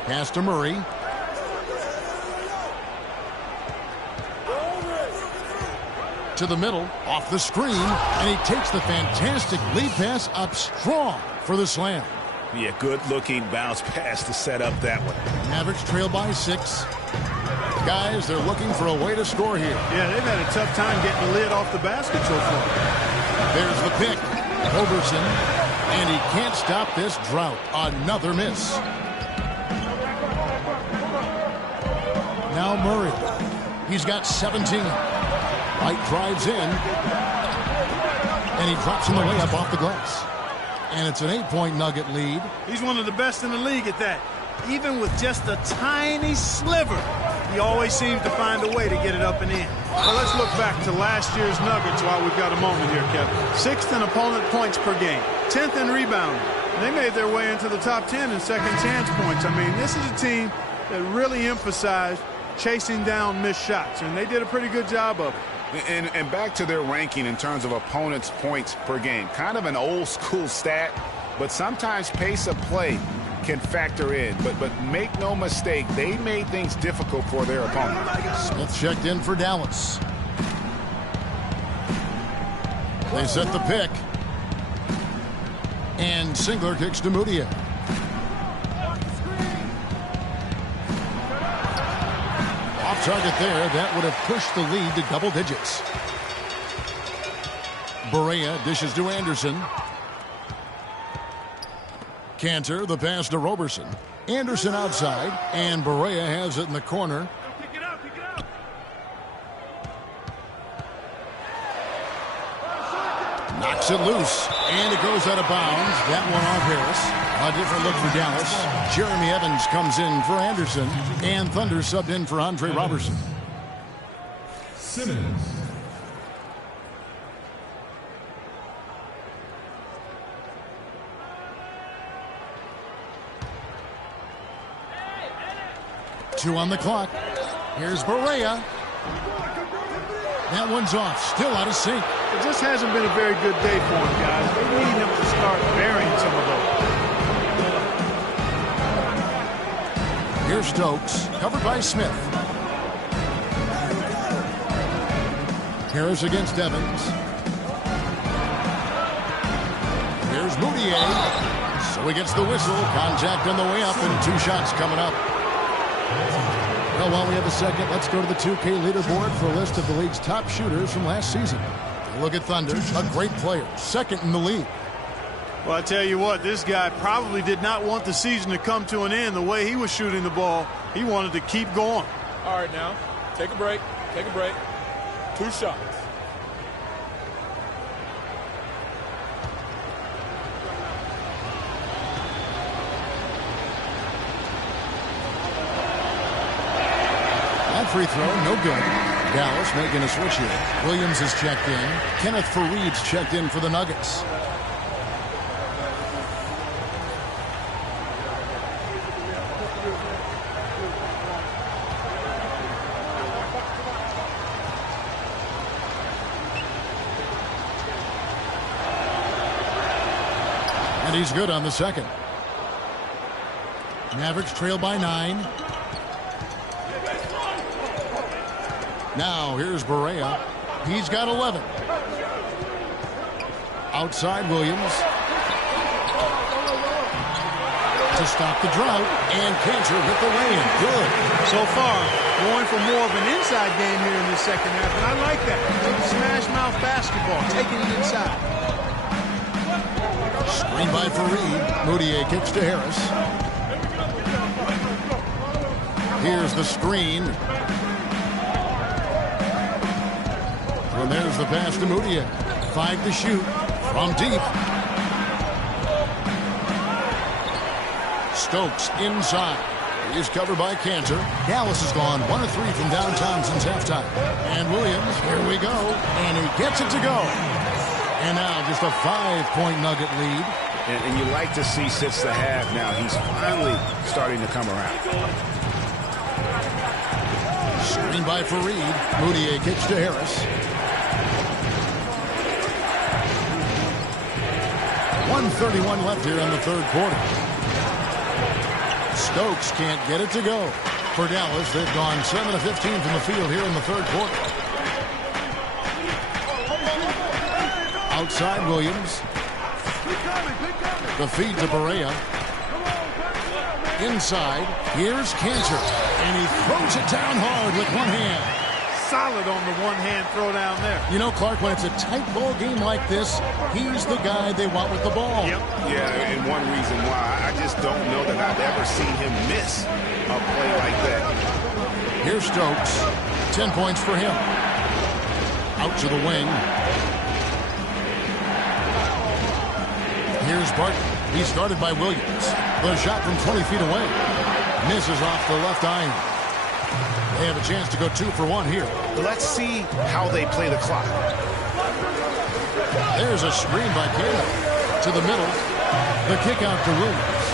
Pass to Murray. To the middle, off the screen, and he takes the fantastic lead pass up strong for the slam. Yeah, good-looking bounce pass to set up that one. Mavericks trail by 6. Guys, they're looking for a way to score here. Yeah, they've had a tough time getting the lid off the basket so far. There's the pick. Roberson, and he can't stop this drought. Another miss. Now Murray. He's got 17. White drives in, and he drops in the layup off the glass. And it's an 8-point Nugget lead. He's one of the best in the league at that. Even with just a tiny sliver, he always seems to find a way to get it up and in. Well, let's look back to last year's Nuggets while we've got a moment here, Kevin. 6th in opponent points per game, 10th in rebounding. They made their way into the top 10 in second chance points. I mean, this is a team that really emphasized chasing down missed shots, and they did a pretty good job of it. And back to their ranking in terms of opponents' points per game. Kind of an old-school stat, but sometimes pace of play can factor in. But make no mistake, they made things difficult for their opponent. Smith checked in for Dallas. They set the pick. And Singler kicks to Moutier. Off target there. That would have pushed the lead to double digits. Barea dishes to Anderson. Cantor, the pass to Roberson. Anderson outside, and Barea has it in the corner. Knocks it loose, and it goes out of bounds. That one off Harris. A different look for Dallas. Jeremy Evans comes in for Anderson, and Thunder subbed in for Andre Robertson. Simmons. Two on the clock. Here's Barea. That one's off. Still out of sync. It just hasn't been a very good day for him, guys. They need him to start burying some of those. Here's Stokes, covered by Smith. Harris against Evans. Here's Moutier. So he gets the whistle. Contact on the way up, and 2 shots coming up. Well, while we have a second, let's go to the 2K leaderboard for a list of the league's top shooters from last season. Look at Thunder, a great player, second in the league. Well, I tell you what, this guy probably did not want the season to come to an end the way he was shooting the ball. He wanted to keep going. All right, now, take a break. Take a break. 2 shots. That free throw, no good. Dallas making a switch here. Williams has checked in. Kenneth Fareed's checked in for the Nuggets. And he's good on the second. Mavericks trail by 9. Now here's Barea. He's got 11. Outside Williams. To stop the drought. And Cantor with the lay-in. Good. So far, going for more of an inside game here in this second half, and I like that. Smash mouth basketball, taking it inside. Screen by Fareed. Moutier kicks to Harris. Here's the screen. And there's the pass to Moutier. 5 to shoot from deep. Stokes inside. He's covered by Cantor. Dallas has gone 1 of 3 from downtown since halftime. And Williams, here we go. And he gets it to go. And now just a 5-point Nugget lead. And you like to see since the half now, he's finally starting to come around. Screen by Fareed. Moutier kicks to Harris. 1:31 left here in the third quarter. Stokes can't get it to go. For Dallas, they've gone 7 of 15 from the field here in the third quarter. Outside Williams. The feed to Barea. Inside, here's Cantor. And he throws it down hard with one hand. Solid on the one-hand throw down there. You know, Clark, when it's a tight ball game like this, he's the guy they want with the ball. Yep. Yeah, and one reason why, I just don't know that I've ever seen him miss a play like that. Here's Stokes. 10 points for him. Out to the wing. Here's Barton. He started by Williams. The shot from 20 feet away. Misses off the left iron. They have a chance to go 2 for 1 here. Let's see how they play the clock. There's a screen by Caleb. To the middle. The kick out to Williams.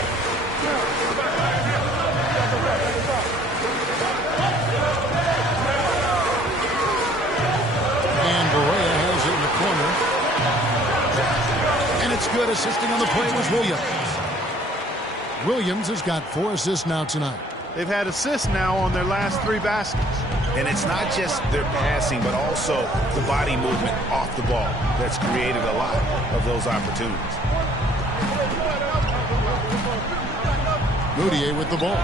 And Barea has it in the corner. And it's good. Assisting on the play was Williams. Williams has got 4 assists now tonight. They've had assists now on their last 3 baskets. And it's not just their passing, but also the body movement off the ball that's created a lot of those opportunities. Moutier with the ball.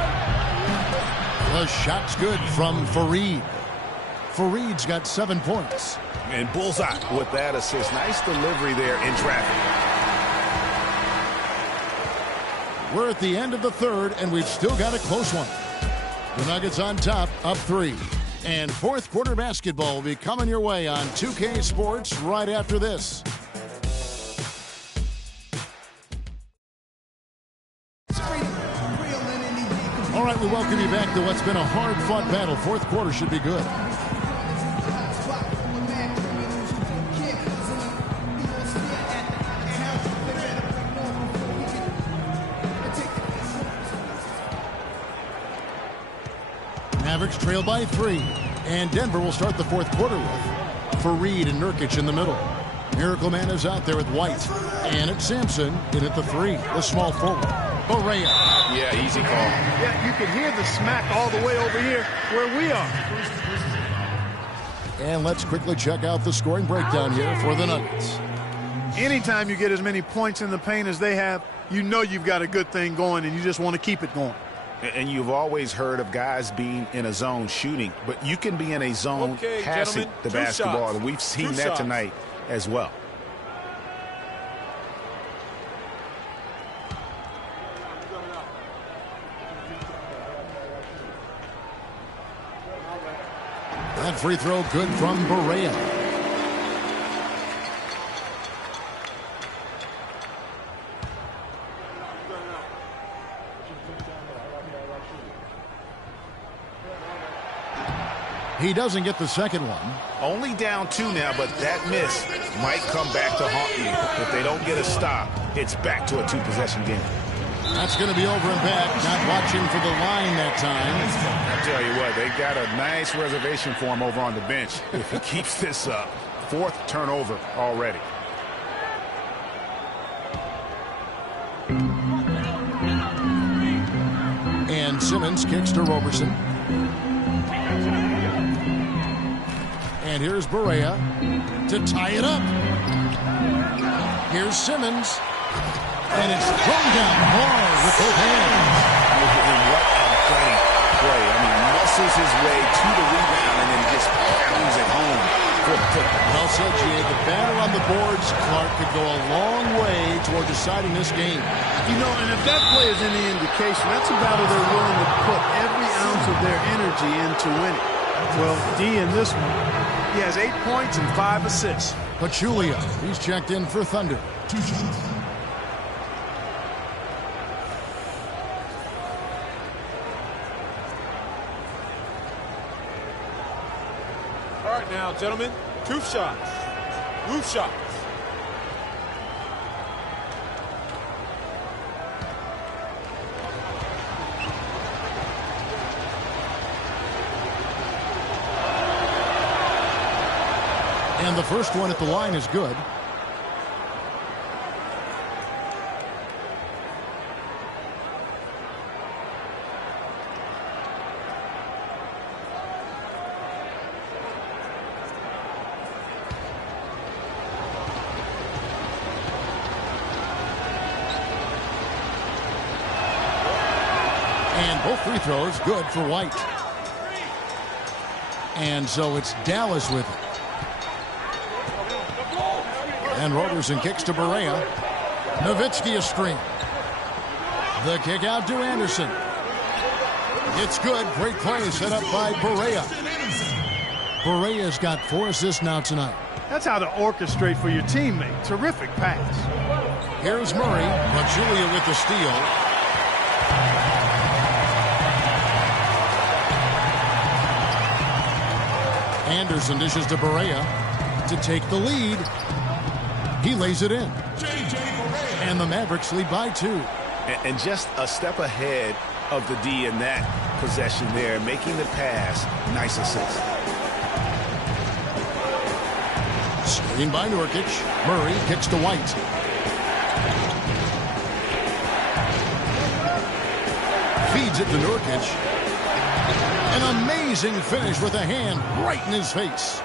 The shot's good from Fareed. Fareed's got 7 points. And bullseye with that assist. Nice delivery there in traffic. We're at the end of the third, and we've still got a close one. The Nuggets on top, up 3. And fourth quarter basketball will be coming your way on 2K Sports right after this. All right, we welcome you back to what's been a hard-fought battle. Fourth quarter should be good. Mavericks trail by 3. And Denver will start the fourth quarter with Fareed and Nurkic in the middle. Miracle Man is out there with White. And it's Sampson in at the 3. The small forward. Barea. Yeah, easy call. Yeah, you can hear the smack all the way over here where we are. And let's quickly check out the scoring breakdown here for the Nuggets. Anytime you get as many points in the paint as they have, you know you've got a good thing going, and you just want to keep it going. And you've always heard of guys being in a zone shooting, but you can be in a zone passing the basketball, and we've seen that tonight as well. That free throw good from Barea. He doesn't get the second one. Only down 2 now, but that miss might come back to haunt you. If they don't get a stop, it's back to a 2-possession game. That's going to be over and back. Not watching for the line that time. I tell you what, they got a nice reservation for him over on the bench. If he keeps this up, 4th turnover already. And Simmons kicks to Roberson. And here's Barea to tie it up. Here's Simmons. And it's thrown down hard with both hands. And what a great play. I mean, muscles his way to the rebound and then just pounds it home for the football. Well said, Jay. The banner on the boards, Clark, could go a long way toward deciding this game. You know, and if that play is any indication, that's a battle they're willing to put every ounce of their energy into winning. Well, D in this one, he has 8 points and 5 assists. Pachulia, he's checked in for Thunder. 2 shots. All right now, gentlemen, 2 shots. Roof shots. And the first one at the line is good. And both free throws good for White. And so it's Dallas with it. And Roberson kicks to Barea. Nowitzki a string. The kick out to Anderson. It's good. Great play set up by Barea. Barea's got 4 assists now tonight. That's how to orchestrate for your teammate. Terrific pass. Here's Murray. Pachulia with the steal. Anderson dishes to Barea to take the lead. He lays it in. And the Mavericks lead by 2. And just a step ahead of the D in that possession there, making the pass. Nice assist. Screen by Nurkic. Murray kicks to White. Feeds it to Nurkic. An amazing finish with a hand right in his face.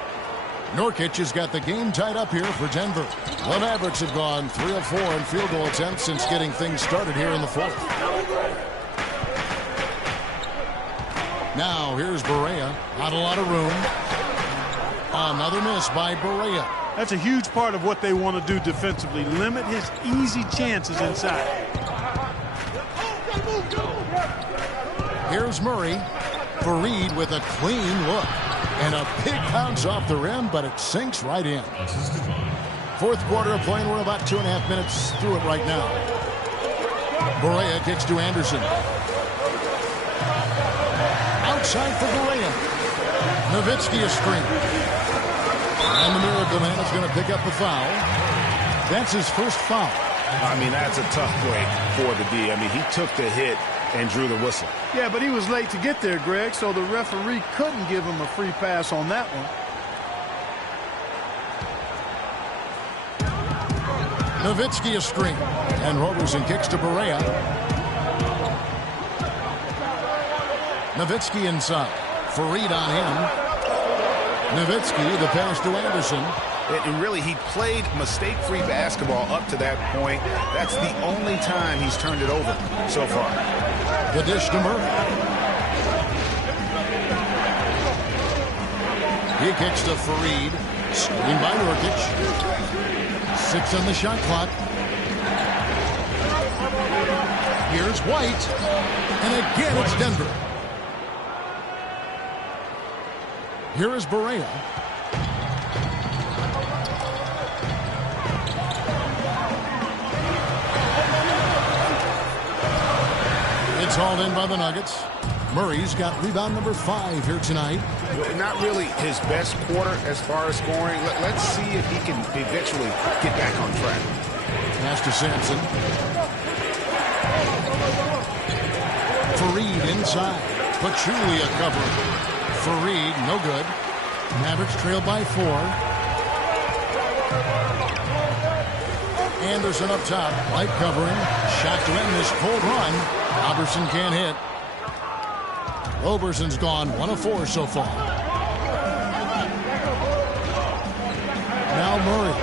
Nurkic has got the game tied up here for Denver. The Mavericks have gone 3 of 4 in field goal attempts since getting things started here in the 4th. Now here's Barea. Not a lot of room. Another miss by Barea. That's a huge part of what they want to do defensively. Limit his easy chances inside. Here's Murray. Fareed with a clean look. And a big bounce off the rim, but it sinks right in. 4th quarter of play, and we're about 2.5 minutes through it right now. Barea kicks to Anderson. Outside for Barea. Nowitzki a screen. And the Miracle Man is going to pick up the foul. That's his first foul. I mean, that's a tough break for the D. I mean, he took the hit and drew the whistle. Yeah, but he was late to get there, Greg, so the referee couldn't give him a free pass on that one. Nowitzki a screen. And Roberson kicks to Barea. Nowitzki inside. Fareed on him. Nowitzki, the pass to Anderson. And really, he played mistake-free basketball up to that point. That's the only time he's turned it over so far. The dish to Murray. He kicks to Fareed. Screen by Nurkic. 6 on the shot clock. Here's White. And again, it's Denver. Here is Barea. It's hauled in by the Nuggets. Murray's got rebound number 5 here tonight. Not really his best quarter as far as scoring. Let's see if he can eventually get back on track. Pass to Sampson. Fareed inside. Pachulia covering. Fareed, no good. Mavericks trail by 4. Anderson up top. Light covering. Shot to end this cold run. Roberson can't hit. Roberson's gone 1 of 4 so far. Now Murray.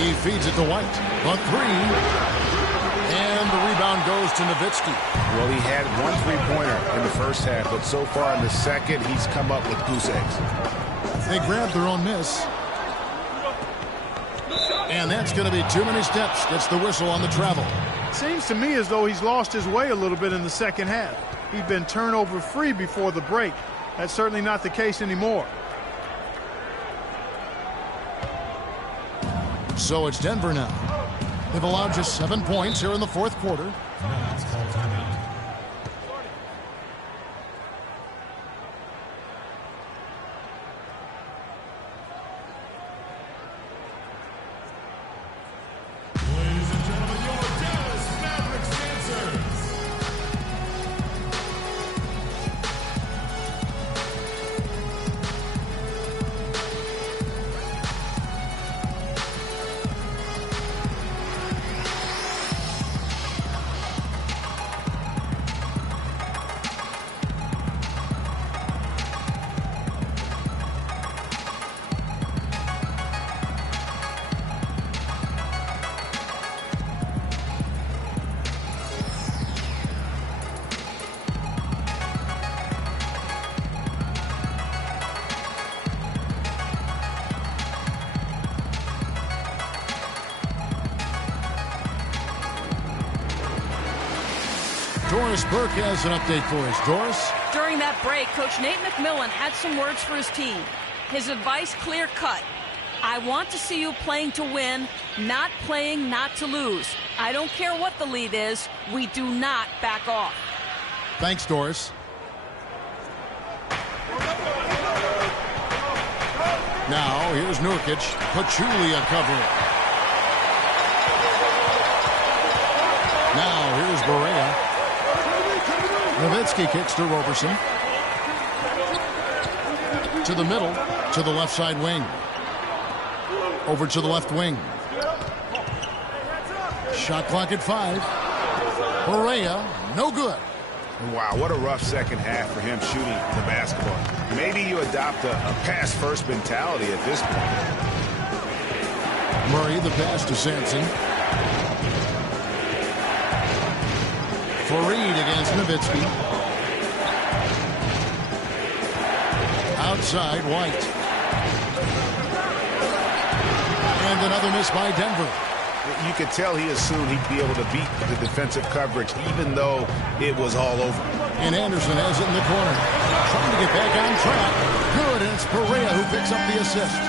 He feeds it to White. A 3. And the rebound goes to Nowitzki. Well, he had 1 3-pointer in the first half, but so far in the second, he's come up with goose eggs. They grab their own miss. And that's going to be too many steps. Gets the whistle on the travel. Seems to me as though he's lost his way a little bit in the second half. He'd been turnover free before the break. That's certainly not the case anymore. So it's Denver now. They've allowed just 7 points here in the fourth quarter. Doris Burke has an update for us. Doris? During that break, Coach Nate McMillan had some words for his team. His advice clear-cut. I want to see you playing to win, not playing not to lose. I don't care what the lead is. We do not back off. Thanks, Doris. Now, here's Nurkic. Pachulia covering. Now, here's Barea. Nowitzki kicks to Roberson. To the middle, to the left side wing. Over to the left wing. Shot clock at 5. Barea, no good. Wow, what a rough second half for him shooting the basketball. Maybe you adopt a pass-first mentality at this point. Murray, the pass to Sampson. Fareed against Nowitzki. Outside, White. And another miss by Denver. You could tell he assumed he'd be able to beat the defensive coverage, even though it was all over. And Anderson has it in the corner. Trying to get back on track. Good, and it's Barea who picks up the assist.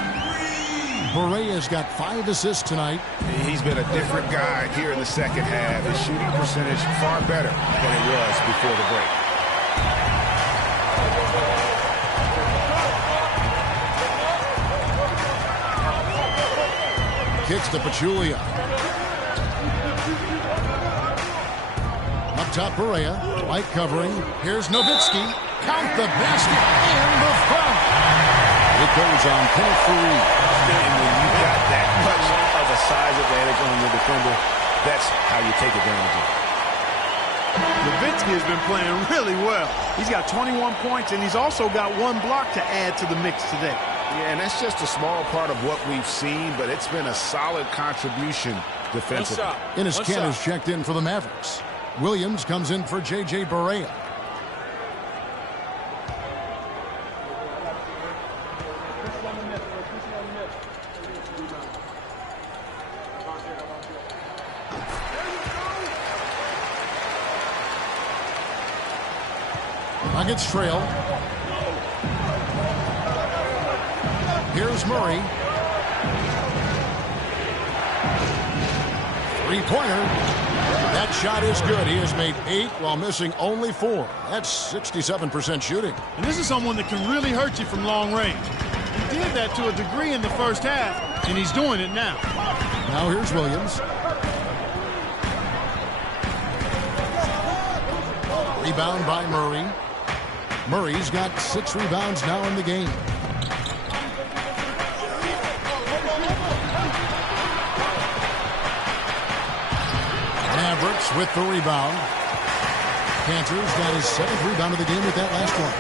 Barea's got 5 assists tonight. He's been a different guy here in the second half. His shooting percentage far better than it was before the break. Kicks to Pachulia. Up top, Barea. White covering. Here's Nowitzki. Count the basket in the front. It goes on Kenneth Fareed. And when you've got that much of a size advantage on your defender, that's how you take advantage of it. Nowitzki has been playing really well. He's got 21 points, and he's also got 1 block to add to the mix today. Yeah, and that's just a small part of what we've seen, but it's been a solid contribution defensively. Enes Kanter's checked in for the Mavericks. Williams comes in for J.J. Barea. Nuggets trail. Here's Murray. Three-pointer. That shot is good. He has made 8 while missing only 4. That's 67% shooting. And this is someone that can really hurt you from long range. He did that to a degree in the first half, and he's doing it now. Now here's Williams. Rebound by Murray. Murray's got 6 rebounds now in the game. Mavericks with the rebound. Kanter's got his 7th rebound of the game with that last one.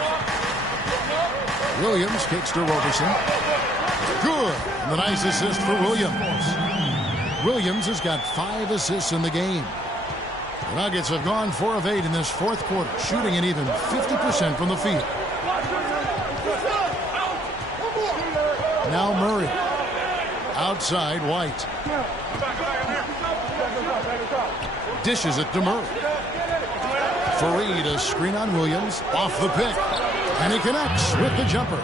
Williams kicks to Roberson. Good. The nice assist for Williams. Williams has got 5 assists in the game. The Nuggets have gone 4 of 8 in this fourth quarter, shooting an even 50% from the field. Now Murray. Outside White. Dishes it to Murray. Fareed, a screen on Williams. Off the pick. And he connects with the jumper.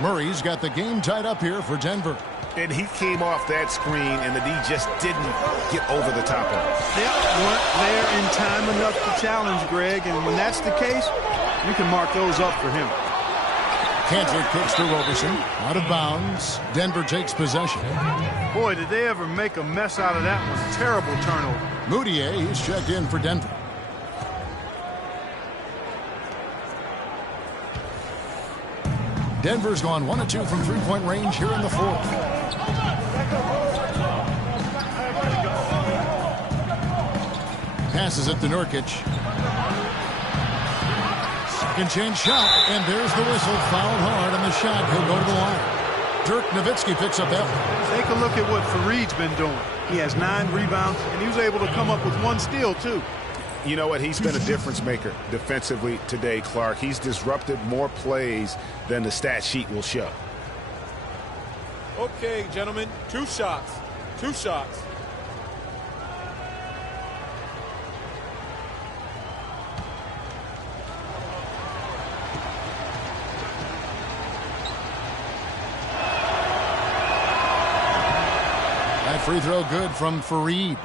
Murray's got the game tied up here for Denver. And he came off that screen, and the D just didn't get over the top of it. They weren't there in time enough to challenge Greg, and when that's the case, you can mark those up for him. Cantor kicks to Roberson. Out of bounds. Denver takes possession. Boy, did they ever make a mess out of that one. Terrible turnover. Moutier is checked in for Denver. Denver's gone 1 of 2 from three-point range here in the fourth. Passes it to Nurkic. Second chance shot, and there's the whistle. Fouled hard on the shot. He'll go to the line. Dirk Nowitzki picks up that one. Take a look at what Fareed's been doing. He has 9 rebounds, and he was able to come up with 1 steal, too. You know what? He's been a difference maker defensively today, Clark. He's disrupted more plays than the stat sheet will show. Okay, gentlemen, 2 shots. 2 shots. That free throw good from Fareed.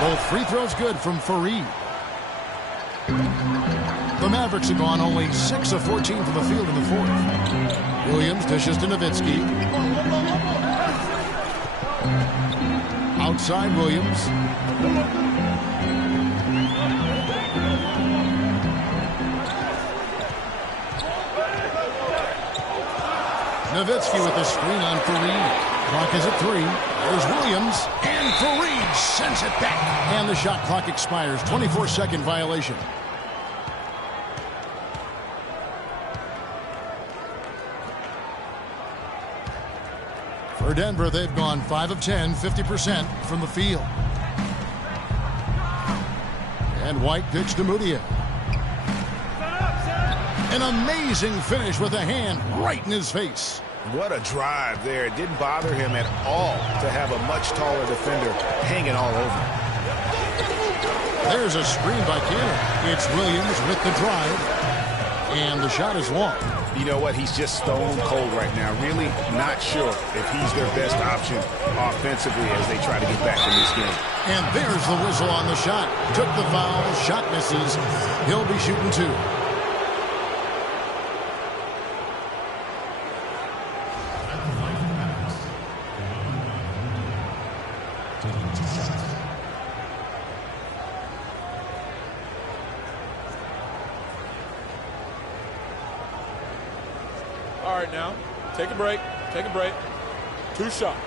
Both free throws good from Fareed. The Mavericks have gone only 6 of 14 from the field in the fourth. Williams dishes to Nowitzki. Outside Williams. Nowitzki with the screen on Fareed. Clock is at 3. There's Williams. And Fareed sends it back. And the shot clock expires. 24-second violation. For Denver, they've gone 5 of 10, 50% from the field. And White picks to Moutier. An amazing finish with a hand right in his face. What a drive there. It didn't bother him at all to have a much taller defender hanging all over him. There's a screen by Cantor. It's Williams with the drive. And the shot is long. You know what? He's just stone cold right now. Really not sure if he's their best option offensively as they try to get back in this game. And there's the whistle on the shot. Took the foul. Shot misses. He'll be shooting 2. All right, now, take a break. Take a break. 2 shots.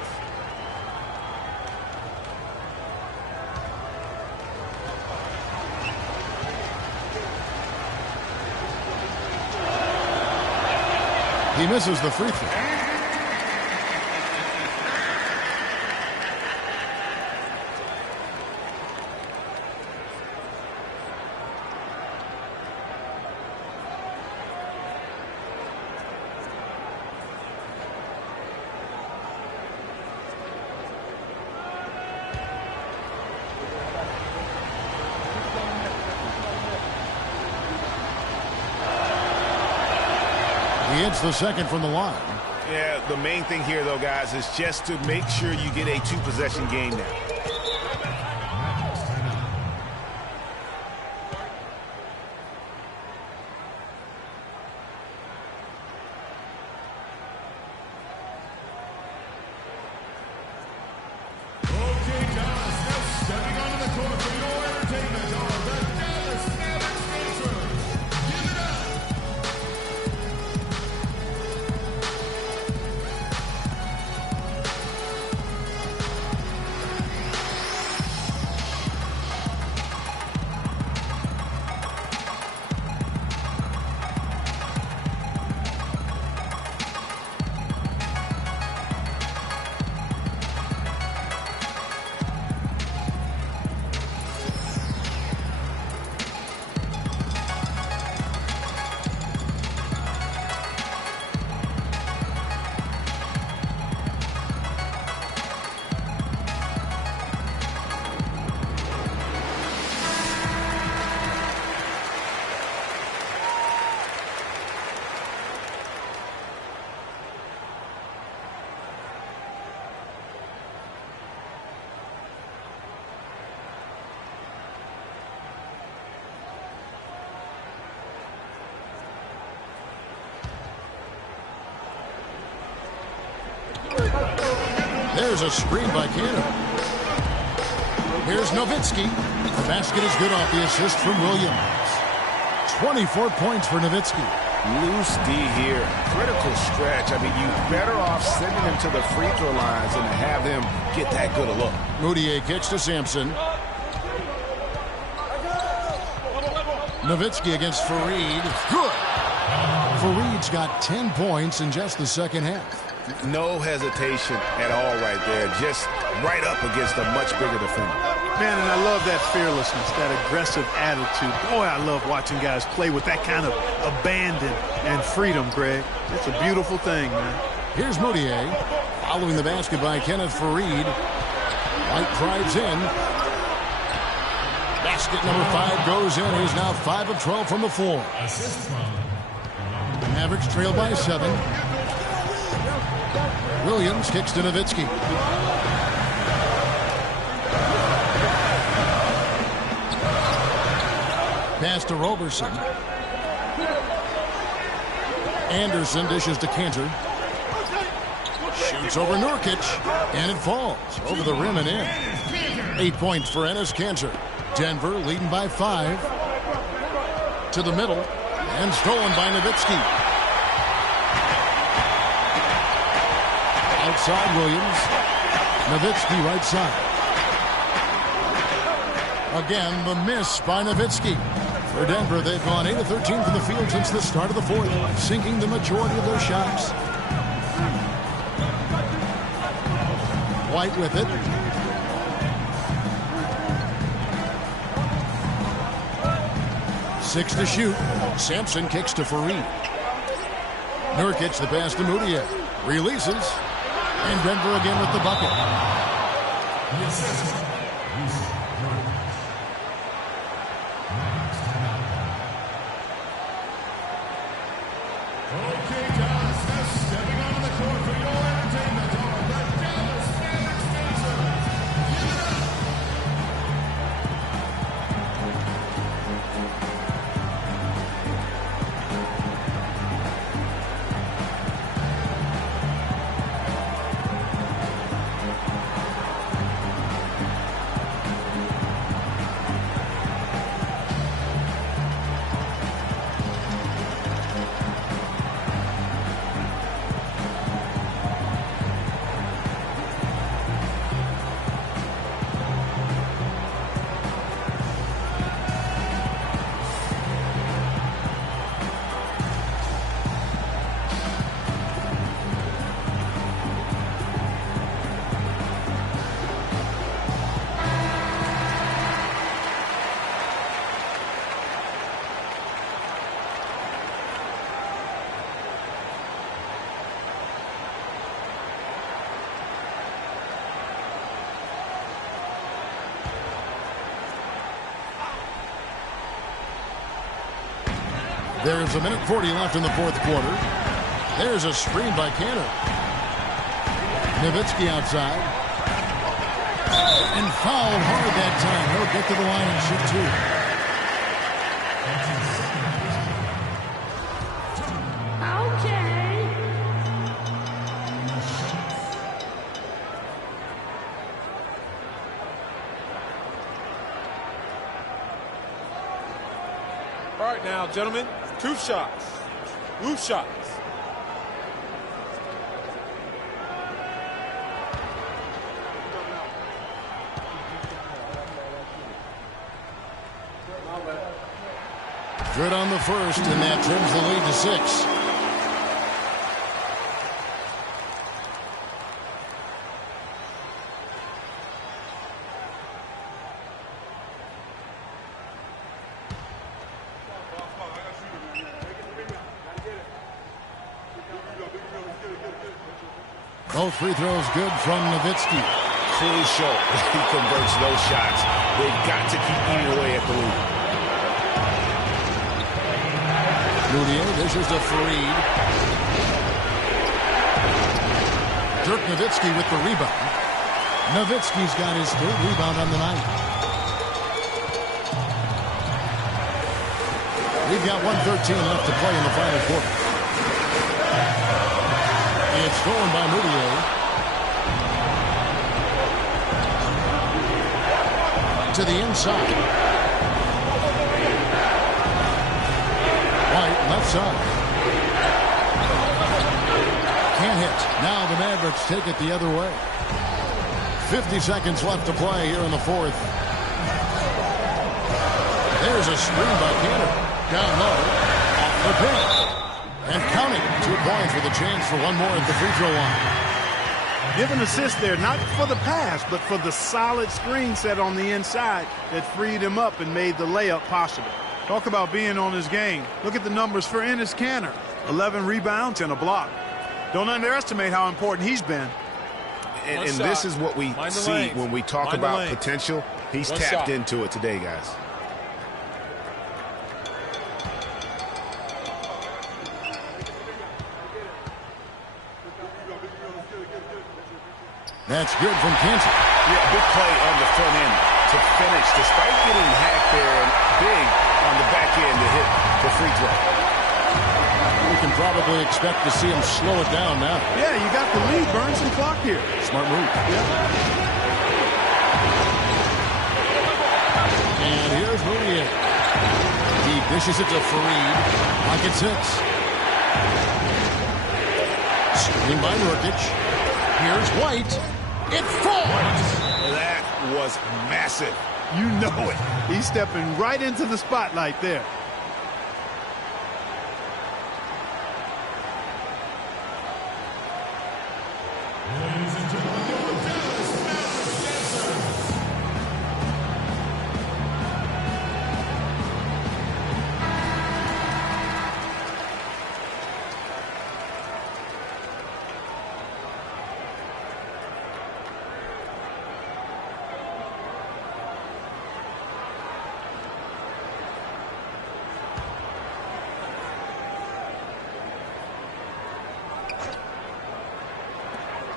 He misses the free throw. He hits the second from the line. Yeah, the main thing here, though, guys, is just to make sure you get a 2-possession game now. There's a screen by Cantor. Here's Nowitzki. The basket is good off the assist from Williams. 24 points for Nowitzki. Loose D here. Critical stretch. I mean, you're better off sending him to the free throw lines than to have him get that good a look. Mudiay kicks to Sampson. Nowitzki against Fareed. Good. Fareed's got 10 points in just the second half. No hesitation at all right there. Just right up against a much bigger defender. Man, and I love that fearlessness, that aggressive attitude. Boy, I love watching guys play with that kind of abandon and freedom, Greg. It's a beautiful thing, man. Here's Mudiay. Following the basket by Kenneth Fareed. White drives in. Basket number 5 goes in. He's now 5 of 12 from the floor. The Mavericks trail by 7. Williams kicks to Nowitzki. Pass to Roberson. Anderson dishes to Cantor. Shoots over Nurkic. And it falls over the rim and in. 8 points for Enes Kanter. Denver leading by 5. To the middle. And stolen by Nowitzki. Outside Williams. Nowitzki right side. Again, the miss by Nowitzki. For Denver, they've gone 8 of 13 from the field since the start of the fourth, sinking the majority of their shots. White with it. Six to shoot. Sampson kicks to Fareed. Nurkic the pass to Mudiay. Releases. And Denver again with the bucket. Okay, Dallas, now stepping onto the court for your entertainment are the Dallas Mavericks dancers. Give it up! There's a minute 40 left in the fourth quarter. There's a screen by Cantor. Nowitzki outside. And fouled hard that time. He'll get to the line and shoot 2. All right now, gentlemen. 2 shots. 2 shots. Good on the first, and that trims the lead to 6. Both free throws good from Nowitzki. Crucial if he converts those shots. They've got to keep eating away at the lead. Mudiay dishes to Fareed. Dirk Nowitzki with the rebound. Nowitzki's got his 3rd rebound on the night. We've got 1:13 left to play in the final quarter. It's stolen by Mudiay. to the inside. White left side. Can't hit. Now the Mavericks take it the other way. 50 seconds left to play here in the fourth. There's a screen by Cantor. Down low. Off the pin. And counting. 2 points with a chance for one more at the free throw line. Give an assist there, not for the pass, but for the solid screen set on the inside that freed him up and made the layup possible. Talk about being on his game. Look at the numbers for Enes Kanter. 11 rebounds and a block. Don't underestimate how important he's been. And this is what we see when we talk about potential. He's tapped into it today, guys. That's good from Kanter. Yeah, big play on the front end to finish, despite getting hacked there and big on the back end to hit the free throw. We can probably expect to see him slow it down now. Yeah, you got the lead. Burn some clock here. Smart move. Yeah. And here's Moutier. He dishes it to Fareed. Pocket 6. Screen by Nurkic. Here's White. It falls. That was massive. You know it. He's stepping right into the spotlight there. Ladies and gentlemen, your Dallas Mavericks dancers.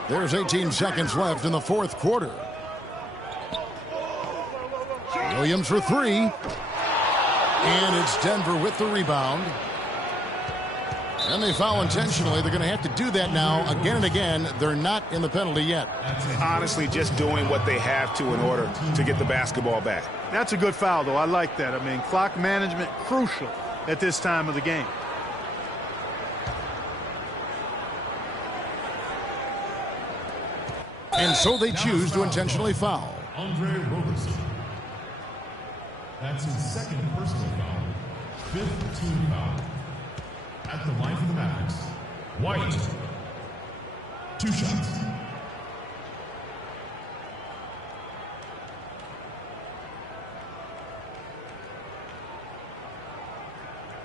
There's 18 seconds left in the fourth quarter. Williams for 3. And it's Denver with the rebound. And they foul intentionally. They're going to have to do that now again and again. They're not in the penalty yet. Honestly, just doing what they have to in order to get the basketball back. That's a good foul, though. I like that. I mean, clock management crucial at this time of the game. And so they choose to intentionally foul. Andre Roberson. That's his second personal foul. 5th team foul. At the line for the Mavericks, White. 2 shots.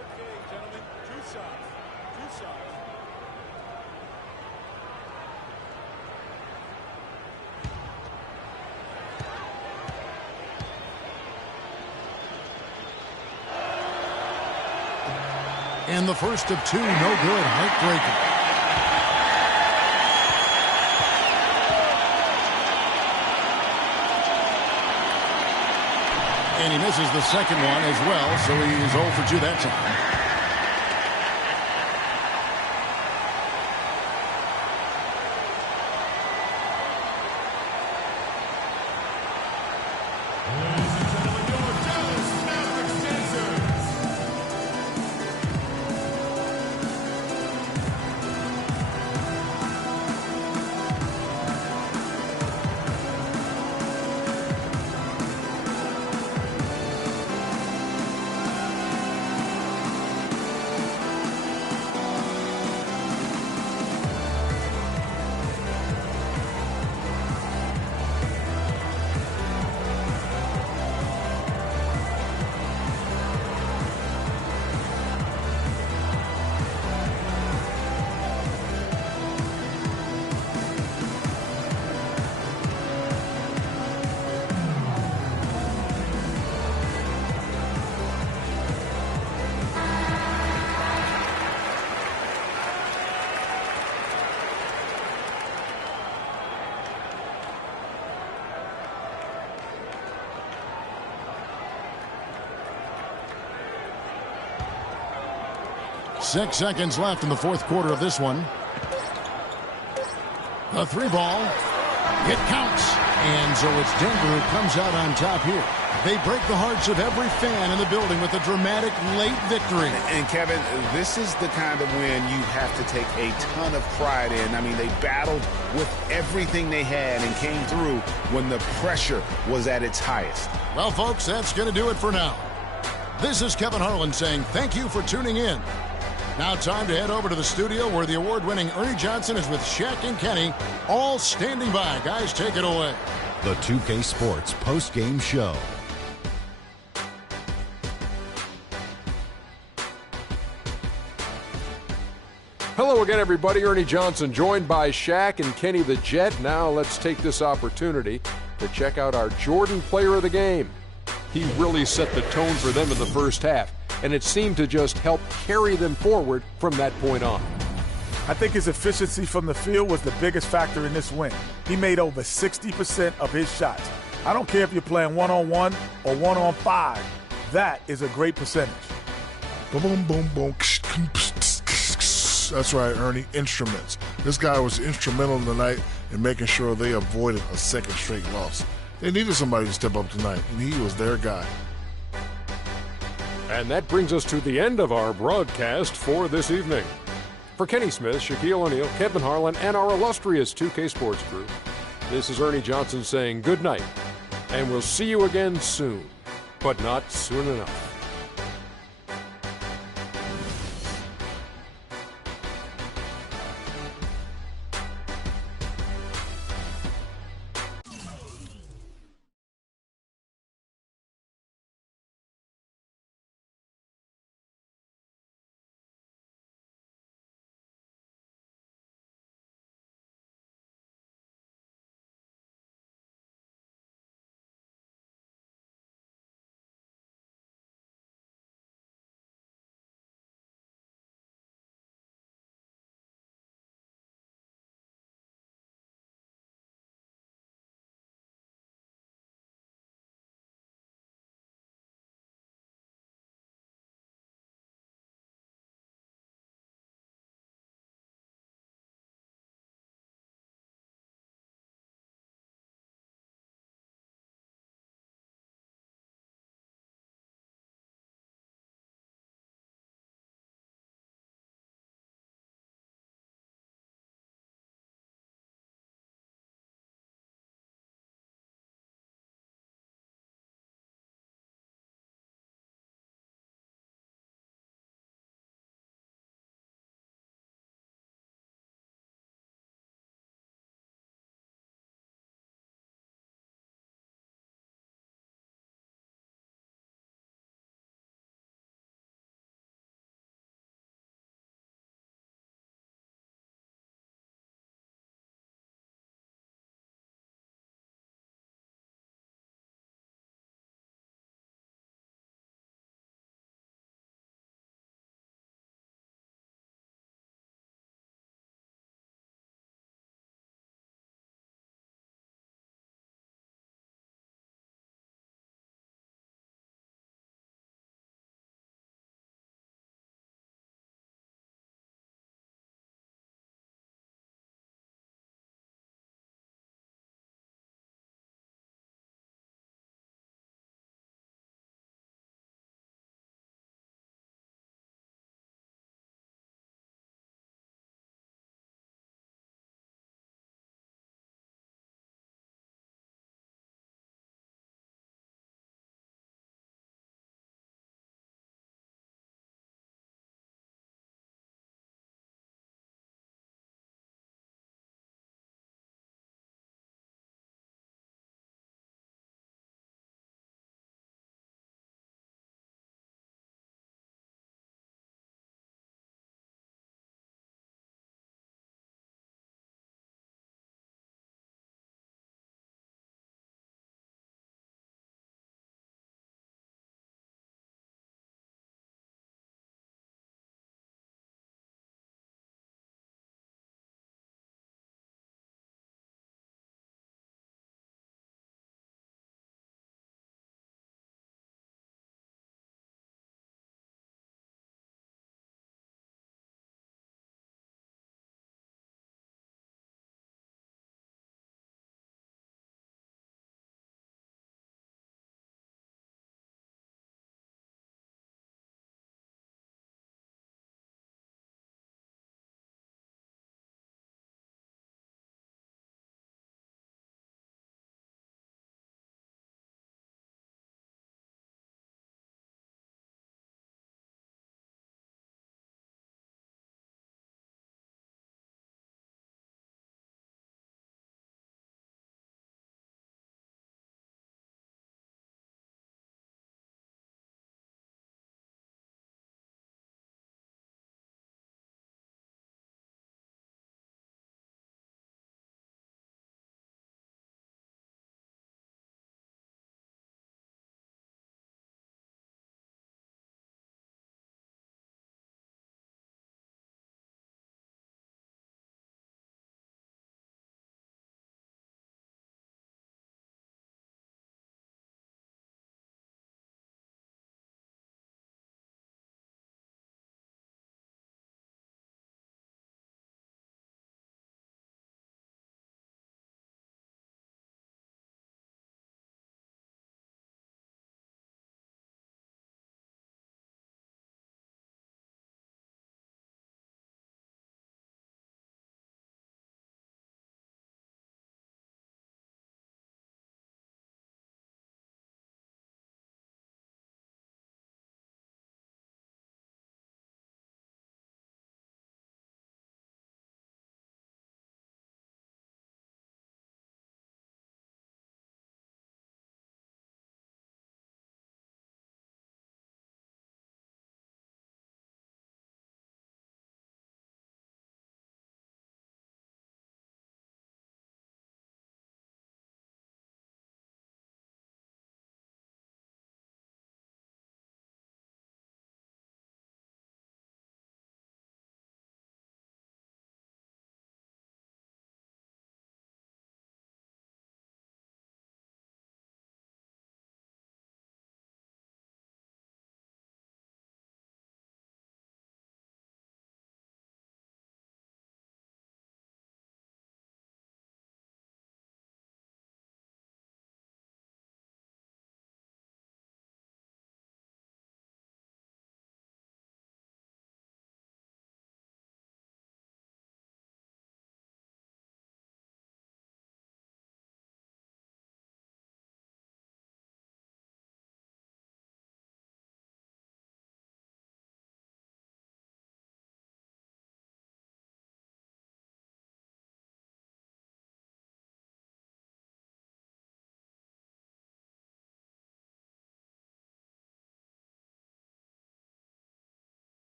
Okay, gentlemen, 2 shots. 2 shots. And the first of 2, no good. Heartbreaking. And he misses the second one as well, so he's 0 for 2 that time. Six seconds left in the fourth quarter of this one. The 3 ball. It counts. And so it's Denver who comes out on top here. They break the hearts of every fan in the building with a dramatic late victory. And Kevin, this is the kind of win you have to take a ton of pride in. I mean, they battled with everything they had and came through when the pressure was at its highest. Well, folks, that's going to do it for now. This is Kevin Harlan saying thank you for tuning in. Now time to head over to the studio where the award-winning Ernie Johnson is with Shaq and Kenny, all standing by. Guys, take it away. The 2K Sports post-game show. Hello again, everybody. Ernie Johnson joined by Shaq and Kenny the Jet. Now let's take this opportunity to check out our Jordan player of the game. He really set the tone for them in the first half, and it seemed to just help carry them forward from that point on. I think his efficiency from the field was the biggest factor in this win. He made over 60% of his shots. I don't care if you're playing one-on-one or one-on-5. That is a great percentage. Boom, boom, boom, boom. That's right, Ernie. Instruments. This guy was instrumental tonight in making sure they avoided a second straight loss. They needed somebody to step up tonight, and he was their guy. And that brings us to the end of our broadcast for this evening. For Kenny Smith, Shaquille O'Neal, Kevin Harlan, and our illustrious 2K Sports crew, this is Ernie Johnson saying good night, and we'll see you again soon, but not soon enough.